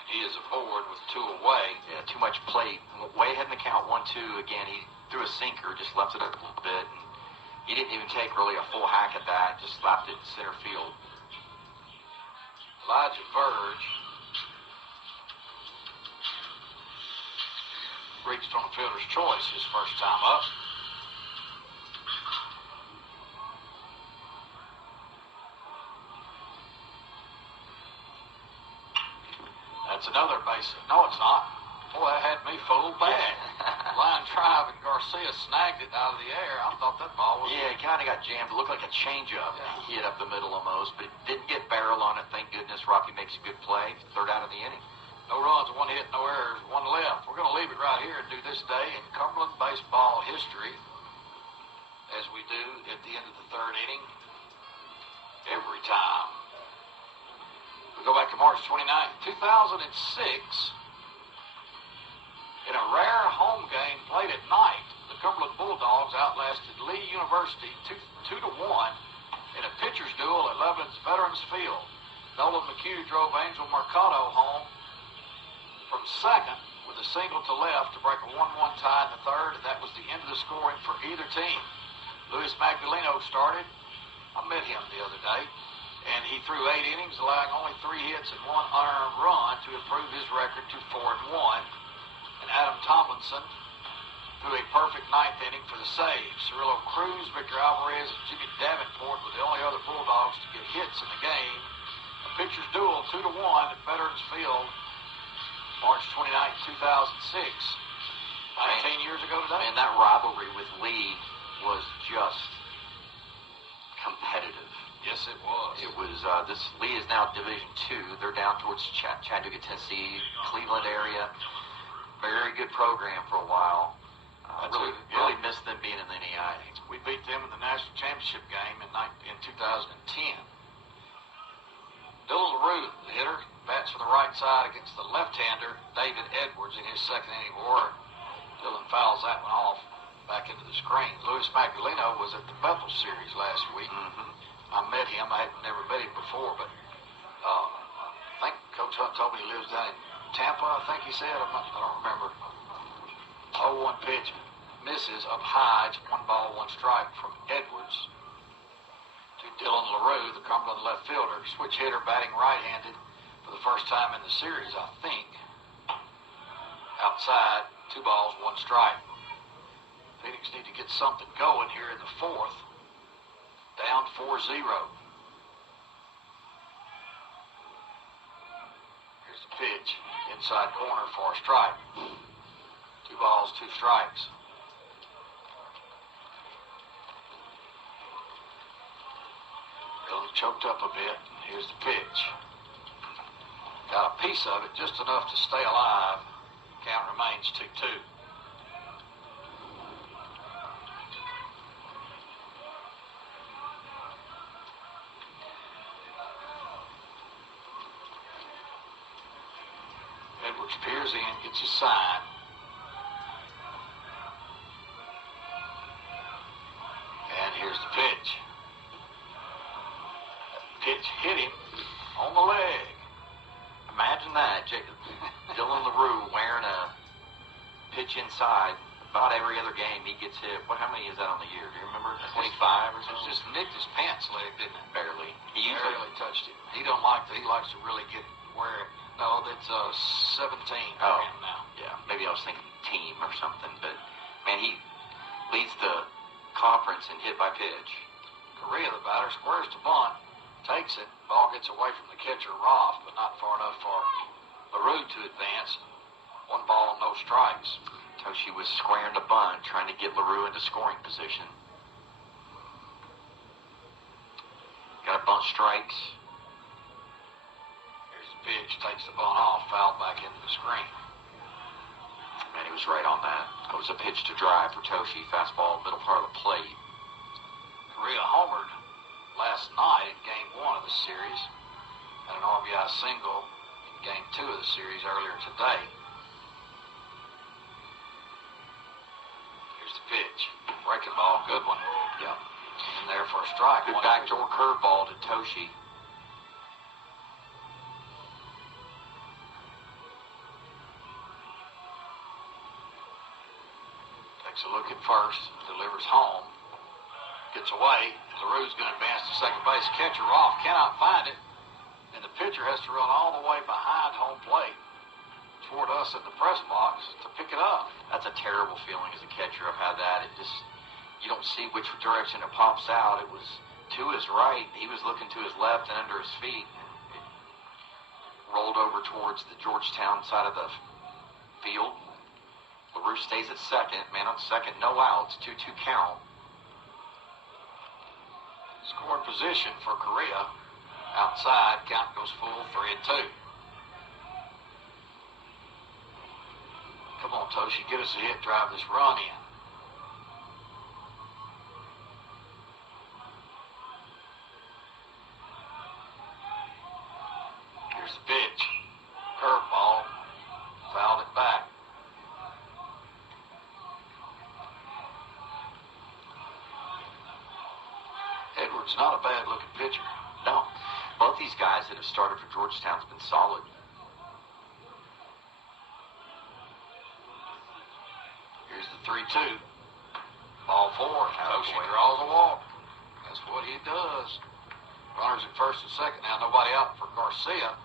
And he is aboard with 2 away. Yeah, too much plate. Way ahead in the count, 1-2. Again, he threw a sinker, just left it up a little bit. And he didn't even take really a full hack at that, just slapped it in center field. Elijah Verge reached on the fielder's choice his first time up. That's another base. No, it's not. Boy, that had me fooled bad. Line drive, and Garcia snagged it out of the air. I thought that ball was... Yeah, it kind of got jammed. It looked like a changeup. Yeah. He hit up the middle almost, but it didn't get barrel on it. Thank goodness. Rocky makes a good play. 3rd out of the inning. No runs, 1 hit, no errors, 1 left. We're going to leave it right here and do this day in Cumberland baseball history, as we do at the end of the 3rd inning every time. We go back to March 29, 2006. In a rare home game played at night, the Cumberland Bulldogs outlasted Lee University 2-1 in a pitcher's duel at Lebanon's Veterans Field. Nolan McHugh drove Angel Mercado home from second with a single to left to break a 1-1 tie in the 3rd, and that was the end of the scoring for either team. Luis Magdaleno started. I met him the other day. And he threw 8 innings, allowing only 3 hits and 1 unearned run to improve his record to 4-1. And Adam Tomlinson threw a perfect 9th inning for the save. Cirillo Cruz, Victor Alvarez, and Jimmy Davenport were the only other Bulldogs to get hits in the game. A pitcher's duel 2-1 at Veterans Field, March 29, 2006. 19 years ago today. And that rivalry with Lee was just competitive. Yes, it was. It was. Lee is now Division II. They're down towards Chattanooga, Tennessee, Cleveland area. Very good program for a while. Really missed them being in the NEI. We beat them in the national championship game in 2010. Dylan LaRue, the hitter, bats from the right side against the left-hander, David Edwards, in his 2nd inning of work. Dylan fouls that one off back into the screen. Luis Magdaleno was at the Bethel Series last week. I met him. I had never met him before, but I think Coach Hunt told me he lives down in Tampa, I think he said. I don't remember. 0-1 pitch. Misses up high. It's 1 ball, 1 strike from Edwards to Dylan LaRue, the Cumberland left fielder. Switch hitter, batting right-handed for the first time in the series, I think. Outside, 2 balls, 1 strike. Phoenix need to get something going here in the 4th. Down 4-0. Here's the pitch. Inside corner for a strike. 2 balls, 2 strikes. Dylan choked up a bit. Here's the pitch. Got a piece of it, just enough to stay alive. Count remains 2-2. Edwards peers in, gets his sign. And here's the pitch. Pitch hit him on the leg. Imagine that, Dylan LaRue wearing a pitch inside. About every other game he gets hit. How many is that on the year? Do you remember? 25 or something? Just nicked his pants leg, didn't it? Barely. He barely touched it. He likes to really get where it. No, that's 17 for him now. Yeah, maybe I was thinking team or something, but man, he leads the conference in hit by pitch. Correa, the batter, squares to bunt, takes it. Ball gets away from the catcher, Roth, but not far enough for LaRue to advance. 1 ball, no strikes. Toshi was squaring to bunt, trying to get LaRue into scoring position. Got a bunt strikes. Here's the pitch, takes the bunt off, fouled back into the screen. Man, he was right on that. It was a pitch to drive for Toshi. Fastball, middle part of the plate. Correa homered last night in Game 1 of the series. Had an RBI single in Game 2 of the series earlier today. Here's the pitch. Breaking ball, good one. Yeah. In there for a strike. Good backdoor curveball to Toshi. Takes a look at first, delivers home, gets away. LaRue's going to advance to second base. Catcher off, cannot find it, and the pitcher has to run all the way behind home plate toward us in the press box to pick it up. That's a terrible feeling as a catcher. I've had that. You don't see which direction it pops out. It was to his right. He was looking to his left and under his feet. It rolled over towards the Georgetown side of the field. LaRue stays at second. Man on second, no outs. 2-2 count. Scoring position for Correa. Outside, count goes full, 3-2. Come on, Toshi, get us a hit, drive this run in. Here's the pitch. Curveball. Fouled it back. Edwards, not a bad-looking pitcher. No. Both these guys that have started for Georgetown have been solid. Here's the 3-2. Ball 4. Toshi draws a walk. That's what he does. Runners at first and second. Now nobody out for Garcia.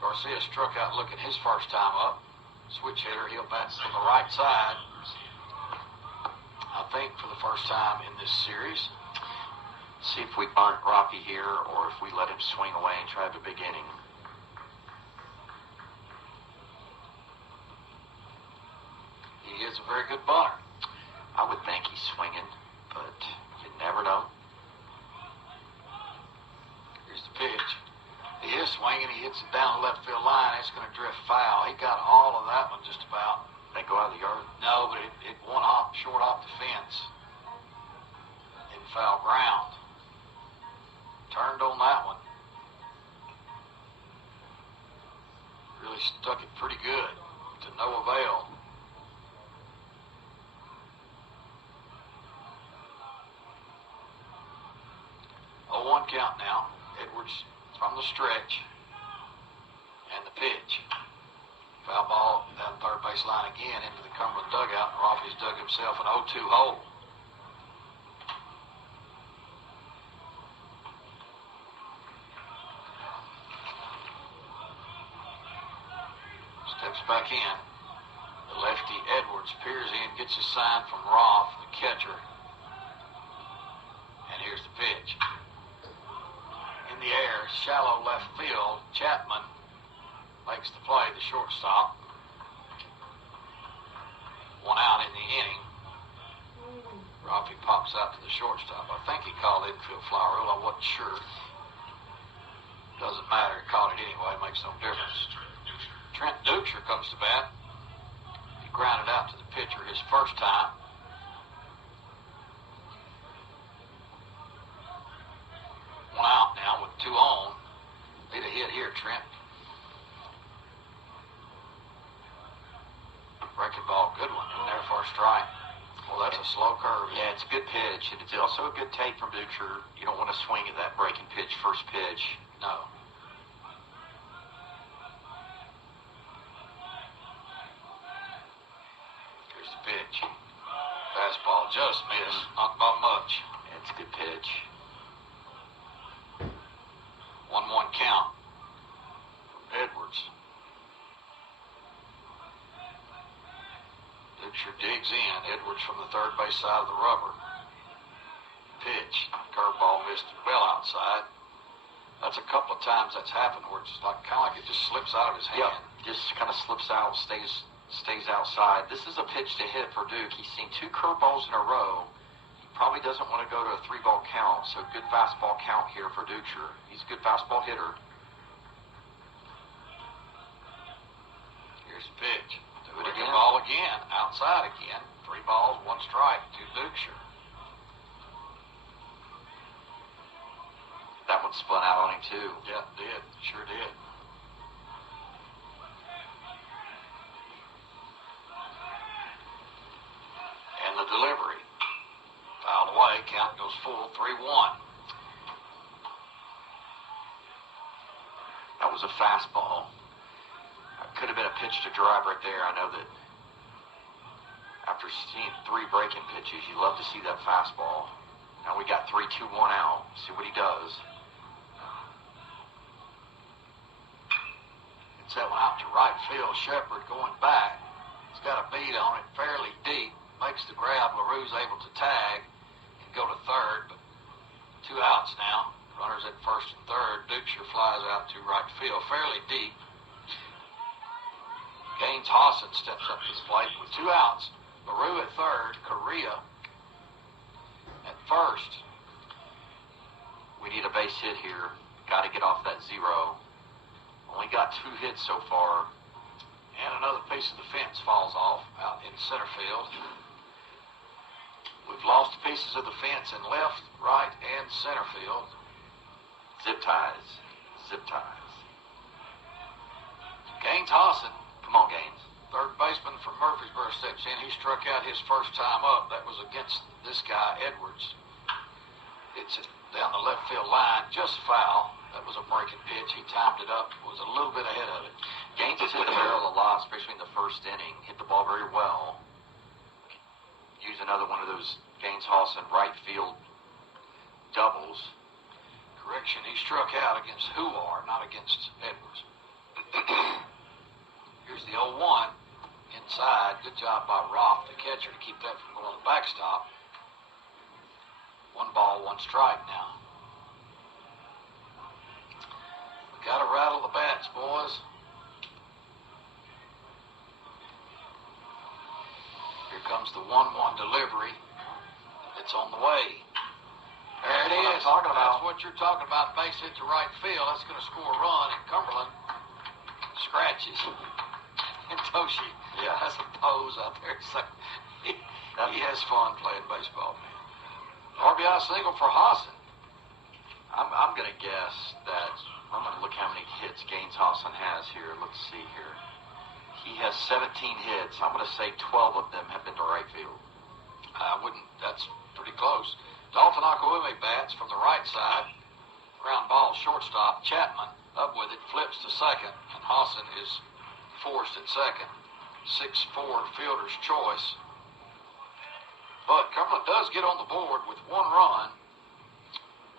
Garcia struck out looking his first time up. Switch hitter. He'll bat from the right side. I think for the first time in this series. See if we bunt Rocky here or if we let him swing away and try the big inning. He is a very good bunter. I would think he's swinging, but you never know. Here's the pitch. He is swinging. He hits it down the left field line. It's going to drift foul. He got all of that one just about. They go out of the yard? No, but it one hop short off the fence in foul ground. Turned on that one. Really stuck it pretty good to no avail. 0-1 count now. Edwards from the stretch. And the pitch. Foul ball down third base line again into the Cumberland dugout. And Rafi's dug himself an 0-2 hole. Steps back in. The lefty Edwards peers in, gets a sign from Roth, the catcher. And here's the pitch. In the air, shallow left field. Chapman makes the play, the shortstop. One out in the inning. Rafi pops out to the shortstop. I think he called infield fly rule. I wasn't sure. Doesn't matter. He called it anyway. Makes no difference. Trent Duchar comes to bat. He grounded out to the pitcher his first time. One out now with 2 on. Need a hit here, Trent. Breaking ball, good one. In there for a strike. Well, that's a slow curve. Yeah, it's a good pitch. And it's also a good take from Duchar. You don't want to swing at that breaking pitch, first pitch. No. Here's the pitch. Fastball just missed. Not by much. Yeah, it's a good pitch. 1-1 count. Edwards. Duchar digs in. Edwards from the third base side of the rubber. Pitch. Curveball missed well outside. That's a couple of times that's happened where it's like kind of like it just slips out of his hand. Yep. Just kind of slips out, stays outside. This is a pitch to hit for Duke. He's seen 2 curveballs in a row. He probably doesn't want to go to a 3-ball count, so good fastball count here for Duchar. He's a good fastball hitter. Here's the pitch. Do it again. Ball again. Outside again. 3 balls, 1 strike to Duchar. That one spun out on him, too. Yeah, it did. Sure did. And the delivery. Fouled away. Count goes full. 3-1. That was a fastball. Could have been a pitch to drive right there. I know that after seeing 3 breaking pitches, you love to see that fastball. Now we got 3-2-1 out. See what he does. It's that one out to right field. Shepard going back. He's got a beat on it fairly deep. Makes the grab. LaRue's able to tag and go to third. But 2 outs now. Runners at first and third. Duchar flies out to right field fairly deep. Gaines Hawson steps up to the plate with 2 outs. LaRue at third. Correa at first. We need a base hit here. Got to get off that 0. Only got 2 hits so far. And another piece of the fence falls off out in center field. We've lost pieces of the fence in left, right, and center field. Zip ties. Zip ties. Gaines Hawson. Come on, Gaines. Third baseman from Murfreesboro steps in. He struck out his first time up. That was against this guy, Edwards. It's down the left field line. Just foul. That was a breaking pitch. He timed it up. Was a little bit ahead of it. Gaines has hit the barrel a lot, especially in the first inning. Hit the ball very well. Use another one of those Gaines Hawson right field doubles. Correction struck out against Huar, not against Edwards. Here's the 0-1 inside. Good job by Roth, the catcher, to keep that from going to the backstop. 1 ball, 1 strike now. We got to rattle the bats, boys. Here comes the 1-1 delivery. It's on the way. There it is. That's what you're talking about. Base hit to right field. That's going to score a run, and Cumberland scratches. And Toshi has a pose out there. So he has fun playing baseball, man. RBI single for Hassan. I'm going to guess that, I'm going to look how many hits Gaines Hassan has here. Let's see here. He has 17 hits. I'm going to say 12 of them have been to right field. That's pretty close. Dalton Akawume bats from the right side. Ground ball, shortstop. Chapman up with it, flips to second, and Hassan is forced at second. 6-4 fielder's choice. But Cumberland does get on the board with 1 run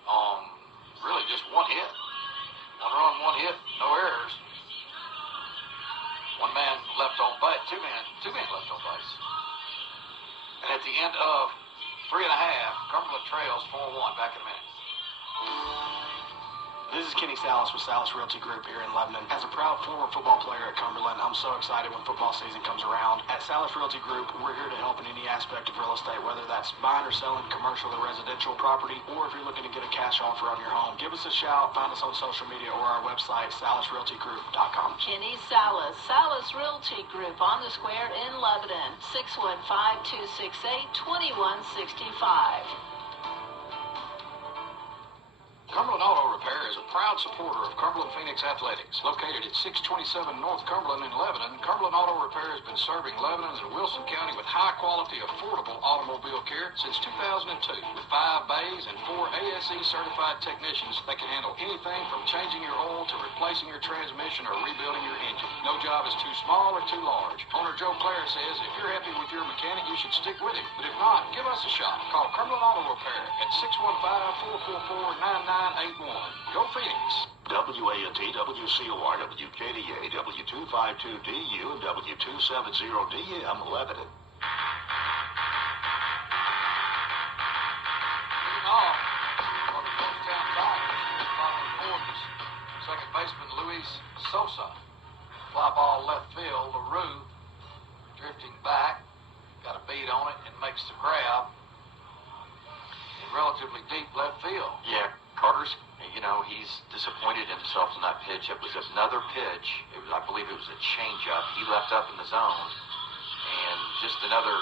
on really just 1 hit. 1 run, 1 hit, no errors. 1 man left on base, 2 men left on base. And at the end of 3.5, Cumberland trails 4-1. Back in a minute. This is Kenny Salas with Salas Realty Group here in Lebanon. As a proud former football player at Cumberland, I'm so excited when football season comes around. At Salas Realty Group, we're here to help in any aspect of real estate, whether that's buying or selling commercial or residential property, or if you're looking to get a cash offer on your home. Give us a shout, find us on social media or our website, salasrealtygroup.com. Kenny Salas, Salas Realty Group on the square in Lebanon, 615-268-2165. Cumberland Auto Repair is a proud supporter of Cumberland Phoenix Athletics. Located at 627 North Cumberland in Lebanon, Cumberland Auto Repair has been serving Lebanon and Wilson County with high-quality, affordable automobile care since 2002. With 5 bays and 4 ASE certified technicians that can handle anything from changing your oil to replacing your transmission or rebuilding your engine. No job is too small or too large. Owner Joe Clare says if you're happy with your mechanic, you should stick with him. But if not, give us a shot. Call Cumberland Auto Repair at 615-444-9981. Go Phoenix. WANT, WCOR, WKDA, W252DU, and W270DM, Lebanon. Leading off for the Georgetown Tigers. Following fourth is second baseman Luis Sosa. Fly ball left field. LaRue drifting back. Got a beat on it and makes the grab. In relatively deep left field. Yeah, Carter's, he's disappointed himself in that pitch. It was another pitch. I believe it was a changeup. He left up in the zone. And just another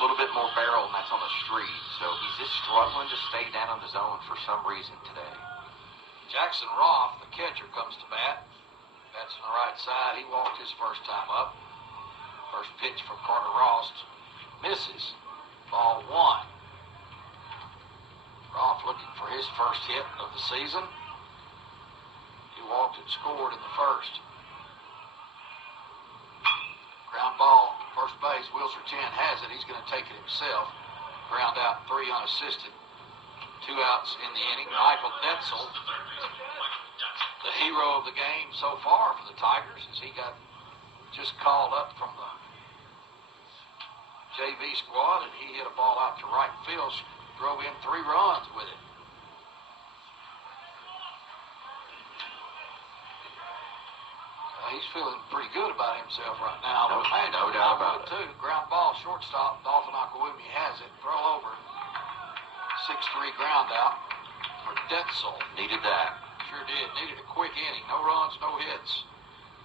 little bit more barrel, and that's on the street. So he's just struggling to stay down in the zone for some reason today. Jackson Roth, the catcher, comes to bat. Bats on the right side. He walked his first time up. First pitch from Carter Ross misses. Ball 1. Roth looking for his first hit of the season. He walked and scored in the first. Ground ball, first base. Wilser 10 has it. He's going to take it himself. Ground out 3 unassisted. 2 outs in the inning. Michael Detzel, the hero of the game so far for the Tigers, as he got just called up from the JV squad, and he hit a ball out to right field. Drove in 3 runs with it. He's feeling pretty good about himself right now. No doubt about it. Too. Ground ball, shortstop, Dalton Akawume has it. Throw over. 6-3 ground out for Detzel. Needed that. Sure did. Needed a quick inning. No runs, no hits.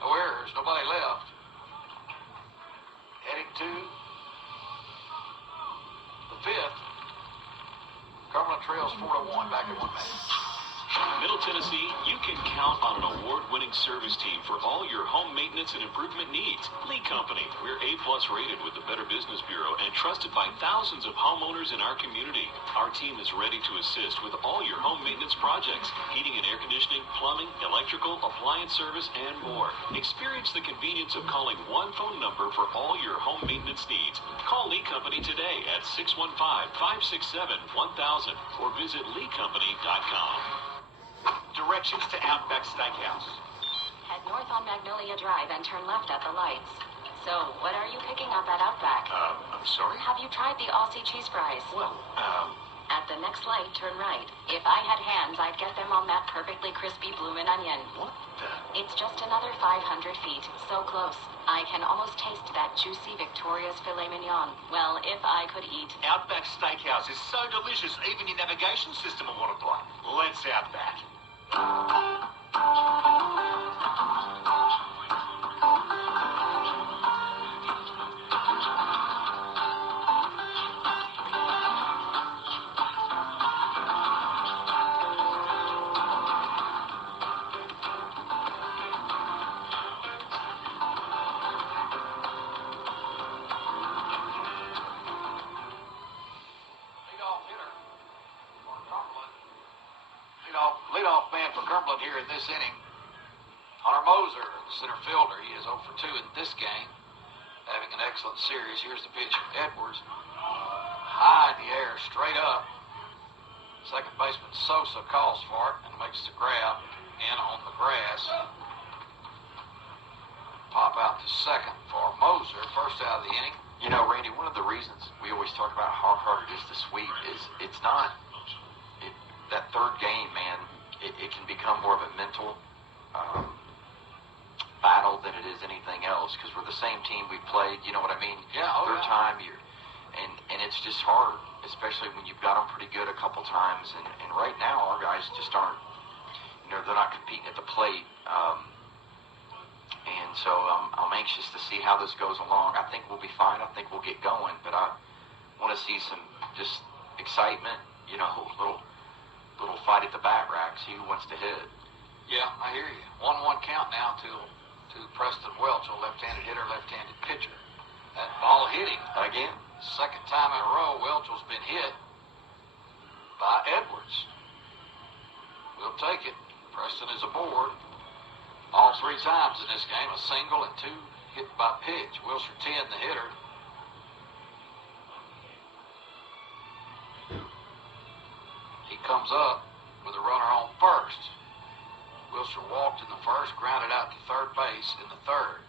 No errors. Nobody left. Heading to the 5th. Cumberland trails 4-1. Back in 1 minute. Middle Tennessee, you can count on an award-winning service team for all your home maintenance and improvement needs. Lee Company, we're A-plus rated with the Better Business Bureau and trusted by thousands of homeowners in our community. Our team is ready to assist with all your home maintenance projects, heating and air conditioning, plumbing, electrical, appliance service, and more. Experience the convenience of calling one phone number for all your home maintenance needs. Call Lee Company today at 615-567-1000 or visit leecompany.com. Directions to Outback Steakhouse. Head north on Magnolia Drive and turn left at the lights. So, what are you picking up at Outback? I'm sorry? Have you tried the Aussie cheese fries? Well, At the next light, turn right. If I had hands, I'd get them on that perfectly crispy bloomin' onion. What the? It's just another 500 feet. So close. I can almost taste that juicy Victoria's filet mignon. Well, if I could eat. Outback Steakhouse is so delicious, even your navigation system will want to play. Let's Outback. Leadoff man for Cumberland here in this inning. Hunter Moser, the center fielder, he is 0 for 2 in this game, having an excellent series. Here's the pitch from Edwards. High in the air, straight up. Second baseman Sosa calls for it and makes the grab in on the grass. Pop out to second for Moser, first out of the inning. You know, Randy, one of the reasons we always talk about how hard it is to sweep is it's not that third game, man. It can become more of a mental battle than it is anything else because we're the same team we played. You know what I mean? Yeah. Third time, and it's just hard, especially when you've got them pretty good a couple times. And right now, our guys just aren't. You know, they're not competing at the plate. And so I'm anxious to see how this goes along. I think we'll be fine. I think we'll get going. But I want to see some just excitement, you know, little fight at the bat rack, see who wants to hit. Yeah, I hear you. 1-1 count now to Preston Welch, a left-handed hitter, left-handed pitcher. That ball hit him. Again? Second time in a row, Welch has been hit by Edwards. We'll take it. Preston is aboard. All 3 times in this game, a single and 2 hit by pitch. Wilshire 10, the hitter. He comes up with a runner on first. Wilshire walked in the first, grounded out to third base in the third.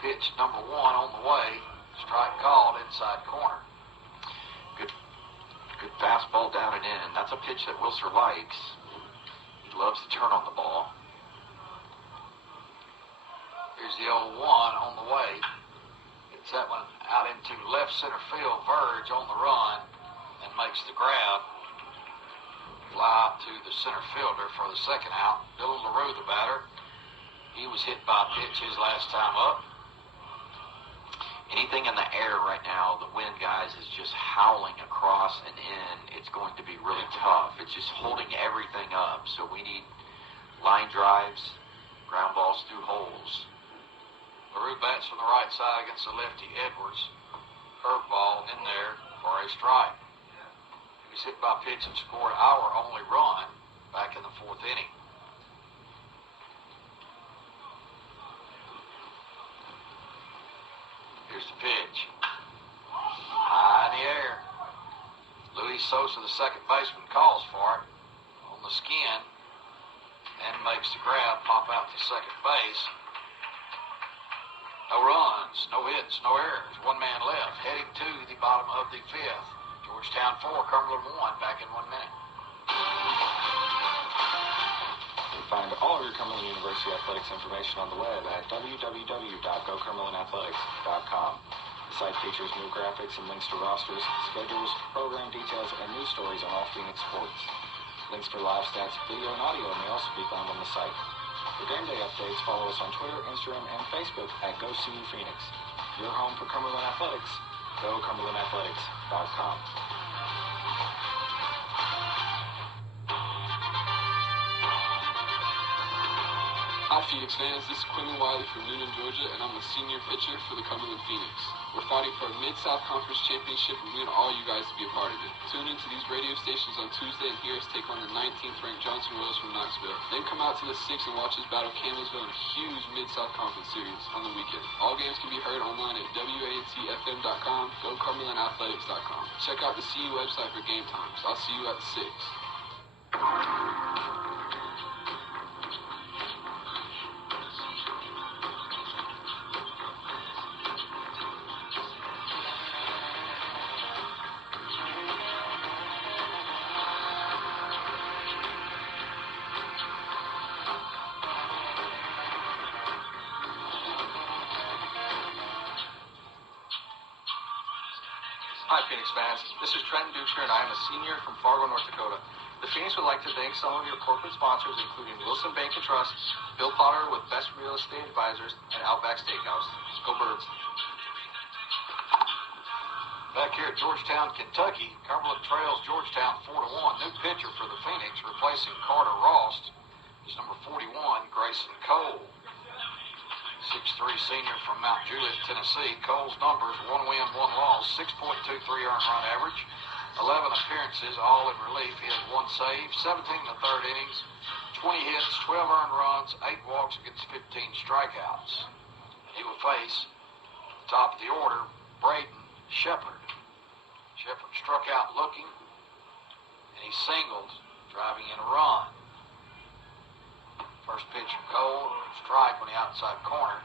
Pitch number 1 on the way. Strike called inside corner. Good fastball down and in. That's a pitch that Wilshire likes. He loves to turn on the ball. Here's the 0-1 on the way. Gets that one out into left center field. Verge on the run and makes the grab. Fly out to the center fielder for the second out. Dylan LaRue, the batter. He was hit by a pitch his last time up. Anything in the air right now, the wind, guys, is just howling across and in. It's going to be really tough. It's just holding everything up. So we need line drives, ground balls through holes. LaRue bats from the right side against the lefty Edwards. Curveball in there for a strike. He was hit by a pitch and scored our only run back in the 4th inning. Here's the pitch. High in the air. Luis Sosa, the second baseman, calls for it on the skin and makes the grab, pop out to second base. No runs, no hits, no errors. 1 man left, heading to the bottom of the 5th. Georgetown 4, Cumberland 1, back in 1 minute. Find all of your Cumberland University athletics information on the web at www.gocumberlandathletics.com. The site features new graphics and links to rosters, schedules, program details, and news stories on all Phoenix sports. Links for live stats, video, and audio may also be found on the site. For game day updates, follow us on Twitter, Instagram, and Facebook at GoCU Phoenix. Your home for Cumberland Athletics, GoCumberlandAthletics.com. Hi, Phoenix fans. This is Quentin Wiley from Noonan, Georgia, and I'm a senior pitcher for the Cumberland Phoenix. We're fighting for a Mid-South Conference championship, and we want all you guys to be a part of it. Tune into these radio stations on Tuesday and hear us take on the 19th ranked Johnson Royals from Knoxville. Then come out to the 6 and watch us battle Campbellsville in a huge Mid-South Conference series on the weekend. All games can be heard online at WANTFM.com, GoCumberlandAthletics.com. Check out the CU website for game times. I'll see you at the 6. Hi, Phoenix fans. This is Trenton Ducher, and I am a senior from Fargo, North Dakota. The Phoenix would like to thank some of your corporate sponsors, including Wilson Bank and Trust, Bill Potter with Best Real Estate Advisors, and Outback Steakhouse. Go Birds. Back here at Georgetown, Kentucky, Cumberland trails Georgetown 4-1. New pitcher for the Phoenix, replacing Carter Rost, is number 41, Grayson Cole. 6'3" senior from Mount Juliet, Tennessee. Cole's numbers, 1 win, 1 loss, 6.23 earned run average, 11 appearances, all in relief. He has 1 save, 17 in the third innings, 20 hits, 12 earned runs, 8 walks against 15 strikeouts. He will face, top of the order, Braden Shepard. Shepard struck out looking, and he singled, driving in a run. First pitch from Cole, strike on the outside corner.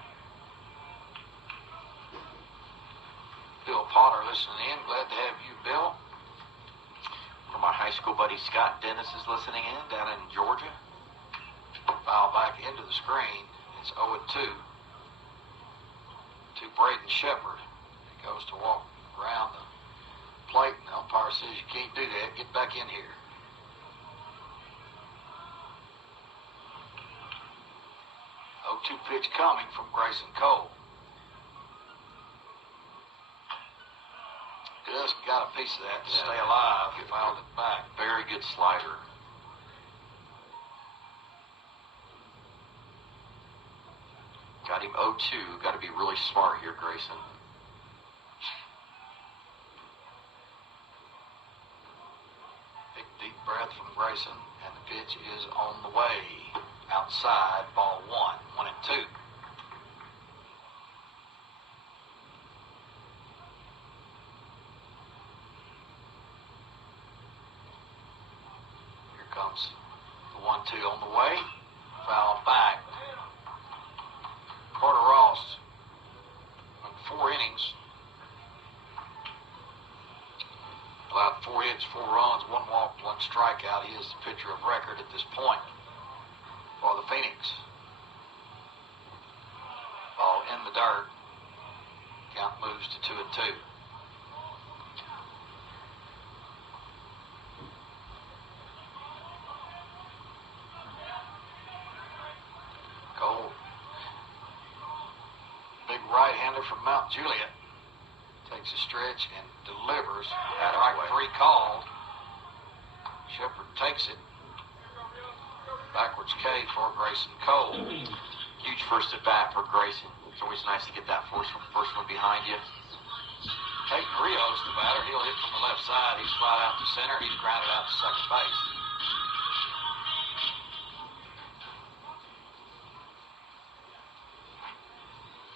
Bill Potter listening in. Glad to have you, Bill. One of my high school buddy Scott Dennis is listening in down in Georgia. Foul back into the screen. It's 0-2 to Braden Shepard. He goes to walk around the plate, and the umpire says you can't do that. Get back in here. 0-2 pitch coming from Grayson Cole. Just got a piece of that to stay alive. Fouled it back. Very good slider. Got him 0-2. Got to be really smart here, Grayson. Big deep breath from Grayson, and the pitch is on the way. Outside, ball 1, 1-2. Here comes the 1-2 on the way. Foul back. Carter Rost went 4 innings. Allowed 4 hits, 4 runs, 1 walk, 1 strikeout. He is the pitcher of record at this point for the Phoenix. Ball in the dirt. Count moves to 2-2. Cole, big right-hander from Mount Juliet, takes a stretch and delivers. Strike 3 called. Shepard takes it. Backwards K for Grayson Cole. Huge first at bat for Grayson. It's always nice to get that first one behind you. Peyton Rios, the batter, he'll hit from the left side. He's flied out to center. He's grounded out to second base.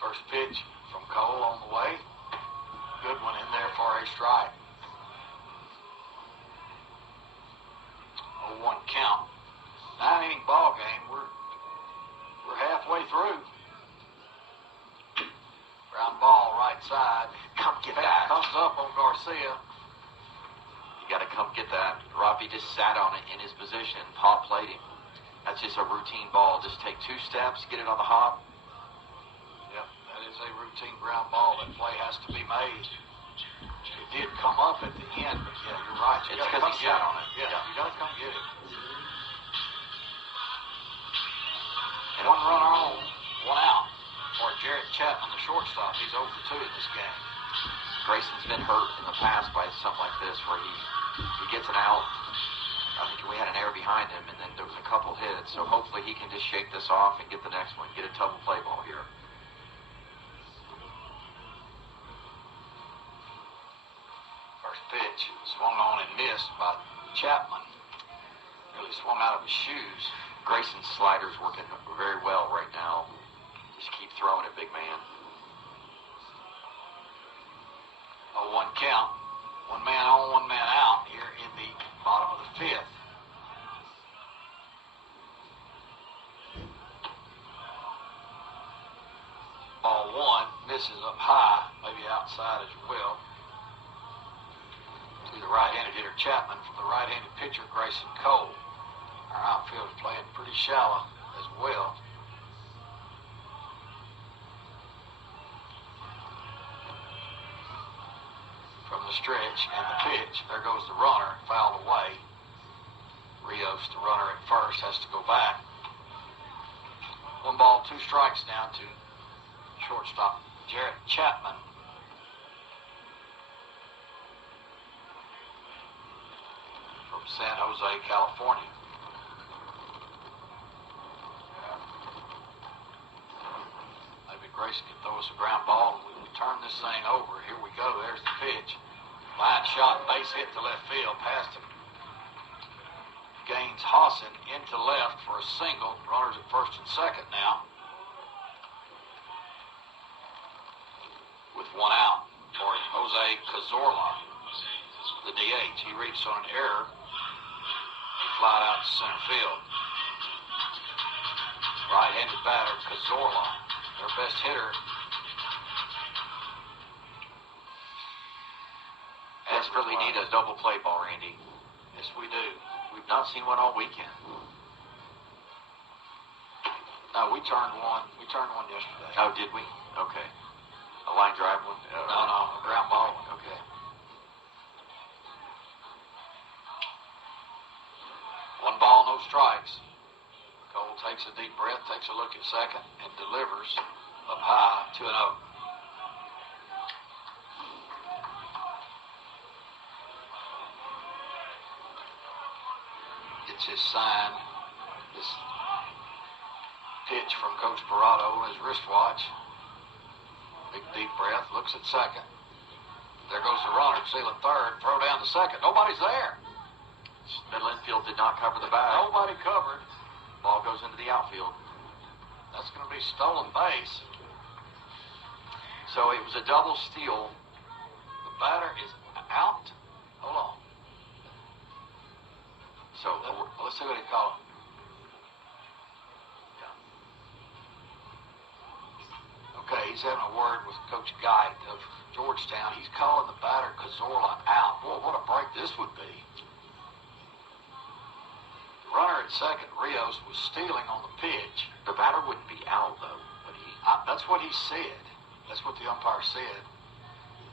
First pitch from Cole on the way. Good one in there for a strike. 0-1 count. 9-inning ball game. We're halfway through. Ground ball right side. Come get that. Comes up on Garcia. You got to come get that. Robbie just sat on it in his position. Hop played him. That's just a routine ball. Just take 2 steps, get it on the hop. Yep, that is a routine ground ball. That play has to be made. It did come up at the end, but yeah, you're right. It's because he sat on it. Yeah, you got to come get it. And 1 runner on, 1 out for Jarrett Chapman, the shortstop. He's 0 for 2 in this game. Grayson's been hurt in the past by something like this where he gets an out I think we had an error behind him, and then there was a couple hits. So hopefully he can just shake this off and get the next one, get a double play ball here. First pitch swung on and missed by Chapman. Really swung out of his shoes. Grayson's slider's working very well right now. Just keep throwing it, big man. 0-1 count. One man on, one man out here in the bottom of the fifth. Ball one misses up high, maybe outside as well. To the right-handed hitter Chapman from the right-handed pitcher Grayson Cole. Our outfield is playing pretty shallow as well. From the stretch and the pitch, there goes the runner, fouled away. Rios, the runner at first, has to go back. 1 ball, 2 strikes now to shortstop Jarrett Chapman. From San Jose, California. Maybe Grayson can throw us a ground ball and we can turn this thing over. Here we go. There's the pitch. Line shot, base hit to left field, past him. Gains Hosson into left for a single. Runners at first and second now. With 1 out for Jose Cazorla, the DH. He reached on an error. He flied out to center field. Right-handed batter, Cazorla, their best hitter. Desperately need a double play ball, Randy. Yes, we do. We've not seen one all weekend. No, we turned one. We turned one yesterday. Oh, did we? Okay. A line drive one? No, a ground ball one. Okay. 1 ball, no strikes. Cole takes a deep breath, takes a look at second, and delivers up high, 2-0. Gets his sign, this pitch from Coach Parado on his wristwatch. Big deep breath, looks at second. There goes the runner, sealing third, throw down to second. Nobody's there. Middle infield did not cover the bag. Nobody covered. Ball goes into the outfield. That's going to be stolen base. So it was a double steal. The batter is out. Hold on. So let's see what he called. Okay, he's having a word with Coach Geit of Georgetown. He's calling the batter Cazorla out. Boy, what a break this would be. The runner at second, Rios, was stealing on the pitch. The batter wouldn't be out, though, would he? That's what he said. That's what the umpire said.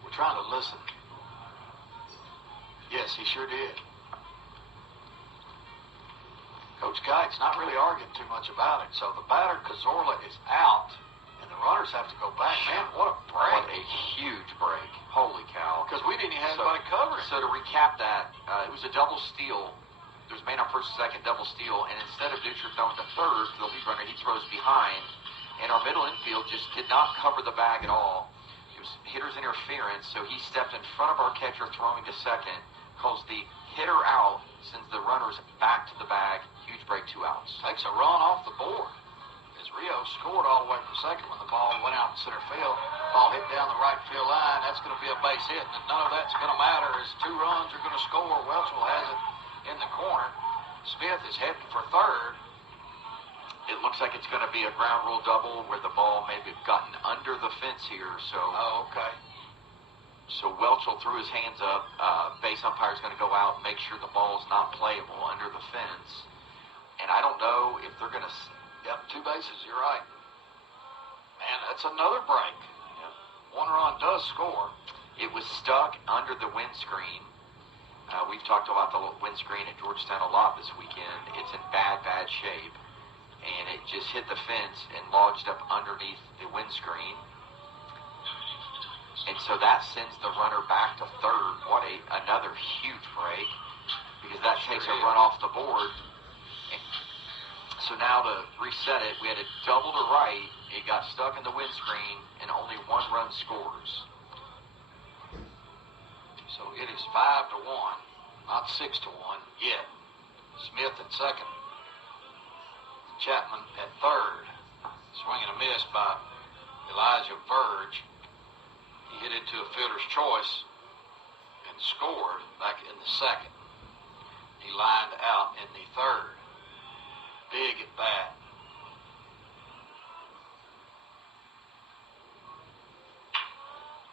We're trying to listen. Yes, he sure did. Coach Geit's not really arguing too much about it. So the batter, Cazorla, is out, and the runners have to go back. Man, what a break. What a huge break. Holy cow. Because we didn't even have anybody covering. So to recap that, it was a double steal. There's man on first and second, double steal, and instead of Dutcher throwing to third to the lead runner, he throws behind, and our middle infield just did not cover the bag at all. It was hitter's interference, so he stepped in front of our catcher throwing to second, calls the hitter out, sends the runners back to the bag. Huge break, 2 outs. Takes a run off the board. As Rio scored all the way from second when the ball went out to center field. Ball hit down the right field line. That's going to be a base hit, and none of that's going to matter as 2 runs are going to score. Welchel has it in the corner. Smith is heading for third. It looks like it's going to be a ground rule double where the ball may have gotten under the fence here. So. Oh, okay. So Welchel threw his hands up. Base umpire is going to go out and make sure the ball is not playable under the fence. And I don't know if they're going to... Yep, 2 bases, you're right. Man, that's another break. Yep. 1 run does score. It was stuck under the windscreen. We've talked about the windscreen at Georgetown a lot this weekend. It's in bad shape. And it just hit the fence and lodged up underneath the windscreen. And so that sends the runner back to third. What another huge break. Because that takes a run off the board. So now to reset it, we had it double to right. It got stuck in the windscreen, and only one run scores. So it is 5-1, not 6-1 yet. Smith at second. Chapman at third. Swing and a miss by Elijah Verge. He hit it to a fielder's choice and scored back in the second. He lined out in the third. Big at bat.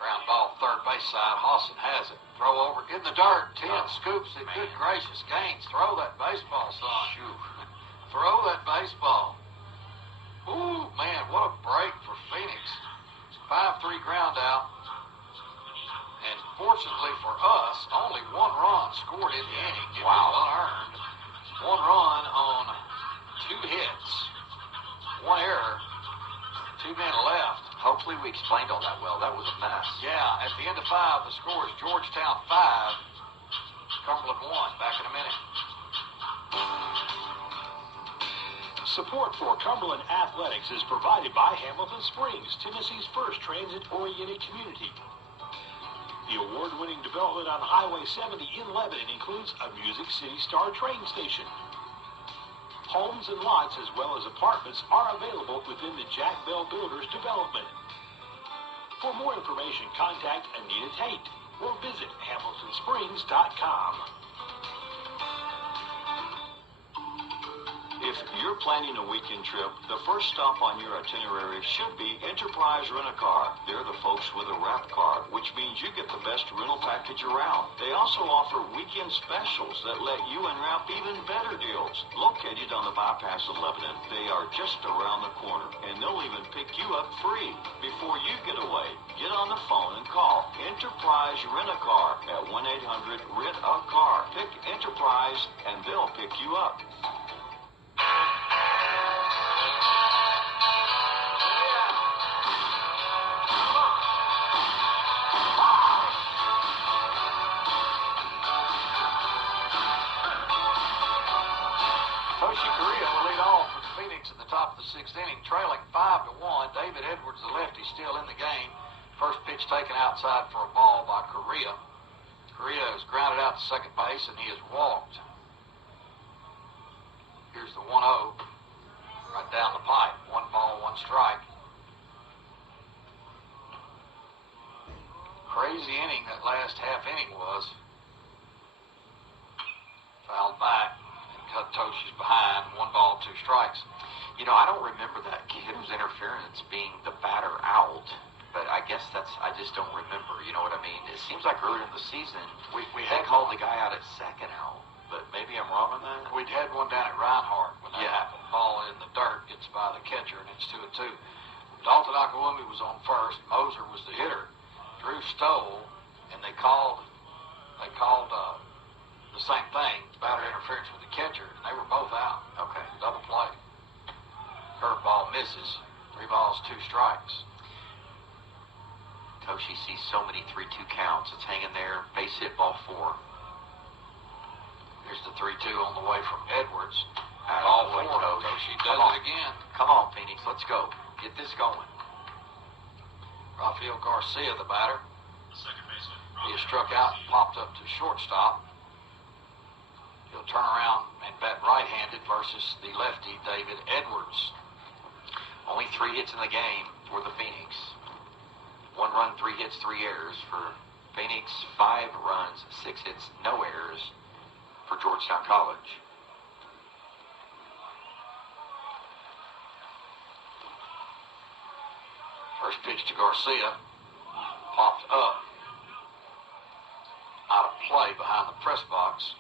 Ground ball, third base side. Hawson has it. Throw over in the dirt. 10 scoops it. Good gracious, Gaines. Throw that baseball, son. Throw that baseball. Ooh, man, what a break for Phoenix. 5-3 ground out. And fortunately for us, only one run scored in the inning. It was unearned. One run on 2 hits. One error. 2 men left. Hopefully we explained all that well. That was a mess. Yeah, at the end of 5, the score is Georgetown 5, Cumberland 1. Back in a minute. Support for Cumberland Athletics is provided by Hamilton Springs, Tennessee's first transit-oriented community. The award-winning development on Highway 70 in Lebanon includes a Music City Star train station. Homes and lots as well as apartments are available within the Jack Bell Builders development. For more information, contact Anita Tate or visit HamiltonSprings.com. If you're planning a weekend trip, the first stop on your itinerary should be Enterprise Rent-A-Car. They're the folks with a wrap car, which means you get the best rental package around. They also offer weekend specials that let you unwrap even better deals. Located on the bypass of Lebanon, they are just around the corner, and they'll even pick you up free. Before you get away, get on the phone and call Enterprise Rent-A-Car at 1-800-RENT-A-CAR. Pick Enterprise, and they'll pick you up. Top of the 6th inning, trailing 5-1. David Edwards, the lefty, still in the game. First pitch taken outside for a ball by Correa. Correa is grounded out to second base, and he has walked. Here's the 1-0, right down the pipe. 1 ball, 1 strike. Crazy inning that last half inning was. Fouled back and cut Toshi's behind. 1 ball, 2 strikes. You know, I don't remember that hitter's interference being the batter out, but I guess I just don't remember, you know what I mean? It seems like earlier in the season, we had called the guy out at second out, but maybe I'm wrong on that? We'd had one down at Reinhardt when that happened. Ball in the dirt, gets by the catcher, and it's 2-2. Dalton Akawumi was on first. Moser was the hitter. Drew stole, and they called the same thing, batter interference with the catcher, and they were both out. Okay. Double play. Curveball misses. 3 balls, 2 strikes. Toshi sees so many 3-2 counts. It's hanging there. Base hit, ball 4. Here's the 3-2 on the way from Edwards. Ball 4. Toshi does it again. Come on, Phoenix. Let's go. Get this going. Rafael Garcia, the batter. Second baseman. He is struck out and popped up to shortstop. He'll turn around and bat right-handed versus the lefty, David Edwards. Only 3 hits in the game for the Phoenix. 1 run, 3 hits, 3 errors for Phoenix. 5 runs, 6 hits, no errors for Georgetown College. First pitch to Garcia. Popped up. Out of play behind the press box.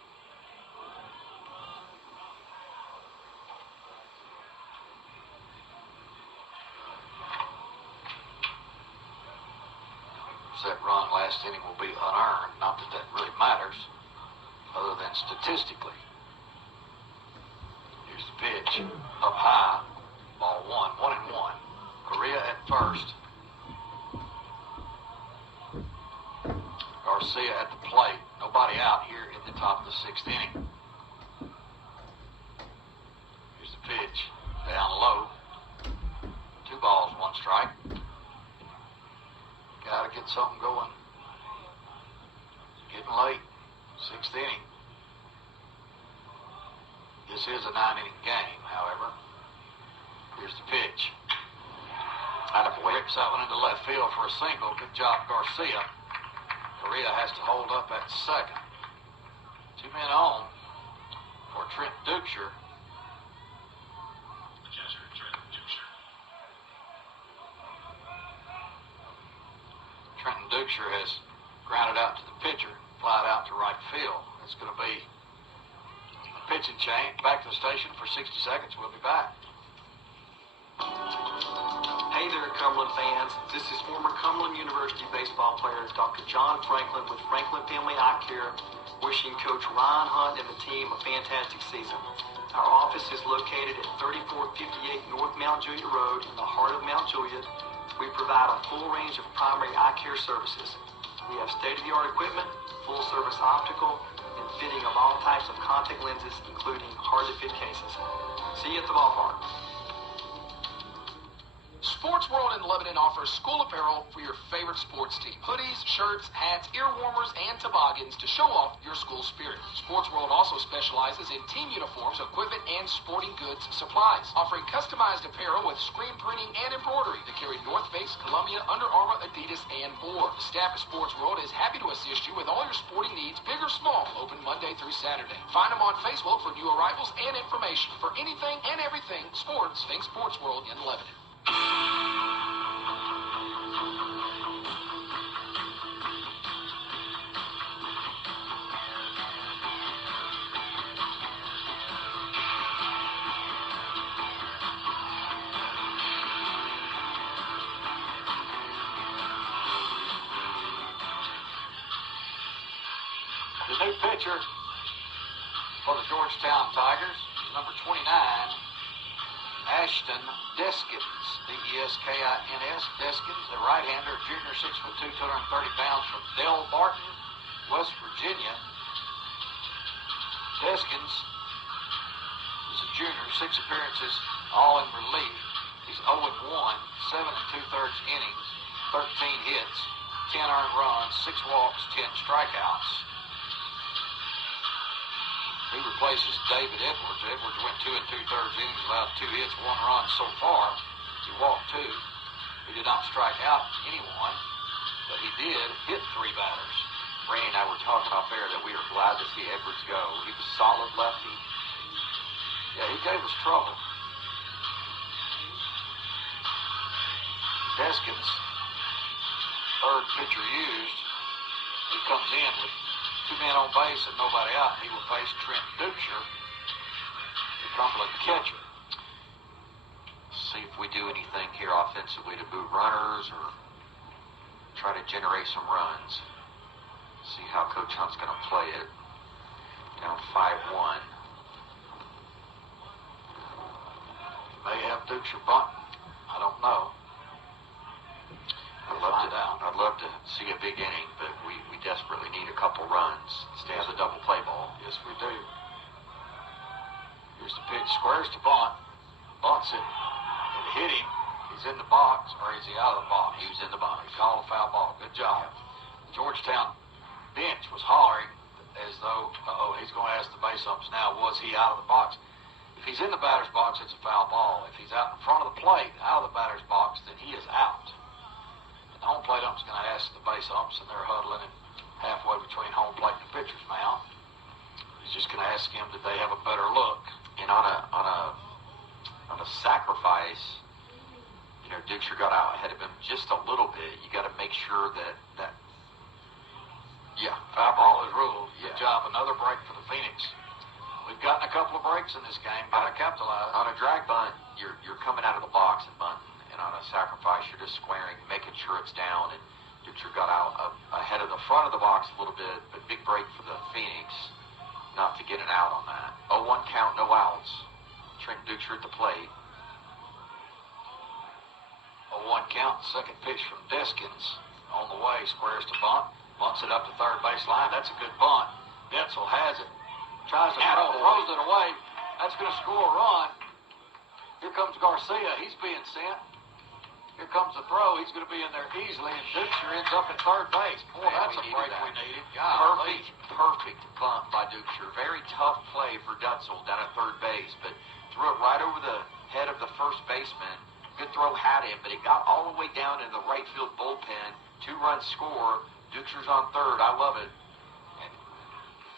That run last inning will be unearned. Not that that really matters, other than statistically. Here's the pitch. Up high. Ball 1. 1-1. Correa at first. Garcia at the plate. Nobody out here in the top of the 6th inning. pitch. Down low. 2 balls, 1 strike. Got to get something going. Getting late. 6th inning. This is a 9-inning game, however. Here's the pitch. Rips that one into left field for a single. Good job, Garcia. Correa has to hold up at second. 2 men on for Trent Duxer. Trenton Duxer has grounded out to the pitcher, flied out to right field. It's going to be a pitching change. Back to the station for 60 seconds. We'll be back. Hey there, Cumberland fans. This is former Cumberland University baseball player Dr. John Franklin with Franklin Family Eye Care, wishing Coach Ryan Hunt and the team a fantastic season. Our office is located at 3458 North Mount Juliet Road in the heart of Mount Juliet. We provide a full range of primary eye care services. We have state-of-the-art equipment, full-service optical, and fitting of all types of contact lenses, including hard-to-fit cases. See you at the ballpark. Sports World in Lebanon offers school apparel for your favorite sports team. Hoodies, shirts, hats, ear warmers, and toboggans to show off your school spirit. Sports World also specializes in team uniforms, equipment, and sporting goods supplies, offering customized apparel with screen printing and embroidery to carry North Face, Columbia, Under Armour, Adidas, and more. The staff at Sports World is happy to assist you with all your sporting needs, big or small, open Monday through Saturday. Find them on Facebook for new arrivals and information. For anything and everything sports, think Sports World in Lebanon. The new pitcher for the Georgetown Tigers, number 29, Ashton Deskins, D-E-S-K-I-N-S, Deskins, a right-hander, junior, 6'2", 230 pounds from Del Barton, West Virginia. Deskins is a junior, 6 appearances, all in relief. He's 0-1, 7 2/3 innings, 13 hits, 10 earned runs, 6 walks, 10 strikeouts. He replaces David Edwards. Edwards went 2 2/3 innings, allowed 2 hits, 1 run so far. He walked 2. He did not strike out anyone, but he did hit 3 batters. Ray and I were talking off air that we are glad to see Edwards go. He was solid lefty. Yeah, he gave us trouble. Deskins, third pitcher used. He comes in with 2 men on base and nobody out. He will face Trent Duxer, the Cumberland catcher. See if we do anything here offensively to move runners or try to generate some runs. See how Coach Hunt's going to play it. Down 5-1. May have Duxer bunt. I don't know. I'd love to see a big inning, but we desperately need a couple runs. Stay on the double play ball. Yes, we do. Here's the pitch. Squares to bunt. Bunts it. It hit him. He's in the box, or is he out of the box? He was in the box. He called a foul ball. Good job. The Georgetown bench was hollering as though, he's going to ask the base umps now, was he out of the box? If he's in the batter's box, it's a foul ball. If he's out in front of the plate, out of the batter's box, then he is out. The home plate ump's going to ask the base umps, and they're huddling him halfway between home plate and the pitcher's mound. He's just going to ask him, did they have a better look? And on a sacrifice, Duxer got out ahead of him just a little bit. You got to make sure that foul ball is ruled. Good job. Another break for the Phoenix. We've gotten a couple of breaks in this game. Got to capitalize. On a drag bunt, you're coming out of the box and bunting. And on a sacrifice, you're just squaring, making sure it's down. And Duxer got out ahead of the front of the box a little bit, but big break for the Phoenix not to get an out on that. 0-1 count, no outs. Trent Duxer at the plate. 0-1 count, second pitch from Deskins. On the way, squares to bunt. Bunts it up to third base line. That's a good bunt. Detzel has it. Tries to throws it away. That's going to score a run. Here comes Garcia. He's being sent. Here comes the throw. He's going to be in there easily, and Dukeshire ends up at third base. Boy, that's a break we needed. Perfect bunt by Dukeshire. Very tough play for Dutzel down at third base, but threw it right over the head of the first baseman. Good throw had him, but it got all the way down in the right field bullpen. 2-run score. Dukeshire's on third. I love it. And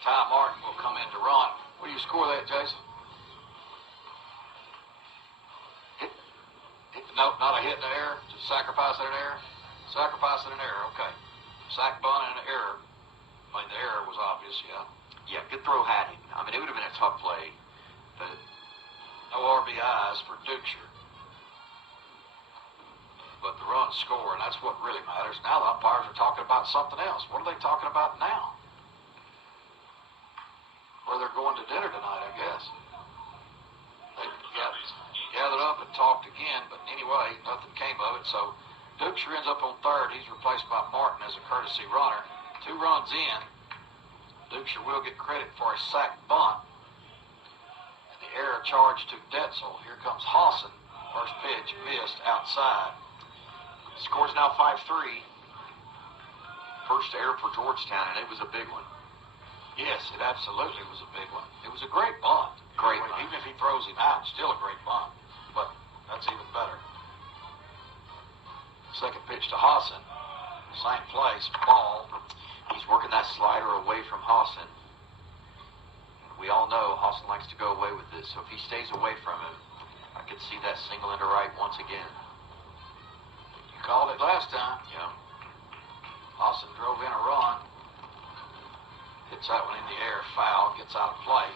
Ty Martin will come in to run. What do you score that, Jason? Nope, not a hit in the air. Just sacrifice in an error. Sacrifice in an error. Okay. Sack bunt and an error. I mean, the error was obvious, yeah. Yeah, good throw had him. I mean, it would have been a tough play, but no RBIs for Dukeshire. But the run score, and that's what really matters. Now the umpires are talking about something else. What are they talking about now? Where they're going to dinner tonight, I guess. They gathered up and talked again, but anyway, nothing came of it. So Dukeshire ends up on third. He's replaced by Martin as a courtesy runner. 2 runs in. Dukeshire will get credit for a sack bunt. And the error charged to Detzel. Here comes Hawson. First pitch missed outside. Score's now 5-3. First error for Georgetown, and it was a big one. Yes, it absolutely was a big one. It was a great bunt. Great bunt. Even if he throws him out, still a great bunt. But that's even better. Second pitch to Hawson. Same place, ball. He's working that slider away from Hawson. We all know Hawson likes to go away with this, so if he stays away from him, I could see that single into right once again. You called it last time. Yeah. Hawson drove in a run. Hits that one in the air, foul, gets out of play.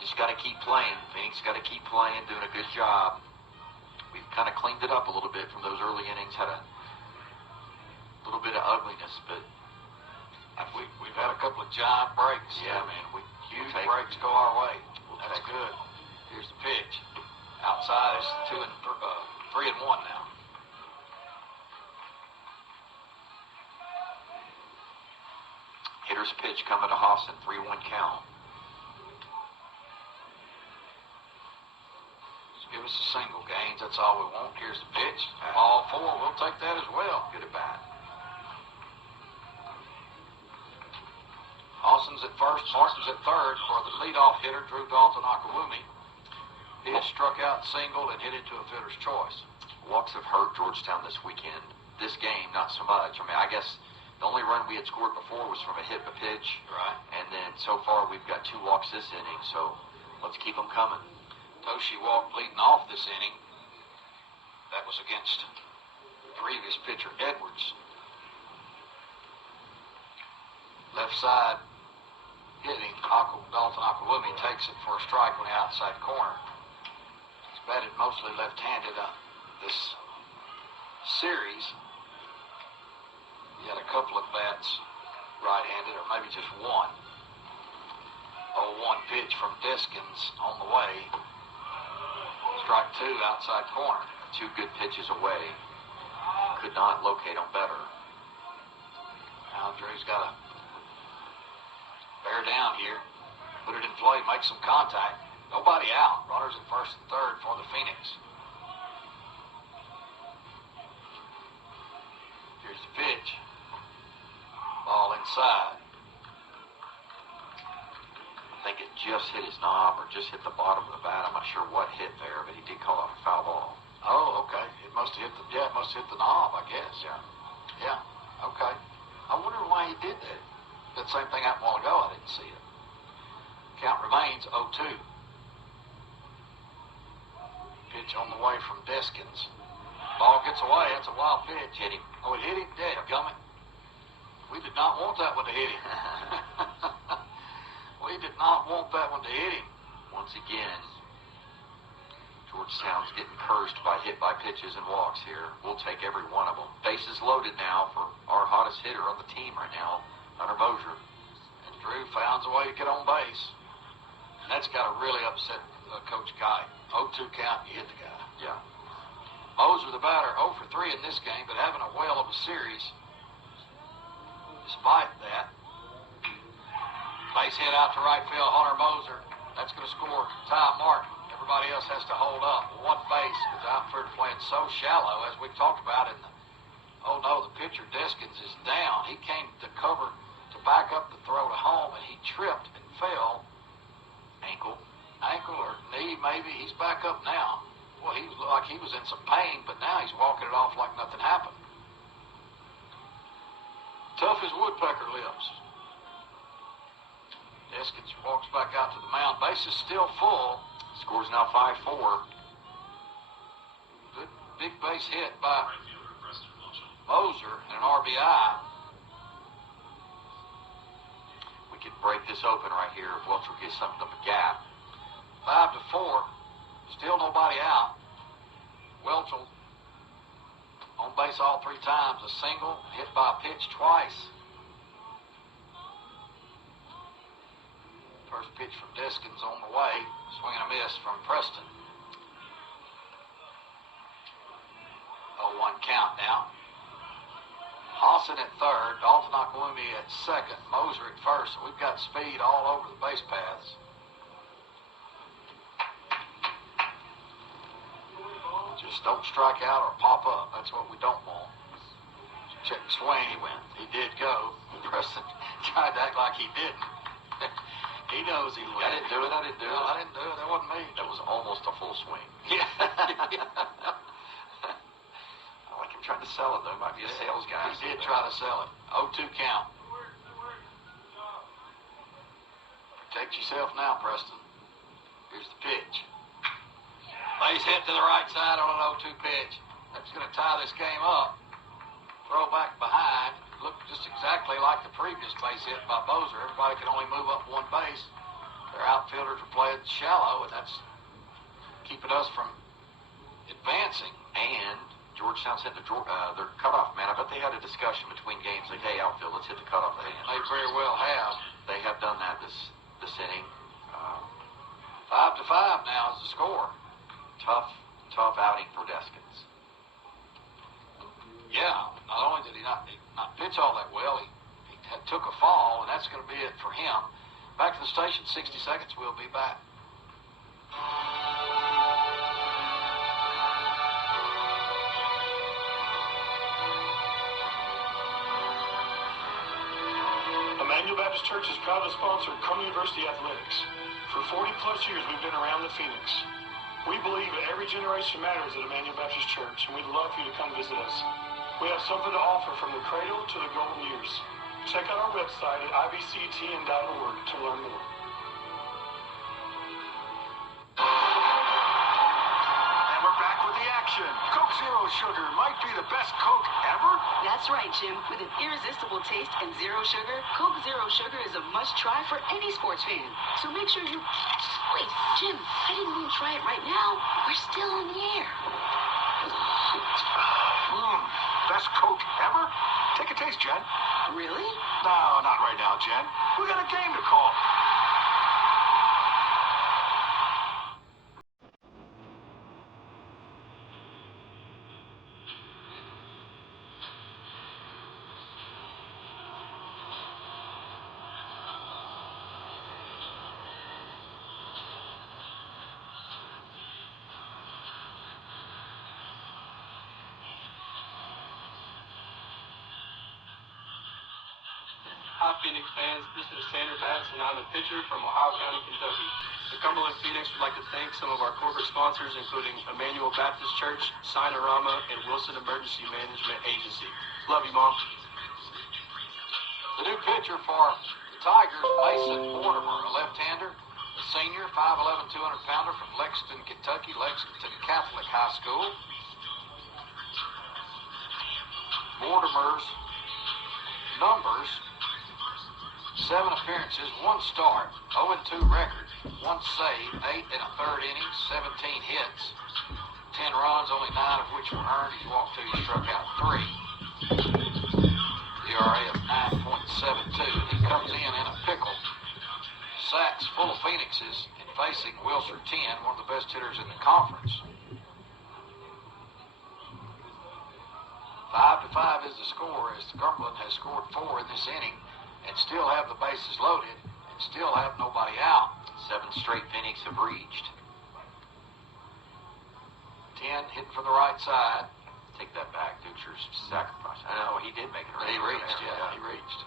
Just got to keep playing. Phoenix got to keep playing, doing a good job. We've kind of cleaned it up a little bit from those early innings. Had a little bit of ugliness, but we've had a couple of giant breaks. Yeah, man. Huge breaks go our way. That's good. Here's the pitch. Outside is 3-1 now. Hitter's pitch coming to Hawson. 3-1 count. Give us a single, Gaines. That's all we want. Here's the pitch. Ball 4. We'll take that as well. Good at bat. Hawson's at first. Martin's at third for the leadoff hitter, Drew Dalton-Akawumi. Pitch struck out single and hit into a fitter's choice. Walks have hurt Georgetown this weekend. This game, not so much. I mean, I guess the only run we had scored before was from a hit by pitch. Right. And then so far we've got 2 walks this inning, so let's keep them coming. Toshi walked leading off this inning. That was against previous pitcher Edwards. Left side hitting. Dalton-Akawumi takes it for a strike on the outside corner. He's batted mostly left-handed this series. He had a couple of bats right-handed, or maybe just one. 0-1 pitch from Deskins on the way. Strike 2, outside corner. 2 good pitches away. Could not locate them better. Now Drew's got to bear down here. Put it in play, make some contact. Nobody out. Runners at first and third for the Phoenix. Here's the pitch. Ball inside. I think it just hit his knob or just hit the bottom of the bat. I'm not sure what hit there, but he did call it a foul ball. Oh, okay. It must have hit the knob, I guess. Yeah. Okay. I wonder why he did that. That same thing happened a while ago. I didn't see it. Count remains 0-2. Pitch on the way from Deskins. Ball gets away. That's a wild pitch. Hit him. Oh, it hit him dead. Gummit. We did not want that one to hit him. We did not want that one to hit him. Once again, Georgetown's getting cursed by hit by pitches and walks here. We'll take every one of them. Bases loaded now for our hottest hitter on the team right now, Hunter Mosier. And Drew finds a way to get on base. And that's got to really upset Coach Guy. 0-2 count, you hit the guy. Yeah. Mosier, the batter, 0 for 3 in this game, but having a whale of a series. Despite that, base hit out to right field, Hunter Mosier. That's going to score Ty Martin. everybody else has to hold up one base because the outfielder playing so shallow, as we've talked about in the, the pitcher Deskins is down. He came to cover to back up the throw to home, and he tripped and fell. Ankle or knee, maybe. He's back up now. Well, he looked like he was in some pain, but now he's walking it off like nothing happened. Tough as woodpecker lips. Deskins walks back out to the mound. Base is still full. Score's now 5-4. Good big base hit by Moser and an RBI. We could break this open right here if Welch will get something of a gap. 5-4. Still nobody out. Welchel on base all three times. A single, hit by a pitch twice. First pitch from Deskins on the way. Swing and a miss from Preston. 0-1 count now. Hawson at third. Dalton Akwumi at second. Moser at first. So we've got speed all over the base paths. Just don't strike out or pop up. That's what we don't want. Check the swing. He went. He did go. Preston tried to act like he didn't. He knows he went. I didn't do it. I didn't do it. That wasn't me. That was almost a full swing. Yeah. I like him trying to sell it, though. Might be a sales guy. He did try to sell it. 0-2 count. Protect yourself now, Preston. Here's the pitch. Base hit to the right side on an 0-2 pitch. That's going to tie this game up. Throw back behind. Looked just exactly like the previous base hit by Moser. Everybody can only move up one base. Their outfielders are playing shallow, and that's keeping us from advancing. And Georgetown sent their cutoff man. I bet they had a discussion between games like, hey, outfield, let's hit the cutoff man. They very well have. They have done that this inning. 5-5 now is the score. Tough outing for Deskins. Yeah, not only did he not pitch all that well, he took a fall, and that's going to be it for him. Back to the station, 60 seconds, we'll be back. Emmanuel Baptist Church is proud to sponsor Crum University Athletics. For 40-plus years, we've been around the Phoenix. We believe that every generation matters at Emmanuel Baptist Church, and we'd love for you to come visit us. We have something to offer from the cradle to the golden years. Check out our website at ibctn.org to learn more. And we're back with the action. Coke Zero Sugar might be the best Coke ever. That's right, Jim. With an irresistible taste and zero sugar, Coke Zero Sugar is a must-try for any sports fan. So make sure you... Wait, Jim, I didn't mean try it right now. We're still on the air. Best Coke ever? Take a taste, Jen. Really? No, not right now, Jen. We got a game to call. Hi, Phoenix fans. This is Tanner Batts, and I'm a pitcher from Ohio County, Kentucky. The Cumberland Phoenix would like to thank some of our corporate sponsors, including Emmanuel Baptist Church, Sinorama, and Wilson Emergency Management Agency. Love you, Mom. The new pitcher for the Tigers, Mason Mortimer, a left-hander, a senior, 5'11", 200-pounder from Lexington, Kentucky, Lexington Catholic High School. Mortimer's numbers: 7 appearances, 1 start, 0-2 record, 1 save, 8 1/3 innings, 17 hits, 10 runs, only 9 of which were earned. He walked 2, he struck out 3. ERA of 9.72. He comes in a pickle. Sacks full of Phoenixes and facing Wilser 10, one of the best hitters in the conference. 5-5 is the score, as Cumberland has scored 4 in this inning and still have the bases loaded and still have nobody out. 7 straight Phoenix have reached. 10 hitting from the right side. Take that back. Ducher's sacrifice. I know he did make it. He reached, he reached.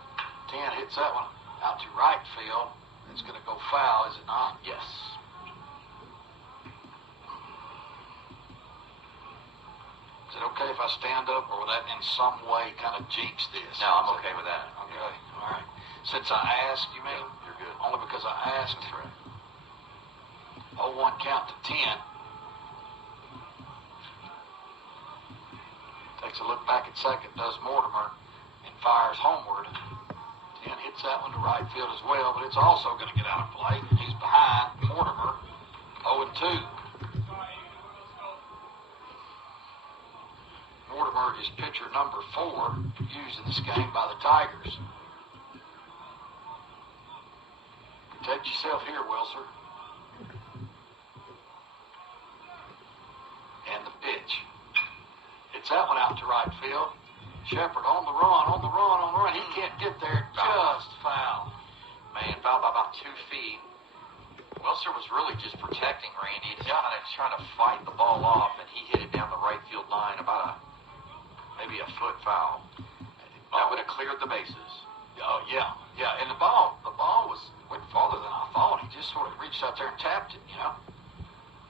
10 hits that one out to right field. It's going to go foul, is it not? Yes. Is it okay if I stand up, or will that in some way kind of jinx this? No, I'm okay with that. Okay, all right. Since I asked, you mean? You're good. Only because I asked. That's right. 0-1 count to 10. Takes a look back at second, does Mortimer, and fires homeward. 10 hits that one to right field as well, but it's also going to get out of play. He's behind Mortimer, 0-2. Mortimer is pitcher number 4 used in this game by the Tigers. Protect yourself here, Wilser. And the pitch. It's that one out to right field. Shepard on the run. He can't get there. Just foul. Man, foul by about 2 feet. Wilser was really just protecting Randy. Just kind of trying to fight the ball off, and he hit it down the right field line about maybe a foot foul. That would have cleared the bases. Oh, yeah. And the ball went farther than I thought. He just sort of reached out there and tapped it,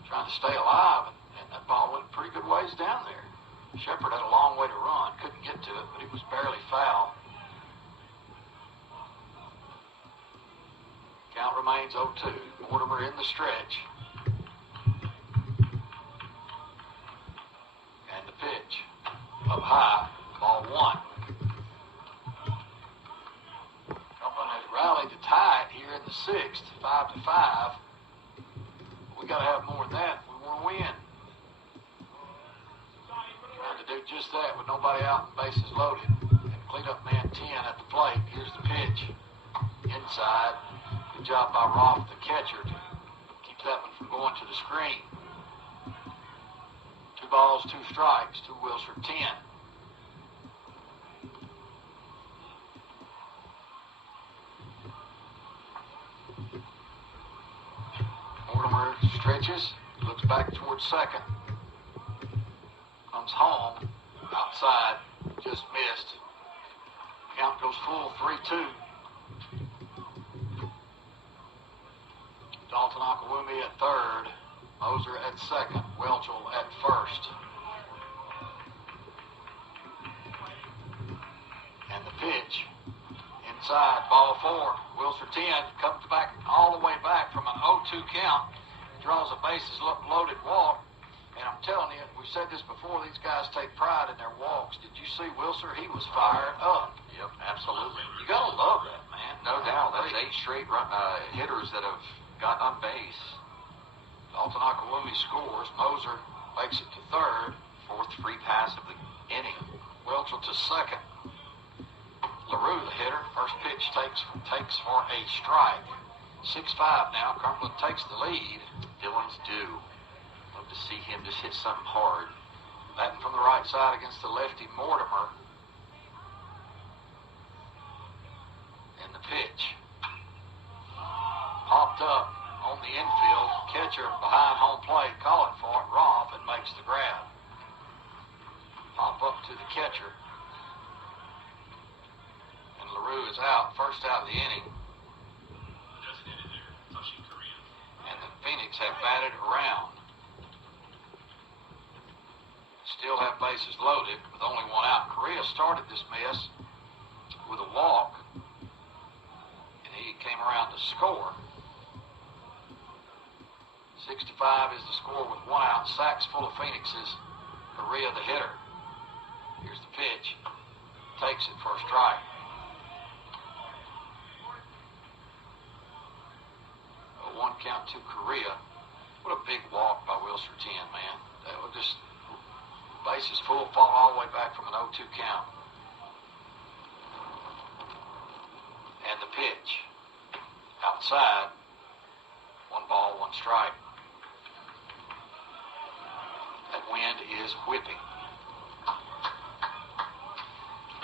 trying to stay alive. And that ball went pretty good ways down there. Shepard had a long way to run, couldn't get to it, but he was barely foul. Count remains 0-2. Mortimer in the stretch. And the pitch. Up high, ball 1. Cumberland has rallied to tie it here in the 6th, 5-5. We got to have more than that if we want to win. Trying to do just that with nobody out and bases loaded. And cleanup man 10 at the plate. Here's the pitch. Inside. Good job by Roth, the catcher, to keep that one from going to the screen. 2 balls, 2 strikes to Wilser 10. Mortimer stretches, looks back towards second. Comes home, outside, just missed. Count goes full, 3-2. Dalton Akawumi at third, Moser at second, Welchel at first. And the pitch, inside, ball 4. Wilser 10 comes back all the way back from an 0-2 count, draws a bases loaded walk. And I'm telling you, we've said this before, these guys take pride in their walks. Did you see Wilser? He was fired up. Yep, absolutely. You got to love that, man. No doubt. That's 8 straight hitters that have got on base. Dalton Akawumi scores. Moser makes it to third. 4th free pass of the inning. Welchel to second. LaRue, the hitter, first pitch takes for a strike. 6-5 now. Cumberland takes the lead. Dillon's due. Love to see him just hit something hard. Batting from the right side against the lefty Mortimer. And the pitch. Popped up on the infield. Catcher behind home plate calling for it. Roth and makes the grab. Pop up to the catcher. And LaRue is out. First out of the inning. And the Phoenix have batted around. Still have bases loaded with only 1 out. Correa started this mess with a walk. And he came around to score. 65 is the score with 1 out. Sacks full of Phoenixes. Correa the hitter. Here's the pitch. Takes it for a strike. 1 count to Correa. What a big walk by Wilser 10, man. That was just bases full, fall all the way back from an 0-2 count. And the pitch. Outside. 1 ball, 1 strike. That wind is whipping.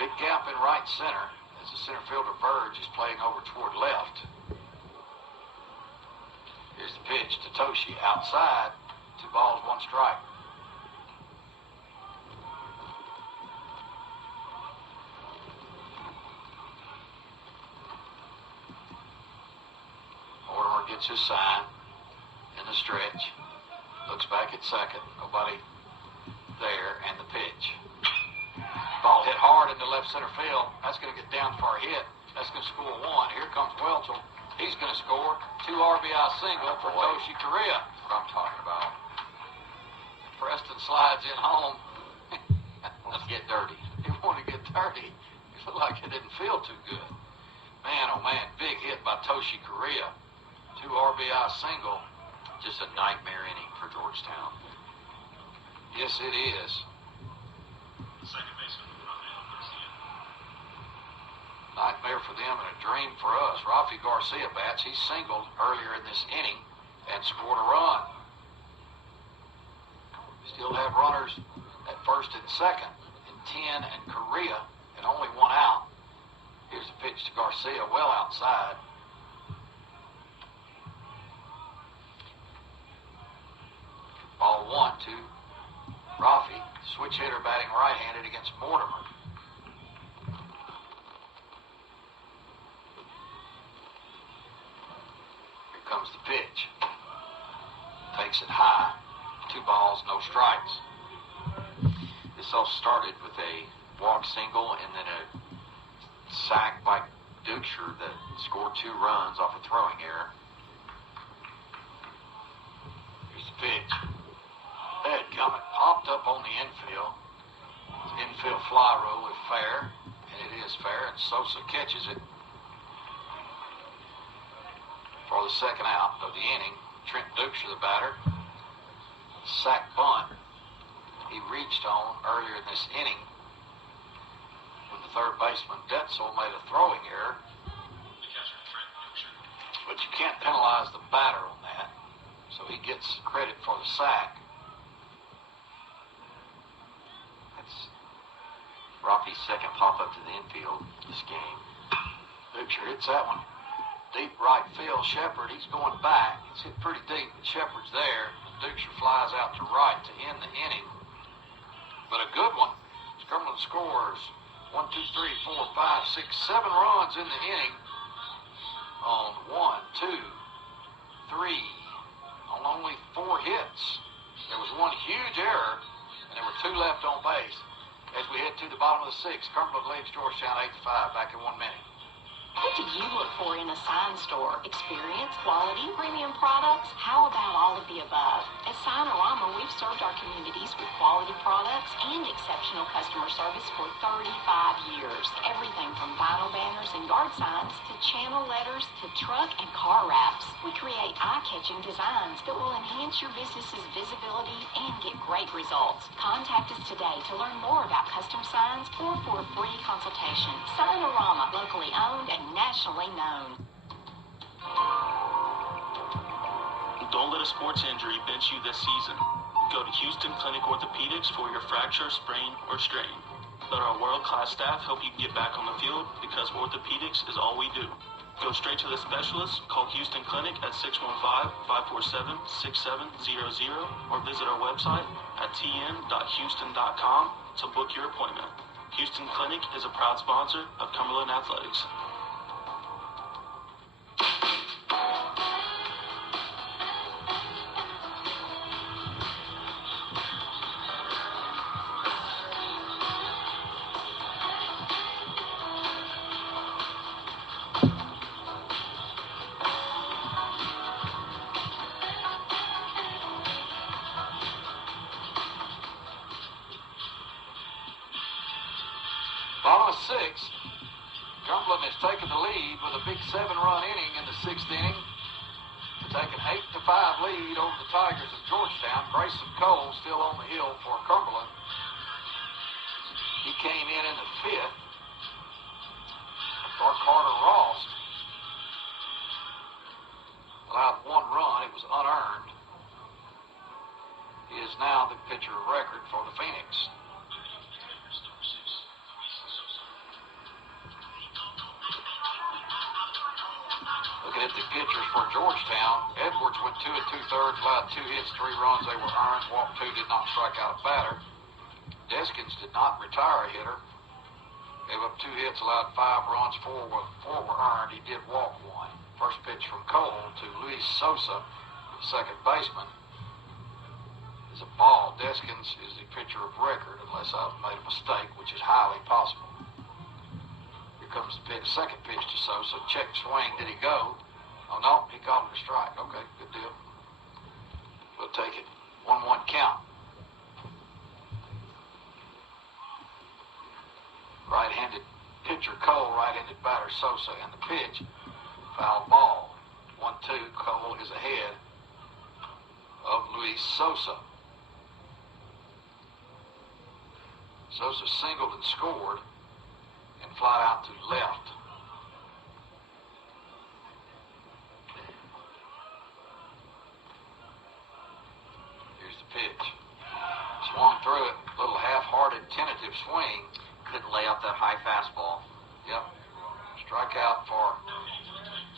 Big gap in right center as the center fielder Verge is playing over toward left. Here's the pitch to Toshi outside. 2 balls, 1 strike. gets his sign in the stretch. Looks back at second. Nobody there, and the pitch. Ball hit hard into left center field. That's going to get down for a hit. That's going to score one. Here comes Welchel. He's going to score 2 RBI single for Toshi Korea. That's what I'm talking about. Preston slides in home. Let's get dirty. He wanted to get dirty. It looked like it didn't feel too good. Man, oh man, big hit by Toshi Korea. 2 RBI single. Just a nightmare inning for Georgetown. Yes, it is. Second baseman, Rafael Garcia. Nightmare for them and a dream for us. Rafi Garcia bats. He singled earlier in this inning and scored a run. Still have runners at first and second in 10 and Korea, and only 1 out. Here's a pitch to Garcia, well outside. Ball 1 to Rafi, switch hitter batting right-handed against Mortimer. Here comes the pitch. Takes it high. 2 balls, no strikes. This all started with a walk single and then a sack by Duxer that scored 2 runs off a throwing error. Here's the pitch. Head coming, popped up on the infield. His infield fly rule is fair, and it is fair, and Sosa catches it for the second out of the inning. Trent Duxer, the batter. Sack bunt. He reached on earlier in this inning when the third baseman Detzel made a throwing error. But you can't penalize the batter on that, so he gets credit for the sack. Rafi's second pop-up to the infield this game. Duxer hits that one. Deep right field. Shepard, he's going back. It's hit pretty deep, but Shepard's there. Duxer flies out to right to end the inning. But a good one. Cumberland scores 1, 2, 3, 4, 5, 6, 7 runs in the inning on 1, 2, 3, on only 4 hits. There was 1 huge error, and there were 2 left on base. As we head to the bottom of the 6th, Cumberland leads Georgetown 8-5. Back in 1 minute. What do you look for in a sign store? Experience, quality, premium products? How about all of the above? At Signorama, we've served our communities with quality products and exceptional customer service for 35 years. Everything from vinyl banners and yard signs to channel letters to truck and car wraps. We create eye-catching designs that will enhance your business's visibility and get great results. Contact us today to learn more about custom signs or for a free consultation. Signorama, locally owned and nationally known. Don't let a sports injury bench you this season. Go to Houston Clinic Orthopedics for your fracture, sprain, or strain. Let our world-class staff help you get back on the field because orthopedics is all we do. Go straight to the specialist, call Houston Clinic at 615-547-6700 or visit our website at tn.houston.com to book your appointment. Houston Clinic is a proud sponsor of Cumberland Athletics. Bottom of 6, Cumberland has taken the lead with a big 7-run inning in the 6th inning to take an 8-5 lead over the Tigers of Georgetown. Grayson Cole still on the hill for Cumberland. He came in the 5th for Carter Ross. Allowed 1 run. It was unearned. He is now the pitcher of record for the Phoenix. Looking at the pitchers for Georgetown, Edwards went 2 2/3, allowed 2 hits, 3 runs. They were earned. Walked 2, did not strike out a batter. Deskins did not retire a hitter. Gave up 2 hits, allowed 5 runs, 4 were earned. He did walk 1. First pitch from Cole to Luis Sosa, second baseman, is a ball. Deskins is the pitcher of record, unless I've made a mistake, which is highly possible. Here comes the pitch, second pitch to Sosa. Check swing. Did he go? Oh, no, he called it a strike. Okay, good deal. We'll take it. 1-1 count. Right-handed pitcher Cole, right-handed batter Sosa, and the pitch. Foul ball. 1-2. Cole is ahead of Luis Sosa. Sosa singled and scored and fly out to left. Here's the pitch. Swung through it. Little half-hearted tentative swing. Couldn't lay up that high fastball. Yep. Strikeout for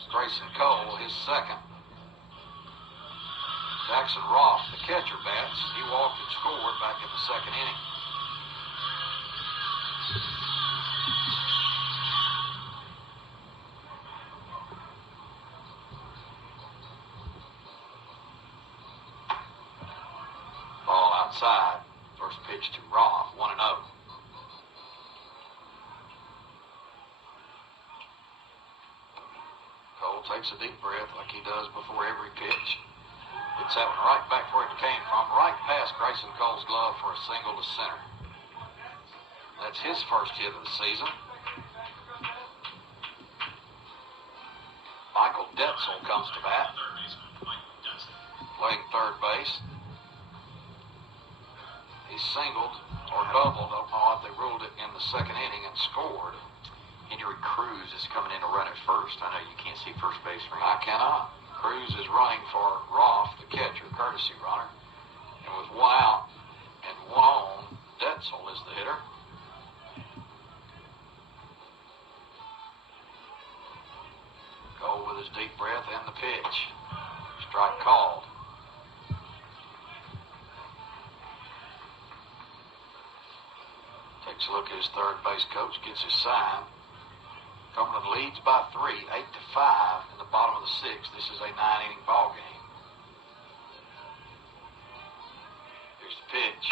Grayson Cole, his second. Jackson Ross, the catcher, bats. He walked and scored back in the second inning. Ball outside. First pitch to Roth, 1-0. Cole takes a deep breath like he does before every pitch. Hits that one right back where it came from, right past Grayson Cole's glove for a single to center. That's his first hit of the season. Michael Detzel comes to bat, playing third base. He singled or doubled, don't know what they ruled it, in the second inning and scored. Henry Cruz is coming in to run at first. I know you can't see first base from here. I cannot. Cruz is running for Roth, the catcher, courtesy runner. And with 1 out and 1 on, Detzel is the hitter. Cole with his deep breath and the pitch. Strike called. Takes a look at his third base coach, gets his sign. Cumberland leads by 3, 8-5 in the bottom of the 6th. This is a 9-inning ball game. Here's the pitch.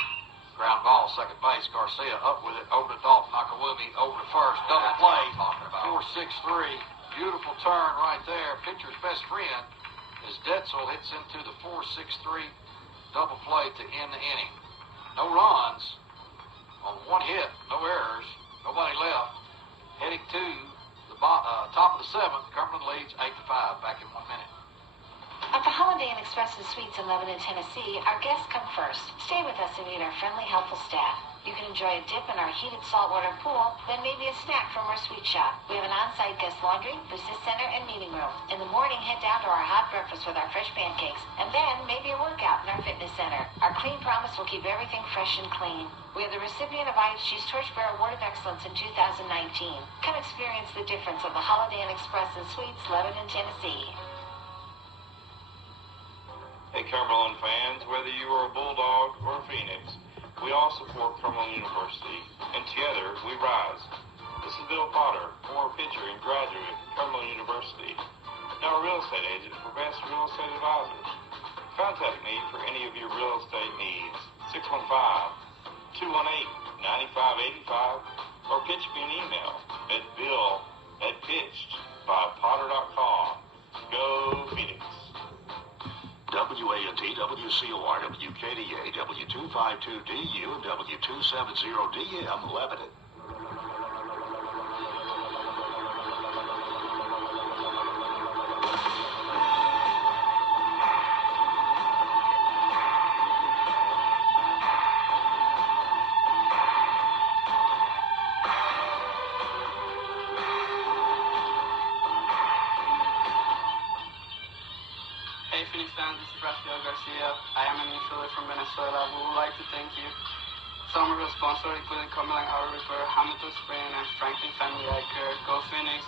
Ground ball, second base. Garcia up with it, over to Dalton Nakawumi, over to first. Double play. 4-6-3. Beautiful turn right there. Pitcher's best friend as Detzel hits into the 4-6-3 double play to end the inning. No runs on 1 hit, no errors, nobody left. Heading to top of the 7th, Cumberland leads 8-5. Back in 1 minute. At the Holiday Inn Express and Suites in Lebanon, Tennessee, our guests come first. Stay with us and meet our friendly, helpful staff. You can enjoy a dip in our heated saltwater pool, then maybe a snack from our sweet shop. We have an on-site guest laundry, business center, and meeting room. In the morning, head down to our hot breakfast with our fresh pancakes, and then maybe a workout in our fitness center. Our clean promise will keep everything fresh and clean. We are the recipient of IHG's Torchbearer Award of Excellence in 2019. Come experience the difference of the Holiday Inn Express and Suites, Lebanon, Tennessee. Hey, Cumberland fans, whether you are a Bulldog or a Phoenix, we all support Cumberland University, and together we rise. This is Bill Potter, former pitcher and graduate at Cumberland University, now a real estate agent for Best Real Estate Advisors. Contact me for any of your real estate needs, 615-218-9585, or pitch me an email at bill@pitchedbypotter.com. Go Phoenix! WANT, WCOR, WKDA, W252DU, and W270DM, Lebanon. Hey Phoenix fans, this is Rafael Garcia. I am an infielder from Venezuela. We would like to thank you. Some of our sponsors, including Cumberland Auto Repair, Hamilton Spring, and Franklin Family Eye Care. Go Phoenix.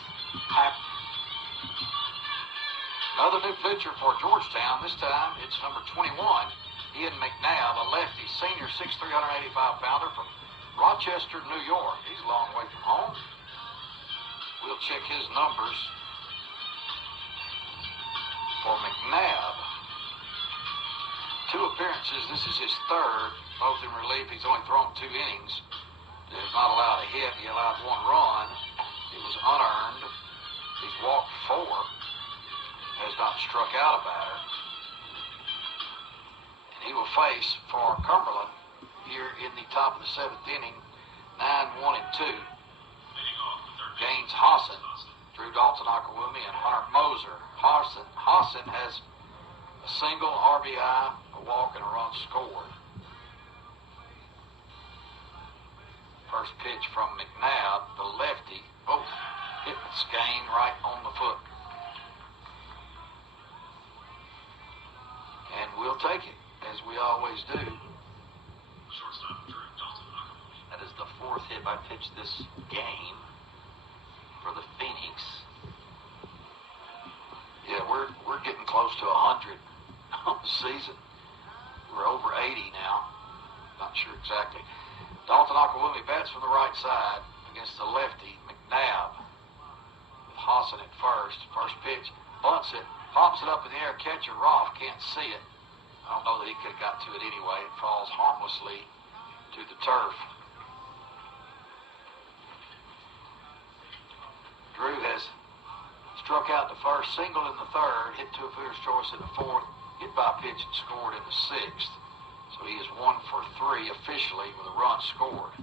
Another new pitcher for Georgetown. This time it's number 21, Ian McNabb, a lefty, senior 6'3", 185-pounder from Rochester, New York. He's a long way from home. We'll check his numbers for McNabb. 2 appearances. This is his third. Both in relief. He's only thrown 2 innings. He's not allowed a hit. He allowed 1 run. It was unearned. He's walked 4. Has not struck out a batter. And he will face for Cumberland here in the top of the 7th inning, 9-1-2. Gaines Hassan, Drew Dalton Akawumi, and Hunter Moser. Hassan has a single, RBI, a walk, and a run scored. First pitch from McNabb, the lefty. Oh, hit Skane right on the foot. And we'll take it, as we always do. That is the 4th hit by pitch this game for the Phoenix. Yeah, we're getting close to 100 on the season. We're over 80 now. Not sure exactly. Dalton Akawumi bats from the right side against the lefty, McNabb. With Hassan at first. First pitch, bunts it, pops it up in the air. Catcher Roth can't see it. I don't know that he could have got to it anyway. It falls harmlessly to the turf. Drew has struck out the first, single in the 3rd, hit to a fielder's choice in the 4th, hit by a pitch and scored in the 6th. So he is 1 for 3 officially with a run scored.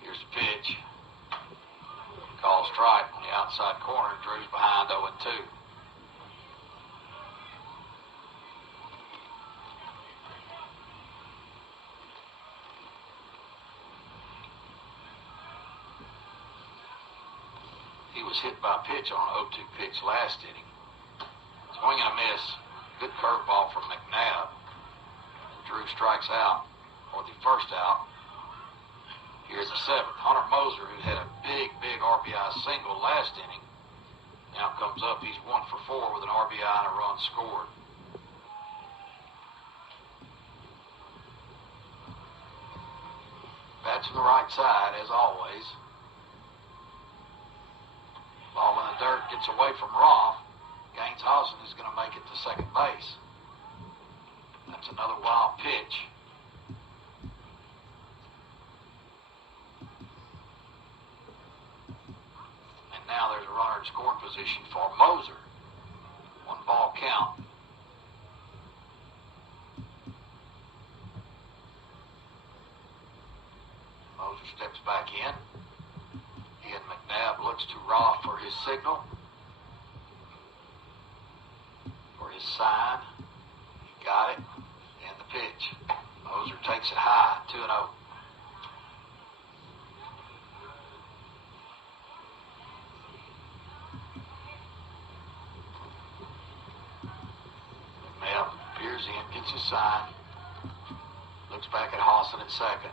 Here's the pitch. Call strike on the outside corner. Drew's behind 0-2. He was hit by a pitch on an 0-2 pitch last inning. Swing and a miss. Good curveball from McNabb. Drew strikes out for the first out. Here's the 7th. Hunter Moser, who had a big RBI single last inning, now comes up. He's 1 for 4 with an RBI and a run scored. Bats from the right side, as always. Ball in the dirt, gets away from Roth. Gaines Hassan is going to make it to second base. That's another wild pitch. And now there's a runner in scoring position for Moser. 1 ball count. Moser steps back in. Ian McNabb looks to Roth for his signal. For his sign. He got it. And the pitch. Moser takes it high. 2-0. McNabb peers in, gets his sign. Looks back at Hassan at second.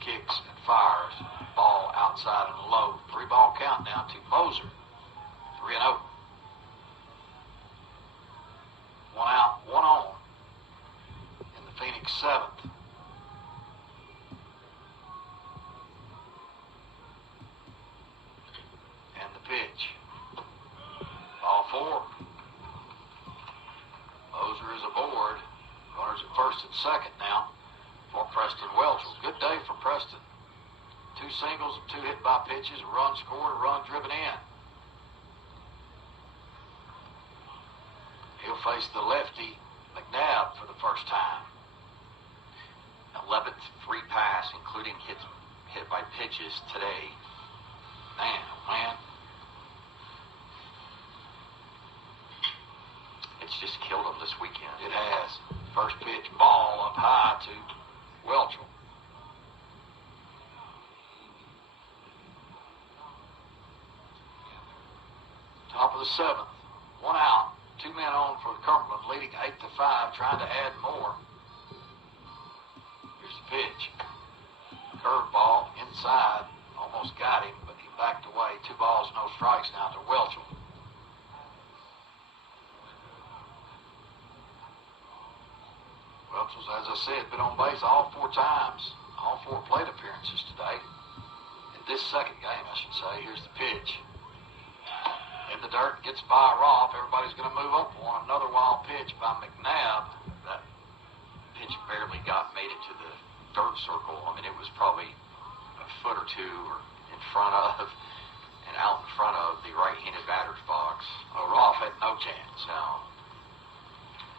Kicks and fires. Ball outside and low. 3-ball count now to Moser. 3-0. 1 out, 1 on. In the Phoenix 7th. And the pitch. Ball 4. Moser is aboard. Runners at first and second now for Preston Welchel. Good day for Preston. 2 singles, 2 hit by pitches, a run scored, a run driven in. He'll face the lefty, McNabb, for the first time. 11th free pass, including hit by pitches today. Man, oh man. It's just killed him this weekend. It has. First pitch, ball up high to Welchel. Top of the 7th. 1 out. 2 men on for Cumberland, leading 8-5, trying to add more. Here's the pitch. Curveball inside. Almost got him, but he backed away. 2 balls, no strikes now to Welchel. Welchel's I said, been on base all 4 times, all 4 plate appearances today. In this second game, I should say. Here's the pitch. In the dirt, gets by Roth. Everybody's going to move up on another wild pitch by McNabb. That pitch barely made it to the dirt circle. I mean, it was probably a foot or 2 in front of and out in front of the right-handed batter's box. Roth had no chance. No.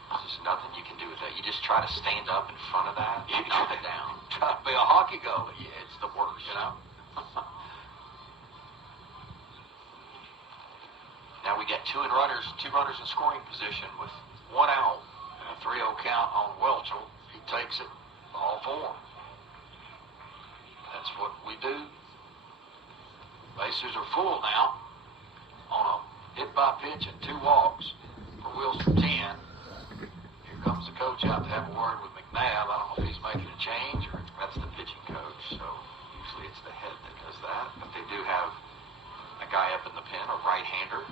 There's just nothing you can do with that. You just try to stand up in front of that and knock it down. Try to be a hockey goalie. Yeah, it's the worst, you know. Now we got two runners in scoring position with 1 out and a 3-0 count on Welchel. He takes it, ball 4. That's what we do. Bases are full now on a hit by pitch and 2 walks for Wilson 10. Here comes the coach out to have a word with McNabb. I don't know if he's making a change or that's the pitching coach. So usually it's the head that does that. But they do have a guy up in the pen, a right-hander.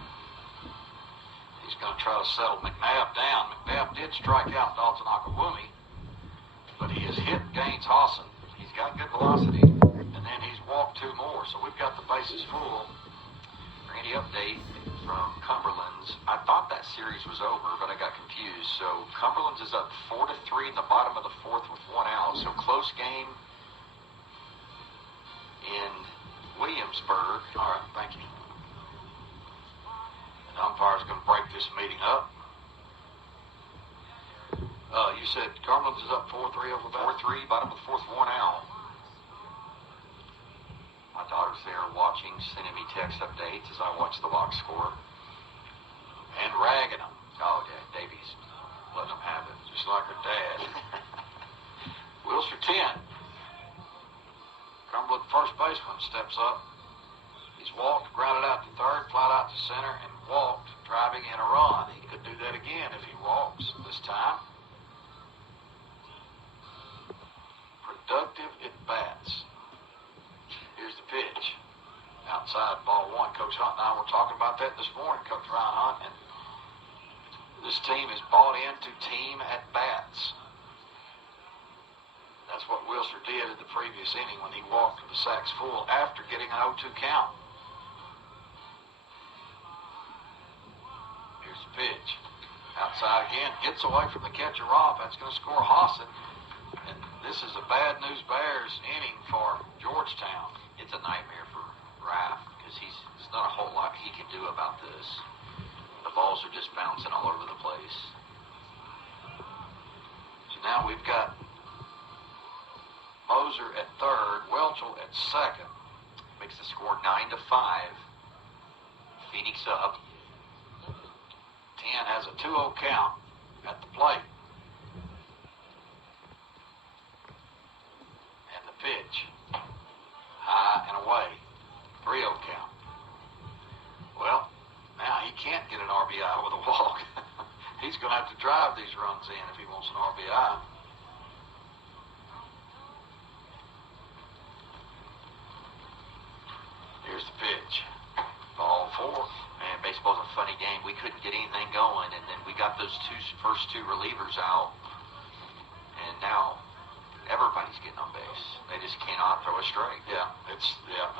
He's going to try to settle McNabb down. McNabb did strike out Dalton Akawumi, but he has hit Gaines Hawson. He's got good velocity, and then he's walked 2 more. So we've got the bases full. Randy, update from Cumberland's. I thought that series was over, but I got confused. So Cumberland's is up 4-3 in the bottom of the 4th with 1 out. So close game in Williamsburg. All right, thank you. The umpire's going to break this meeting up. You said Cumberland's is up 4-3 over that? 4-3, bottom of the 4th, 1 out. My daughter's there watching, sending me text updates as I watch the box score. And ragging them. Oh, yeah, Davies letting them have it, just like her dad. Wheels for 10. Cumberland first baseman steps up. He's walked, grounded out to third, flied out to center, and walked, driving in a run. He could do that again if he walks this time. Productive at bats. Here's the pitch. Outside, ball 1. Coach Hunt and I were talking about that this morning, Coach Ryan Hunt, and this team is bought into team at bats. That's what Wilster did in the previous inning when he walked with the sacks full after getting an 0-2 count. Here's the pitch. Outside again. Gets away from the catcher Roth. That's going to score Hawson. And this is a bad news Bears inning for Georgetown. It's a nightmare for Raff because there's not a whole lot he can do about this. The balls are just bouncing all over the place. So now we've got Moser at third, Welchel at second. Makes the score 9-5. Phoenix up. 10 has a 2-0 count at the plate. And the pitch. High and away. 3-0 count. Well, now he can't get an RBI with a walk. He's going to have to drive these runs in if he wants an RBI. Here's the pitch. Ball 4. Man, baseball's a funny game. We couldn't get anything going, and then we got those first two relievers out, and now everybody's getting on base. They just cannot throw a strike. And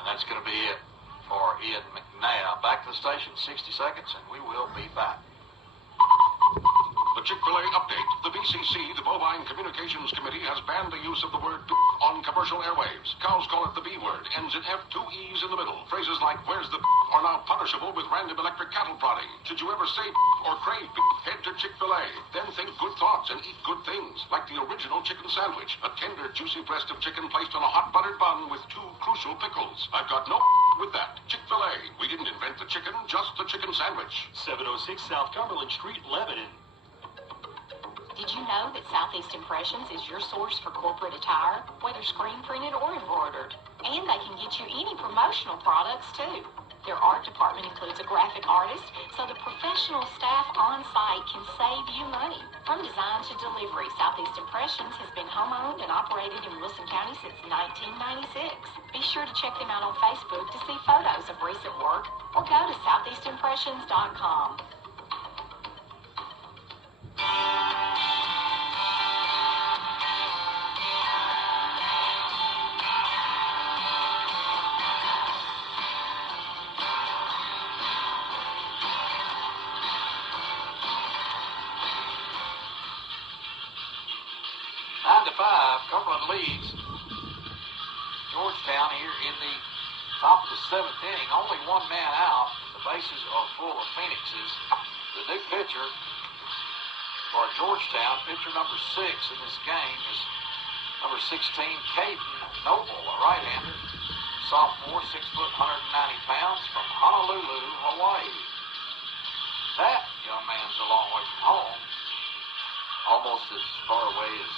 that's going to be it for Ian McNabb. Back to the station, 60 seconds, and we will be back. The Chick-fil-A update. The BCC, the Bovine Communications Committee, has banned the use of the word on commercial airwaves. Cows call it the B word. Ends in F, 2 E's in the middle. Phrases like, where's the are now punishable with random electric cattle prodding. Should you ever say or crave head to Chick-fil-A. Then think good thoughts and eat good things, like the original chicken sandwich. A tender, juicy breast of chicken placed on a hot buttered bun with 2 crucial pickles. I've got no with that. Chick-fil-A. We didn't invent the chicken, just the chicken sandwich. 706 South Cumberland Street, Lebanon. Did you know that Southeast Impressions is your source for corporate attire, whether screen printed or embroidered? And they can get you any promotional products, too. Their art department includes a graphic artist, so the professional staff on site can save you money. From design to delivery, Southeast Impressions has been home-owned and operated in Wilson County since 1996. Be sure to check them out on Facebook to see photos of recent work, or go to southeastimpressions.com. Cumberland leads Georgetown here in the top of the 7th inning. Only one man out. The bases are full of Phoenixes. The new pitcher for Georgetown, pitcher number 6 in this game, is number 16, Caden Noble, a right-hander, sophomore, 6 foot, 190 pounds, from Honolulu, Hawaii. That young man's a long way from home, almost as far away as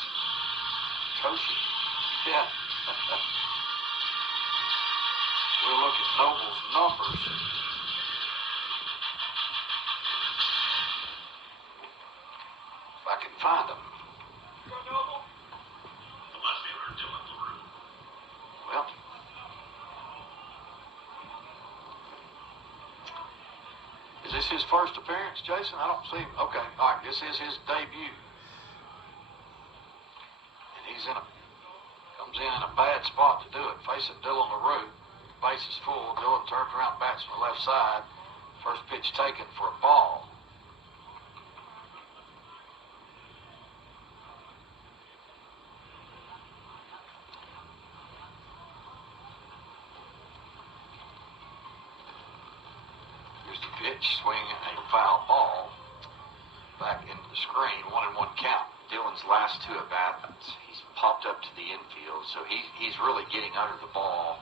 Toshi. Yeah. We'll look at Noble's numbers. If I can find them. Well, is this his first appearance, Jason? I don't see him. Okay, all right, this is his debut. And he's comes in a bad spot to do it, facing Dylan LaRue. Base is full. Dylan turns around, bats from the left side. First pitch taken for a ball. Here's the pitch, swinging a foul ball back into the screen. 1-1 count. Dylan's last 2 at-bats, he's popped up to the infield, so he's really getting under the ball.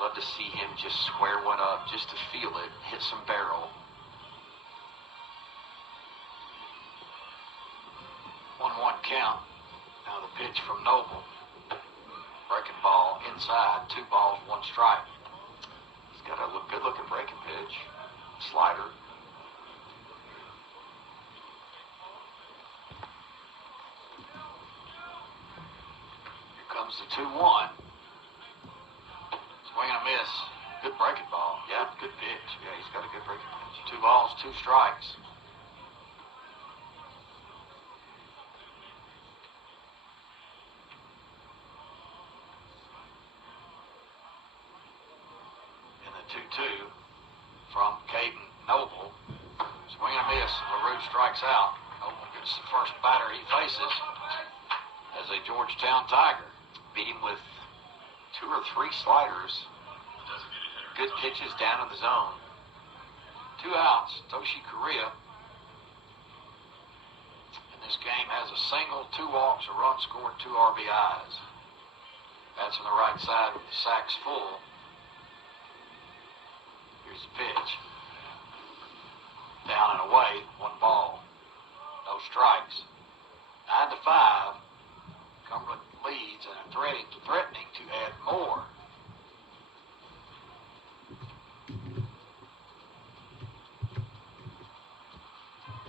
Love to see him just square one up, just to feel it, hit some barrel. 1-1 count. Now the pitch from Noble. Breaking ball inside, 2 balls, 1 strike. He's got a good-looking breaking pitch. Slider. Here comes the 2-1. Swing and a miss. Good breaking ball. Yeah. Good pitch. Yeah, he's got a good breaking pitch. 2 balls, 2 strikes. And the 2-2 from Caden Noble. Swing and a miss. LaRue strikes out. Noble gets the first batter he faces as a Georgetown Tiger. Beat him with 2 or 3 sliders. Good pitches down in the zone. 2 outs. Toshi Korea. And this game has a single, 2 walks, a run scored, 2 RBIs. That's on the right side with the sacks full. Here's the pitch. Down and away, 1 ball. No strikes. 9-5. Cumberland leads and are threatening to add more.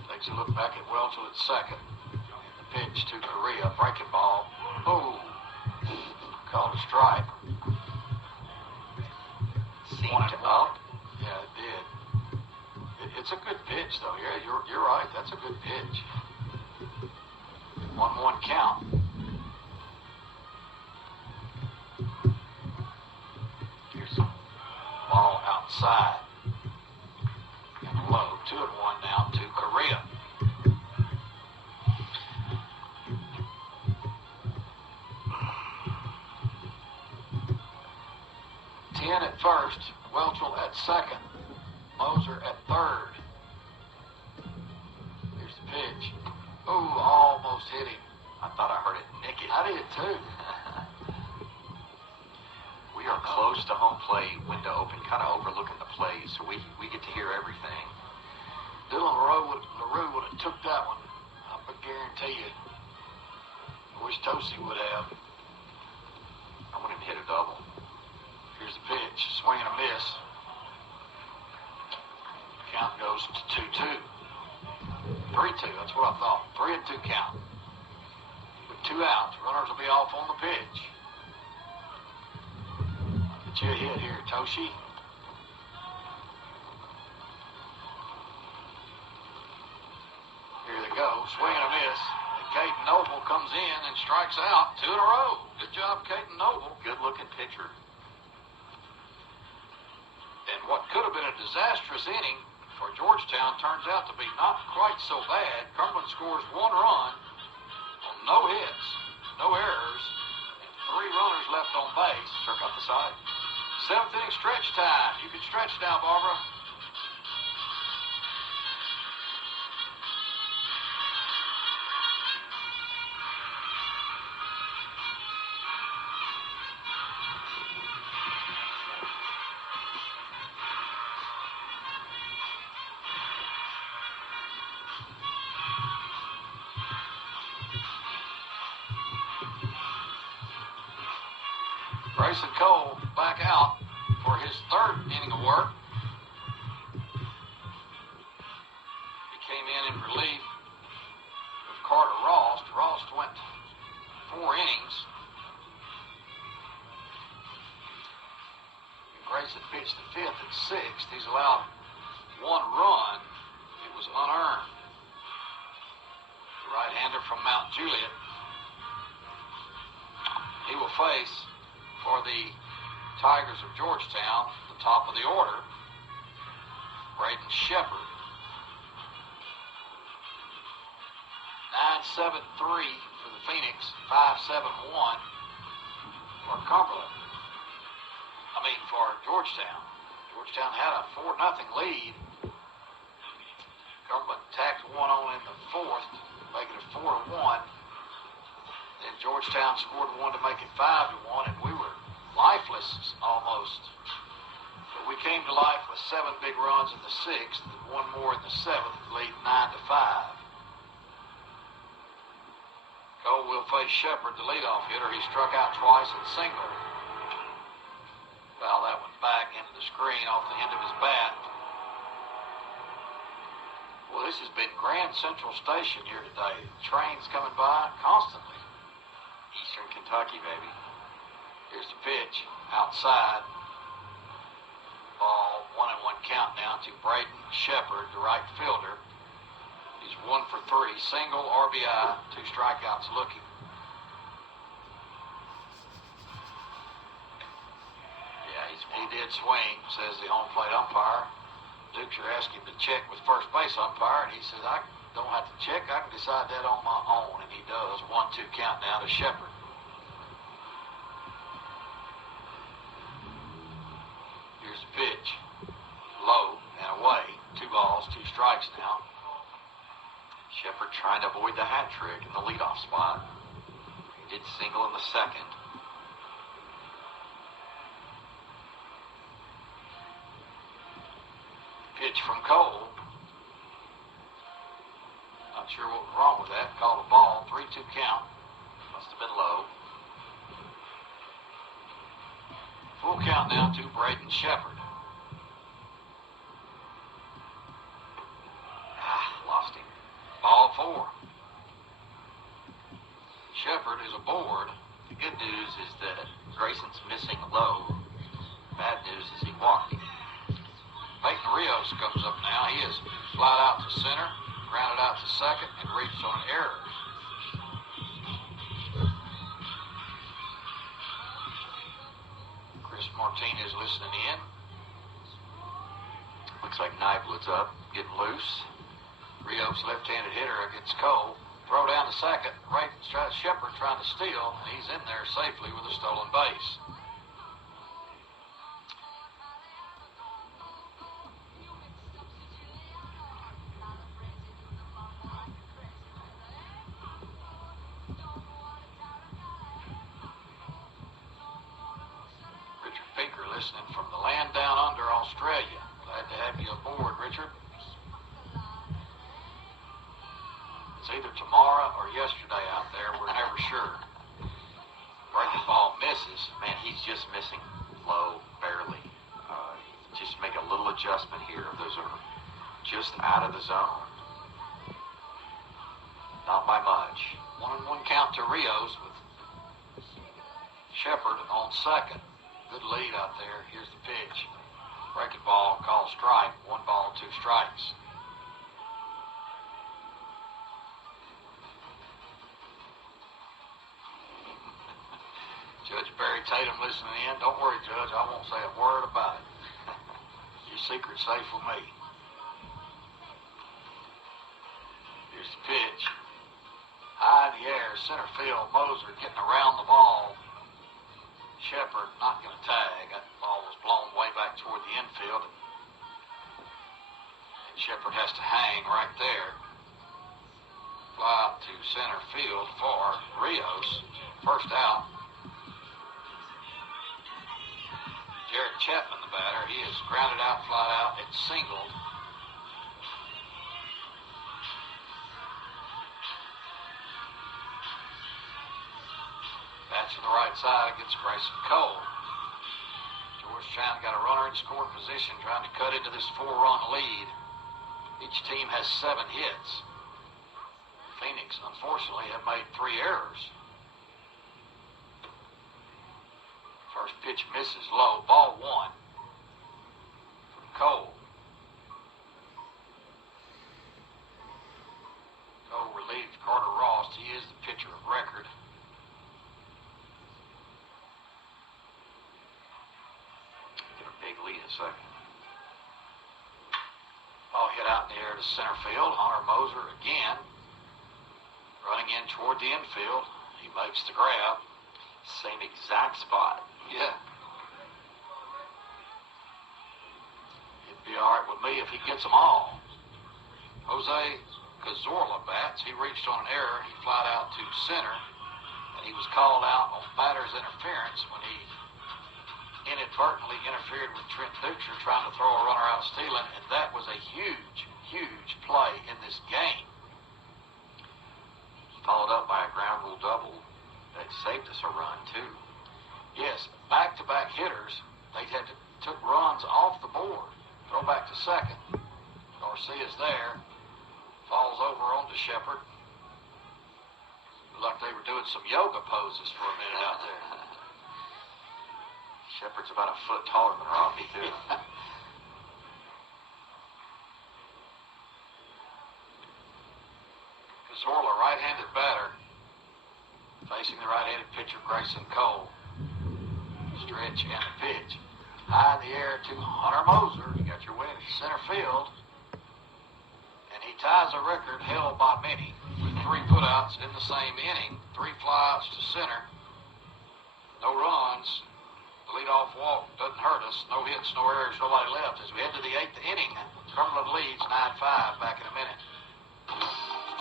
Takes a look back at Welchel at second. The pitch to Korea, breaking ball. Oh, called a strike. Seemed up. Yeah, it did. It's a good pitch, though. Yeah, you're right. That's a good pitch. 1-1 count. Here's the ball outside. And low. 2-1 now to Korea. Ten at first. Welchel at second. Moser at third. Here's the pitch. Ooh, almost hit him. I thought I heard it nick it. I did too. We are close to home plate, window open, kind of overlooking the play, so we get to hear everything. Dylan LaRue would have took that one. I guarantee you. I wish Tosi would have. I want him to hit a double. Here's the pitch. Swing and a miss. Count goes to 2-2. 3-2, that's what I thought. 3-2 count. With 2 outs, runners will be off on the pitch. Get you a hit here, Toshi. Here they go. Swing and a miss. And Caden Noble comes in and strikes out 2 in a row. Good job, Caden Noble. Good-looking pitcher. And what could have been a disastrous inning for Georgetown turns out to be not quite so bad. Cumberland scores 1 run on no hits, no errors, 3 runners left on base. Struck out the side. 7th inning stretch time. You can stretch now, Barbara. Grayson Cole back out for his 3rd inning of work. He came in relief of Carter Rost. Rost went 4 innings. Grayson pitched the 5th and 6th. He's allowed 1 run. It was unearned. The right-hander from Mount Juliet. He will face, for the Tigers of Georgetown, the top of the order, Braden Shepard. 9-7-3 for the Phoenix, 5-7-1 for Cumberland. For Georgetown. Georgetown had a 4-0 lead. Cumberland tacked 1 on in the 4th, making it 4-1. Then Georgetown scored 1 to make it 5-1, and we were lifeless almost. But we came to life with 7 big runs in the 6th and 1 more in the 7th, lead 9-5. Cole will face Shepard, the leadoff hitter. He struck out twice and singled. Foul that one back into the screen off the end of his bat. Well, this has been Grand Central Station here today. Trains coming by constantly. Eastern Kentucky, baby. Here's the pitch outside. Ball 1-1 count now to Braden Shepard, the right fielder. He's 1 for 3, single, RBI, 2 strikeouts looking. He did swing, says the home plate umpire. Dukeshire asked him to check with first base umpire, and he says, I don't have to check. I can decide that on my own, and he does. 1-2 count now to Shepard. Here's the pitch. Low and away. 2 balls, 2 strikes now. Shepard trying to avoid the hat trick in the leadoff spot. He did single in the 2nd. Pitch from Cole. Not sure what was wrong with that. Called a ball. 3-2 count. Must have been low. Full count now to Braden Shepard. Lost him. Ball 4. Shepard is aboard. The good news is that Grayson's missing low. Bad news is he walked him. Peyton Rios comes up now. He is flied out to center, grounded out to second, and reached on an error. Chris Martinez listening in. Looks like Nible's up, getting loose. Rios, left-handed hitter against Cole. Throw down to second. Right, Shepard trying to steal, and he's in there safely with a stolen base. Listening from the land down under Australia. Glad to have you aboard, Richard. It's either tomorrow or yesterday out there. We're never sure. Breaking ball misses. Man, he's just missing low, barely. Just make a little adjustment here. Those are just out of the zone. Not by much. 1-1 count to Rios with Shepard on second. Good lead out there. Here's the pitch. Breaking ball, called strike. 1 ball, 2 strikes. Judge Barry Tatum listening in. Don't worry, Judge. I won't say a word about it. Your secret's safe with me. Here's the pitch. High in the air, center field. Moser getting around the ball. Shepard not going to tag. That ball was blown way back toward the infield. And Shepard has to hang right there. Fly out to center field for Rios. First out. Jared Chapman, the batter. He is grounded out, fly out. It's singled. Bats to the right side against Grayson Cole. Georgetown got a runner in scoring position trying to cut into this 4-run lead. Each team has 7 hits. Phoenix, unfortunately, have made 3 errors. First pitch misses low. Ball 1 from Cole. Cole relieved Carter Ross. He is the pitcher of record. Get a big lead in second. Ball hit out in the air to center field. Hunter Moser again. Running in toward the infield. He makes the grab. Same exact spot. Yeah. It'd be all right with me if he gets them all. Jose Cazorla bats. He reached on an error. He flied out to center. And he was called out on batter's interference when he inadvertently interfered with Trent Ducher trying to throw a runner out stealing. And that was a huge, huge play in this game. Followed up by a ground rule double that saved us a run, too. Yes, back-to-back hitters, they took runs off the board. Throw back to second. Garcia's there. Falls over onto Shepard. Looked like they were doing some yoga poses for a minute out there. Shepard's about a foot taller than Robbie, too. Cazorla, right-handed batter, facing the right-handed pitcher Grayson Cole. Stretch and the pitch. High in the air to Hunter Moser. You got your win in center field. And he ties a record held by many with 3 putouts in the same inning. 3 flyouts to center. No runs. The leadoff walk doesn't hurt us. No hits, no errors, nobody left. As we head to the 8th inning, Cumberland leads 9-5. Back in a minute.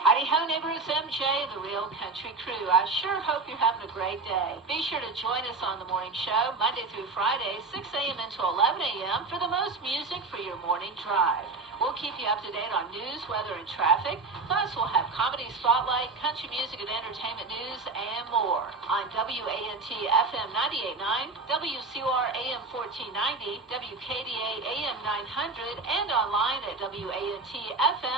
Howdy ho, neighbors, MJ, the Real Country Crew. I sure hope you're having a great day. Be sure to join us on the morning show, Monday through Friday, 6 a.m. until 11 a.m. for the most music for your morning drive. We'll keep you up to date on news, weather, and traffic. Plus, we'll have comedy spotlight, country music and entertainment news, and more. On WANT FM 98.9, WCOR AM 1490, WKDA AM 900, and online at WANTFM.com.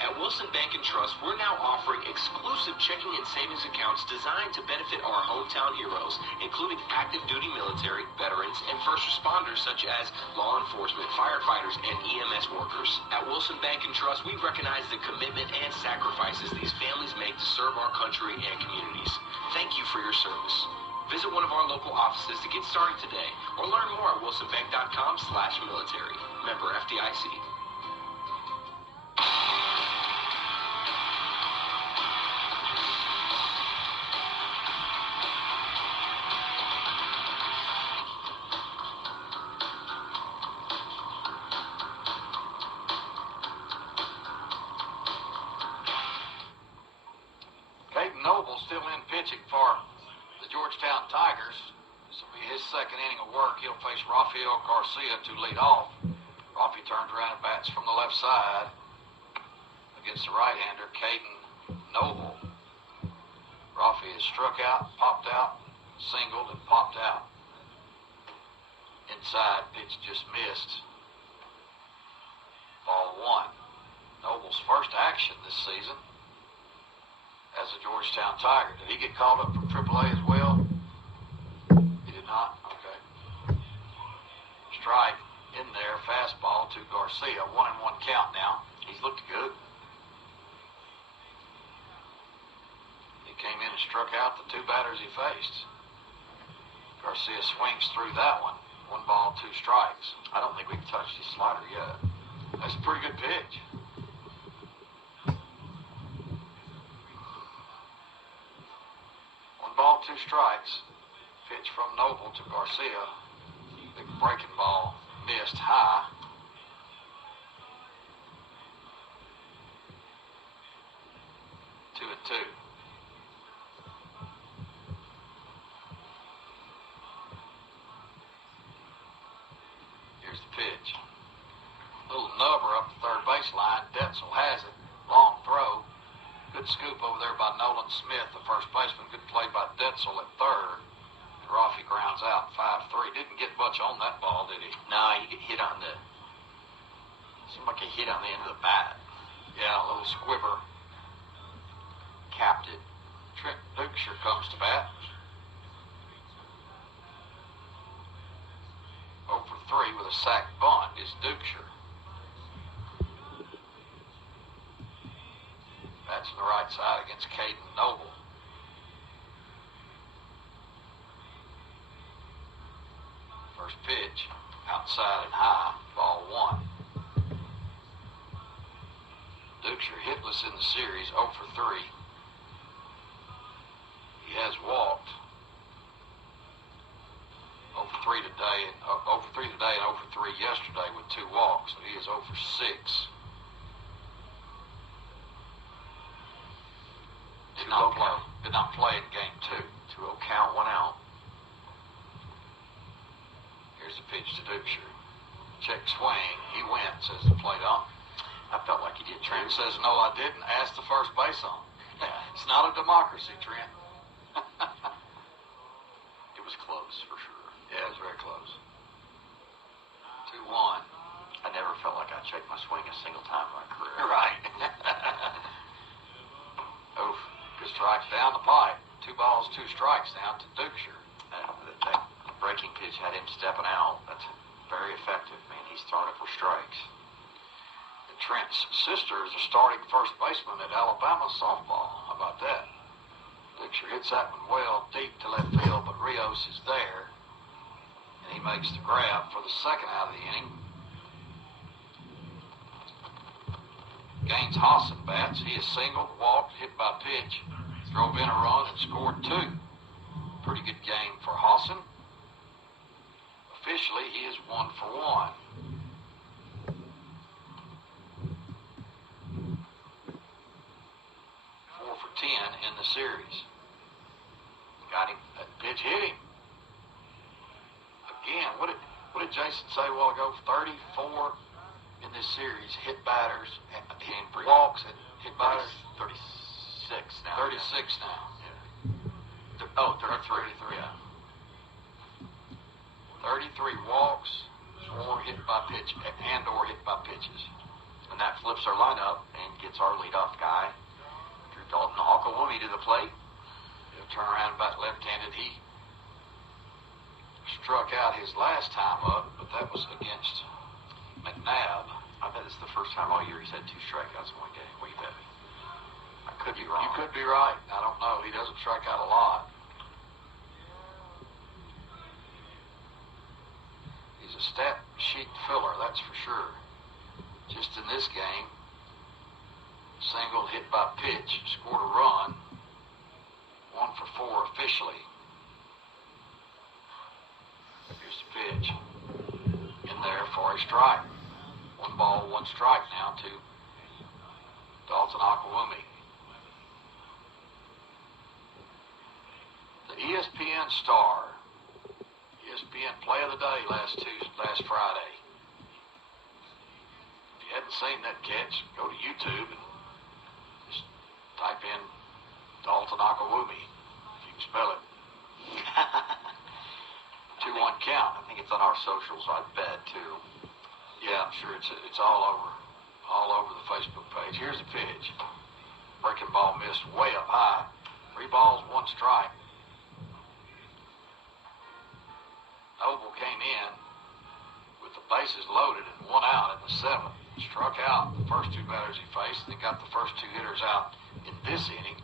At Wilson Bank & Trust, we're now offering exclusive checking and savings accounts designed to benefit our hometown heroes, including active duty military, veterans, and first responders such as law enforcement, firefighters, and EMS workers. At Wilson Bank & Trust, we recognize the commitment and sacrifices these families make to serve our country and communities. Thank you for your service. Visit one of our local offices to get started today, or learn more at wilsonbank.com/military. Member FDIC. Still in pitching for the Georgetown Tigers. This will be his second inning of work. He'll face Rafael Garcia to lead off. Rafi turns around and bats from the left side against the right-hander, Caden Noble. Rafi is struck out, popped out, singled, and popped out. Inside, pitch just missed. Ball 1. Noble's first action this season as a Georgetown Tiger. Did he get called up from AAA as well? He did not? Okay. Strike in there, fastball to Garcia. 1-1 count now. He's looked good. He came in and struck out the 2 batters he faced. Garcia swings through that one. 1 ball, 2 strikes. I don't think we've touched his slider yet. That's a pretty good pitch. 1 ball, 2 strikes. Pitch from Noble to Garcia. Big breaking ball, missed high. Two and two. Here's the pitch. Little nubber up the third baseline. Detzel has it. Long throw. Good scoop over there by Nolan Smith, the first baseman. Good play by Detzel at third. Rafi grounds out 5-3. Didn't get much on that ball, did he? No, he hit on the. Seemed like he hit on the end of the bat. Yeah, a little squibber. Capped it. Trent Dukeshire comes to bat. 0 for 3 with a sac bunt is Dukeshire. That's on the right side against Caden Noble. First pitch, outside and high, ball 1. Dukeshire hitless in the series, 0 for 3. He has walked 0 for 3 today, and 0 for 3 today, and 0 for 3 yesterday with 2 walks. So he is 0 for 6. Did not play in game 2. 2-0 count, 1 out. Here's the pitch to Dukeshire. Check swing. He went, says the plate ump. I felt like he did. Trent says, no, I didn't. Ask the first base ump. It's not a democracy, Trent. It was close, for sure. Yeah, it was very close. 2-1. I never felt like I checked my swing a single time in my career. Right. Oof. Good strike down the pipe. 2 balls, 2 strikes down to Dukeshire. That breaking pitch had him stepping out. That's very effective, man. He's throwing it for strikes. And Trent's sister is a starting first baseman at Alabama softball. How about that? Dukeshire hits that one well deep to left field, but Rios is there. And he makes the grab for the second out of the inning. Gaines Hosson bats. He is singled, walked, hit by pitch, drove in a run, and scored 2. Pretty good game for Hosson. Officially, he is 1 for 1. 4 for 10 in the series. Got him. That pitch hit him. Again, what did Jason say a while ago? 34 in this series, hit batters and walks and hit batters. 36 now. 36 now. Yeah. Oh, 33. Yeah. 33 walks or hit by pitch and or hit by pitches. And that flips our lineup and gets our leadoff guy, Drew Dalton Akawumi, to the plate. He'll turn around back left-handed. He struck out his last time up, but that was against McNabb. I bet it's the first time all year he's had 2 strikeouts in one game. What do you bet me? I could be wrong. You could be right. I don't know. He doesn't strike out a lot. He's a stat sheet filler, that's for sure. Just in this game, single, hit by pitch, scored a run. 1 for 4 officially. Here's the pitch. In there for a strike. 1 ball, 1 strike now to Dalton Akawumi. The ESPN star, ESPN Play of the Day last Friday. If you hadn't seen that catch, go to YouTube and just type in Dalton Akawumi, if you can spell it. 2-1 count. I think it's on our socials, I bet, too. Yeah, I'm sure it's all over the Facebook page. Here's the pitch. Breaking ball missed way up high. 3 balls, 1 strike. Noble came in with the bases loaded and 1 out in the 7th. Struck out the first 2 batters he faced, then got the first 2 hitters out in this inning,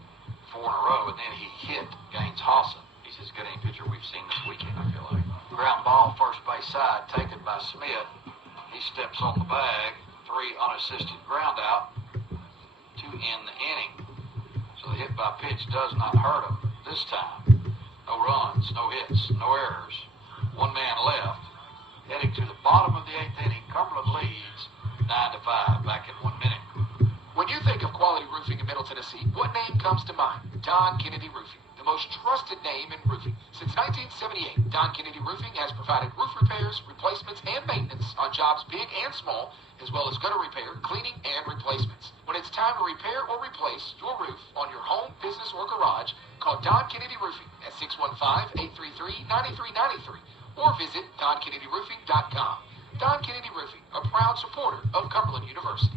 4 in a row, and then he hit Gaines Hosson. He's as good a pitcher we've seen this weekend, I feel like. Ground ball, first base side, taken by Smith. He steps on the bag, 3 unassisted ground out to end the inning. So the hit by pitch does not hurt him this time. No runs, no hits, no errors. One man left. Heading to the bottom of the 8th inning, Cumberland leads 9-5 back in 1 minute. When you think of quality roofing in Middle Tennessee, what name comes to mind? Don Kennedy Roofing, the most trusted name in roofing. Since 1978, Don Kennedy Roofing has provided roof repairs, replacements, and maintenance on jobs big and small, as well as gutter repair, cleaning, and replacements. When it's time to repair or replace your roof on your home, business, or garage, call Don Kennedy Roofing at 615-833-9393 or visit DonKennedyRoofing.com. Don Kennedy Roofing, a proud supporter of Cumberland University.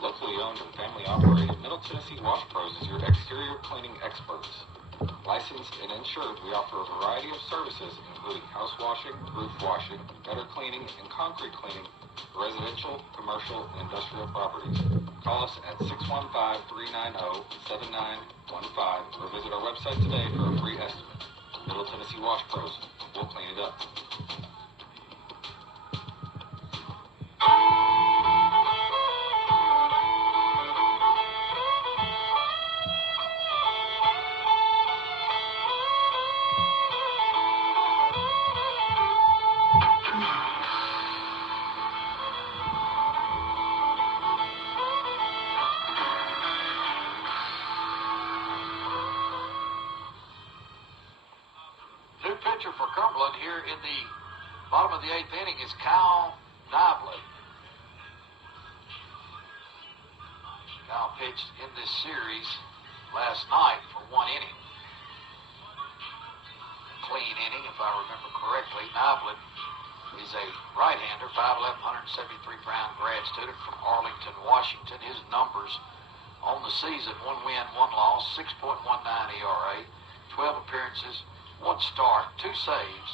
Locally owned and family operated, Middle Tennessee Wash Pros is your exterior cleaning experts. Licensed and insured, we offer a variety of services, including house washing, roof washing, gutter cleaning, and concrete cleaning for residential, commercial, and industrial properties. Call us at 615-390-7915 or visit our website today for a free estimate. Middle Tennessee Wash Pros, we'll clean it up. For Cumberland here in the bottom of the 8th inning is Kyle Niblet. Kyle pitched in this series last night for 1 inning. Clean inning, if I remember correctly. Niblet is a right-hander, 5'11", 173-pound grad student from Arlington, Washington. His numbers on the season: 1 win, 1 loss, 6.19 ERA, 12 appearances, 1 start, 2 saves,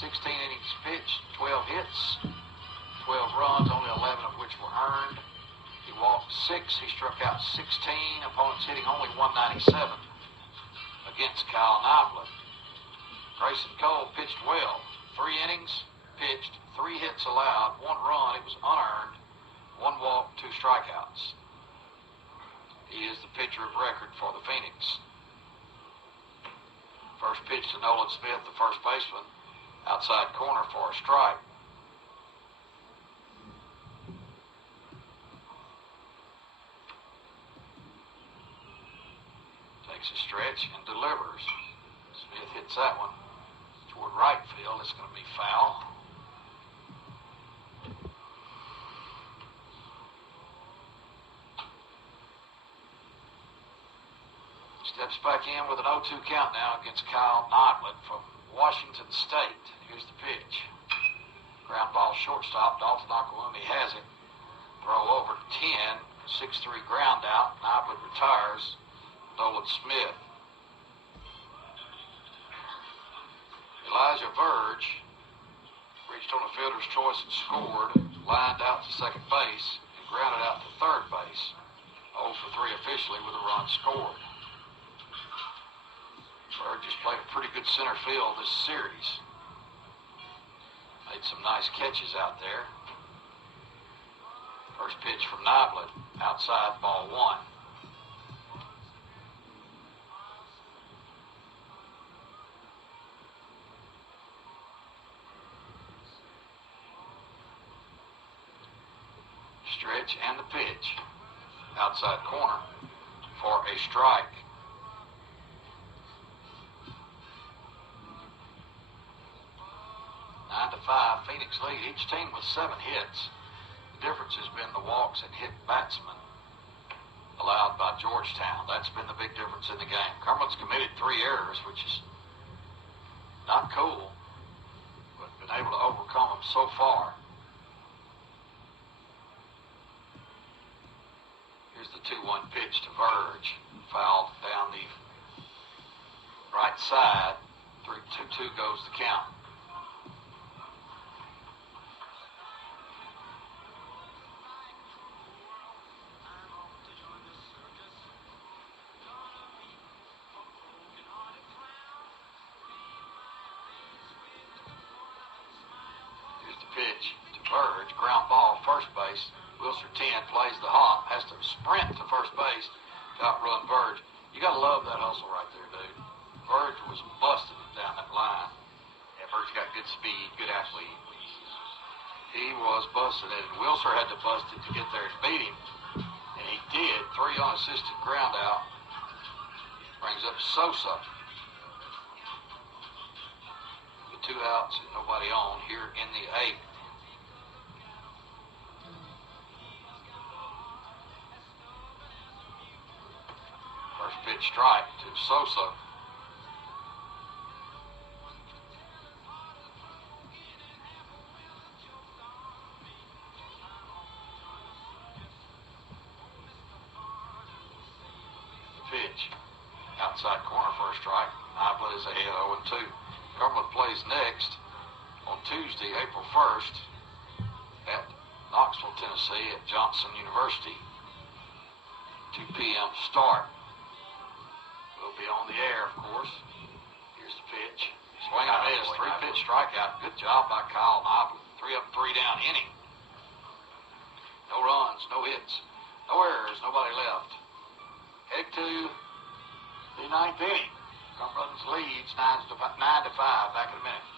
16 innings pitched, 12 hits, 12 runs, only 11 of which were earned. He walked 6, he struck out 16, opponents hitting only 197 against Kyle Niblet. Grayson Cole pitched well, 3 innings pitched, 3 hits allowed, 1 run, it was unearned, 1 walk, 2 strikeouts. He is the pitcher of record for the Phoenix. First pitch to Nolan Smith, the first baseman, outside corner for a strike. Takes a stretch and delivers. Smith hits that one toward right field. It's going to be foul. Steps back in with an 0-2 count now against Kyle Niblet from Washington State. Here's the pitch. Ground ball shortstop. Dalton Akawumi has it. Throw over to 10. 6-3 ground out. Niblet retires. Nolan Smith. Elijah Verge reached on a fielder's choice and scored. Lined out to second base and grounded out to third base. 0 for 3 officially with a run scored. Bird just played a pretty good center field this series. Made some nice catches out there. First pitch from Niblet, outside, ball 1. Stretch and the pitch. Outside corner for a strike. 9-5, Phoenix lead. Each team with 7 hits. The difference has been the walks and hit batsmen allowed by Georgetown. That's been the big difference in the game. Cumberland's committed 3 errors, which is not cool, but been able to overcome them so far. Here's the 2-1 pitch to Verge. Fouled down the right side. 3-2 goes the count. Pitch to Verge, ground ball, first base. Wilson 10 plays the hop, has to sprint to first base to outrun Verge. You got to love that hustle right there, dude. Verge was busted down that line. Yeah, Verge got good speed, good athlete. He was busted, and Wilser had to bust it to get there and beat him. And he did. 3 unassisted ground out. Brings up Sosa. With 2 outs and nobody on here in the 8th. First pitch strike to Sosa. Pitch. Outside corner for a strike. Niblet is ahead 0-2. Cumberland plays next on Tuesday, April 1st at Knoxville, Tennessee at Johnson University. 2 p.m. start. We'll be on the air, of course. Here's the pitch. Swing and a miss. 3-pitch strikeout. Good job by Kyle Niblet. 3 up, 3 down inning. No runs, no hits, no errors, nobody left. Head to the 9th inning. Cumberland's leads 9-5. Back in a minute.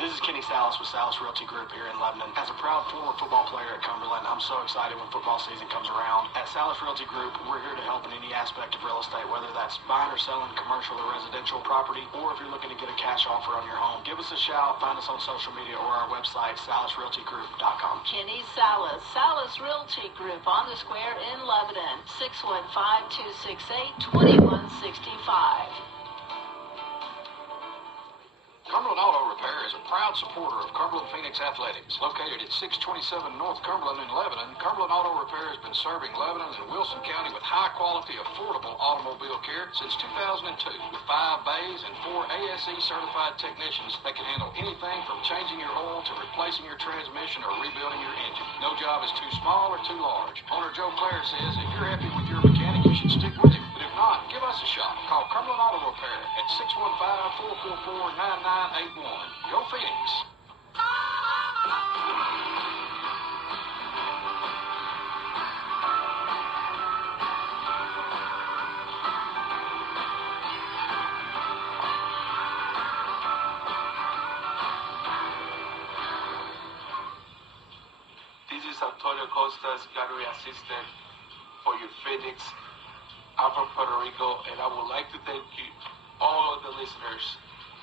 This is Kenny Salas with Salas Realty Group here in Lebanon. As a proud former football player at Cumberland, I'm so excited when football season comes around. At Salas Realty Group, we're here to help in any aspect of real estate, whether that's buying or selling commercial or residential property, or if you're looking to get a cash offer on your home. Give us a shout, find us on social media or our website, salasrealtygroup.com. Kenny Salas, Salas Realty Group on the square in Lebanon, 615-268-2165. Cumberland Auto Repair is a proud supporter of Cumberland Phoenix Athletics. Located at 627 North Cumberland in Lebanon, Cumberland Auto Repair has been serving Lebanon and Wilson County with high-quality, affordable automobile care since 2002. With 5 bays and 4 ASE certified technicians that can handle anything from changing your oil to replacing your transmission or rebuilding your engine. No job is too small or too large. Owner Joe Clare says if you're happy with your mechanic, you should stick with him. But if not, give us a shot. Call Cumberland Auto Repair at 615-444-9981. Go Phoenix. This is Antonio Costa's gallery assistant for your Phoenix. I'm from Puerto Rico, and I would like to thank you, all of the listeners,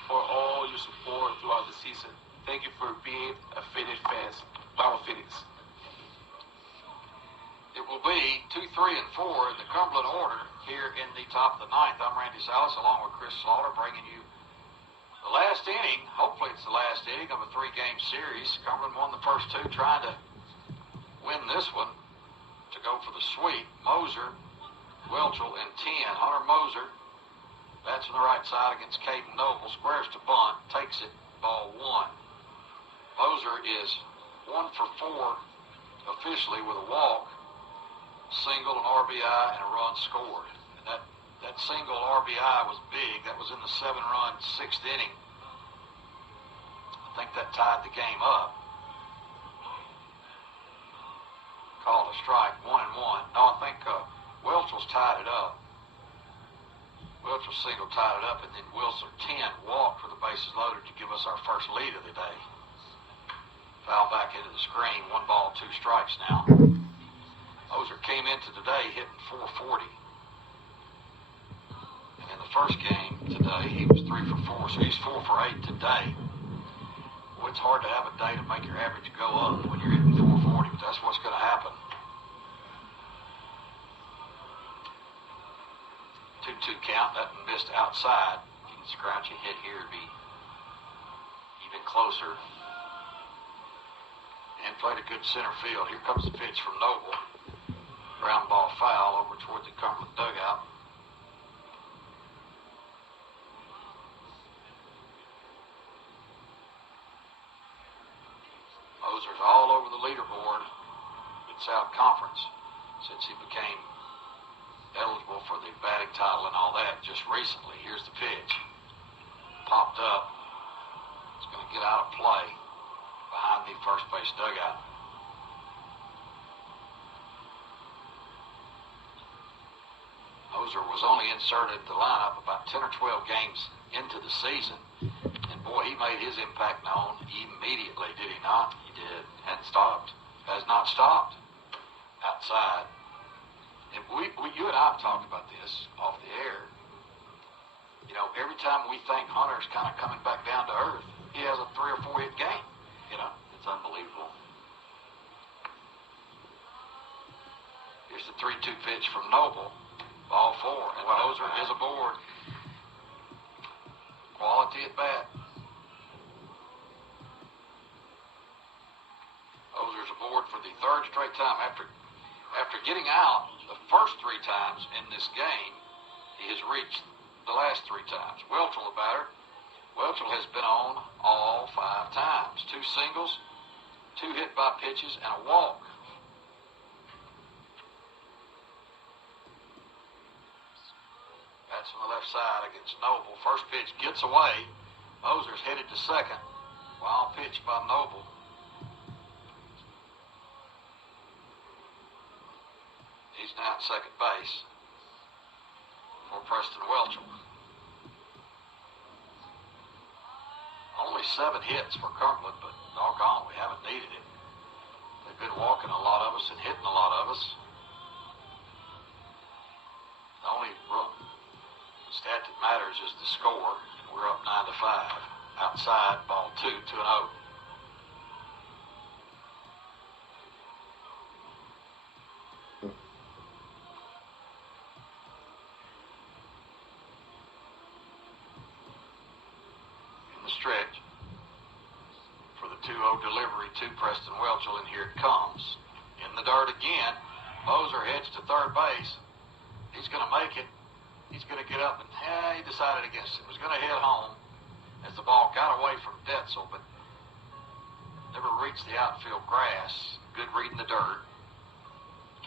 for all your support throughout the season. Thank you for being a Phoenix fan. Bye, Phoenix. It will be 2, 3, and 4 in the Cumberland order here in the top of the 9th. I'm Randy Salas along with Chris Slaughter bringing you the last inning. Hopefully it's the last inning of a 3-game series. Cumberland won the first 2, trying to win this one to go for the sweep. Moser, Welchel, and 10. Hunter Moser bats on the right side against Caden Noble. Squares to bunt. Takes it. Ball 1. Moser is 1 for 4 officially with a walk, single, an RBI, and a run scored. And that single RBI was big. That was in the 7-run 6th inning. I think that tied the game up. Called a strike, 1-1. No, I think Welchels tied it up. Welchel single tied it up, and then Wilson 10 walked for the bases loaded to give us our first lead of the day. Foul back into the screen, 1 ball, 2 strikes now. Moser came into today hitting .440. And in the first game today, he was 3 for 4, so he's 4 for 8 today. Well, it's hard to have a day to make your average go up when you're hitting .440, but that's what's going to happen. 2-2 count, that missed outside. If you can scratch a hit here, it'd be even closer. And played a good center field. Here comes the pitch from Noble. Ground ball foul over toward the Cumberland dugout. Moser's all over the leaderboard in South Conference since he became eligible for the batting title and all that just recently. Here's the pitch. Popped up. It's going to get out of play behind the first base dugout. Moser was only inserted in the lineup about 10 or 12 games into the season. And boy, he made his impact known immediately, did he not? He did. Hadn't stopped. Has not stopped outside. And you and I have talked about this off the air. You know, every time we think Hunter's kind of coming back down to earth, he has a 3 or 4 hit game. You know, it's unbelievable. Here's the 3-2 pitch from Noble. Ball 4. And Moser is aboard. Quality at bat. Moser's aboard for the 3rd straight time. After getting out the first 3 times in this game, he has reached the last 3 times. Welchel, the batter. Welchel has been on all 5 times. 2 singles, 2 hit by pitches, and a walk. That's on the left side against Noble. First pitch gets away. Moser's headed to second. Wild pitch by Noble. He's now at second base for Preston Welchel. Only 7 hits for Cumberland, but doggone, we haven't needed it. They've been walking a lot of us and hitting a lot of us. The only stat that matters is the score, and we're up 9-5. Outside, ball 2, 2-0. In the stretch for the 2-0 delivery to Preston Welchel, and here it comes. In the dirt again. Moser heads to third base. He's going to make it. He's going to get up, and he decided against it. He was going to head home as the ball got away from Detzel, but never reached the outfield grass. Good read in the dirt.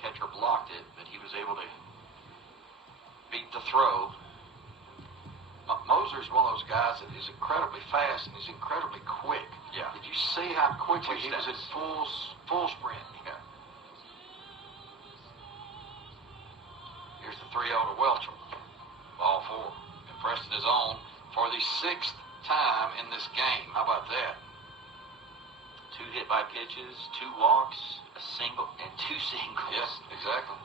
Catcher blocked it, but he was able to beat the throw. Moser's one of those guys that is incredibly fast, and he's incredibly quick. Yeah. Did you see how quickly he was at full sprint? Yeah. Here's the 3-0 to Welchel. Ball 4. And Preston is on for the 6th time in this game. How about that? 2 hit by pitches, 2 walks, a single, and 2 singles. Yes, exactly.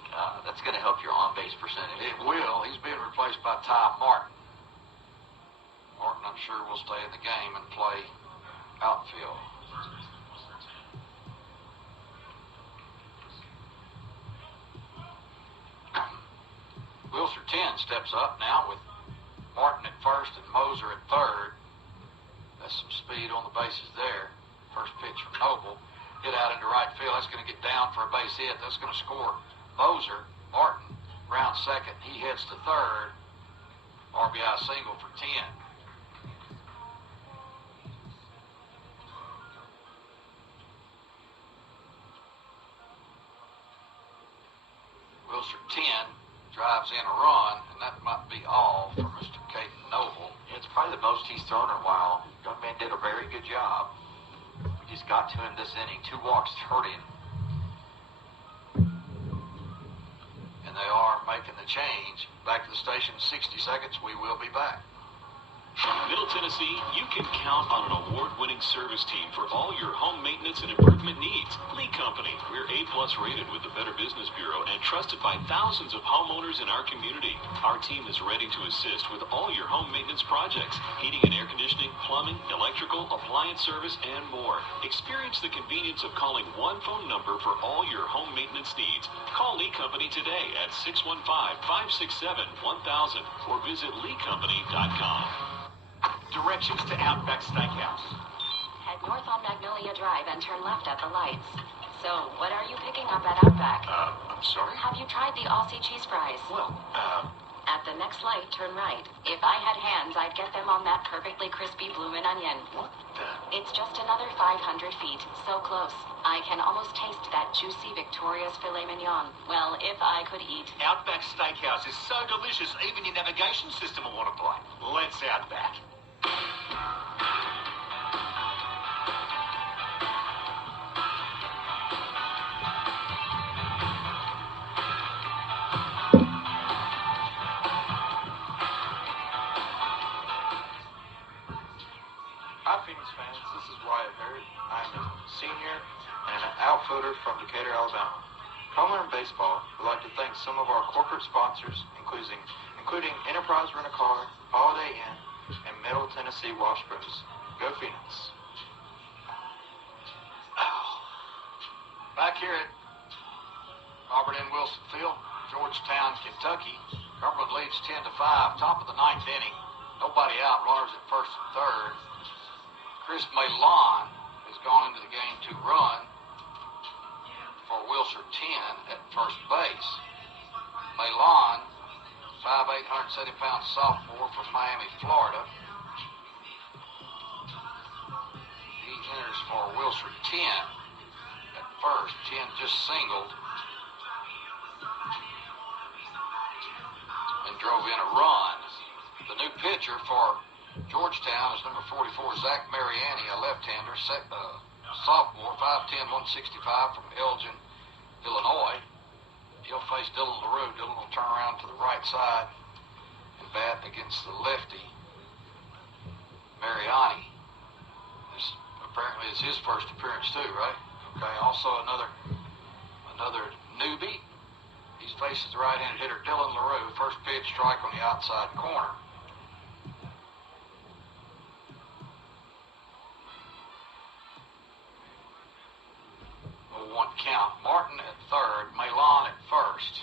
That's going to help your on-base percentage. It will. He's being replaced by Ty Martin. Martin, I'm sure, will stay in the game and play outfield. Wilson 10 steps up now with Martin at first and Moser at third. That's some speed on the bases there. First pitch from Noble. Hit out into right field. That's going to get down for a base hit. That's going to score Moser. Martin, round second. He heads to third. RBI single for 10. Wilson 10 drives in a run, and that might be all for Mr. Caden Noble. It's probably the most he's thrown in a while. Young man did a very good job. We just got to him this inning. 2 walks hurt him. And they are making the change. Back to the station, 60 seconds. We will be back. Middle Tennessee, you can count on an award-winning service team for all your home maintenance and improvement needs. Lee Company, we're A-plus rated with the Better Business Bureau and trusted by thousands of homeowners in our community. Our team is ready to assist with all your home maintenance projects, heating and air conditioning, plumbing, electrical, appliance service, and more. Experience the convenience of calling one phone number for all your home maintenance needs. Call Lee Company today at 615-567-1000 or visit leecompany.com. Directions to Outback Steakhouse. Head north on Magnolia Drive and turn left at the lights. So, what are you picking up at Outback? I'm sorry? Have you tried the Aussie cheese fries? Well, At the next light, turn right. If I had hands, I'd get them on that perfectly crispy bloomin' onion. What the? It's just another 500 feet. So close. I can almost taste that juicy Victoria's filet mignon. Well, if I could eat. Outback Steakhouse is so delicious, even your navigation system will want to play. Let's Outback. Hi, Phoenix fans. This is Wyatt Hurd. I'm a senior and an outfielder from Decatur, Alabama. Cumberland Baseball would like to thank some of our corporate sponsors, including Enterprise Rent-A-Car, Holiday Inn, and Middle Tennessee Wash Bros. Go Phoenix. Back here at Robert N. Wilson Field, Georgetown, Kentucky. Cumberland leads 10-5, top of the ninth inning. Nobody out, runners at first and third. Chris Malon has gone into the game to run for Wilshire 10 at first base. Malon, 5'8", 170-pound sophomore from Miami, Florida. He enters for Wilshire 10 at first. 10 just singled and drove in a run. The new pitcher for Georgetown is number 44, Zach Mariani, a left-hander, sophomore, 5'10", 165 from Elgin, Illinois. He'll face Dylan LaRue. Dylan will turn around to the right side and bat against the lefty, Mariani. This apparently is his first appearance too, right? Okay, also another newbie. He faces the right-handed hitter, Dylan LaRue. First pitch, strike on the outside corner. 0-1 count. Martin at third, Malon at first.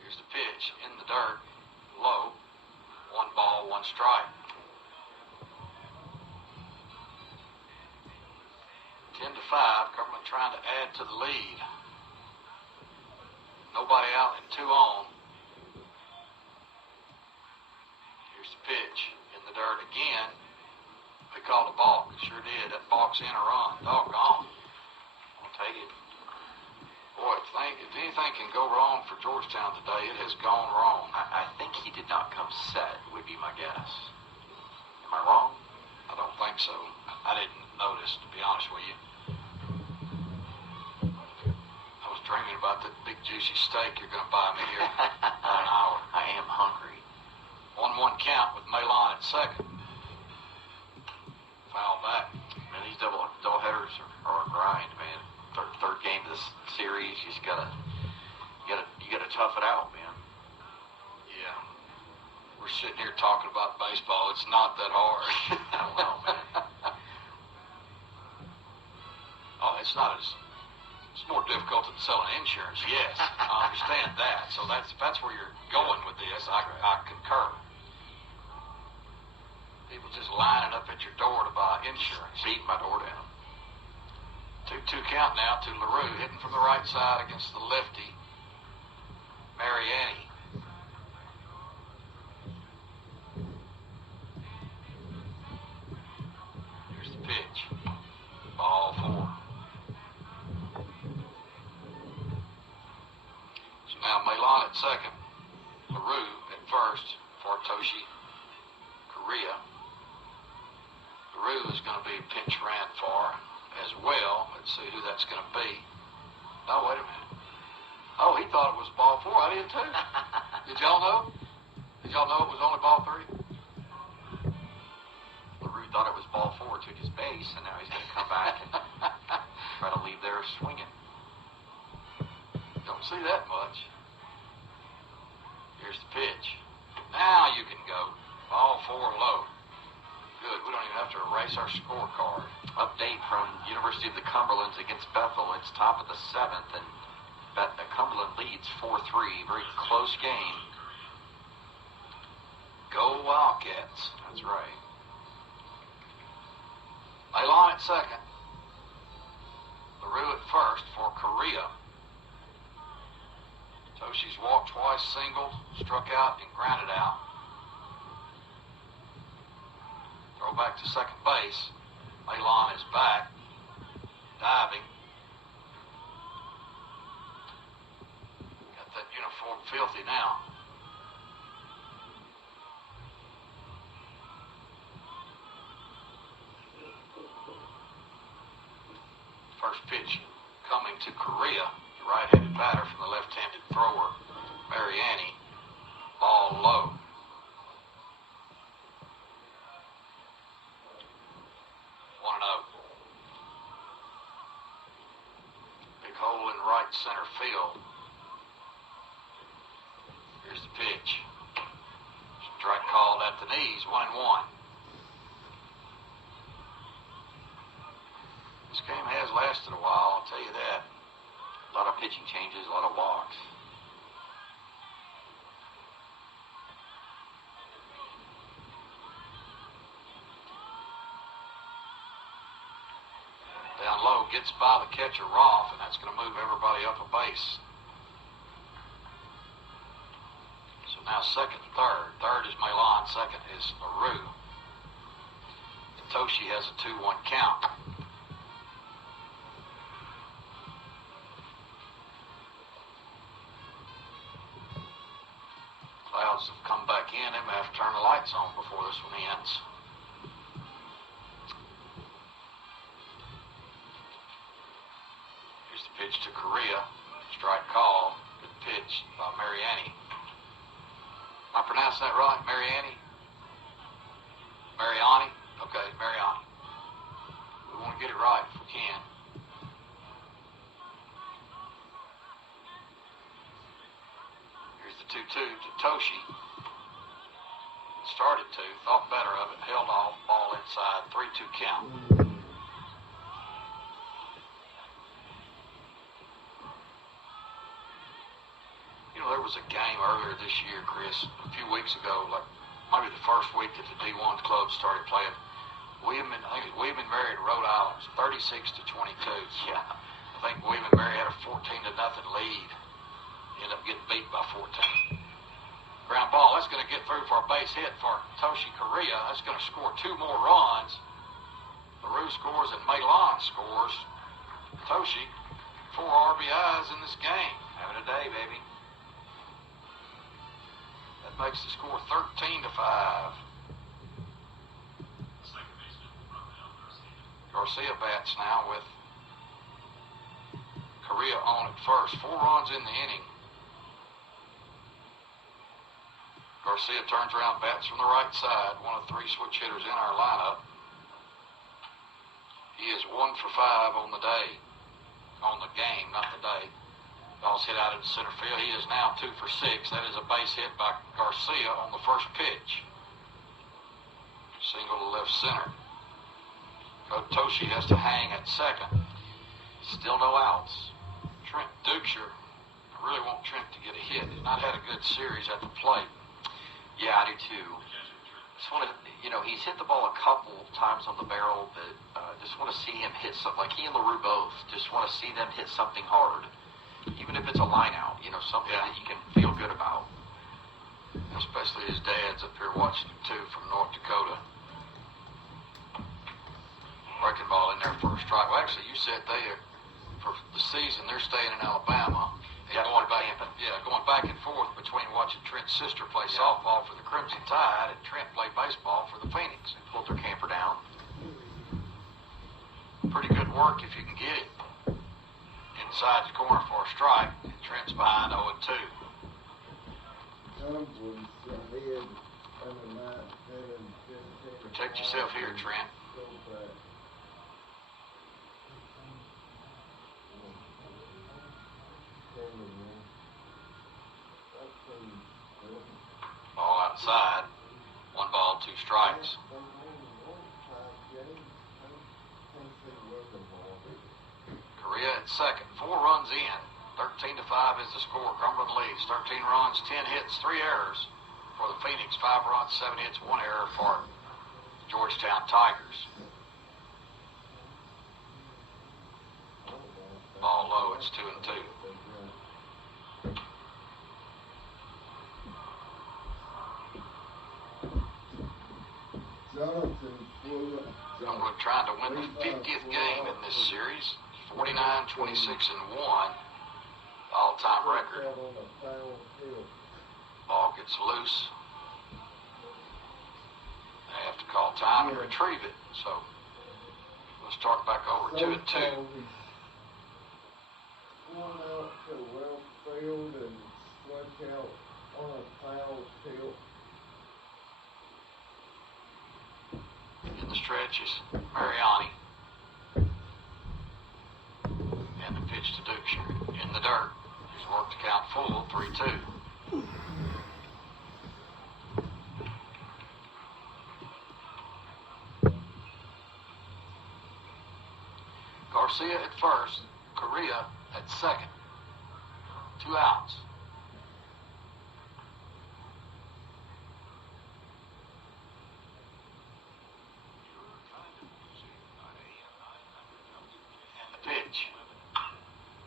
Here's the pitch in the dirt, low. 1 ball, 1 strike. 10-5, Cumberland trying to add to the lead. Nobody out and 2 on. Here's the pitch in the dirt again. They called a balk. Sure did. That balk's in a run. Doggone. I'll take it. Boy, if anything can go wrong for Georgetown today, it has gone wrong. I think he did not come set, would be my guess. Am I wrong? I don't think so. I didn't notice, to be honest with you. I was dreaming about that big juicy steak you're going to buy me here in about an hour. I am hungry. 1-1 count with Malon at second. Foul back. Man, these double headers are a grind, man. Third game of this series, you just gotta tough it out, man. Yeah. We're sitting here talking about baseball. It's not that hard. I don't know, man. Oh, it's more difficult than selling insurance. Yes, I understand that. So that's where you're going with this. I concur. People just lining up at your door to buy insurance. Beating my door down. 2-2 count now to LaRue, hitting from the right side against the lefty, Mariani. Here's the pitch. Ball 4. So now Malon at second, LaRue at first for Toshi Korea. LaRue is going to be pinch ran for as well. Let's see who that's going to be. Oh, wait a minute. Oh, he thought it was ball 4. I did too. Did y'all know? Did y'all know it was only ball 3? LaRue thought it was ball 4, took his base, and now he's going to come back and try to leave there swinging. Don't see that much. Here's the pitch. Now you can go. Ball 4 low. Good. We don't even have to erase our scorecard. Update from University of the Cumberlands against Bethel. It's top of the 7th, and Cumberland leads 4-3. Very close game. Go Wildcats. That's right. Malon at second. LaRue at first for Korea. Toshi's walked twice, singled, struck out, and grounded out. Throw back to second base. Malon is back. Diving. Got that uniform filthy now. First pitch coming to Korea, the right-handed batter from the left-handed thrower, Mariani. Ball low. 4-0. Big hole in right center field. Here's the pitch. Strike called at the knees, 1-1. This game has lasted a while, I'll tell you that. A lot of pitching changes, a lot of walks. Down low, gets by the catcher Roth, and that's going to move everybody up a base. So now second and third. Third is Milan, second is LaRue. Toshi has a 2-1 count. Clouds have come back in. They may have to turn the lights on before this one ends. Here's the pitch to Correa. Strike call. Good pitch by Mariani. Am I pronouncing that right? Mariani? Mariani? Okay, Mariani. We want to get it right if we can. Here's the 2-2 to Toshi. Started to, thought better of it, held off, ball inside, 3-2 count. You know, there was a game earlier this year, Chris, a few weeks ago, like maybe the first week that the D1 club started playing. William and Mary in Rhode Island, 36-22. Yeah, I think William and Mary had a 14-0 lead. Ended up getting beat by 14. Ground ball. That's going to get through for a base hit for Toshi Correa. That's going to score 2 more runs. LaRue scores and Milan scores. Toshi, 4 RBIs in this game. Having a day, baby. That makes the score 13-5. Garcia bats now with Correa on at first. 4 runs in the inning. Garcia turns around, bats from the right side. One of 3 switch hitters in our lineup. He is 1 for 5 on the day. On the game, not the day. Ball's hit out into center field. He is now 2 for 6. That is a base hit by Garcia on the first pitch. Single to left center. Toshi has to hang at second. Still no outs. Trent Duxer. I really want Trent to get a hit. He's not had a good series at the plate. Yeah, I do too. Just want to, he's hit the ball a couple times on the barrel, but just want to see him hit something. Like he and LaRue both. Just want to see them hit something hard. Even if it's a line out, something that you can feel good about. Especially his dad's up here watching him too from North Dakota. Breaking ball in there for a strike. Well, actually, you said for the season, they're staying in Alabama. And going back and forth between watching Trent's sister play softball for the Crimson Tide and Trent play baseball for the Phoenix. They pulled their camper down. Pretty good work if you can get it. Inside the corner for a strike. And Trent's behind 0-2. Protect yourself here, Trent. Ball outside. 1 ball, 2 strikes. Correa at second. 4 runs in. 13-5 is the score. Cumberland leads. 13 runs, 10 hits, 3 errors for the Phoenix. 5 runs, 7 hits, 1 error for Georgetown Tigers. Ball low. It's 2-2. Cumberland trying to win the 50th game in this series. 49, 26, and 1. All-time record. Ball gets loose. They have to call time to retrieve it. So we'll start back over 2-2. One out to left field and struck out on a foul tilt. In the stretch is Mariani. pitch to Dukeshire. In the dirt. He's worked to count full, 3-2. Garcia at first, Correa at second. 2 outs. And the pitch.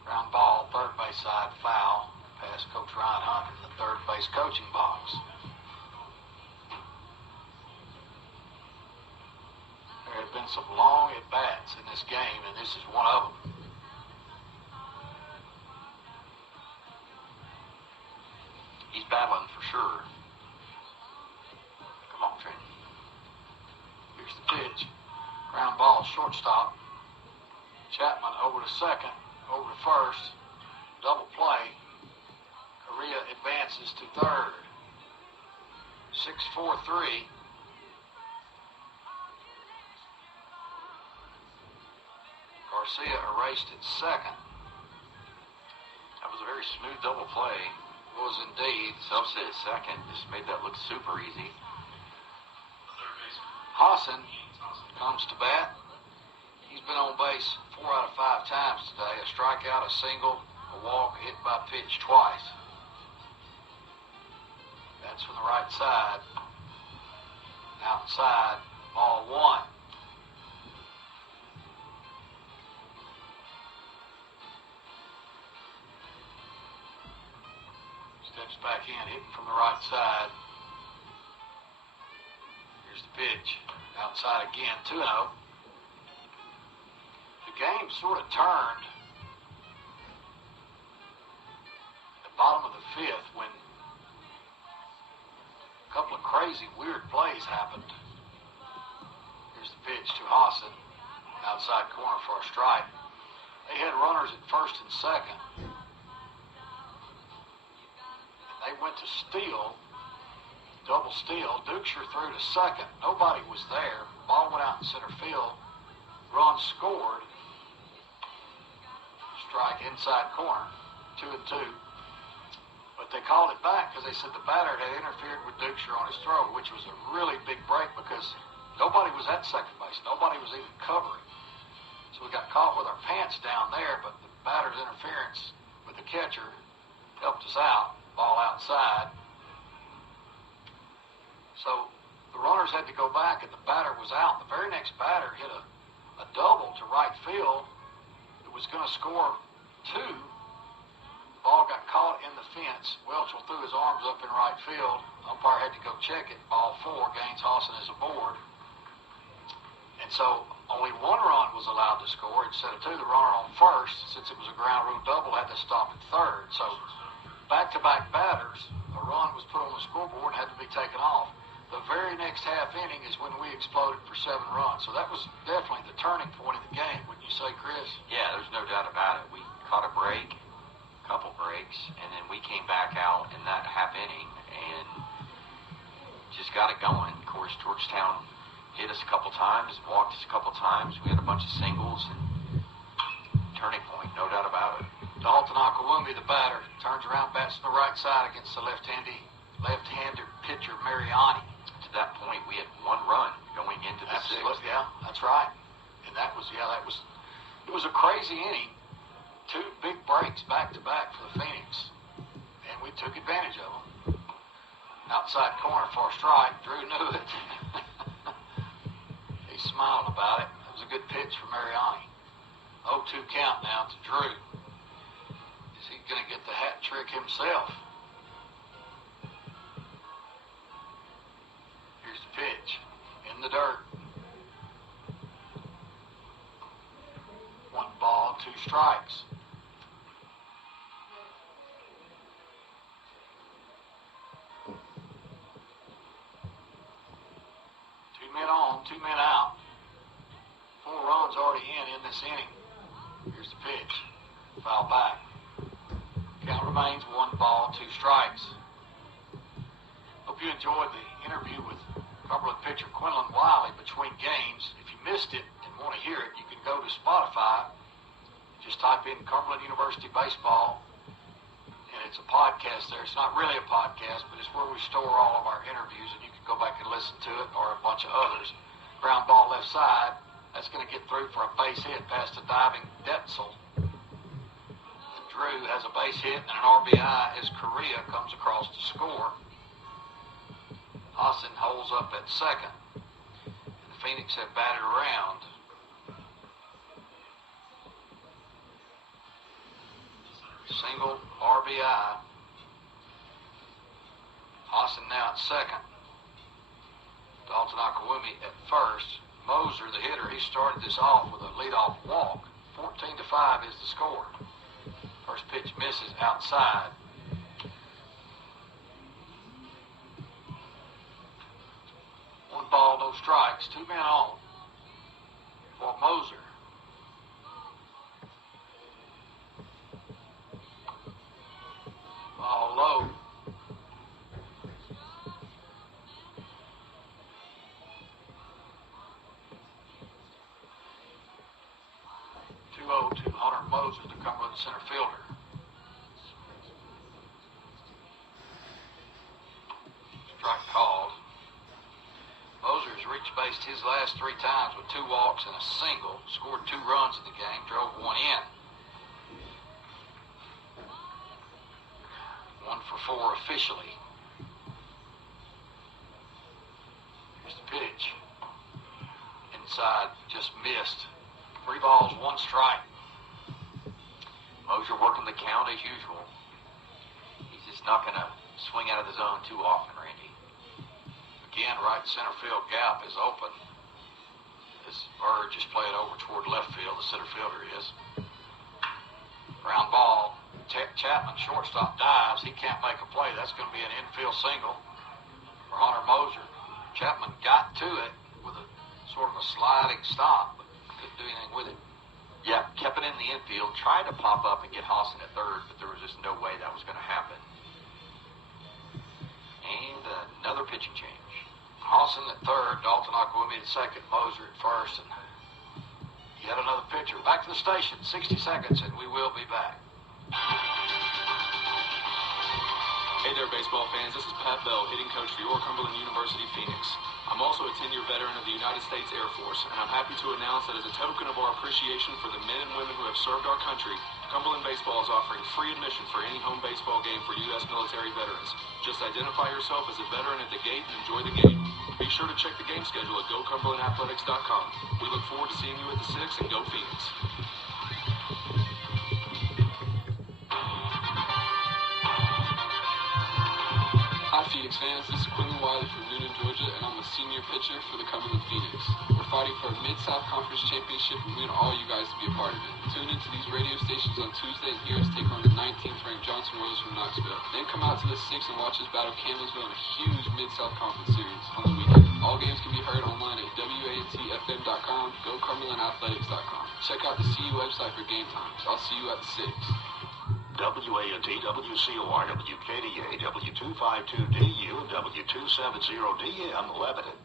Ground ball, third base side, foul. Past Coach Ryan Hunt in the third base coaching box. There have been some long at-bats in this game, and this is one of them. He's battling for sure. Come on, Trent. Here's the pitch. Ground ball, shortstop. Chapman over to second, over to first. Double play. Correa advances to third. 6-4-3. Garcia erased at second. That was a very smooth double play. Was indeed. Subset at second just made that look super easy. Hassan comes to bat. He's been on base 4 out of 5 times today. A strikeout, a single, a walk, a hit by pitch twice. That's from the right side. Outside, ball 1. Steps back in, hitting from the right side. Here's the pitch. Outside again, 2-0. The game sort of turned at the bottom of the 5th when a couple of crazy, weird plays happened. Here's the pitch to Hassan. Outside corner for a strike. They had runners at first and second. They went to steal, double steal. Dukeshire threw to second. Nobody was there. Ball went out in center field. Run scored. Strike inside corner, 2-2. But they called it back because they said the batter had interfered with Dukeshire on his throw, which was a really big break because nobody was at second base. Nobody was even covering. So we got caught with our pants down there, but the batter's interference with the catcher helped us out. Ball outside. So the runners had to go back and the batter was out. The very next batter hit a double to right field. It was going to score 2. Ball got caught in the fence. Welchel threw his arms up in right field. Umpire had to go check it. Ball 4. Gaines Hassan is aboard. And so only 1 run was allowed to score instead of 2. The runner on first, since it was a ground rule double, had to stop at third. So back-to-back batters, a run was put on the scoreboard and had to be taken off. The very next half inning is when we exploded for 7 runs. So that was definitely the turning point in the game, wouldn't you say, Chris? Yeah, there's no doubt about it. We caught a break, a couple breaks, and then we came back out in that half inning and just got it going. Of course, Georgetown hit us a couple times, walked us a couple times. We had a bunch of singles and turning point, no doubt about it. Dalton Akawumi, the batter, turns around, bats to the right side against the left-handed pitcher Mariani. To that point, we had 1 run going into the 6th. Yeah, that's right. And it was a crazy inning. 2 big breaks back-to-back for the Phoenix. And we took advantage of them. Outside corner for a strike. Drew knew it. He smiled about it. It was a good pitch for Mariani. 0-2 count now to Drew. Is he going to get the hat trick himself? Here's the pitch. In the dirt. 1 ball, 2 strikes. Two men on, 2 men out. 4 runs already in this inning. Here's the pitch. Foul back. Count remains 1 ball, 2 strikes. Hope you enjoyed the interview with Cumberland pitcher Quinlan Wiley between games. If you missed it and want to hear it, you can go to Spotify. Just just type in Cumberland University Baseball, and it's a podcast there. It's not really a podcast, but it's where we store all of our interviews, and you can go back and listen to it, or a bunch of others. Ground ball left side. That's going to get through for a base hit past a diving Detzel. Drew has a base hit and an RBI as Correa comes across to score. Austin holds up at second. The Phoenix have batted around. Single RBI. Austin now at second. Dalton Akawumi at first. Moser, the hitter, he started this off with a leadoff walk. 14-5 is the score. First pitch misses outside. One ball, no strikes. 2 men on for Moser. Ball low. To Hunter Moser, the Cumberland center fielder. Strike called. Moser has reached base his last 3 times with 2 walks and a single. Scored 2 runs in the game, drove 1 in. 1 for 4 officially. Here's the pitch. Inside, just missed. 3 balls, 1 strike. Moser working the count as usual. He's just not going to swing out of the zone too often, Randy. Again, right center field gap is open. This Bird just played over toward left field. The center fielder is. Ground ball. Chapman, shortstop, dives. He can't make a play. That's going to be an infield single for Hunter Moser. Chapman got to it with a sort of a sliding stop, but couldn't do anything with it. Yeah, kept it in the infield, tried to pop up and get Hosson at third, but there was just no way that was going to happen. And another pitching change. Hosson at third, Dalton Akawumi at second, Moser at first, and yet another pitcher. Back to the station, 60 seconds, and we will be back. Hey there, baseball fans. This is Pat Bell, hitting coach for your Cumberland University Phoenix. I'm also a 10-year veteran of the United States Air Force, and I'm happy to announce that as a token of our appreciation for the men and women who have served our country, Cumberland Baseball is offering free admission for any home baseball game for U.S. military veterans. Just identify yourself as a veteran at the gate and enjoy the game. Be sure to check the game schedule at GoCumberlandAthletics.com. We look forward to seeing you at the 6, and go Phoenix. Hi Phoenix fans, this is Quinlan Wiley from Noonan, Georgia, and I'm a senior pitcher for the Cumberland Phoenix. We're fighting for a Mid-South Conference Championship, and we want all you guys to be a part of it. Tune into these radio stations on Tuesday and hear us take on the 19th ranked Johnson Royals from Knoxville. Then come out to the 6 and watch us battle Campbellsville in a huge Mid-South Conference series on the weekend. All games can be heard online at WATFM.com, GoCumberlandAthletics.com. Check out the CU website for game times. I'll see you at the 6. WANT, WCOR, WKDA, W252DU, and W270DM, Lebanon.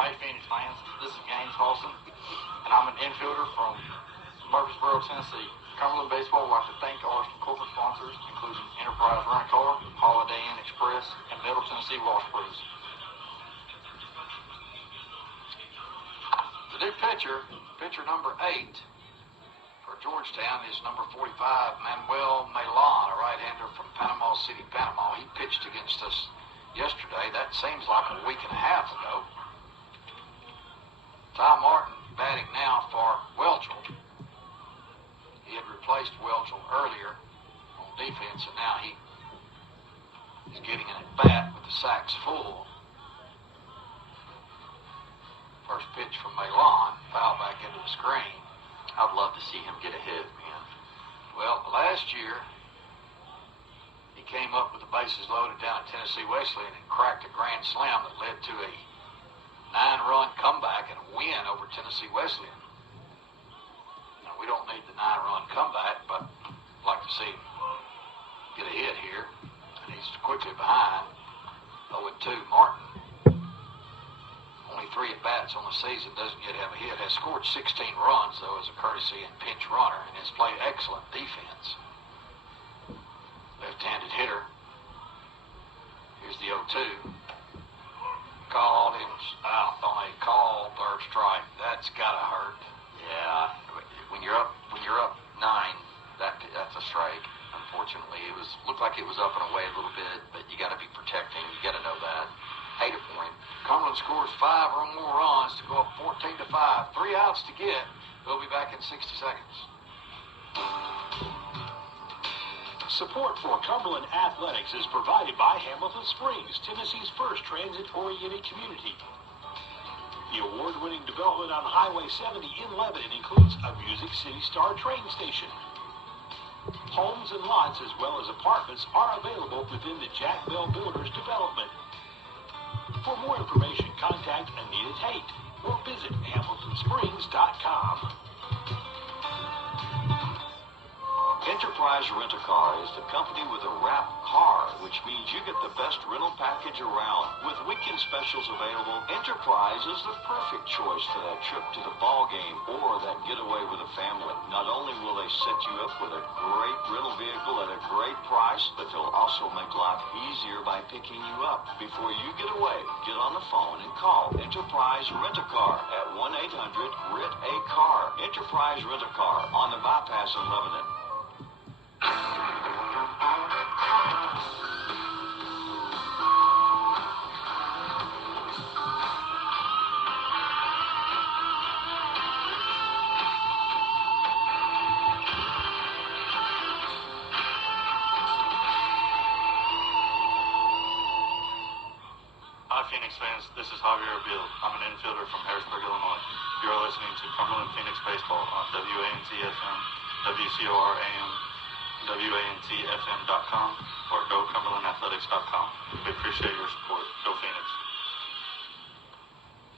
Hey Phoenix fans, this is Gaines Halson, and I'm an infielder from Murfreesboro, Tennessee. Cumberland Baseball would like to thank our corporate sponsors, including Enterprise Rent-A-Car, Holiday Inn Express, and Middle Tennessee Wash Crews. The new pitcher number 8 for Georgetown is number 45, Manuel Melon, a right-hander from Panama City, Panama. He pitched against us yesterday. That seems like a week and a half ago. Ty Martin batting now for Welchel. He had replaced Welchel earlier on defense, and now he is getting an at-bat with the sacks full. First pitch from Melon, foul back into the screen. I'd love to see him get a hit, man. Well, last year, he came up with the bases loaded down at Tennessee Wesleyan and cracked a grand slam that led to a 9-run comeback and a win over Tennessee Wesleyan. Now, we don't need the 9-run comeback, but I'd like to see him get a hit here. And he's quickly behind. 0-2, Martin. Only 3 at-bats on the season, doesn't yet have a hit. Has scored 16 runs, though, as a courtesy and pinch runner, and has played excellent defense. Left-handed hitter. Here's the 0-2. Called him out on a call, third strike. That's gotta hurt. Yeah, when you're up 9, that's a strike. Unfortunately, looked like it was up and away a little bit, but you got to be protecting. You got to know that. Hate it for him. Cumberland scores 5 or more runs to go up 14-5. 3 outs to get. They'll be back in 60 seconds. Support for Cumberland Athletics is provided by Hamilton Springs, Tennessee's first transit-oriented community. The award-winning development on Highway 70 in Lebanon includes a Music City Star train station. Homes and lots as well as apartments are available within the Jack Bell Builders development. For more information, contact Anita Tate or visit HamiltonSprings.com. Enterprise Rent-A-Car is the company with a wrapped car, which means you get the best rental package around. With weekend specials available, Enterprise is the perfect choice for that trip to the ball game or that getaway with a family. Not only will they set you up with a great rental vehicle at a great price, but they'll also make life easier by picking you up. Before you get away, get on the phone and call Enterprise Rent-A-Car at 1-800-RENT-A-CAR. Enterprise Rent-A-Car on the bypass in Lebanon. Hi, Phoenix fans. This is Javier Abil. I'm an infielder from Harrisburg, Illinois. You are listening to Cumberland Phoenix Baseball on WANT-FM, WCOR AM, WANTFM.com, or GoCumberlandAthletics.com. We appreciate your support. Go Phoenix.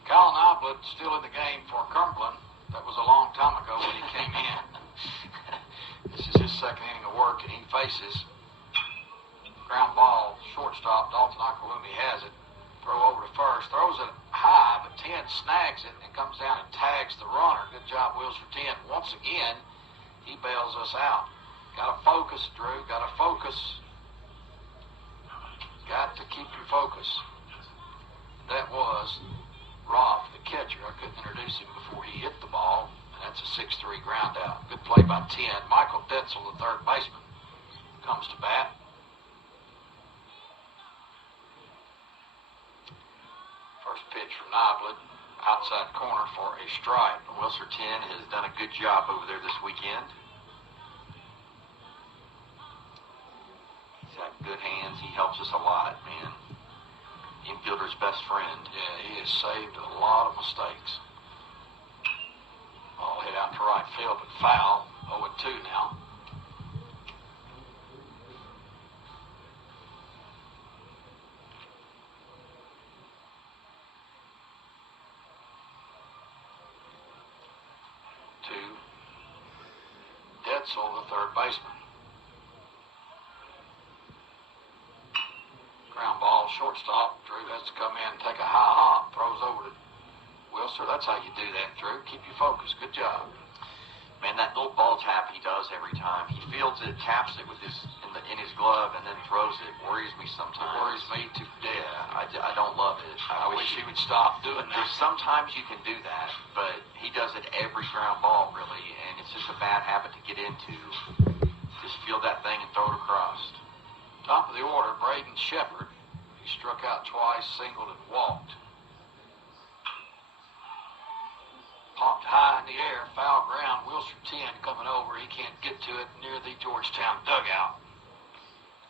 Kyle Noblet still in the game for Cumberland. That was a long time ago when he came in. This is his second inning of work, and he faces ground ball, shortstop. Dalton Akalumi has it. Throw over to first. Throws it high, but 10 snags it and comes down and tags the runner. Good job, Wilshire 10. Once again, he bails us out. Got to focus, Drew. Got to focus. Got to keep your focus. That was Roth, the catcher. I couldn't introduce him before he hit the ball. And that's a 6-3 ground out. Good play by 10. Michael Detzel, the third baseman, comes to bat. First pitch from Noblet, outside corner for a strike. Wilshire 10 has done a good job over there this weekend. He's got good hands. He helps us a lot, man. Infielder's best friend. Yeah, he has saved a lot of mistakes. Ball hit out to right field, but foul. 0-2 now. Detzel, the third baseman. Ground ball, shortstop. Drew has to come in and take a high hop. Throws over to Wilshire. That's how you do that, Drew. Keep you focused. Good job. Man, that little ball tap he does every time. He fields it, taps it with in his glove, and then throws it. Worries me sometimes. It worries me to death. I don't love it. I wish he would stop doing that. Sometimes you can do that, but he does it every ground ball, really, and it's just a bad habit to get into. Just field that thing and throw it across. Top of the order, Braden Shepard. He struck out twice, singled, and walked. Popped high in the air, foul ground. Wilshire 10 coming over. He can't get to it near the Georgetown dugout.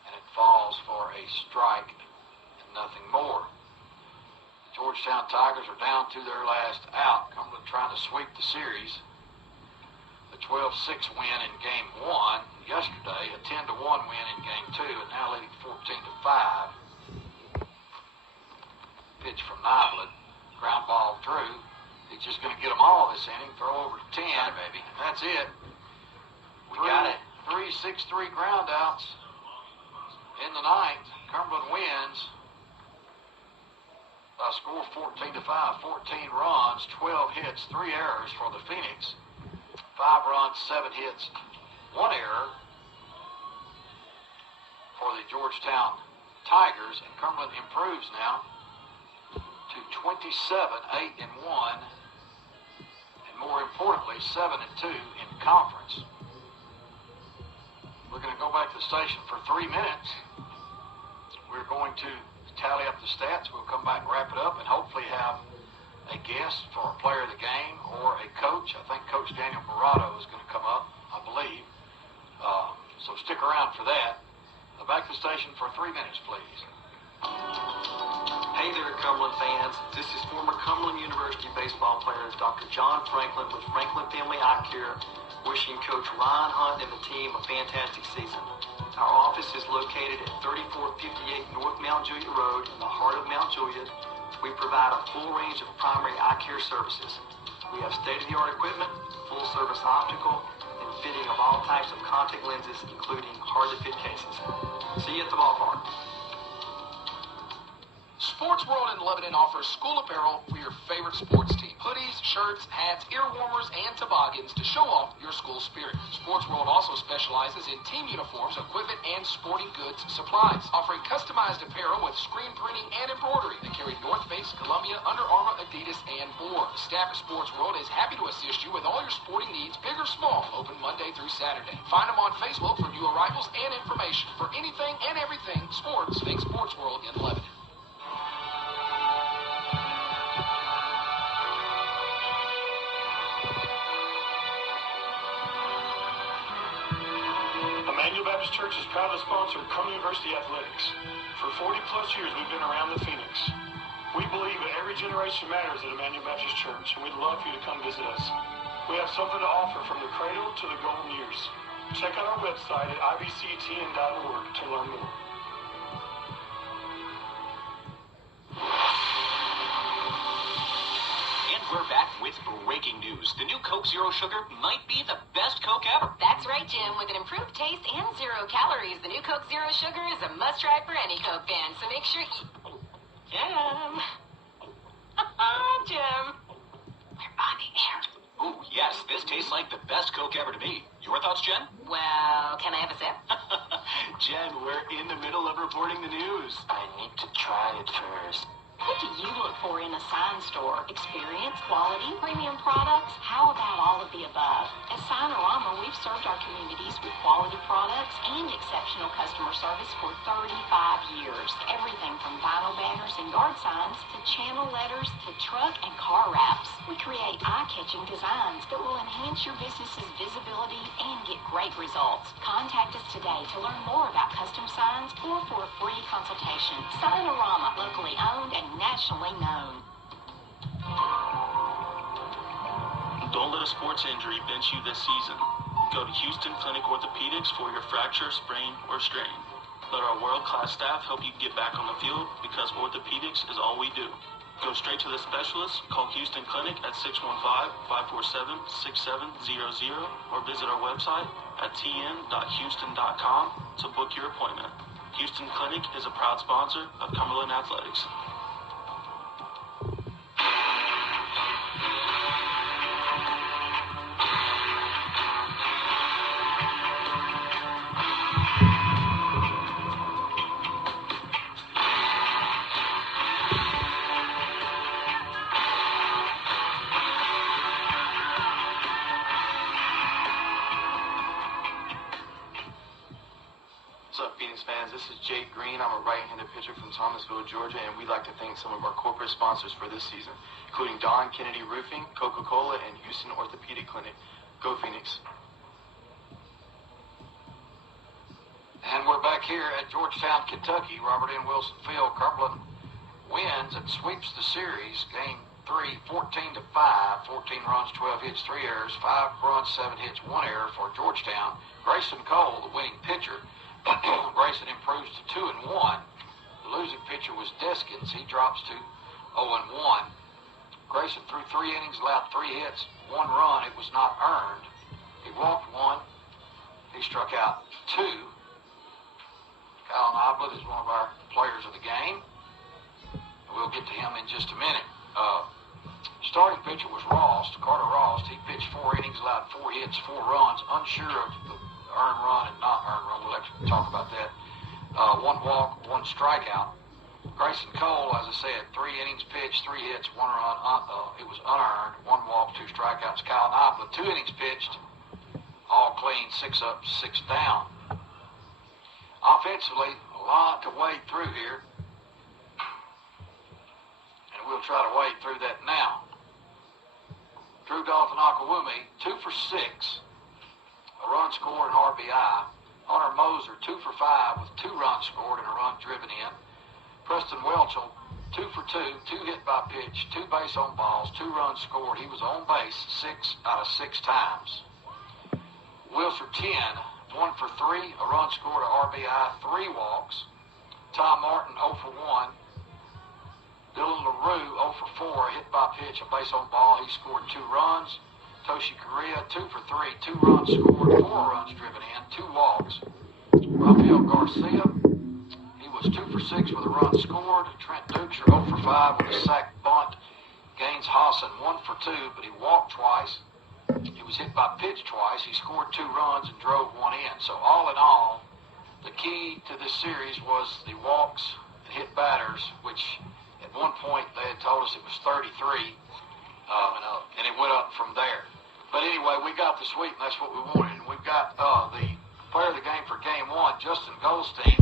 And it falls for a strike and nothing more. The Georgetown Tigers are down to their last out. Cumberland trying to sweep the series. The 12-6 win in Game 1 yesterday, a 10-1 win in Game 2, and now leading 14-5. Pitch from Niblet. Ground ball Drew. He's just going to get them all this inning. Throw over to 10. Got it, baby. That's it. We got it. 3-6-3 ground outs in the ninth. Cumberland wins by a score of 14-5. 14 runs, 12 hits, 3 errors for the Phoenix. 5 runs, 7 hits, 1 error for the Georgetown Tigers. And Cumberland improves now to 27-8-1, and more importantly, 7-2 in conference. We're going to go back to the station for 3 minutes. We're going to tally up the stats. We'll come back and wrap it up, and hopefully have a guest for a player of the game or a coach. I think Coach Daniel Barato is going to come up, I believe. So stick around for that. Back to the station for 3 minutes, please. Hey there, Cumberland fans. This is former Cumberland University baseball player Dr. John Franklin with Franklin Family Eye Care, wishing Coach Ryan Hunt and the team a fantastic season. Our office is located at 3458 North Mount Juliet Road in the heart of Mount Juliet. We provide a full range of primary eye care services. We have state-of-the-art equipment, full-service optical, and fitting of all types of contact lenses, including hard-to-fit cases. See you at the ballpark. Sports World in Lebanon offers school apparel for your favorite sports team. Hoodies, shirts, hats, ear warmers, and toboggans to show off your school spirit. Sports World also specializes in team uniforms, equipment, and sporting goods supplies, offering customized apparel with screen printing and embroidery. They carry North Face, Columbia, Under Armour, Adidas, and more. The staff at Sports World is happy to assist you with all your sporting needs, big or small, open Monday through Saturday. Find them on Facebook for new arrivals and information. For anything and everything sports, think Sports World in Lebanon. Emmanuel Baptist Church is proud to sponsor Cumberland University Athletics. For 40-plus years, we've been around the Phoenix. We believe that every generation matters at Emmanuel Baptist Church, and we'd love for you to come visit us. We have something to offer from the cradle to the golden years. Check out our website at ibctn.org to learn more. We're back with breaking news. The new Coke Zero Sugar might be the best Coke ever. That's right, Jim. With an improved taste and 0 calories, the new Coke Zero Sugar is a must-try for any Coke fan. So make sure Jim. Jim. We're on the air. Ooh, yes. This tastes like the best Coke ever to me. Your thoughts, Jen? Well, can I have a sip? Jen, we're in the middle of reporting the news. I need to try it first. What do you look for in a sign store? Experience, quality, premium products? How about all of the above? At Signorama, we've served our communities with quality products and exceptional customer service for 35 years. Everything from vinyl banners and yard signs to channel letters to truck and car wraps. We create eye-catching designs that will enhance your business's visibility and get great results. Contact us today to learn more about custom signs or for a free consultation. Signorama, locally owned and nationally known. Don't let a sports injury bench you this season. Go to Houston Clinic Orthopedics for your fracture, sprain, or strain. Let our world-class staff help you get back on the field because orthopedics is all we do. Go straight to the specialist, call Houston Clinic at 615-547-6700 or visit our website at tn.houston.com to book your appointment. Houston Clinic is a proud sponsor of Cumberland Athletics. This is Jake Green. I'm a right-handed pitcher from Thomasville, Georgia, and we'd like to thank some of our corporate sponsors for this season, including Don Kennedy Roofing, Coca-Cola, and Houston Orthopedic Clinic. Go Phoenix. And we're back here at Georgetown, Kentucky. Robert N. Wilson Field. Cumberland wins and sweeps the series. Game 3 3, 14 to 5, 14 runs, 12 hits, 3 errors, 5 runs, 7 hits, 1 error for Georgetown. Grayson Cole, the winning pitcher. Grayson improves to 2-1. The losing pitcher was Deskins. He drops to 0-1. Grayson threw 3 innings, allowed 3 hits, 1 run. It was not earned. He walked 1. He struck out 2. Kyle Noblet is one of our players of the game. We'll get to him in just a minute. Starting pitcher was Carter Ross. He pitched 4 innings, allowed 4 hits, 4 runs. Unsure of the earned run and not earned run. We'll have to talk about that. 1 walk, 1 strikeout. Grayson Cole, as I said, 3 innings pitched, 3 hits, 1 run. It was unearned. 1 walk, 2 strikeouts. Kyle Noblet, 2 innings pitched, all clean, 6 up, 6 down. Offensively, a lot to wade through here. We'll try to wade through that now. Drew Dalton Akawumi, 2 for 6. A run scored and RBI. Hunter Moser, 2 for 5 with 2 runs scored and a run driven in. Preston Welchel, 2 for 2, 2 hit by pitch, 2 base on balls, 2 runs scored. He was on base 6 out of 6 times. Wilson 10, 1 for 3, a run scored, a RBI, 3 walks. Tom Martin, 0 for 1. Dylan LaRue, 0 for 4, hit by pitch, a base on ball. He scored 2 runs. Toshi Korea, 2 for 3, 2 runs scored, 4 runs driven in, 2 walks. Rafael Garcia, he was 2 for 6 with a run scored. Trent Dukeshire, 0 for 5 with a sac bunt. Gaines Hassan, 1 for 2, but he walked twice. He was hit by pitch twice. He scored 2 runs and drove 1 in. So all in all, the key to this series was the walks and hit batters, which at one point they had told us it was 33, and it went up from there. But anyway, we got the sweep, and that's what we wanted. And we've got the player of the game for Game 1, Justin Goldstein.